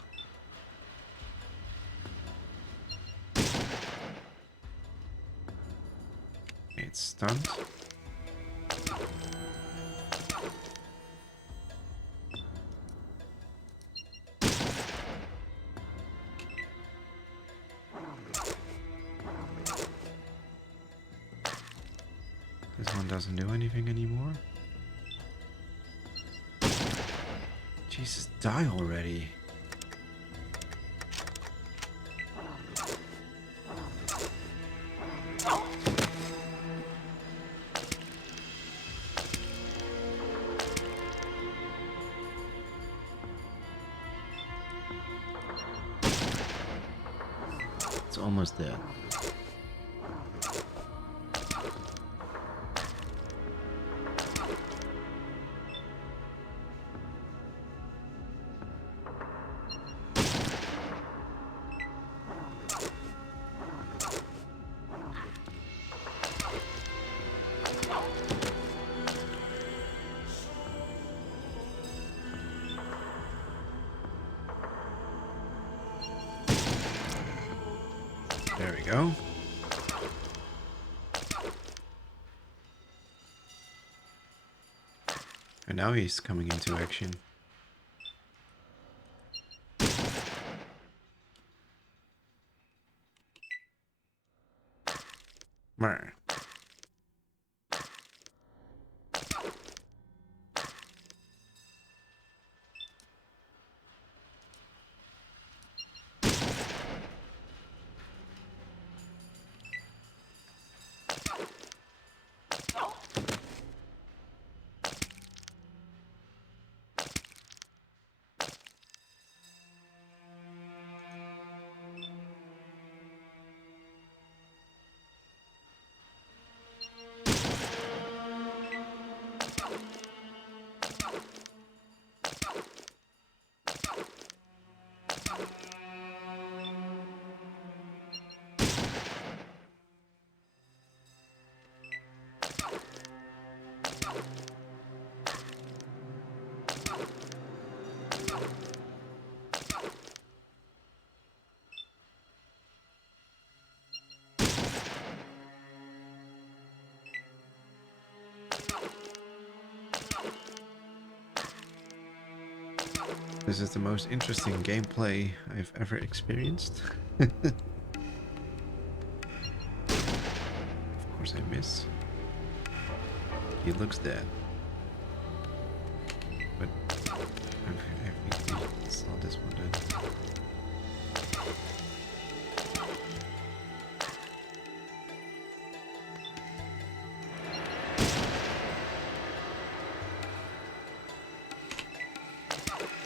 It's stunned. This one doesn't do anything anymore. Jesus, die already. It's almost dead. There we go. And now he's coming into action. Mer. This is the most interesting gameplay I've ever experienced. Of course I miss. He looks dead. But I think we saw this one dead.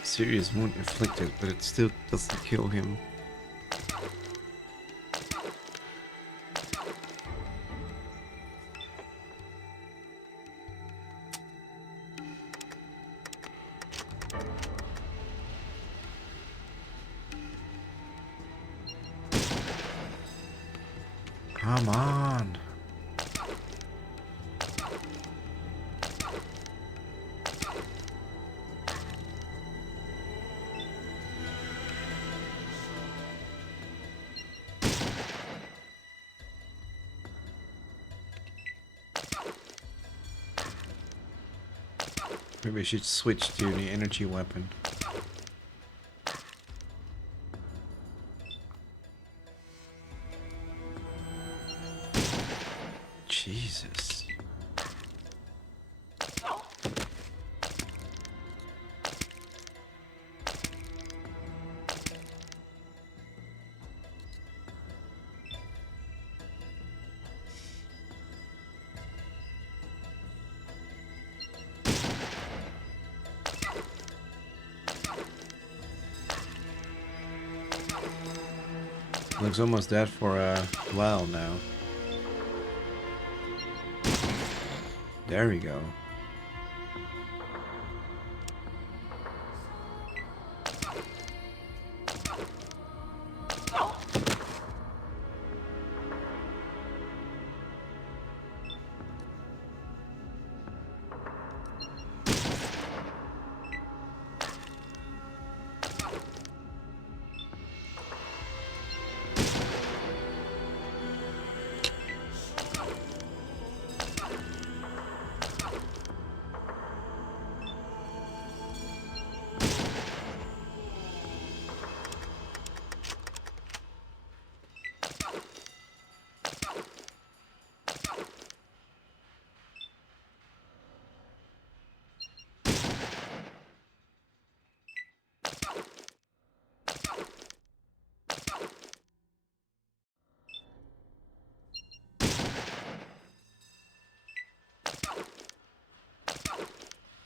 Serious wound inflicted, but it still doesn't kill him. Come on. Maybe I should switch to the energy weapon. Jesus. looks almost dead for a while now. There we go.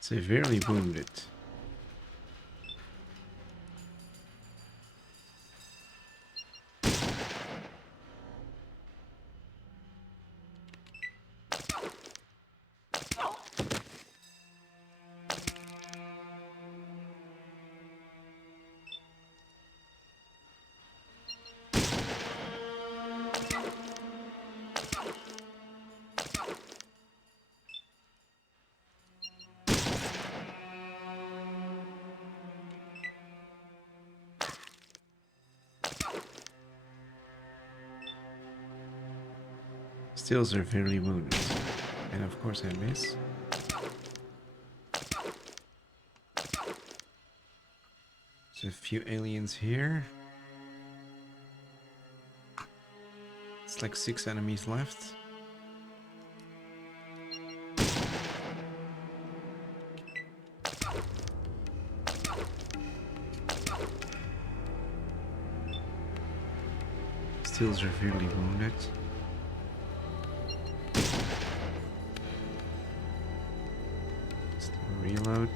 Severely wounded. Still severely wounded. And of course I miss. There's a few aliens here. It's like 6 enemies left. Still severely wounded. Still reload.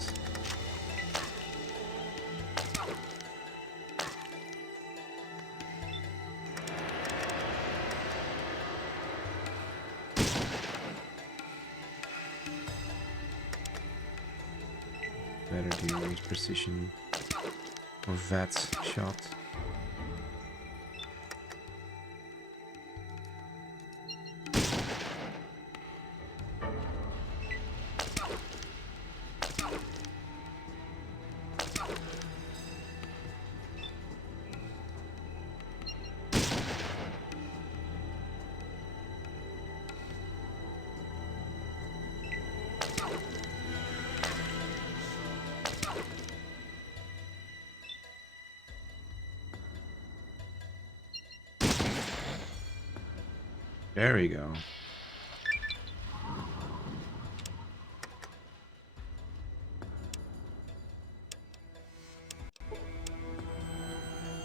Better do range precision or VATS shot. There we go.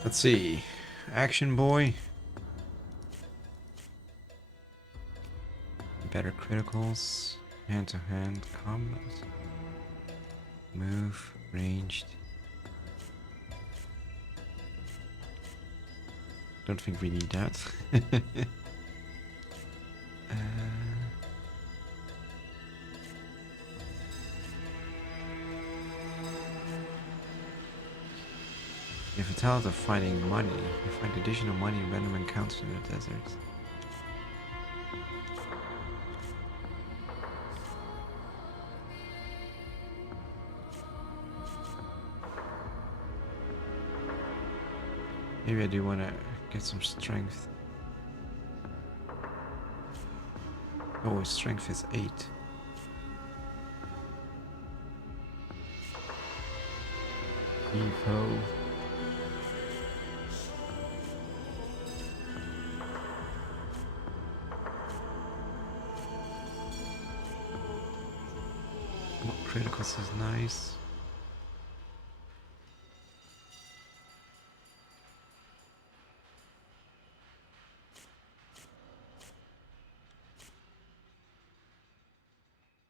Let's see. Action boy. Better criticals. Hand-to-hand combat. Move. Ranged. Don't think we need that. If it's out of finding money, you find additional money in random encounters in the desert. Maybe I do want to get some strength. Oh, his strength is 8. Evo. Criticals is nice.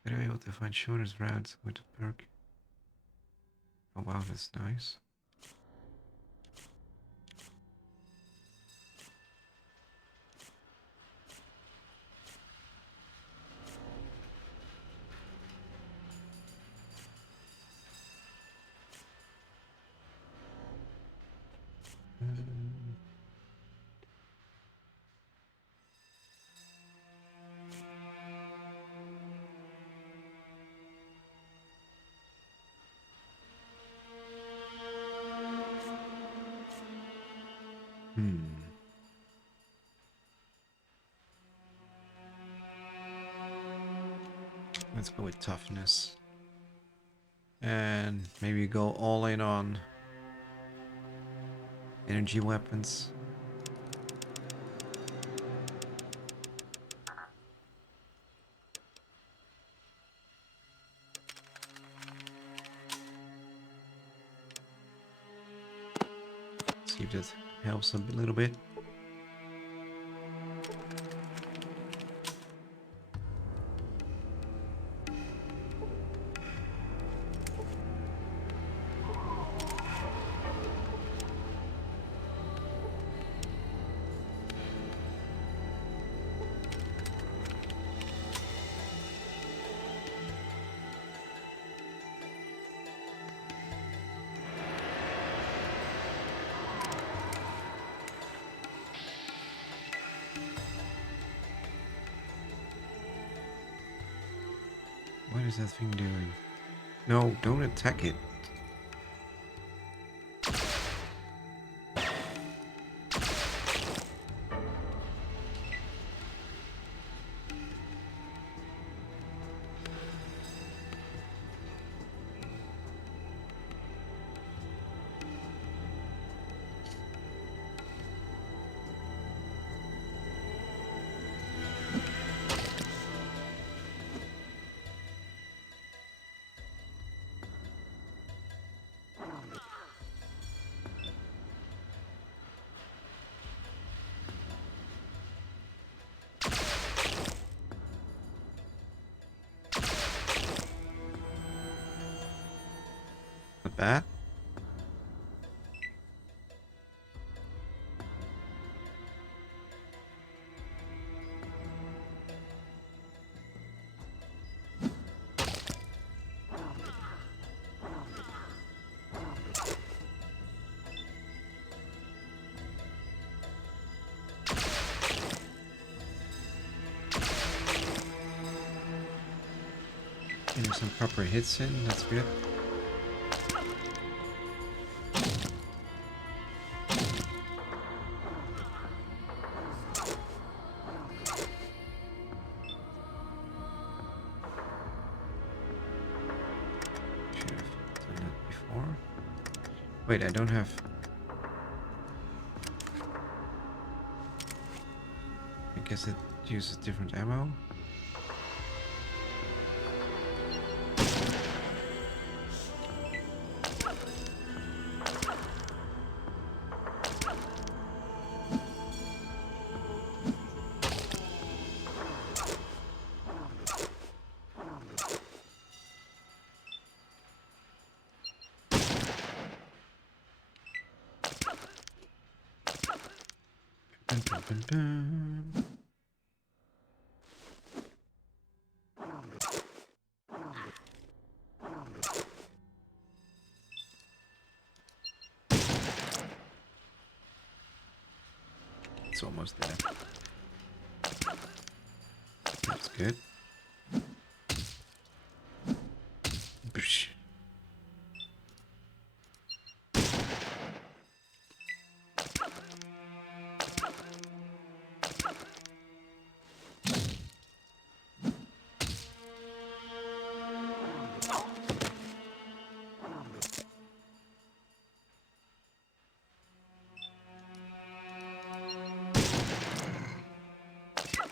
Better be able to find shortest routes with the perk. Oh wow, that's nice. Let's go with toughness. And maybe go all in on energy weapons. See if that helps a little bit. What is that thing doing? No, don't attack it. Not bad. Getting some proper hits in, that's good. Should have done that before. Wait, I don't have... I guess it uses different ammo. Bum, bum, bum, bum. It's almost there. That's good. Boosh.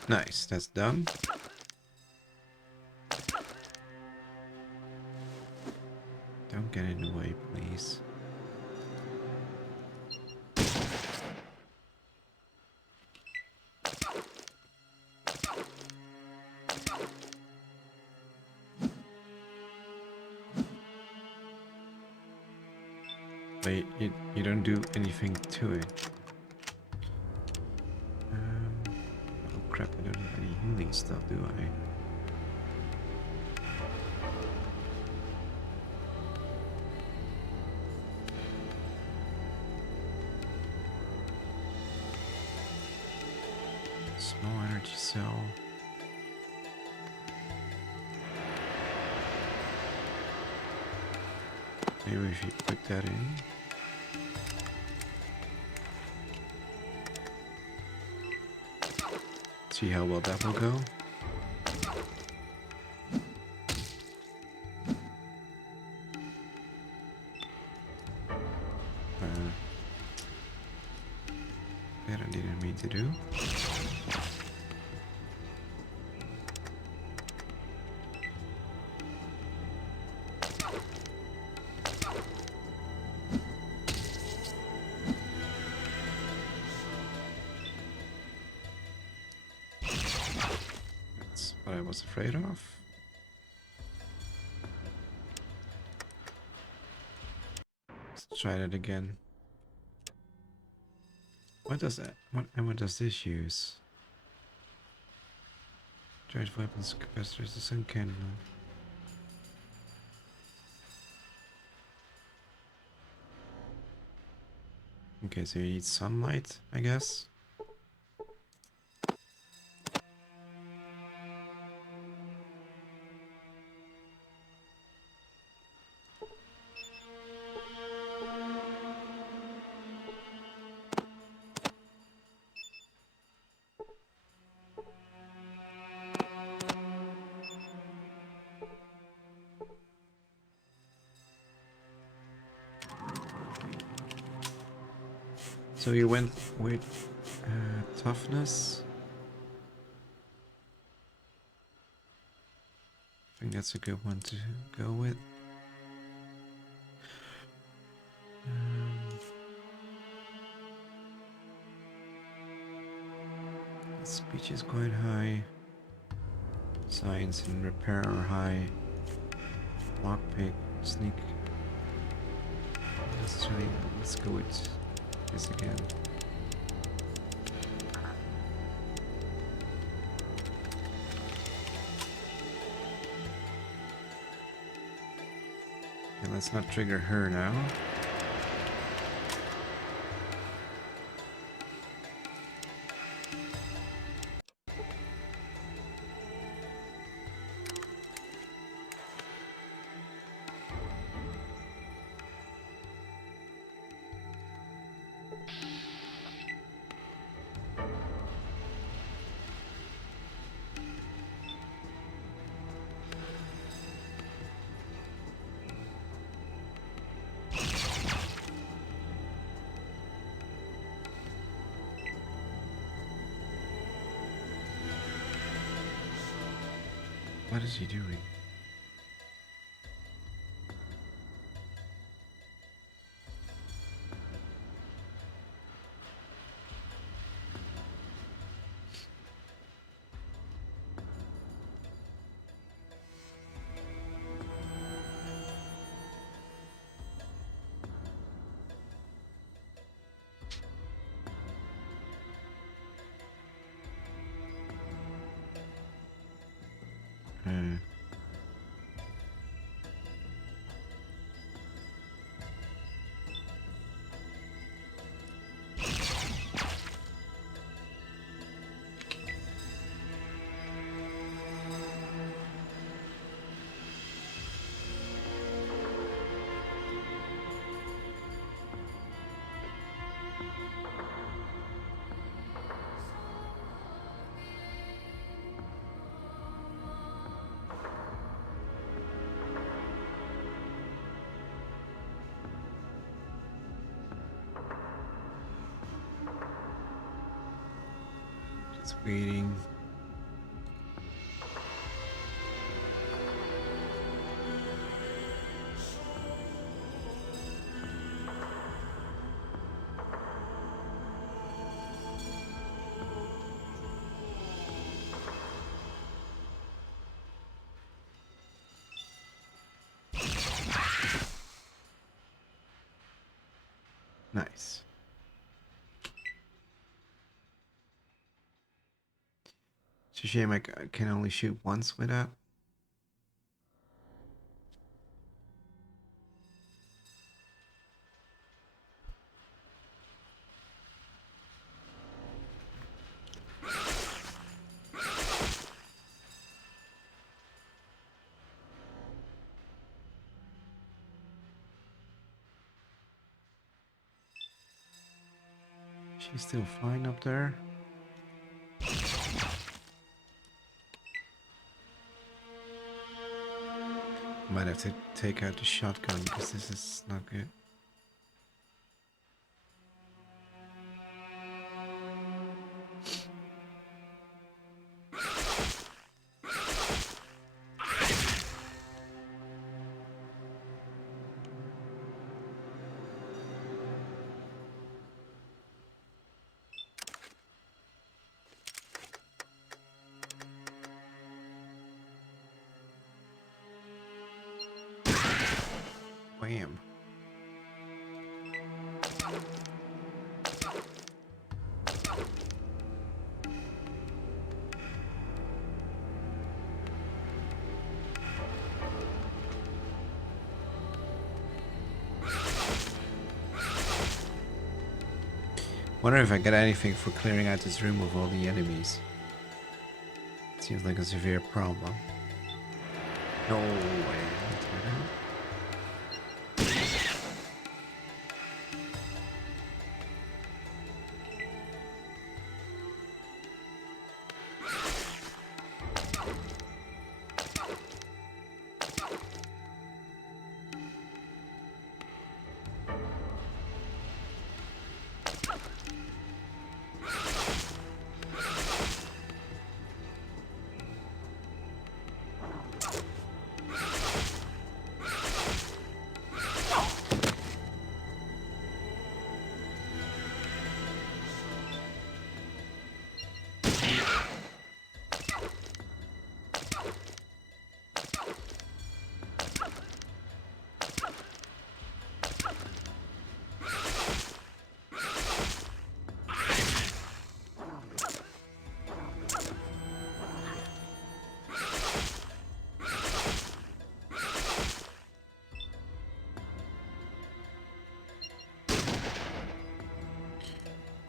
Nice, that's done. Don't get in the way, please. Wait, you don't do anything to it. Oh crap, I don't have any healing stuff, do I? Small energy cell. Maybe if you put that in. See how well that will go. to do. That's what I was afraid of. Let's try that again. What does that? What does this use? Charge weapons, capacitors, the sun candle. Okay, so you need sunlight, I guess. So you went with toughness. I think that's a good one to go with. Speech is quite high. Science and repair are high. Lockpick, sneak. Let's go with this again. And let's not trigger her now. What is he doing? Just waiting. Nice. It's a shame I can only shoot once with that. She's still flying up there. Might have to take out the shotgun because this is not good. I am. Wonder if I get anything for clearing out this room of all the enemies. Seems like a severe problem. No way.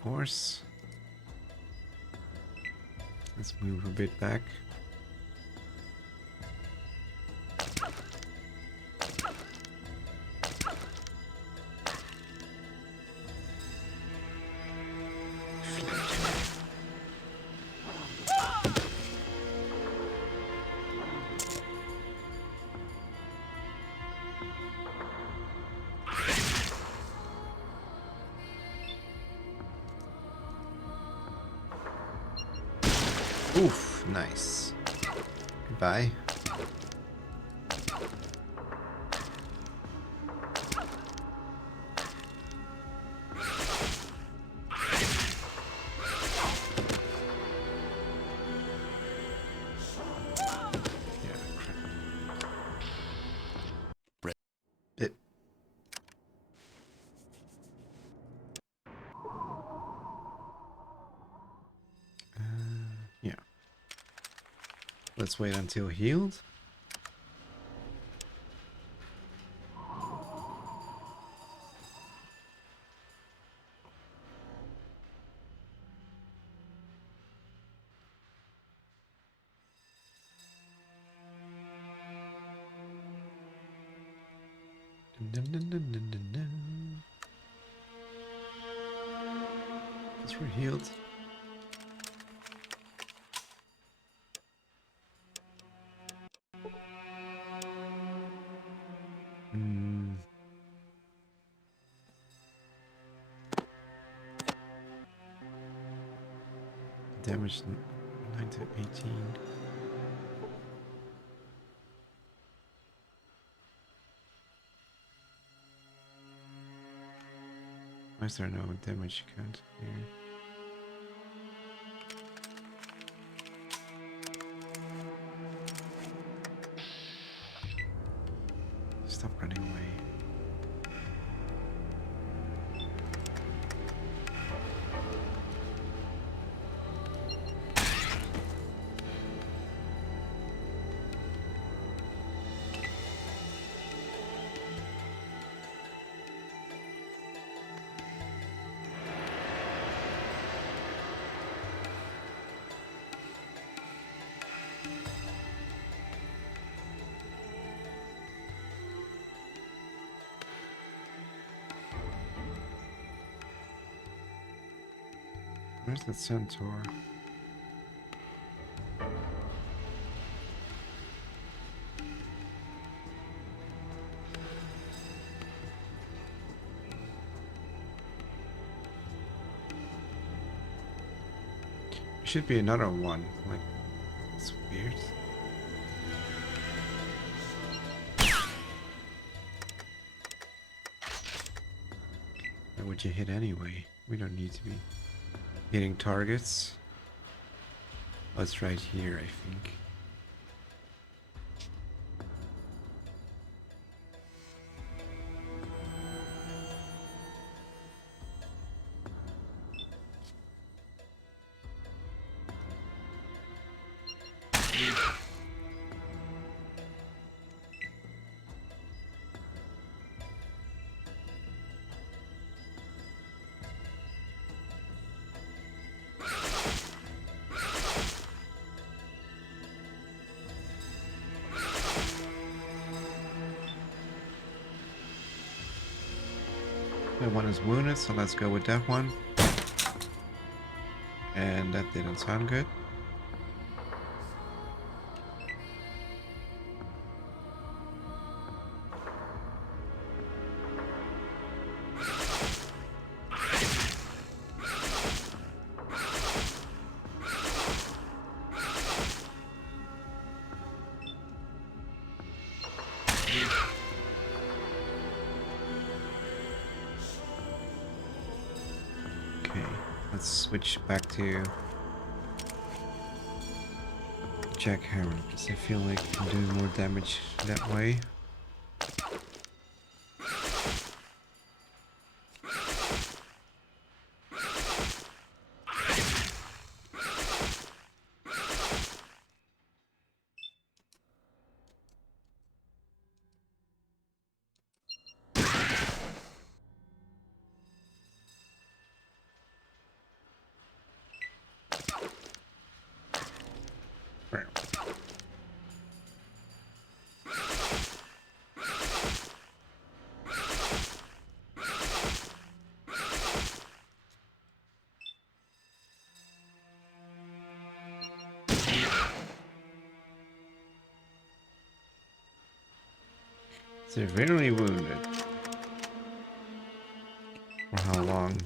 Course. Let's move a bit back. Oof, nice. Goodbye. Yeah, crap. It. Yeah. Let's wait until healed. Dun, dun, dun, dun, dun, dun. Guess we're healed. Hmm. Damage 9 to 18. Why is there no damage count here? Stop running away. Where's that centaur? Should be another one. Like, it's weird. Why would you hit anyway? We don't need to be hitting targets. Oh, it's right here, I think. other one is wounded, so let's go with that one. And that didn't sound good. Okay, let's switch back to Jackhammer because I feel like I'm doing more damage that way. Severely wounded. For how long?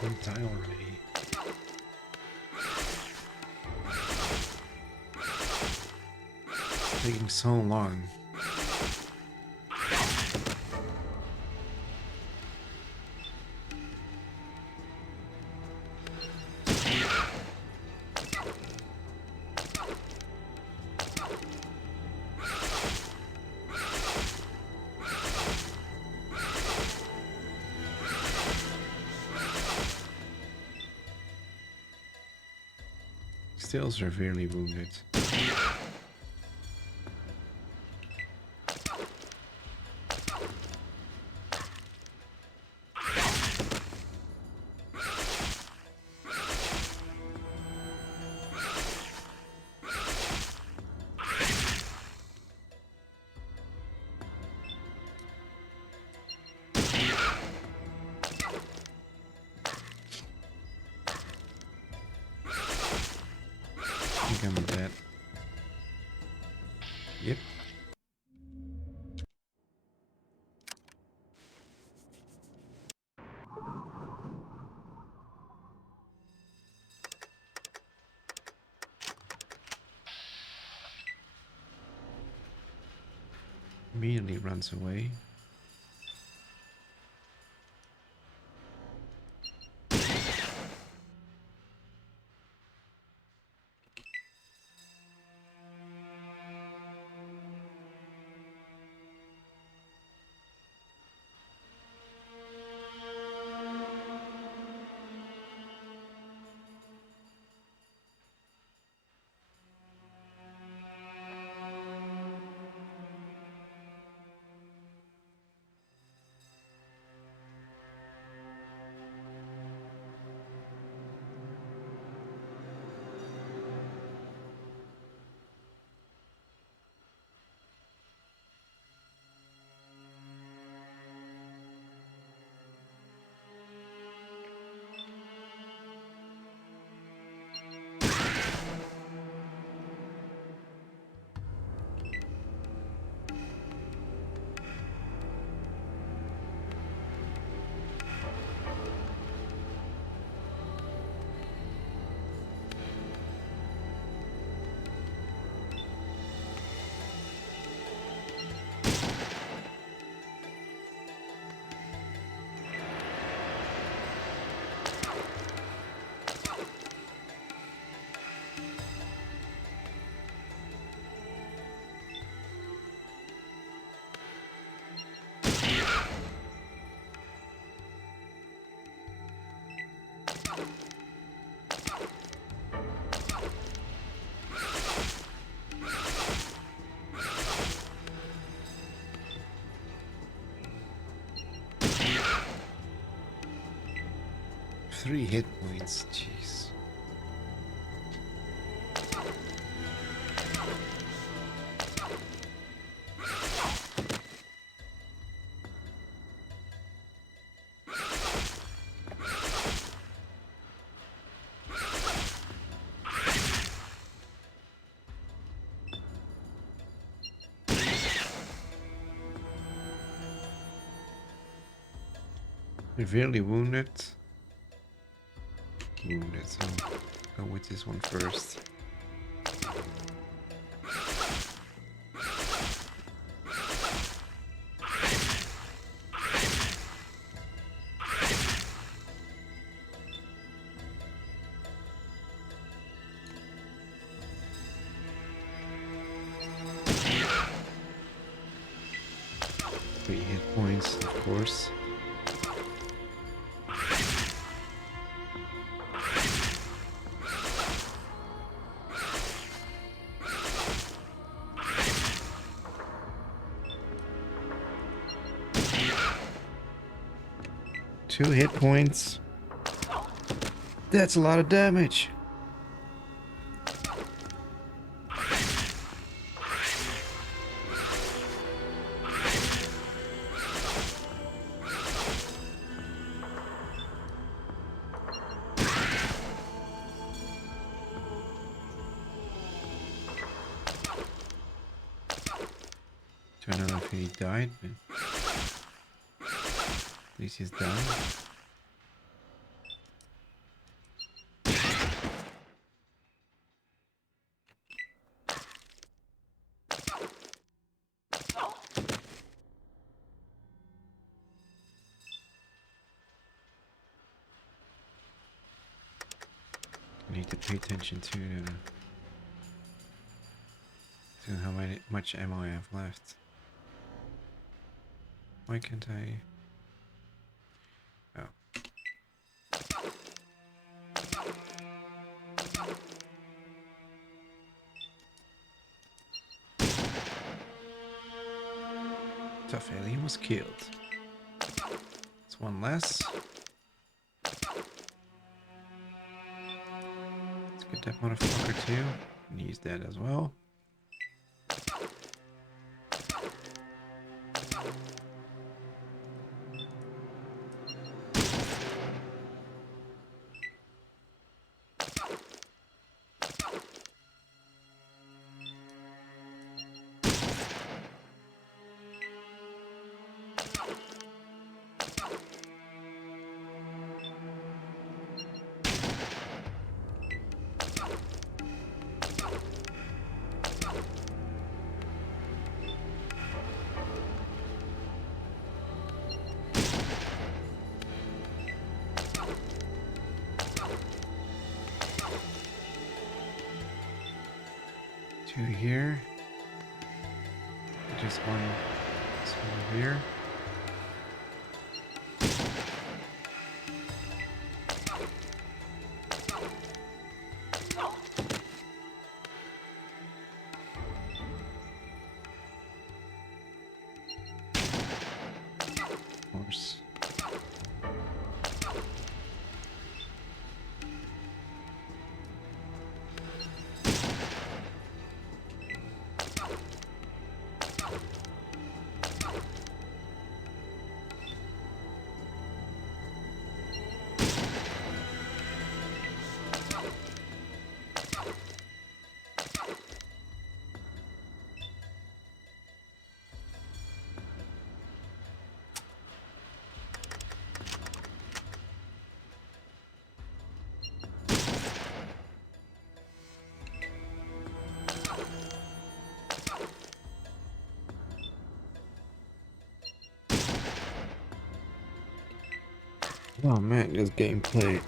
Don't die already. It's taking so long. Still severely wounded. I think I'm dead. Yep. Immediately runs away. 3 hit points. Jeez. Severely wounded. Wounded, so go with this one first. Three hit points, of course. Two hit points. That's a lot of damage. Don't know if he died, but at least he's down. I need to pay attention to how much ammo I have left. Why can't I? Oh. Tough alien was killed. It's one less. Let's get that motherfucker too. And he's dead as well. Two here. Just one here. Of course. Oh man, this gameplay.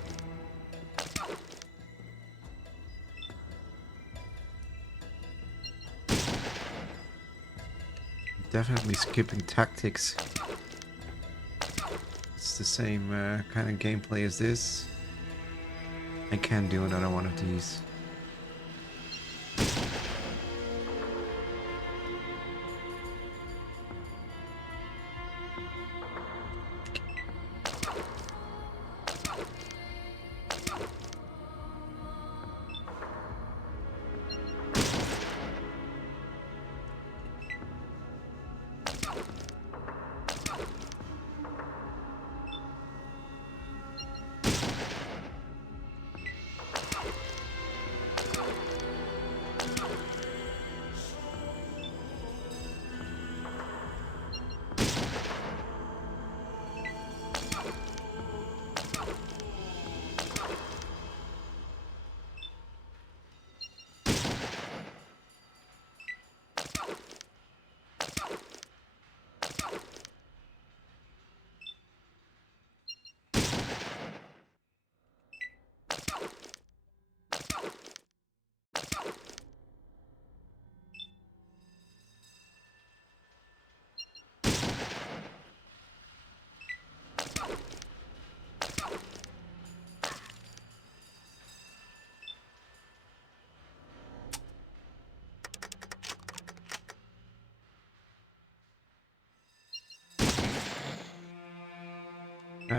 Definitely skipping tactics. It's the same kind of gameplay as this. I can't do another one of these.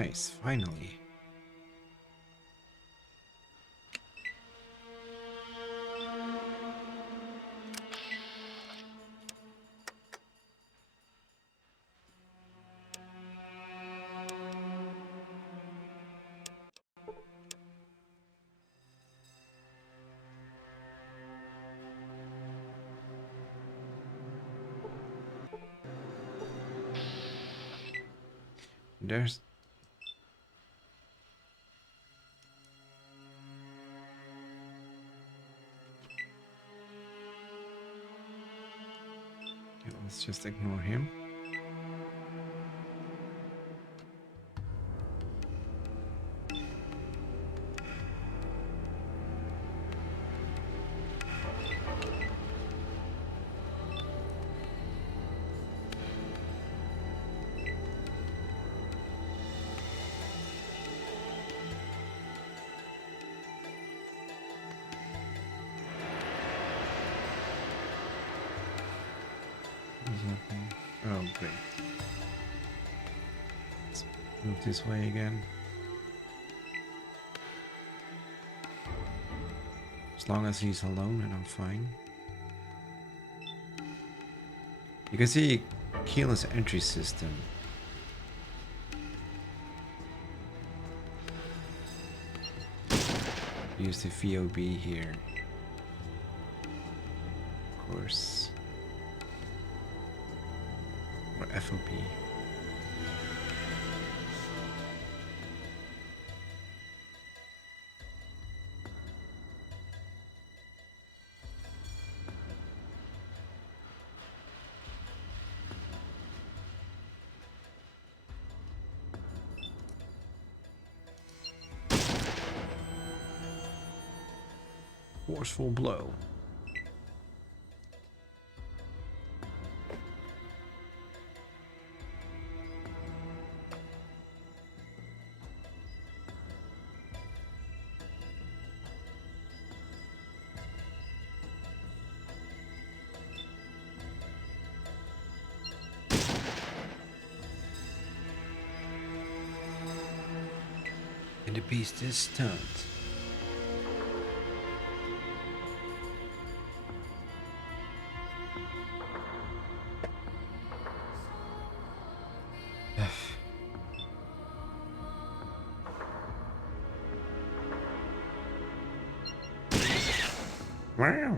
Nice, finally. There's okay, let's just ignore him. What's happening? Oh, great. Let's move this way again. As long as he's alone and I'm fine. You can see keyless entry system. Use the VOB here. Of course. Or FOB. Forceful blow. And the beast is stunned. Wow.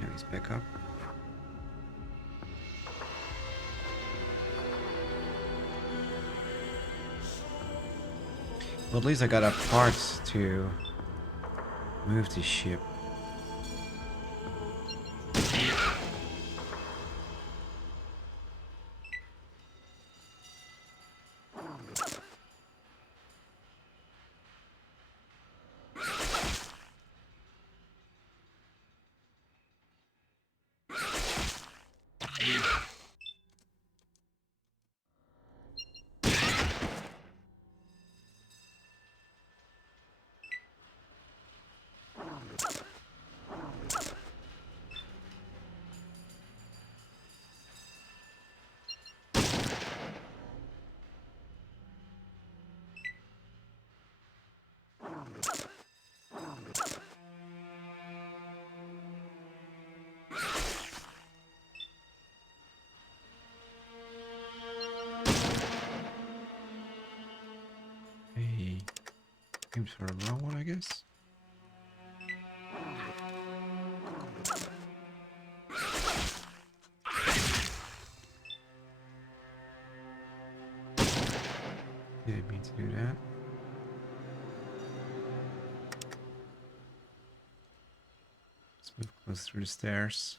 Now he's back up. Well, at least I got a part to move the ship. Hey, aims for a wrong one, I guess. Didn't mean to do that. Let's move close through the stairs.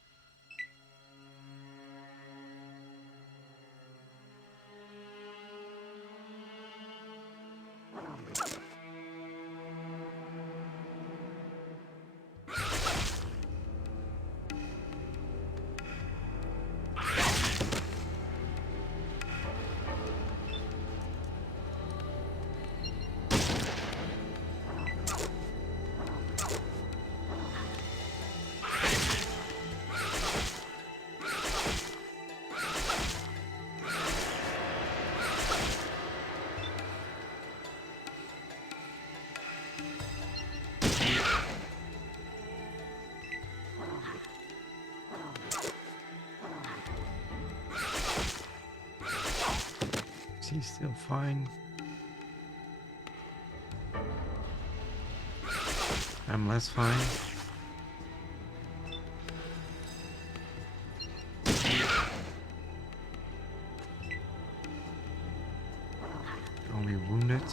He's still fine. I'm less fine. Only wounded.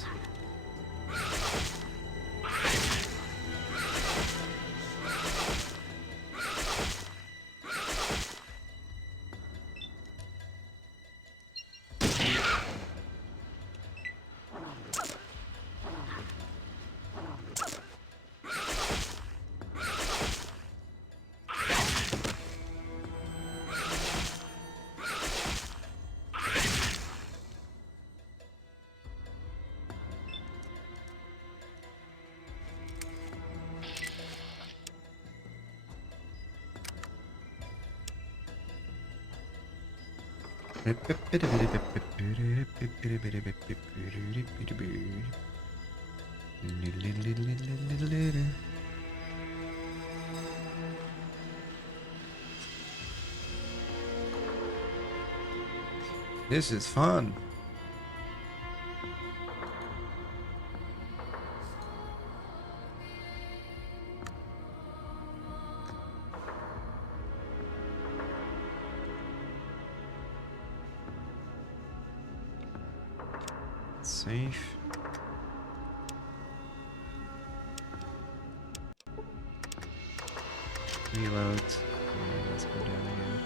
This is fun. Safe. Reload. Okay, let's go down again.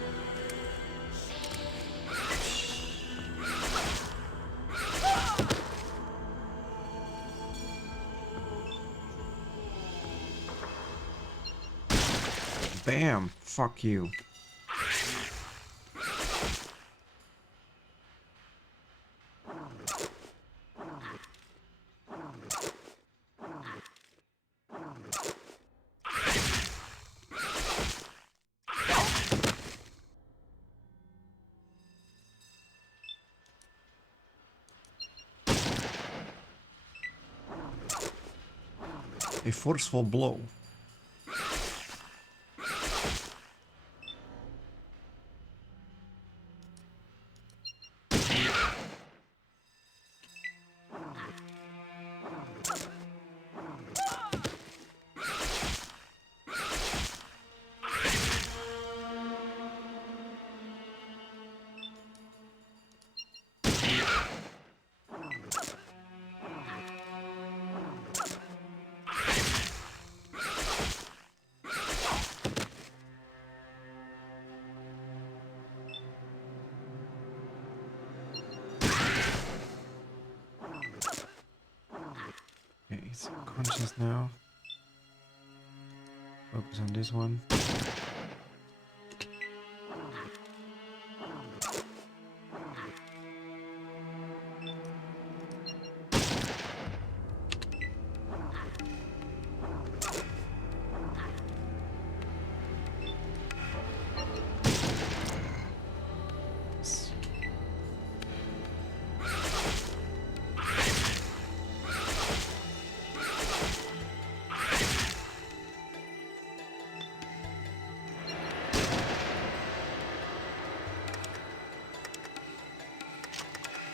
Bam! Fuck you. A forceful blow. Okay, he's conscious now. Focus on this one.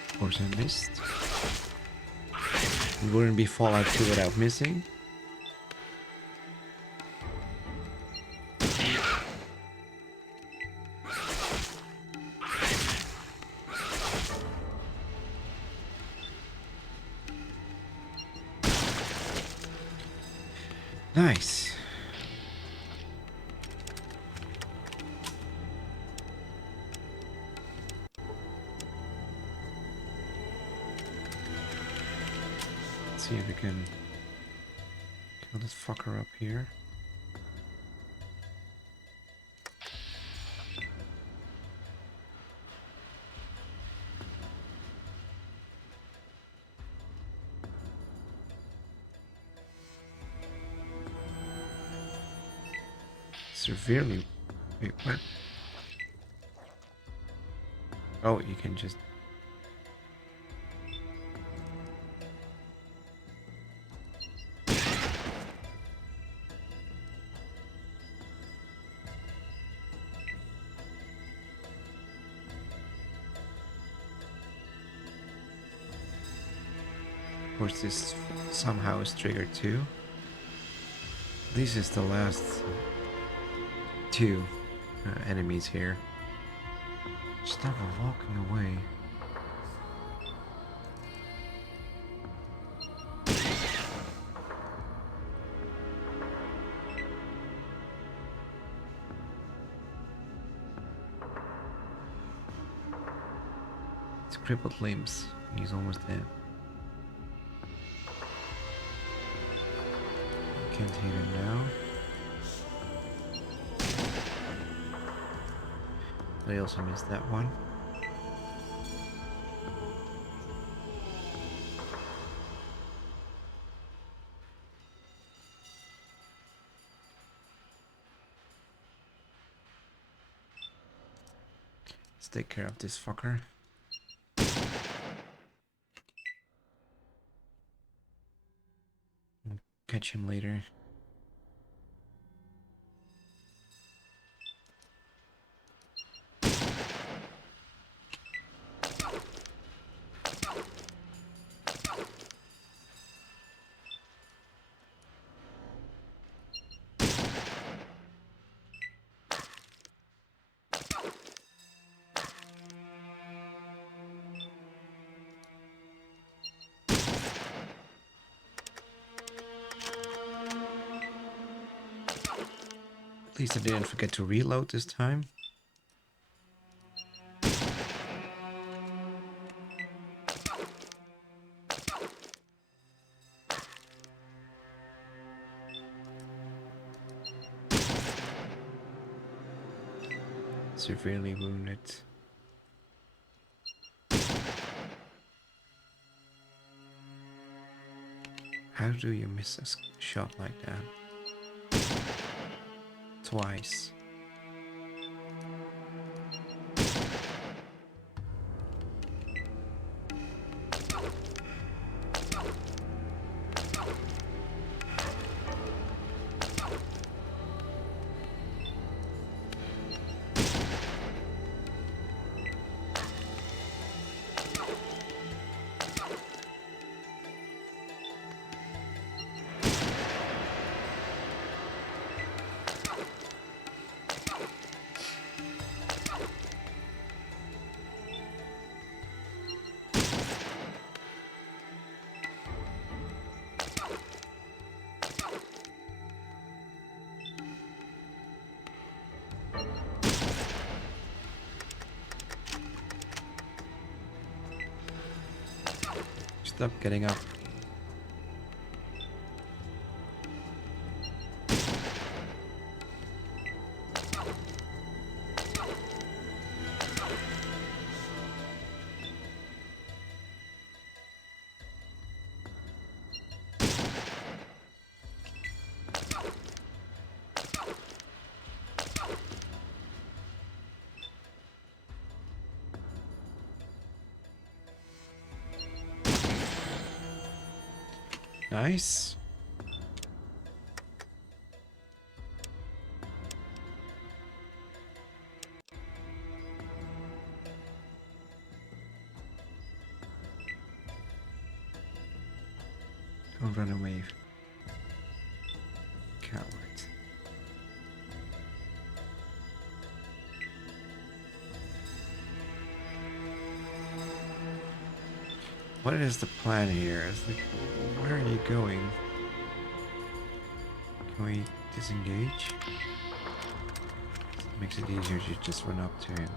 Of course I missed. It wouldn't be Fallout 2 without missing. Nice. Let's see if we can kill this fucker up here. Severely. Wait, what? Oh, you can just. course, this somehow is triggered too. This is the last two enemies here. Stop walking away. It's crippled limbs. He's almost dead. Can't hit him now. I also missed that one. Let's take care of this fucker. Catch him later. At least I didn't forget to reload this time. Severely wounded. How do you miss a shot like that? Twice. Stop getting up. Nice. Don't run away. Coward. What is the plan here? It's like, where are you going? Can we disengage? It makes it easier to just run up to him.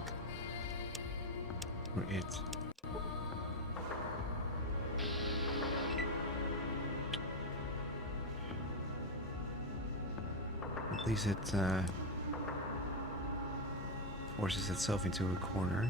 Or it. At least it forces itself into a corner.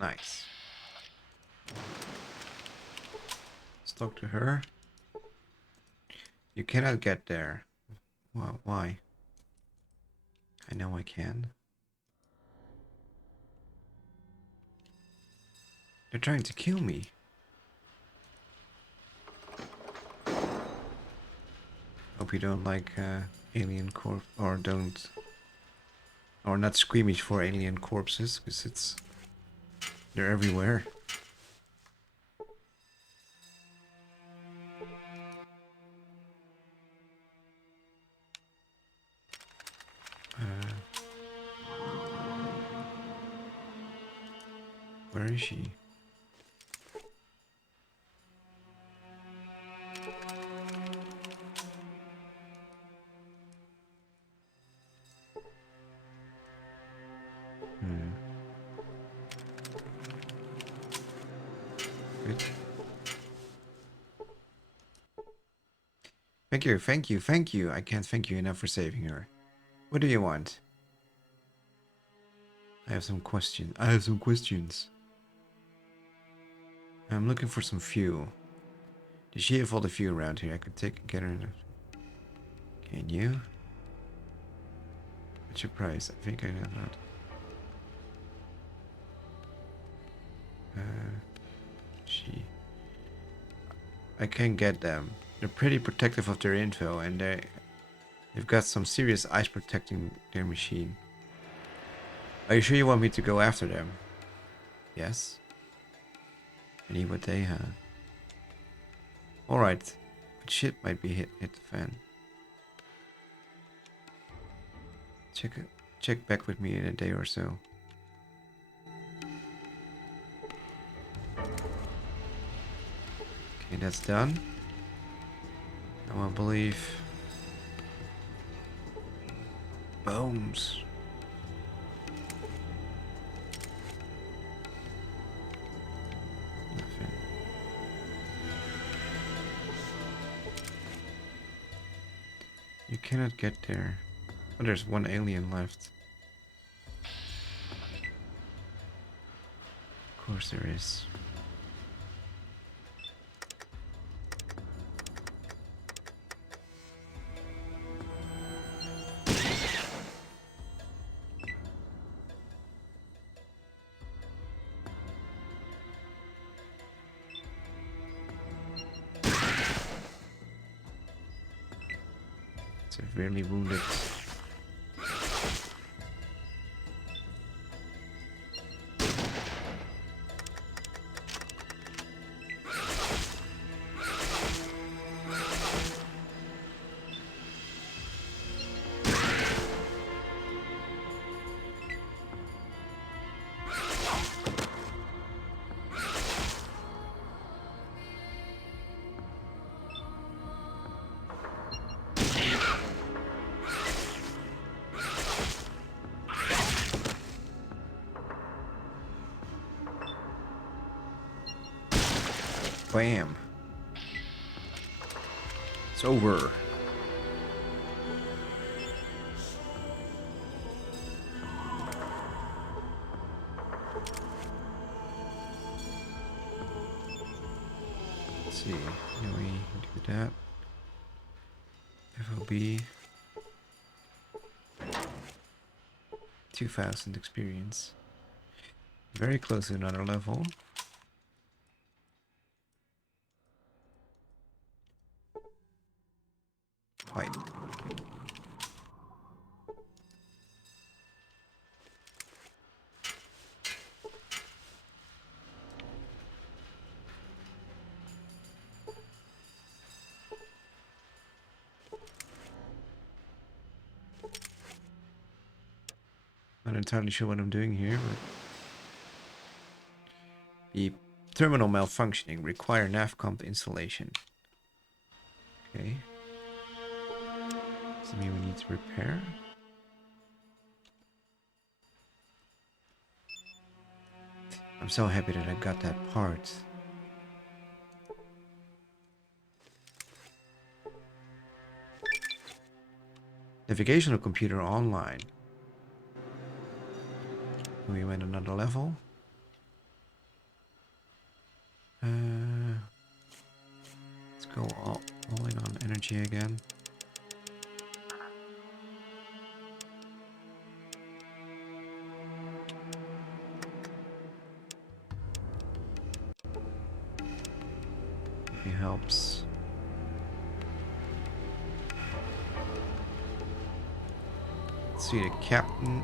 Nice. Let's talk to her. You cannot get there. Well, why? I know I can. They're trying to kill me. Hope you don't like alien corpse, or don't, or not squeamish for alien corpses, because they're everywhere. Where is she? Good. Thank you, thank you, thank you. I can't thank you enough for saving her. What do you want? I have some questions. I'm looking for some fuel. Does she have all the fuel around here? I could get her. Can you? What's your price? I think I know that. She. I can get them. They're pretty protective of their info, and they've got some serious eyes protecting their machine. Are you sure you want me to go after them? Yes. I need what they have. Alright. But shit might be hit the fan. Check back with me in a day or so. Okay, that's done. Now I believe bones. Nothing. You cannot get there. Oh, there's one alien left. Of course there is. Severely wounded. Bam. It's over. Let's see. Can we do that? FOB. 2000 experience. Very close to another level. Pipe. Not entirely sure what I'm doing here, but the terminal malfunctioning require navcomp installation. Okay. Does that mean we need to repair? I'm so happy that I got that part. Navigational computer online. We went another level. Let's go all in on energy again. helps. Let's see the captain.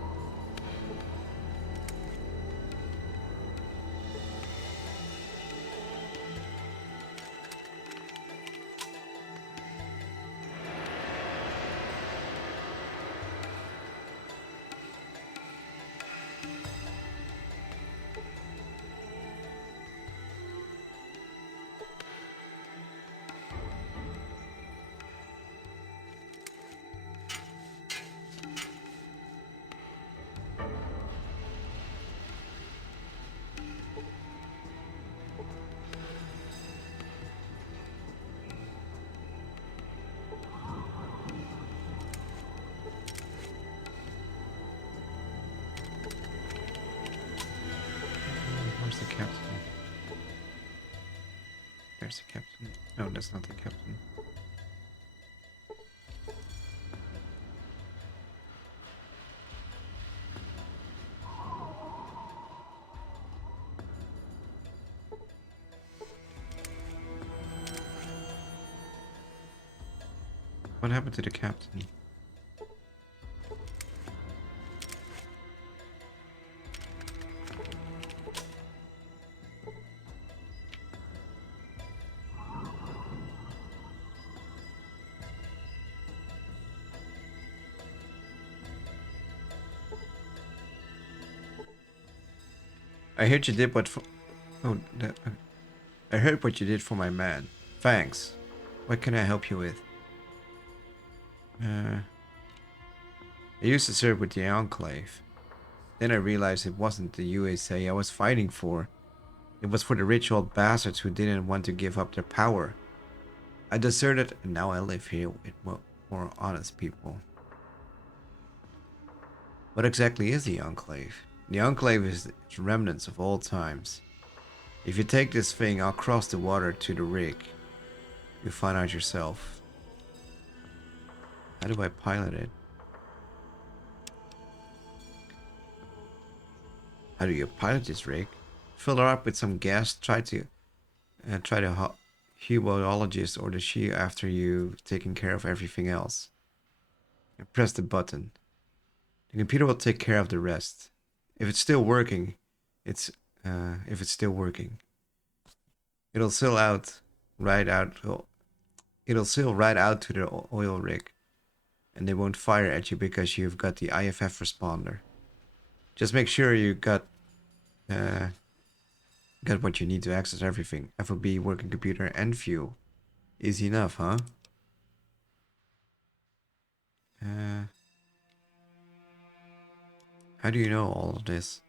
Where's the captain? There's the captain. No, that's not the captain. What happened to the captain? I heard you did what for... Oh, I heard what you did for my man. Thanks. What can I help you with? I used to serve with the Enclave. Then I realized it wasn't the USA I was fighting for. It was for the rich old bastards who didn't want to give up their power. I deserted and now I live here with more honest people. What exactly is the Enclave? The Enclave is remnants of old times. If you take this thing across the water to the rig, you'll find out yourself. How do I pilot it? How do you pilot this rig? Fill her up with some gas. Try the hubologist or the she after you've taken care of everything else. And press the button. The computer will take care of the rest. If it's still working, it'll sail right out to the oil rig, and they won't fire at you because you've got the IFF responder. Just make sure you got what you need to access everything. FOB, working computer, and fuel. Easy enough, huh? How do you know all of this?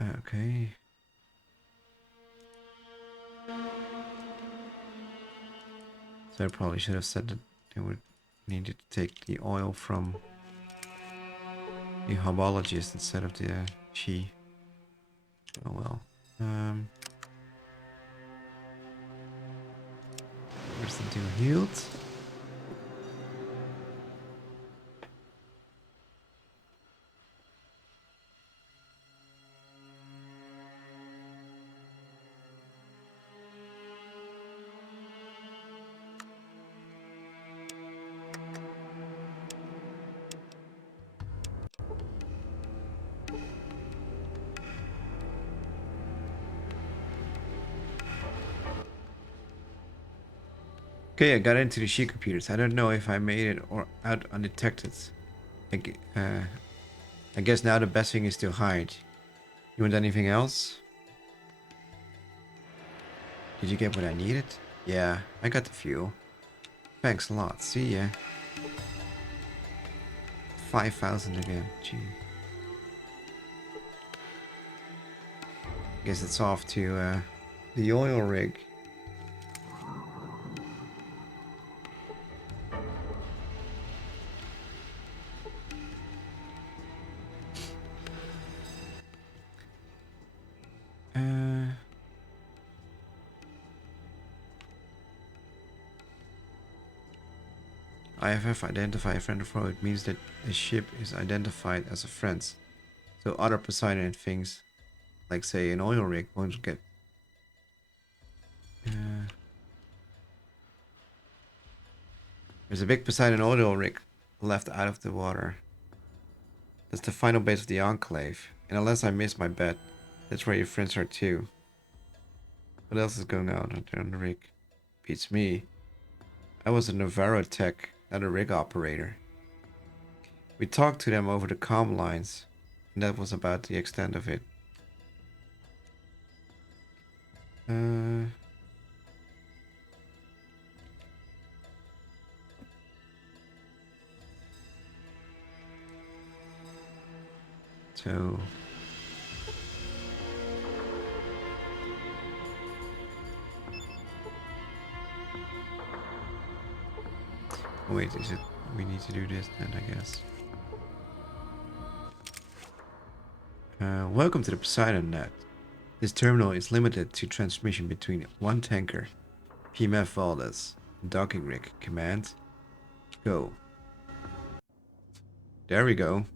Okay. So I probably should have said that they would need to take the oil from the hubologist instead of the she. Oh well. Where's the deal healed? Okay, I got into the she computers. I don't know if I made it or out undetected. I guess now the best thing is to hide. You want anything else? Did you get what I needed? Yeah, I got the fuel. Thanks a lot. See ya. 5,000 again. Gee. Guess it's off to the oil rig. IFF identify a friend or foe. It means that the ship is identified as a friend. So other Poseidon things, like say an oil rig, won't get. There's a big Poseidon oil rig left out of the water. That's the final base of the Enclave. And unless I miss my bet, that's where your friends are too. What else is going on out there on the rig? Beats me. I was a Navarro tech, not a rig operator. We talked to them over the comm lines, and that was about the extent of it. So wait, is it we need to do this then, I guess. Welcome to the Poseidon Net. This terminal is limited to transmission between one tanker, PMF Valdez, and docking rig. Command, go. There we go.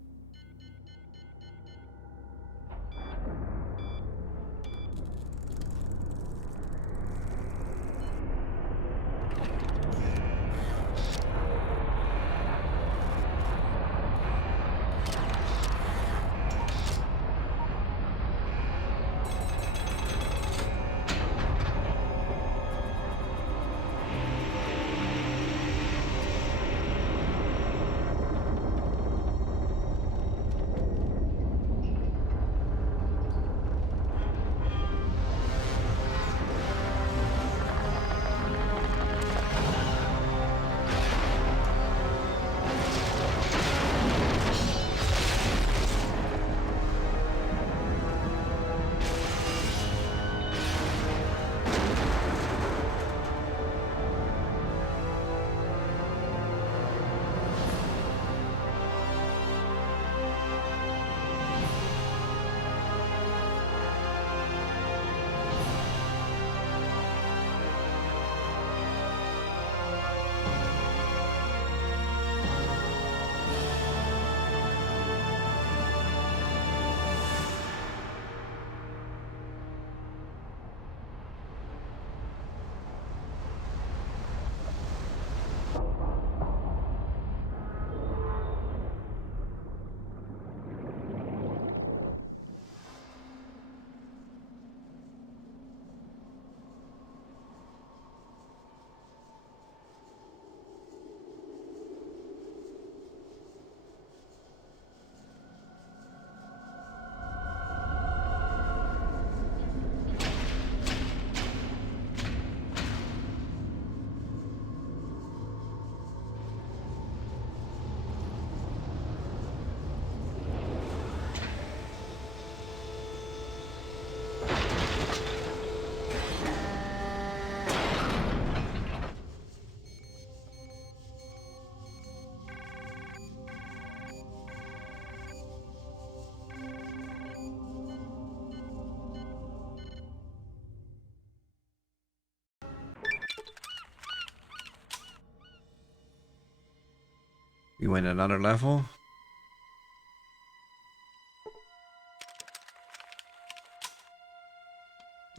We went another level.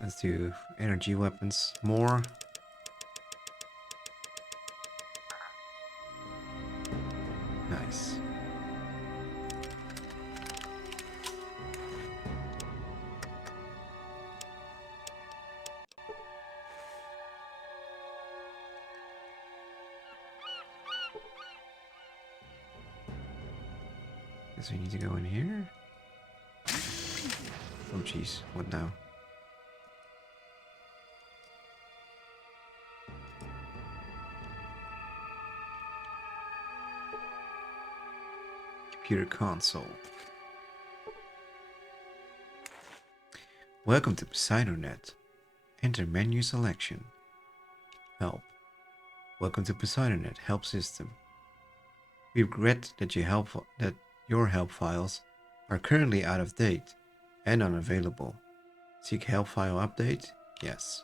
Let's do energy weapons more. Nice. Guess we need to go in here. Oh jeez, what now? Computer console. Welcome to PoseidonNet. Enter menu selection. Help. Welcome to PoseidonNet help system. We regret that your help files are currently out of date and unavailable. Seek help file update? Yes.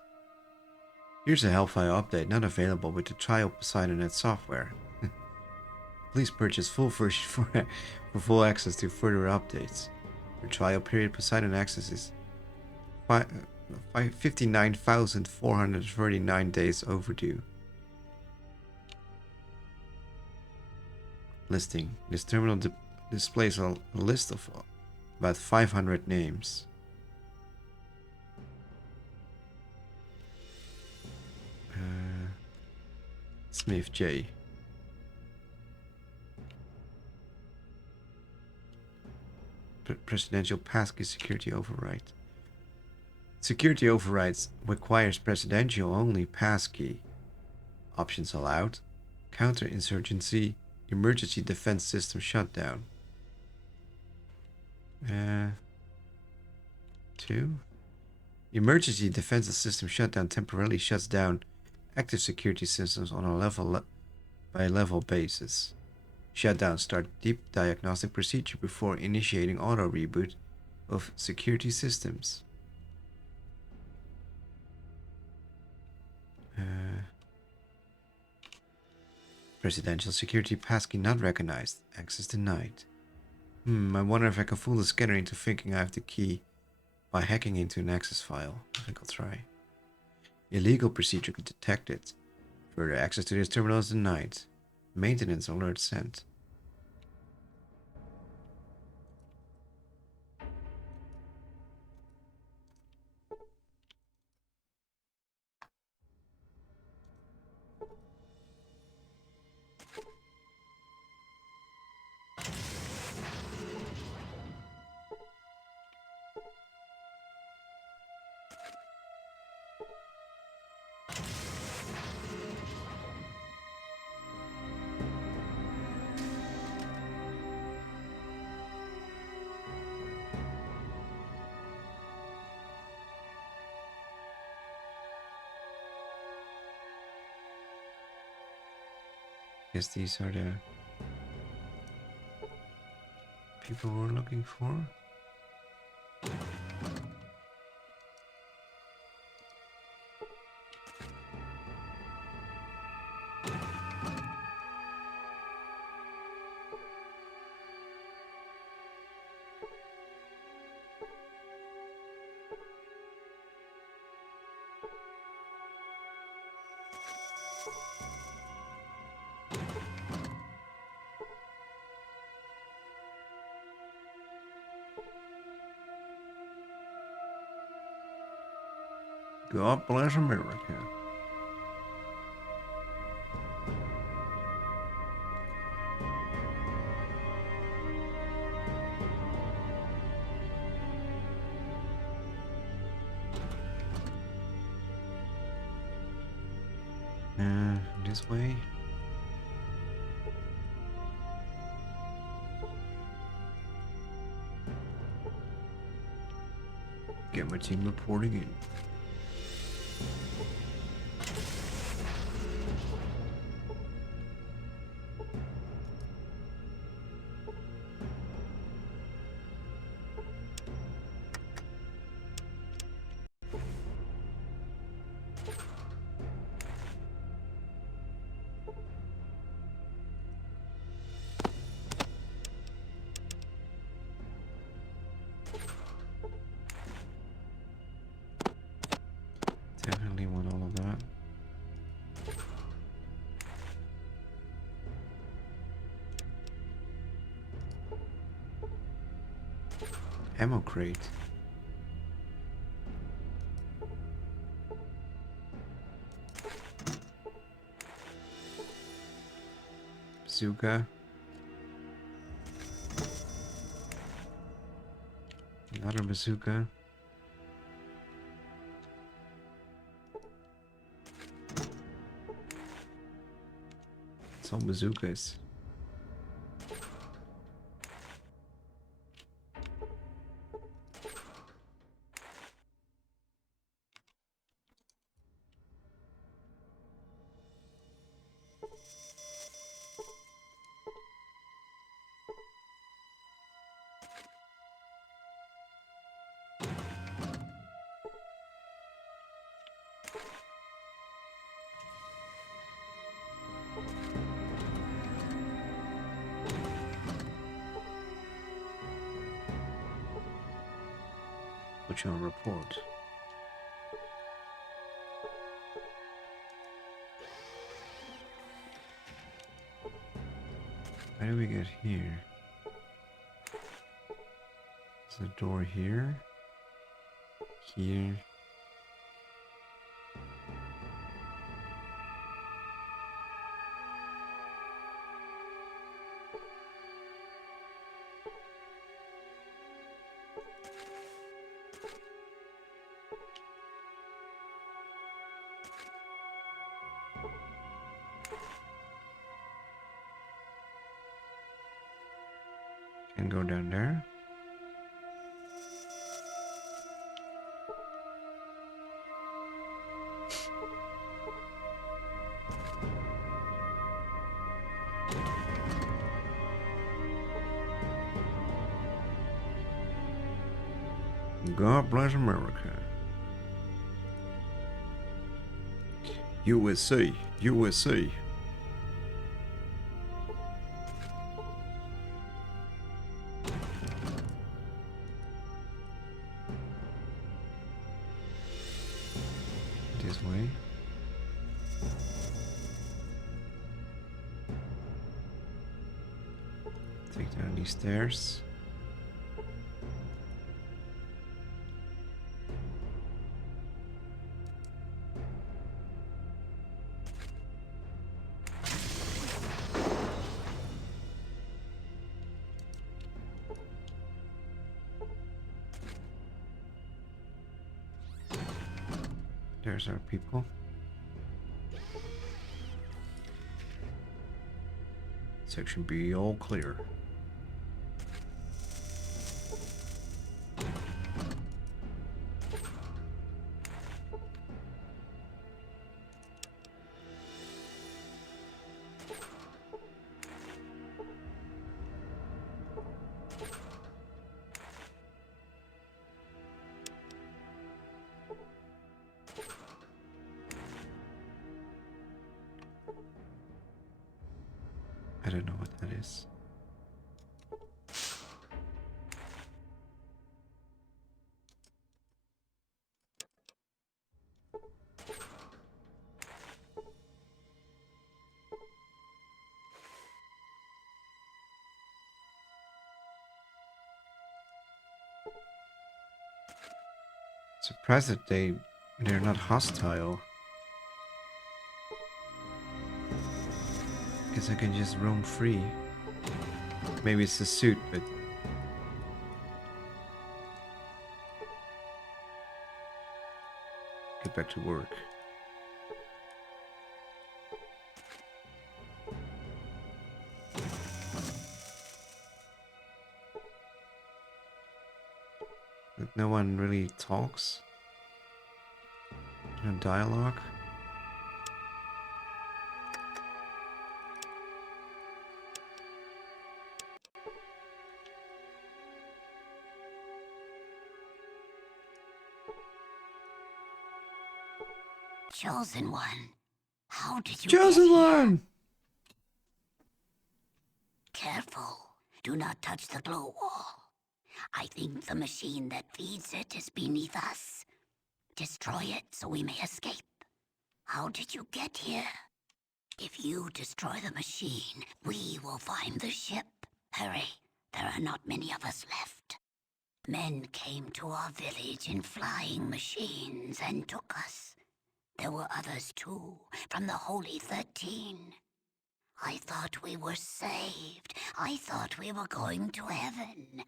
Here's a help file update not available with the trial PoseidonNet software. Please purchase full version for full access to further updates. Your trial period Poseidon access is 59,439 days overdue. Listing. This terminal displays a list of about 500 names. Smith J. Presidential passkey security override. Security overrides requires presidential only passkey. Options allowed. Counterinsurgency. Emergency defense system shutdown. 2. Emergency defense system shutdown temporarily shuts down active security systems on a level by level basis. Shutdown start deep diagnostic procedure before initiating auto reboot of security systems. Presidential security passkey not recognized. Access denied. I wonder if I can fool the scanner into thinking I have the key by hacking into an access file. I think I'll try. Illegal procedure detected. Further access to this terminal is denied. Maintenance alert sent. Guess these are the people we're looking for. God bless America. This way. Get my team reporting in. Definitely want all of that. Ammo crate. Bazooka. Another bazooka. It's all bazookas. Put you on report. How do we get here? There's a door here. Here. Can go down there. God bless America. USA, USA. This way. Take down these stairs. There's our people. Section B all clear. I don't know what that is. Surprised that they're not hostile. Guess I can just roam free. Maybe it's the suit, but get back to work. But no one really talks. No dialogue. Chosen One, how did you Chosen get here? One! Careful, do not touch the glow wall. I think the machine that feeds it is beneath us. Destroy it so we may escape. How did you get here? If you destroy the machine, we will find the ship. Hurry, there are not many of us left. Men came to our village in flying machines and took us. There were others too, from the Holy 13. I thought we were saved. I thought we were going to heaven.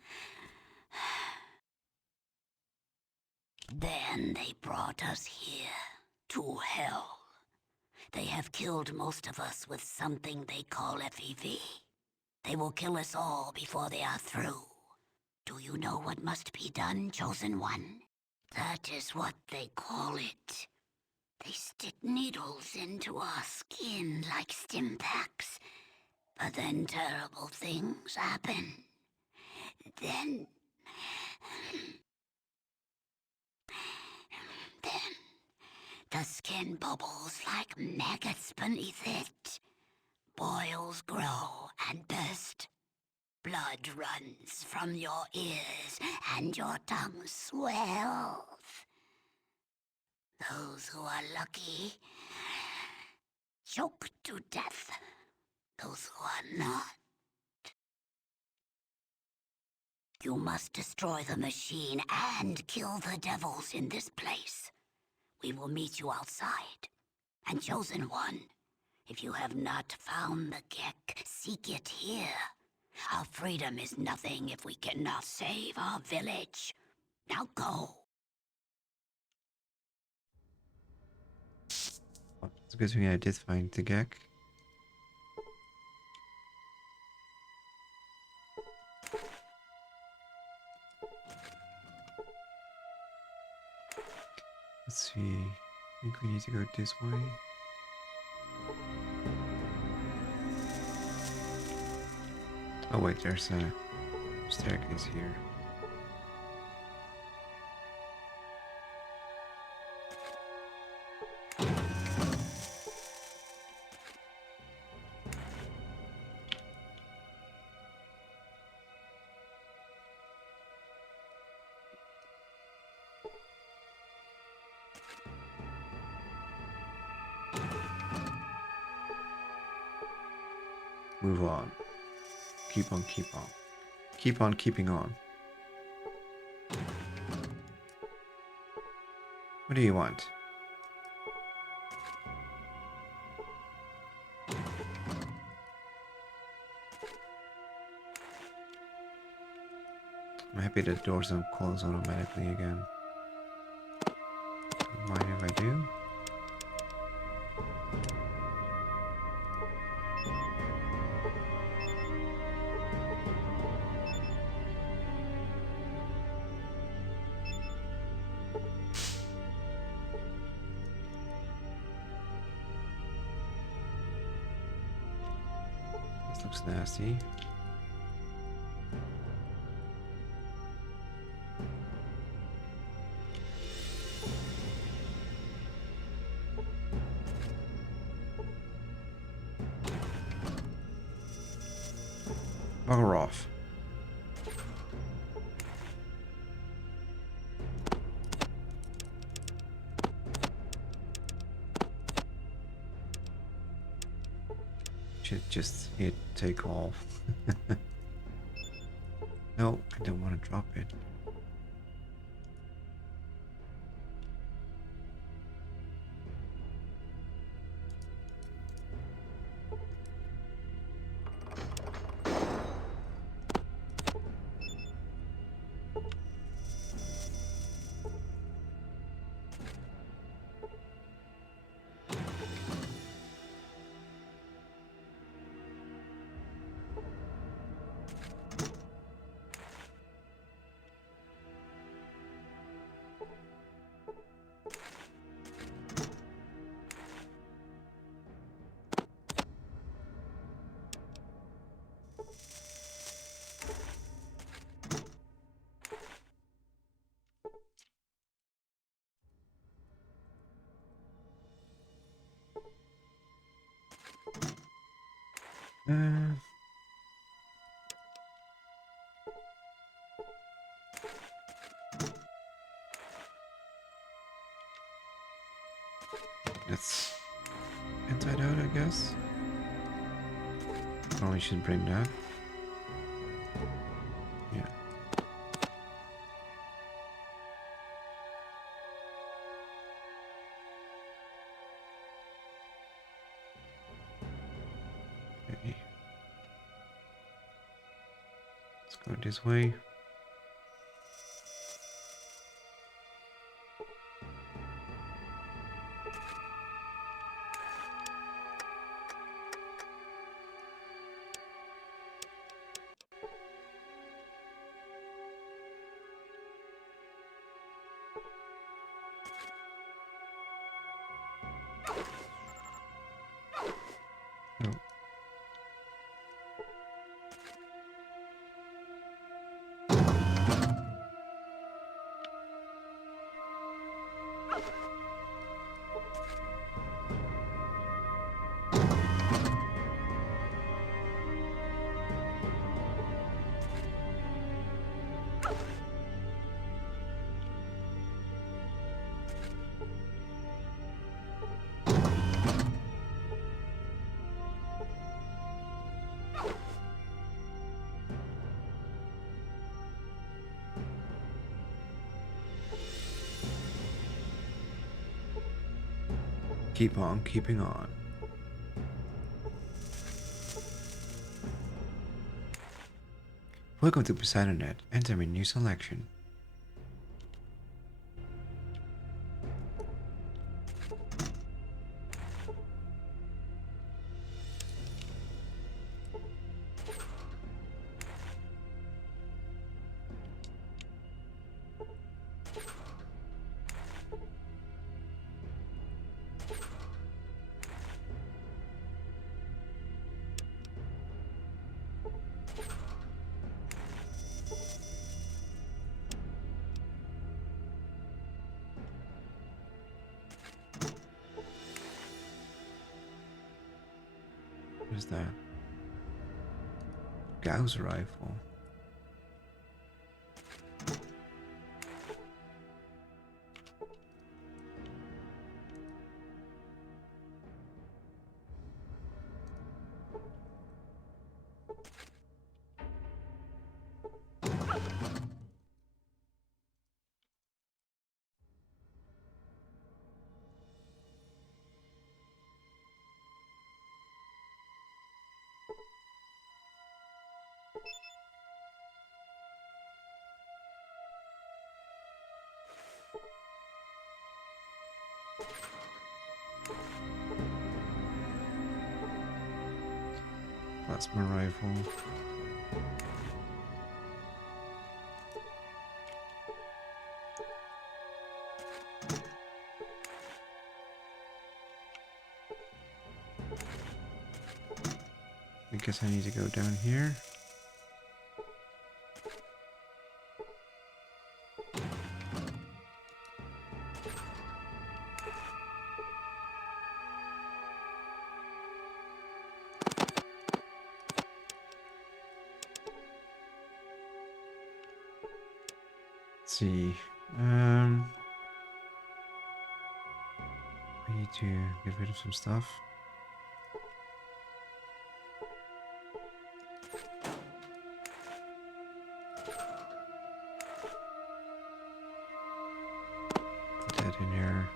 Then they brought us here, to hell. They have killed most of us with something they call FEV. They will kill us all before they are through. Do you know what must be done, Chosen One? That is what they call it. They stick needles into our skin like stim packs. But then terrible things happen. Then the skin bubbles like maggots beneath it. Boils grow and burst. Blood runs from your ears and your tongue swells. Those who are lucky choke to death. Those who are not You must destroy the machine and kill the devils in this place. We will meet you outside. And Chosen One, if you have not found the Gek, seek it here. Our freedom is nothing if we cannot save our village. Now go. Well, it's a good thing I did find the Gek. Let's see. I think we need to go this way. Oh wait, there's a staircase here. Move on. Keep on, keep on. Keep on keeping on. What do you want? I'm happy the doors don't close automatically again. Don't mind if I do. This looks nasty. Bugger off. Should just hit take off. No, I don't want to drop it. Uh, That's inside out, I guess. Probably should bring that. Yeah. Okay. Let's go this way. Oh. keep on keeping on. Welcome to PoseidonNet. Enter menu selection. What is that? Gauss rifle. Plasma rifle. I guess I need to go down here. Let's see. I need to get rid of some stuff. Put that in here.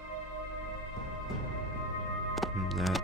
And that.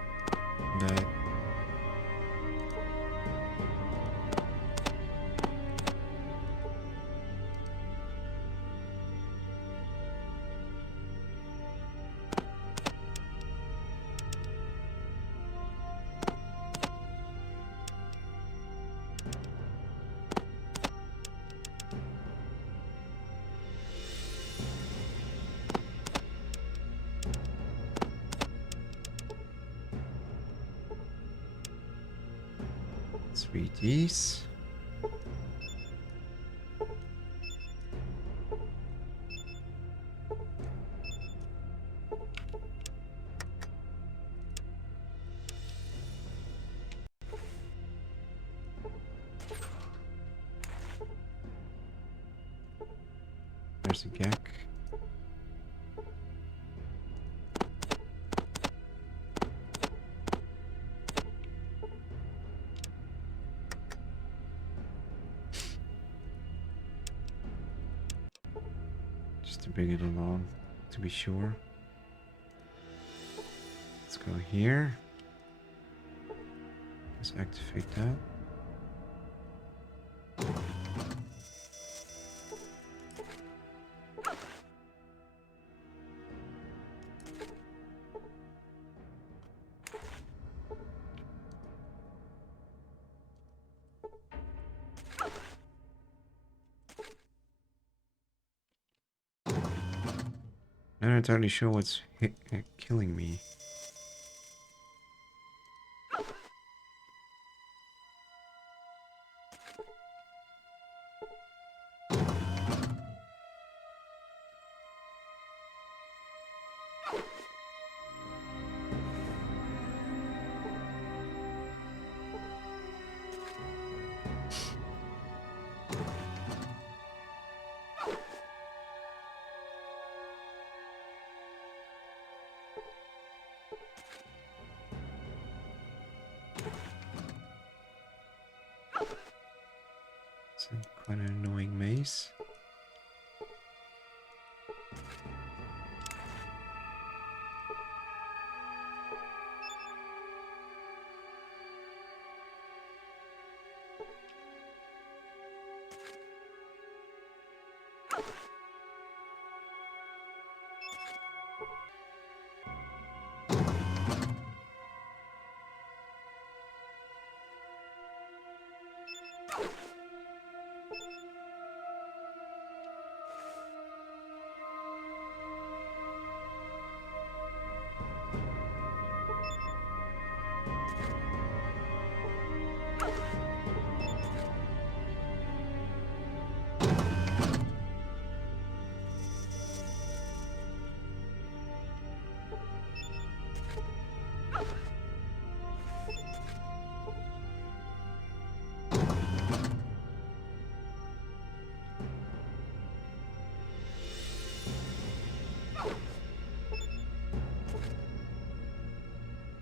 Sweeties. There's a Gek. Just to bring it along, to be sure. Let's go here. Let's activate that. I'm not entirely sure what's killing me. It's quite an annoying maze.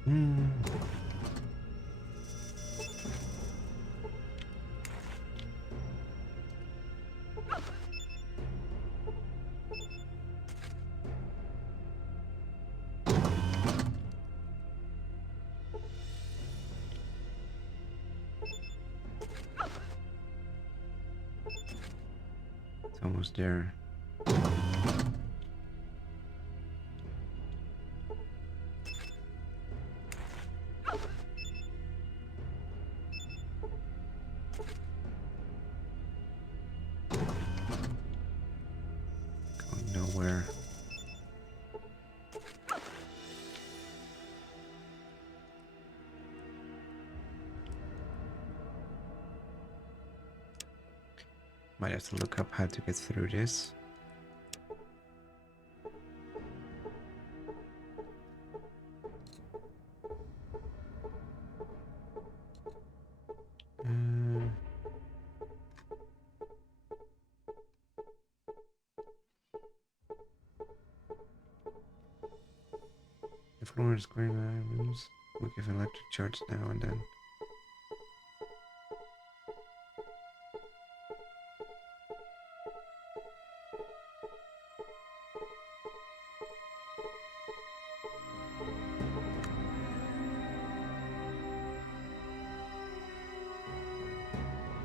Hmm. It's almost there. Going nowhere. Might have to look up how to get through this. Uh, the floor is green rooms. We give electric charge now and then.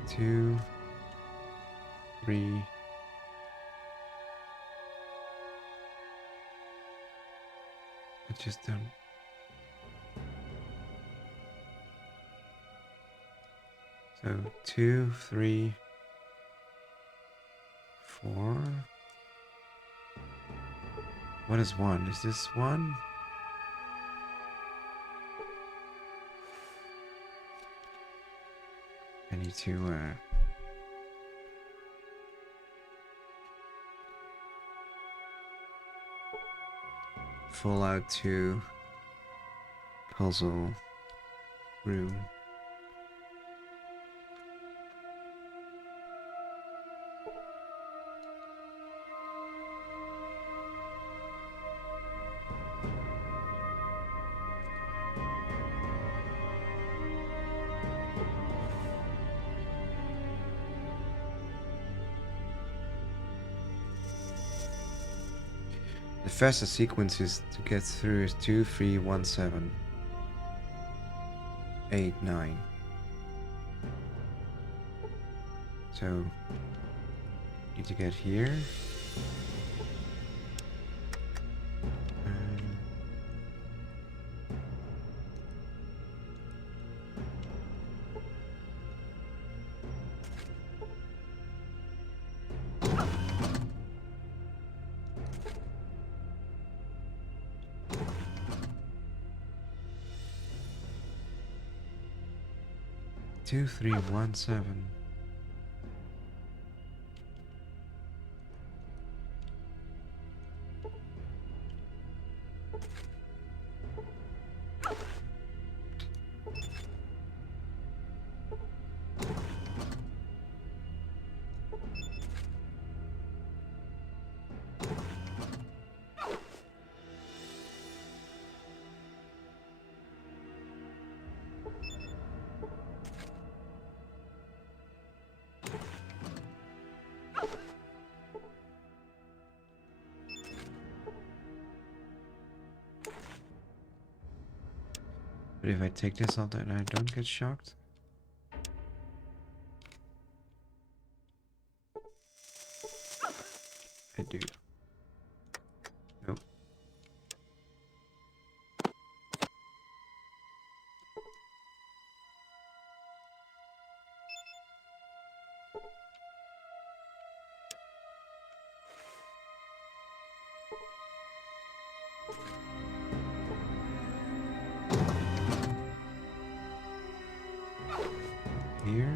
Two, three. I just don't. So 2, 3, 4. What is 1? Is this 1? I need to Fallout 2 puzzle room. The fastest sequences to get through is 2, 3, 1, 7, 8, 9. So need to get here. Um, 2, 3, 1, 7. But if I take this out and I don't get shocked. I do. Nope. Here.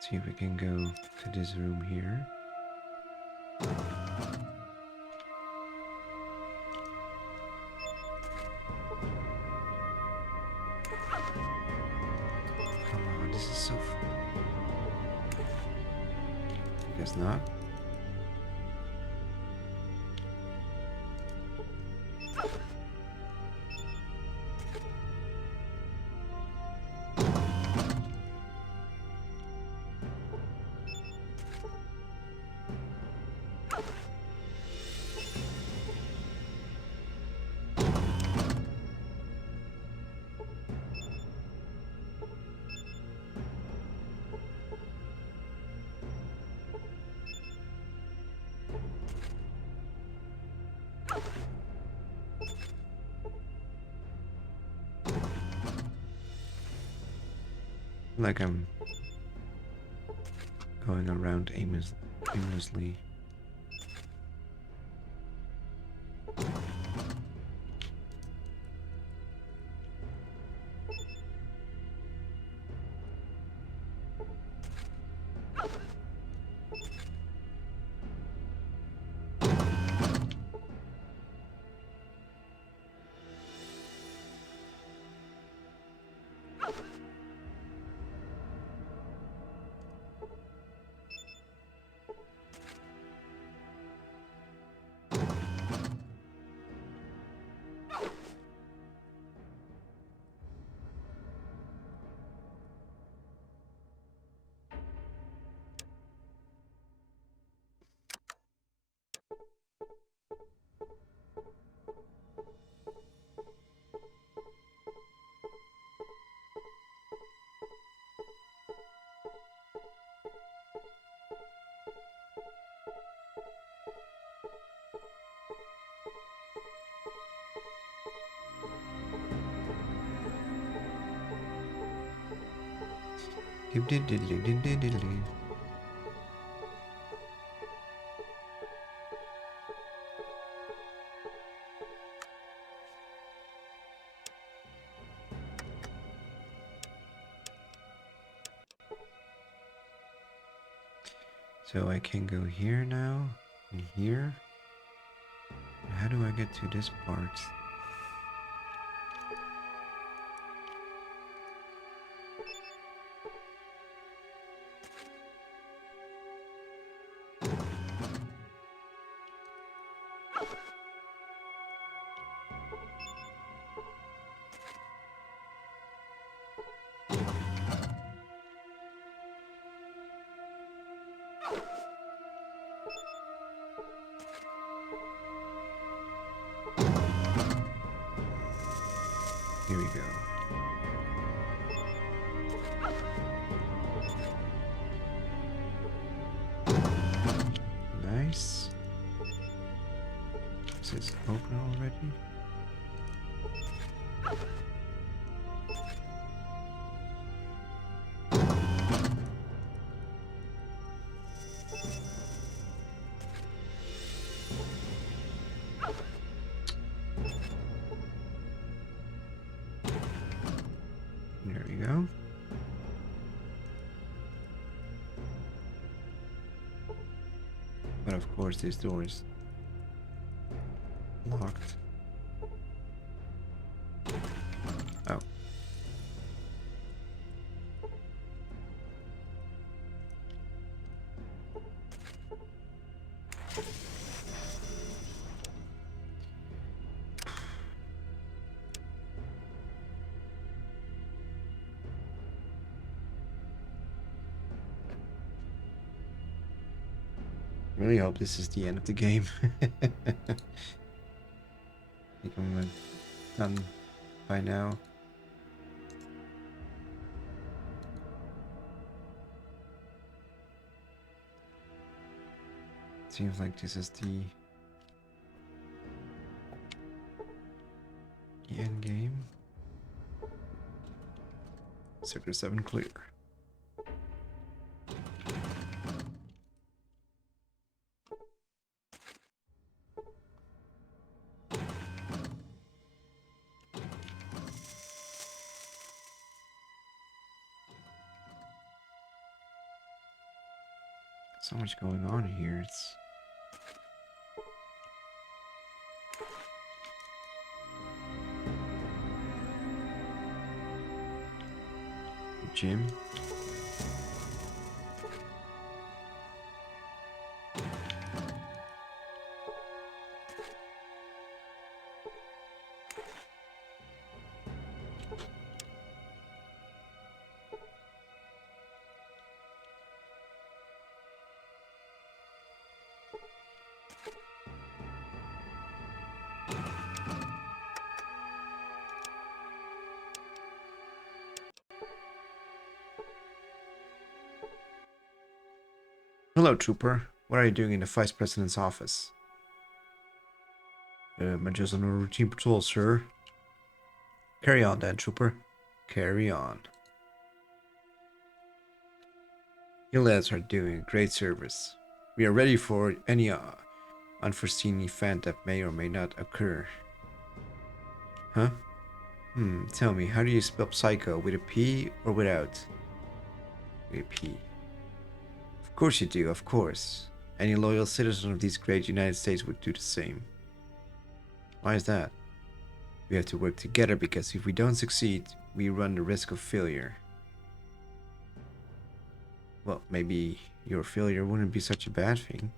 See if we can go to this room here. Come on, this is so. Guess not. Like I'm going around aimlessly. So I can go here now, and here. How do I get to this part? Here we go. Nice. Is this open already? There we go. But of course this door is Locked. Oh. Really hope this is the end of the game. I think I'm done by now. Seems like this is the end game. Sector 7 clear. So much going on here. It's gym. Hello, Trooper. What are you doing in the Vice President's office? I'm just on a routine patrol, sir. Carry on, then, Trooper. Carry on. You lads are doing a great service. We are ready for any unforeseen event that may or may not occur. Huh? Tell me, how do you spell psycho? With a P or without? With a P. Of course you do, of course. Any loyal citizen of these great United States would do the same. Why is that? We have to work together because if we don't succeed, we run the risk of failure. Well, maybe your failure wouldn't be such a bad thing.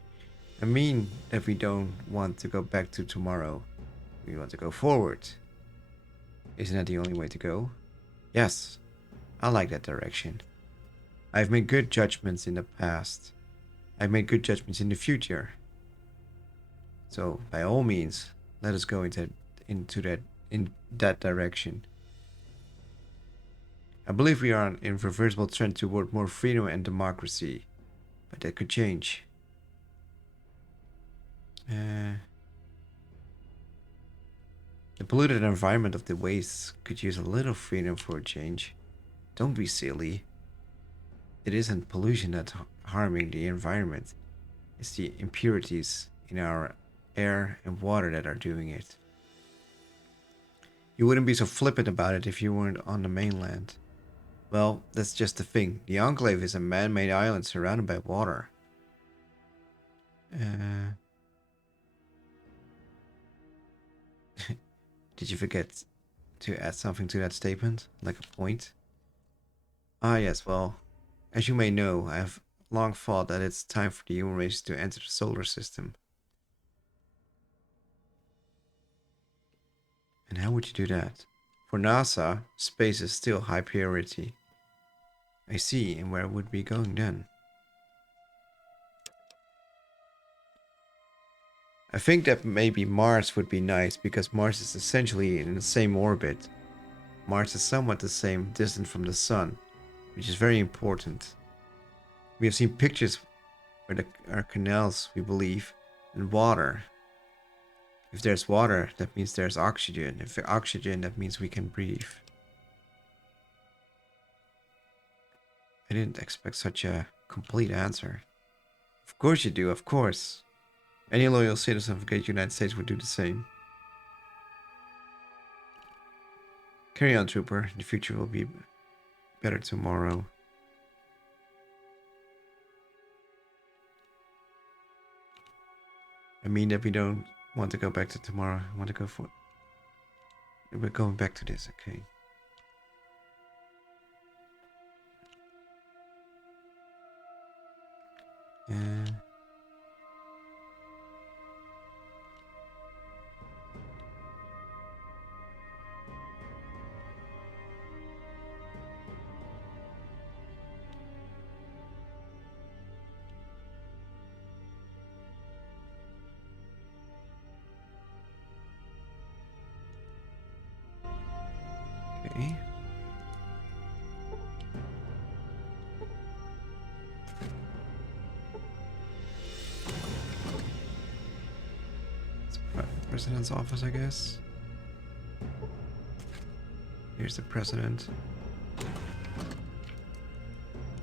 I mean that we don't want to go back to tomorrow. We want to go forward. Isn't that the only way to go? Yes, I like that direction. I've made good judgments in the past. I've made good judgments in the future. So, by all means, let us go in that direction. I believe we are on an irreversible trend toward more freedom and democracy, but that could change. The polluted environment of the wastes could use a little freedom for a change. Don't be silly. It isn't pollution that's harming the environment. It's the impurities in our air and water that are doing it. You wouldn't be so flippant about it if you weren't on the mainland. Well, that's just the thing. The Enclave is a man-made island surrounded by water. Did you forget to add something to that statement? Like a point? Ah, yes, well, as you may know, I have long thought that it's time for the human race to enter the solar system. And how would you do that? For NASA, space is still high priority. I see, and where would we going then? I think that maybe Mars would be nice because Mars is essentially in the same orbit. Mars is somewhat the same distance from the Sun, which is very important. We have seen pictures where there are canals, we believe, and water. If there's water, that means there's oxygen. If there's oxygen, that means we can breathe. I didn't expect such a complete answer. Of course you do, of course. Any loyal citizen of the great United States would do the same. Carry on, Trooper. The future will be better tomorrow. I mean that we don't want to go back to tomorrow. I want to go for... We're going back to this, okay. Yeah. Okay. It's President's office, I guess. Here's the president.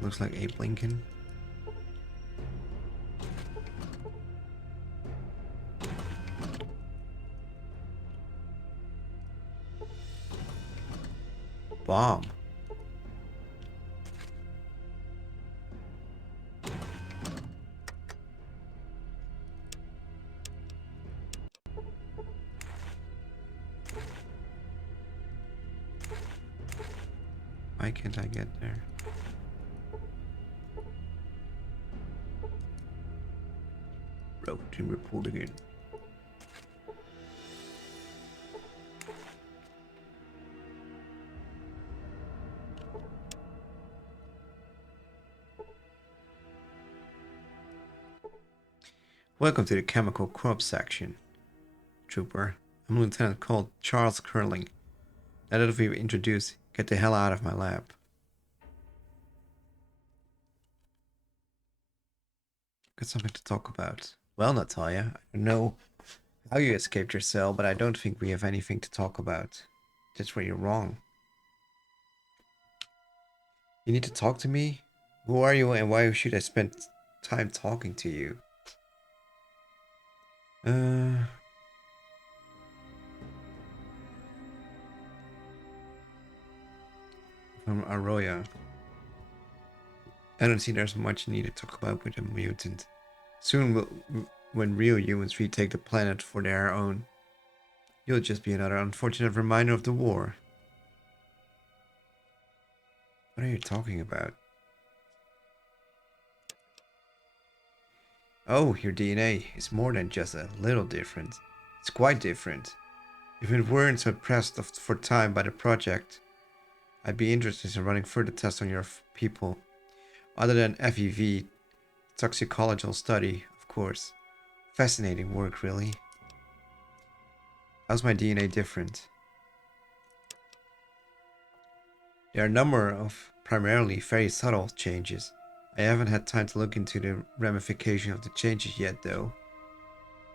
Looks like Abe Lincoln. Bomb. Why can't I get there? Routine report again. Welcome to the Chemical Corps section, Trooper. I'm Lieutenant called Charles Curling. Now that we've introduced, get the hell out of my lab. Got something to talk about. Well, Natalia, I don't know how you escaped your cell, but I don't think we have anything to talk about. That's where you're wrong. You need to talk to me? Who are you and why should I spend time talking to you? From Arroya. I don't see there's much need to talk about with a mutant. Soon, when real humans retake the planet for their own, you'll just be another unfortunate reminder of the war. What are you talking about? Oh, your DNA is more than just a little different. It's quite different. If it weren't so pressed for time by the project, I'd be interested in running further tests on your people. Other than FEV, toxicological study, of course. Fascinating work, really. How's my DNA different? There are a number of primarily very subtle changes. I haven't had time to look into the ramification of the changes yet, though.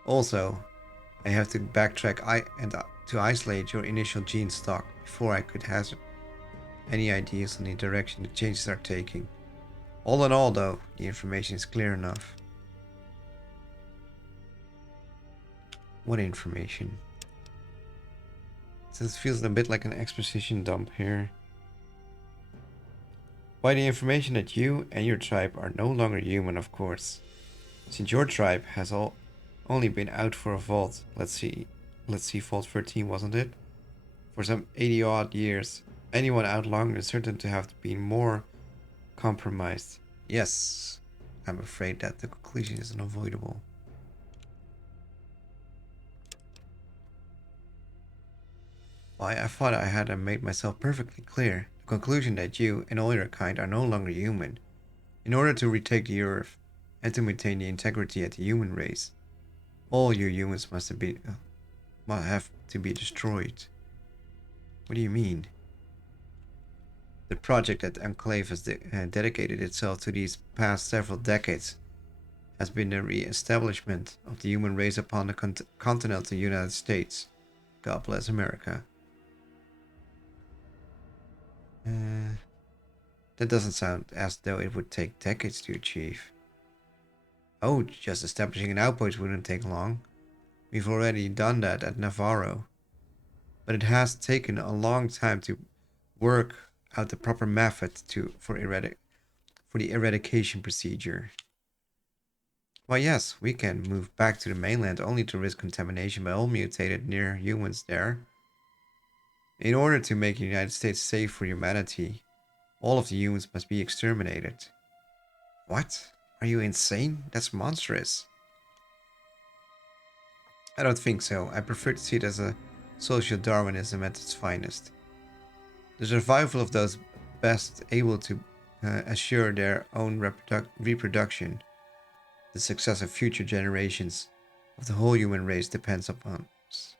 Also, I have to backtrack to isolate your initial gene stock before I could hazard any ideas on the direction the changes are taking. All in all, though, the information is clear enough. What information? This feels a bit like an exposition dump here. Why, the information that you and your tribe are no longer human, of course. Since your tribe has only been out for a vault, let's see, Vault 13, wasn't it? For some 80 odd years, anyone out longer is certain to have been more compromised. Yes, I'm afraid that the conclusion is unavoidable. Why, I thought I had made myself perfectly clear. The conclusion that you and all your kind are no longer human. In order to retake the Earth and to maintain the integrity of the human race, all you humans must have to be destroyed. What do you mean? The project that Enclave has dedicated itself to these past several decades has been the re-establishment of the human race upon the continental United States. God bless America. That doesn't sound as though it would take decades to achieve. Oh, just establishing an outpost wouldn't take long. We've already done that at Navarro. But it has taken a long time to work out the proper method for the eradication procedure. Why, yes, we can move back to the mainland only to risk contamination by all mutated near humans there. In order to make the United States safe for humanity, all of the humans must be exterminated. What? Are you insane? That's monstrous. I don't think so. I prefer to see it as a social Darwinism at its finest. The survival of those best able to assure their own reproduction. The success of future generations of the whole human race depends upon us.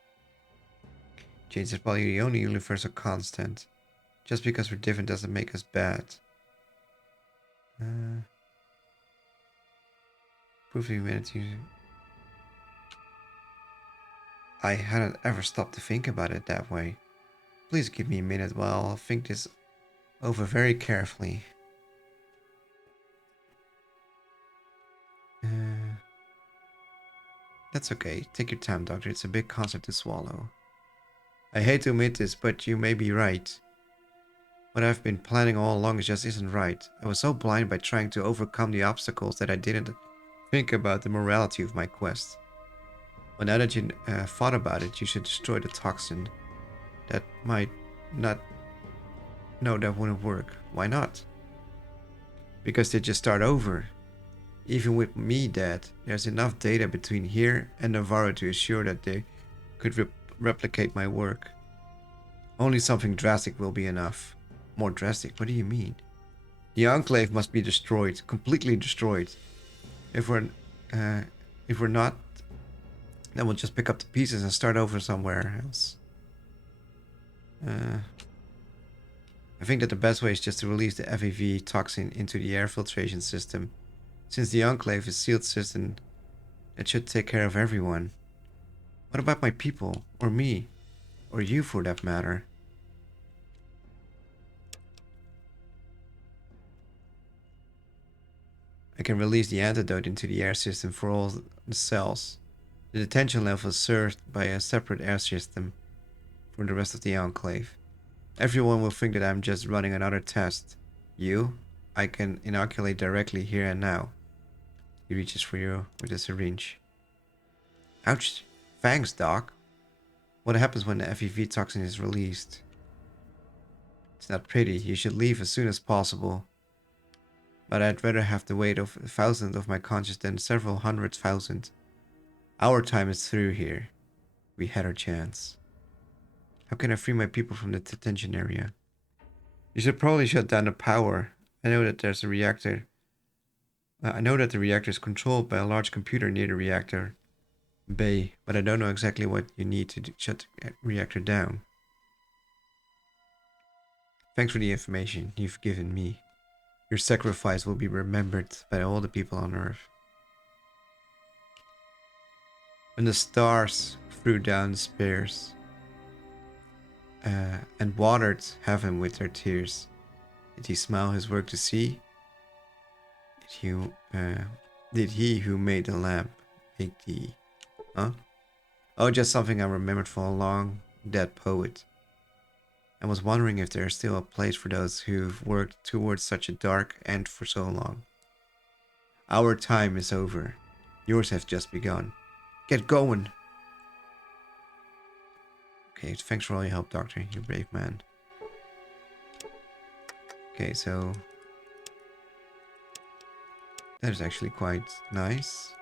Change is probably the only universal constant. Just because we're different doesn't make us bad. Proof of humanity. I hadn't ever stopped to think about it that way. Please give me a minute while I'll think this over very carefully. That's okay. Take your time, Doctor. It's a big concept to swallow. I hate to admit this, but you may be right. What I've been planning all along just isn't right. I was so blind by trying to overcome the obstacles that I didn't think about the morality of my quest. Well, now that you thought about it, you should destroy the toxin. That might not... No, that wouldn't work. Why not? Because they just start over. Even with me dead, there's enough data between here and Navarro to assure that they could replicate my work. Only something drastic will be enough. More drastic? What do you mean? The Enclave must be destroyed. Completely destroyed. If we're not, then we'll just pick up the pieces and start over somewhere else. I think that the best way is just to release the FEV toxin into the air filtration system. Since the Enclave is a sealed system, it should take care of everyone. What about my people? Or me? Or you for that matter? I can release the antidote into the air system for all the cells. The detention level is served by a separate air system for the rest of the Enclave. Everyone will think that I'm just running another test. You? I can inoculate directly here and now. He reaches for you with a syringe. Ouch! Thanks, Doc. What happens when the FEV toxin is released? It's not pretty. You should leave as soon as possible. But I'd rather have the weight of 1,000 of my conscience than several 100,000. Our time is through here. We had our chance. How can I free my people from the detention area? You should probably shut down the power. I know that there's a reactor. I know that the reactor is controlled by a large computer near the reactor bay, but I don't know exactly what you need to shut the reactor down. Thanks for the information you've given me. Your sacrifice will be remembered by all the people on Earth. When the stars threw down spears and watered heaven with their tears, did he smile his work to see? Did he who made the lamp make thee? Huh? Oh, just something I remembered for a long dead poet. I was wondering if there is still a place for those who've worked towards such a dark end for so long. Our time is over. Yours has just begun. Get going! Okay, thanks for all your help, Doctor. You're a brave man. Okay, so... that is actually quite nice.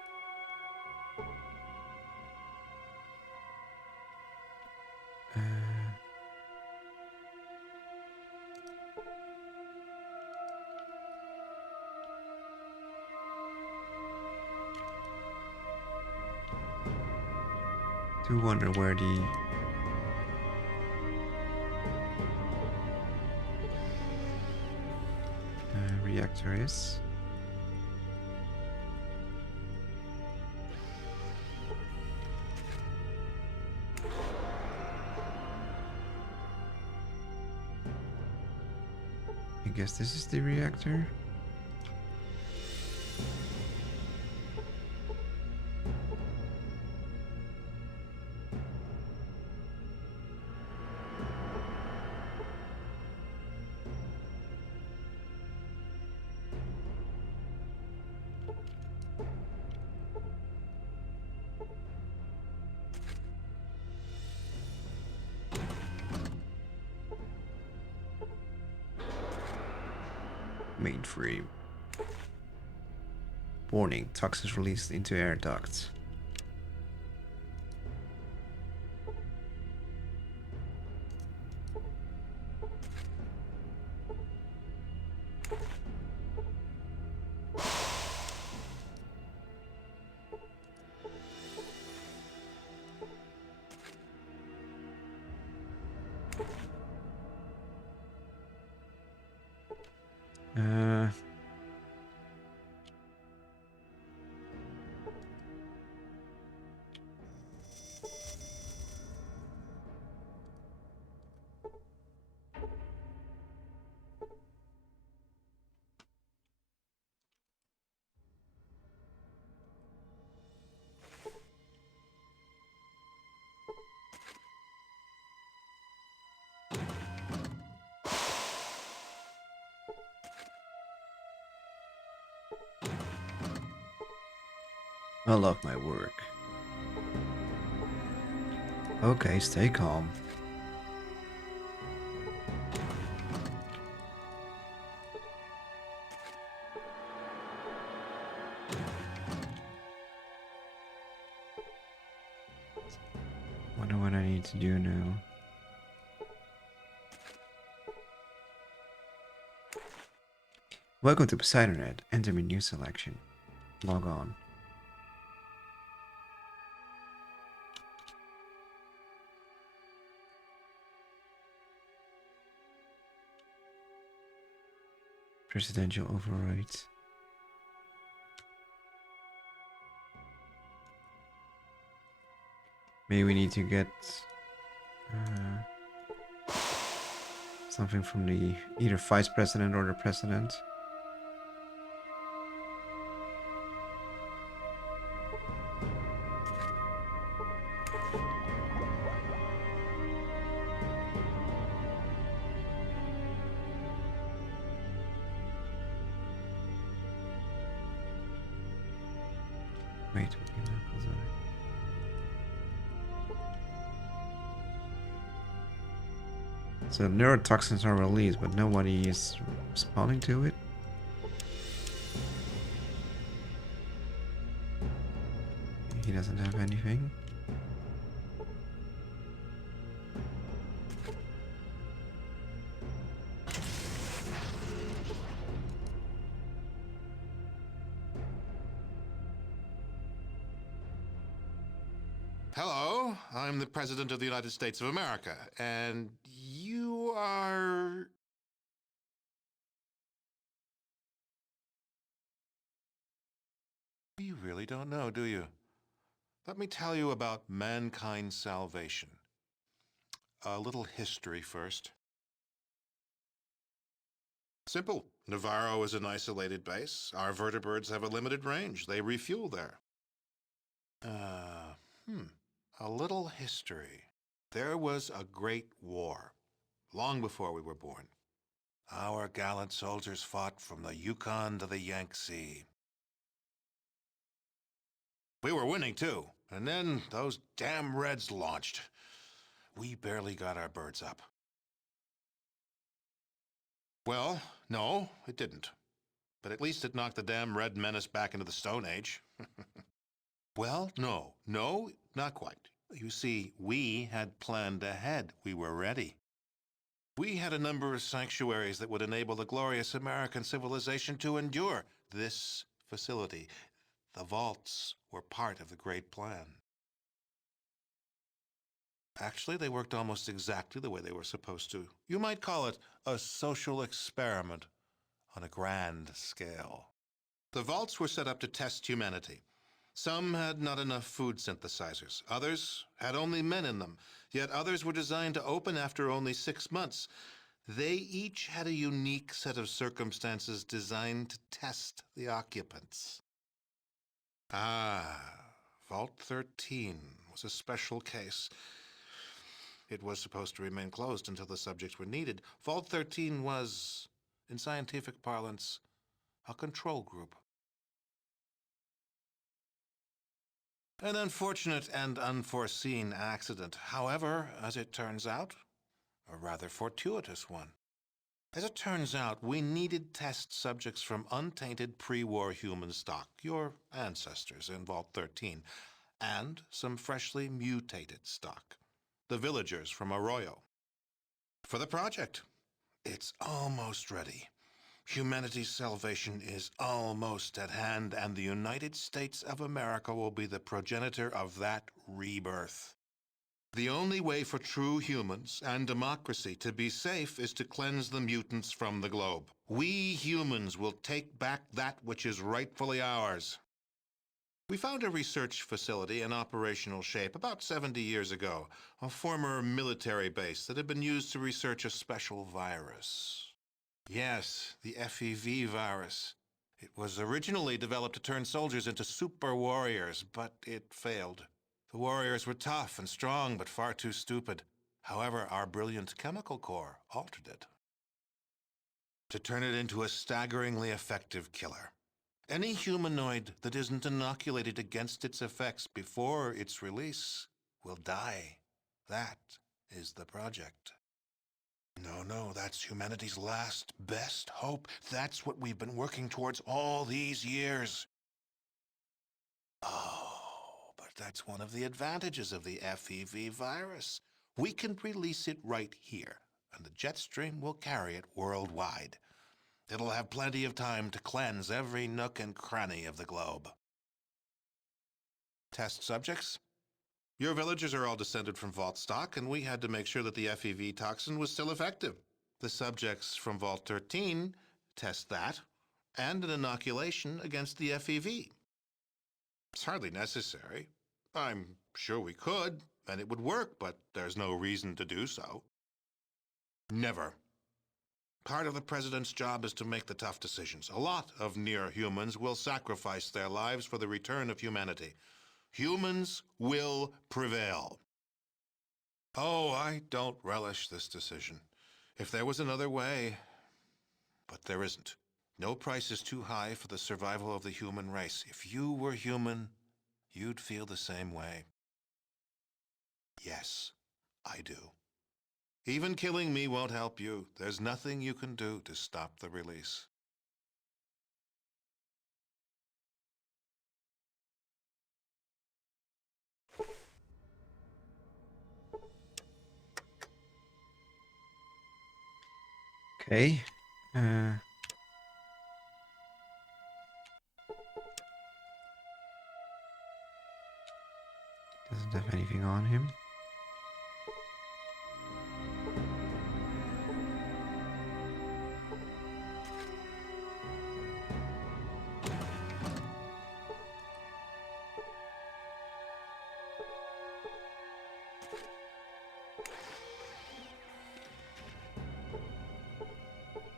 Do wonder where the reactor is. I guess this is the reactor. Mainframe. Warning, toxins released into air ducts. Uh, I love my work. Okay, stay calm. Wonder what I need to do now. Welcome to PoseidonNet. Enter menu selection. Log on. Presidential overrides. Maybe we need to get something from the either vice president or the president. Wait, so neurotoxins are released, but nobody is responding to it. He doesn't have anything. Hello, I'm the President of the United States of America, and you are... You really don't know, do you? Let me tell you about mankind's salvation. A little history first. Simple. Navarro is an isolated base. Our vertibirds have a limited range. They refuel there. A little history. There was a great war, long before we were born. Our gallant soldiers fought from the Yukon to the Yangtze. We were winning, too. And then those damn Reds launched. We barely got our birds up. Well, no, it didn't. But at least it knocked the damn Red Menace back into the Stone Age. Well, no, not quite. You see, we had planned ahead. We were ready. We had a number of sanctuaries that would enable the glorious American civilization to endure. This facility, the vaults, were part of the great plan. Actually, they worked almost exactly the way they were supposed to. You might call it a social experiment on a grand scale. The vaults were set up to test humanity. Some had not enough food synthesizers. Others had only men in them. Yet others were designed to open after only 6 months. They each had a unique set of circumstances designed to test the occupants. Vault 13 was a special case. It was supposed to remain closed until the subjects were needed. Vault 13 was, in scientific parlance, a control group. An unfortunate and unforeseen accident. However, as it turns out, a rather fortuitous one. As it turns out, we needed test subjects from untainted pre-war human stock, your ancestors in Vault 13, and some freshly mutated stock, the villagers from Arroyo. For the project, it's almost ready. Humanity's salvation is almost at hand, and the United States of America will be the progenitor of that rebirth. The only way for true humans and democracy to be safe is to cleanse the mutants from the globe. We humans will take back that which is rightfully ours. We found a research facility in operational shape about 70 years ago, a former military base that had been used to research a special virus. Yes, the FEV virus. It was originally developed to turn soldiers into super warriors, but it failed. The warriors were tough and strong, but far too stupid. However, our brilliant chemical core altered it to turn it into a staggeringly effective killer. Any humanoid that isn't inoculated against its effects before its release will die. That is the project. No, that's humanity's last, best hope. That's what we've been working towards all these years. Oh, but that's one of the advantages of the FEV virus. We can release it right here, and the jet stream will carry it worldwide. It'll have plenty of time to cleanse every nook and cranny of the globe. Test subjects? Your villagers are all descended from Vault stock, and we had to make sure that the FEV toxin was still effective. The subjects from Vault 13 test that, and an inoculation against the FEV. It's hardly necessary. I'm sure we could, and it would work, but there's no reason to do so. Never. Part of the president's job is to make the tough decisions. A lot of near-humans will sacrifice their lives for the return of humanity. Humans will prevail. Oh, I don't relish this decision. If there was another way, but there isn't. No price is too high for the survival of the human race. If you were human, you'd feel the same way. Yes, I do. Even killing me won't help you. There's nothing you can do to stop the release. Okay. Doesn't have anything on him.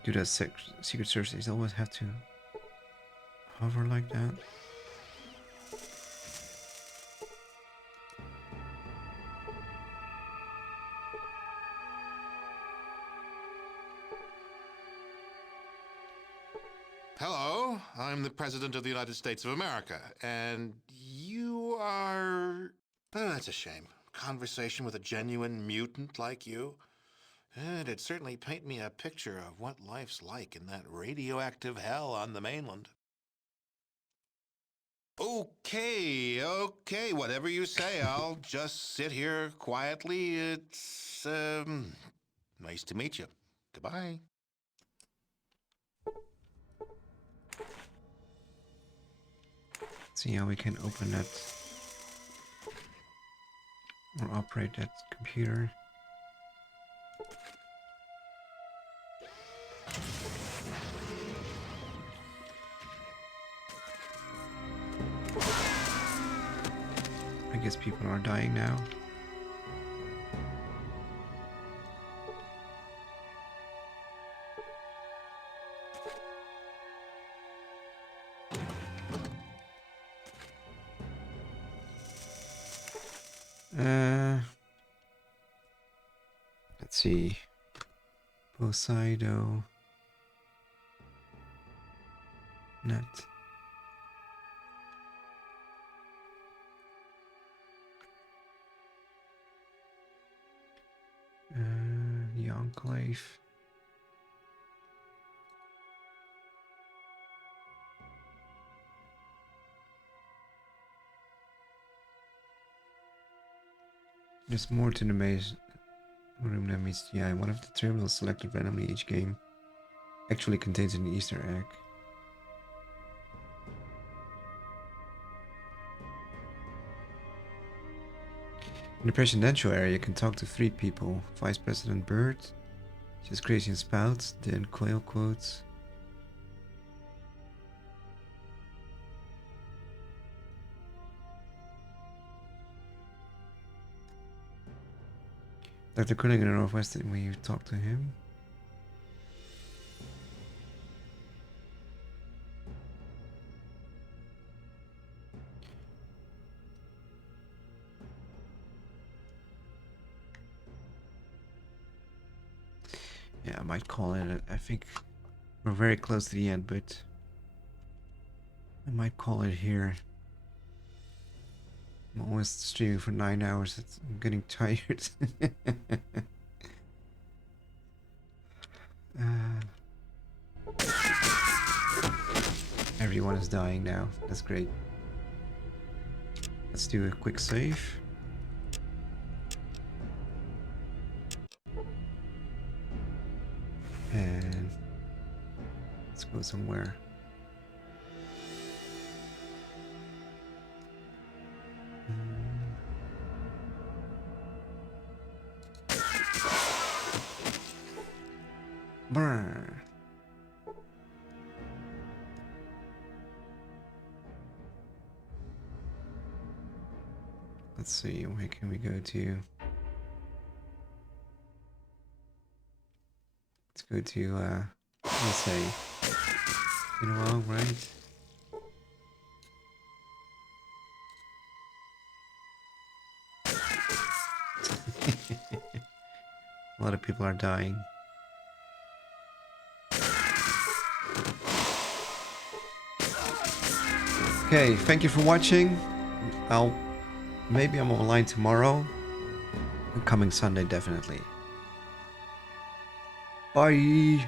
Do the secret services always have to hover like that? Hello, I'm the President of the United States of America, and you are... Oh, that's a shame. Conversation with a genuine mutant like you? It'd certainly paint me a picture of what life's like in that radioactive hell on the mainland. Okay, whatever you say. I'll just sit here quietly. It's, nice to meet you. Goodbye. See how we can open that or operate that computer. I guess people are dying now. Let's see. Poseido. Net. The Enclave. There's more to the maze room than meets the eye. One of the terminals selected randomly each game actually contains an Easter egg. In the presidential area, you can talk to 3 people. Vice President Byrd, just Crazy and Spouts, then Quail Quotes. Dr. Cunning in the Northwest, when you talk to him. Yeah, I might call it. I think we're very close to the end, but I might call it here. I'm almost streaming for 9 hours. I'm getting tired. Everyone is dying now. That's great. Let's do a quick save. And let's go somewhere. Brr. Let's see, where can we go to? Let's go to, let's say, in a while, right? A lot of people are dying. Okay, thank you for watching. Maybe I'm online tomorrow. Coming Sunday, definitely. Bye.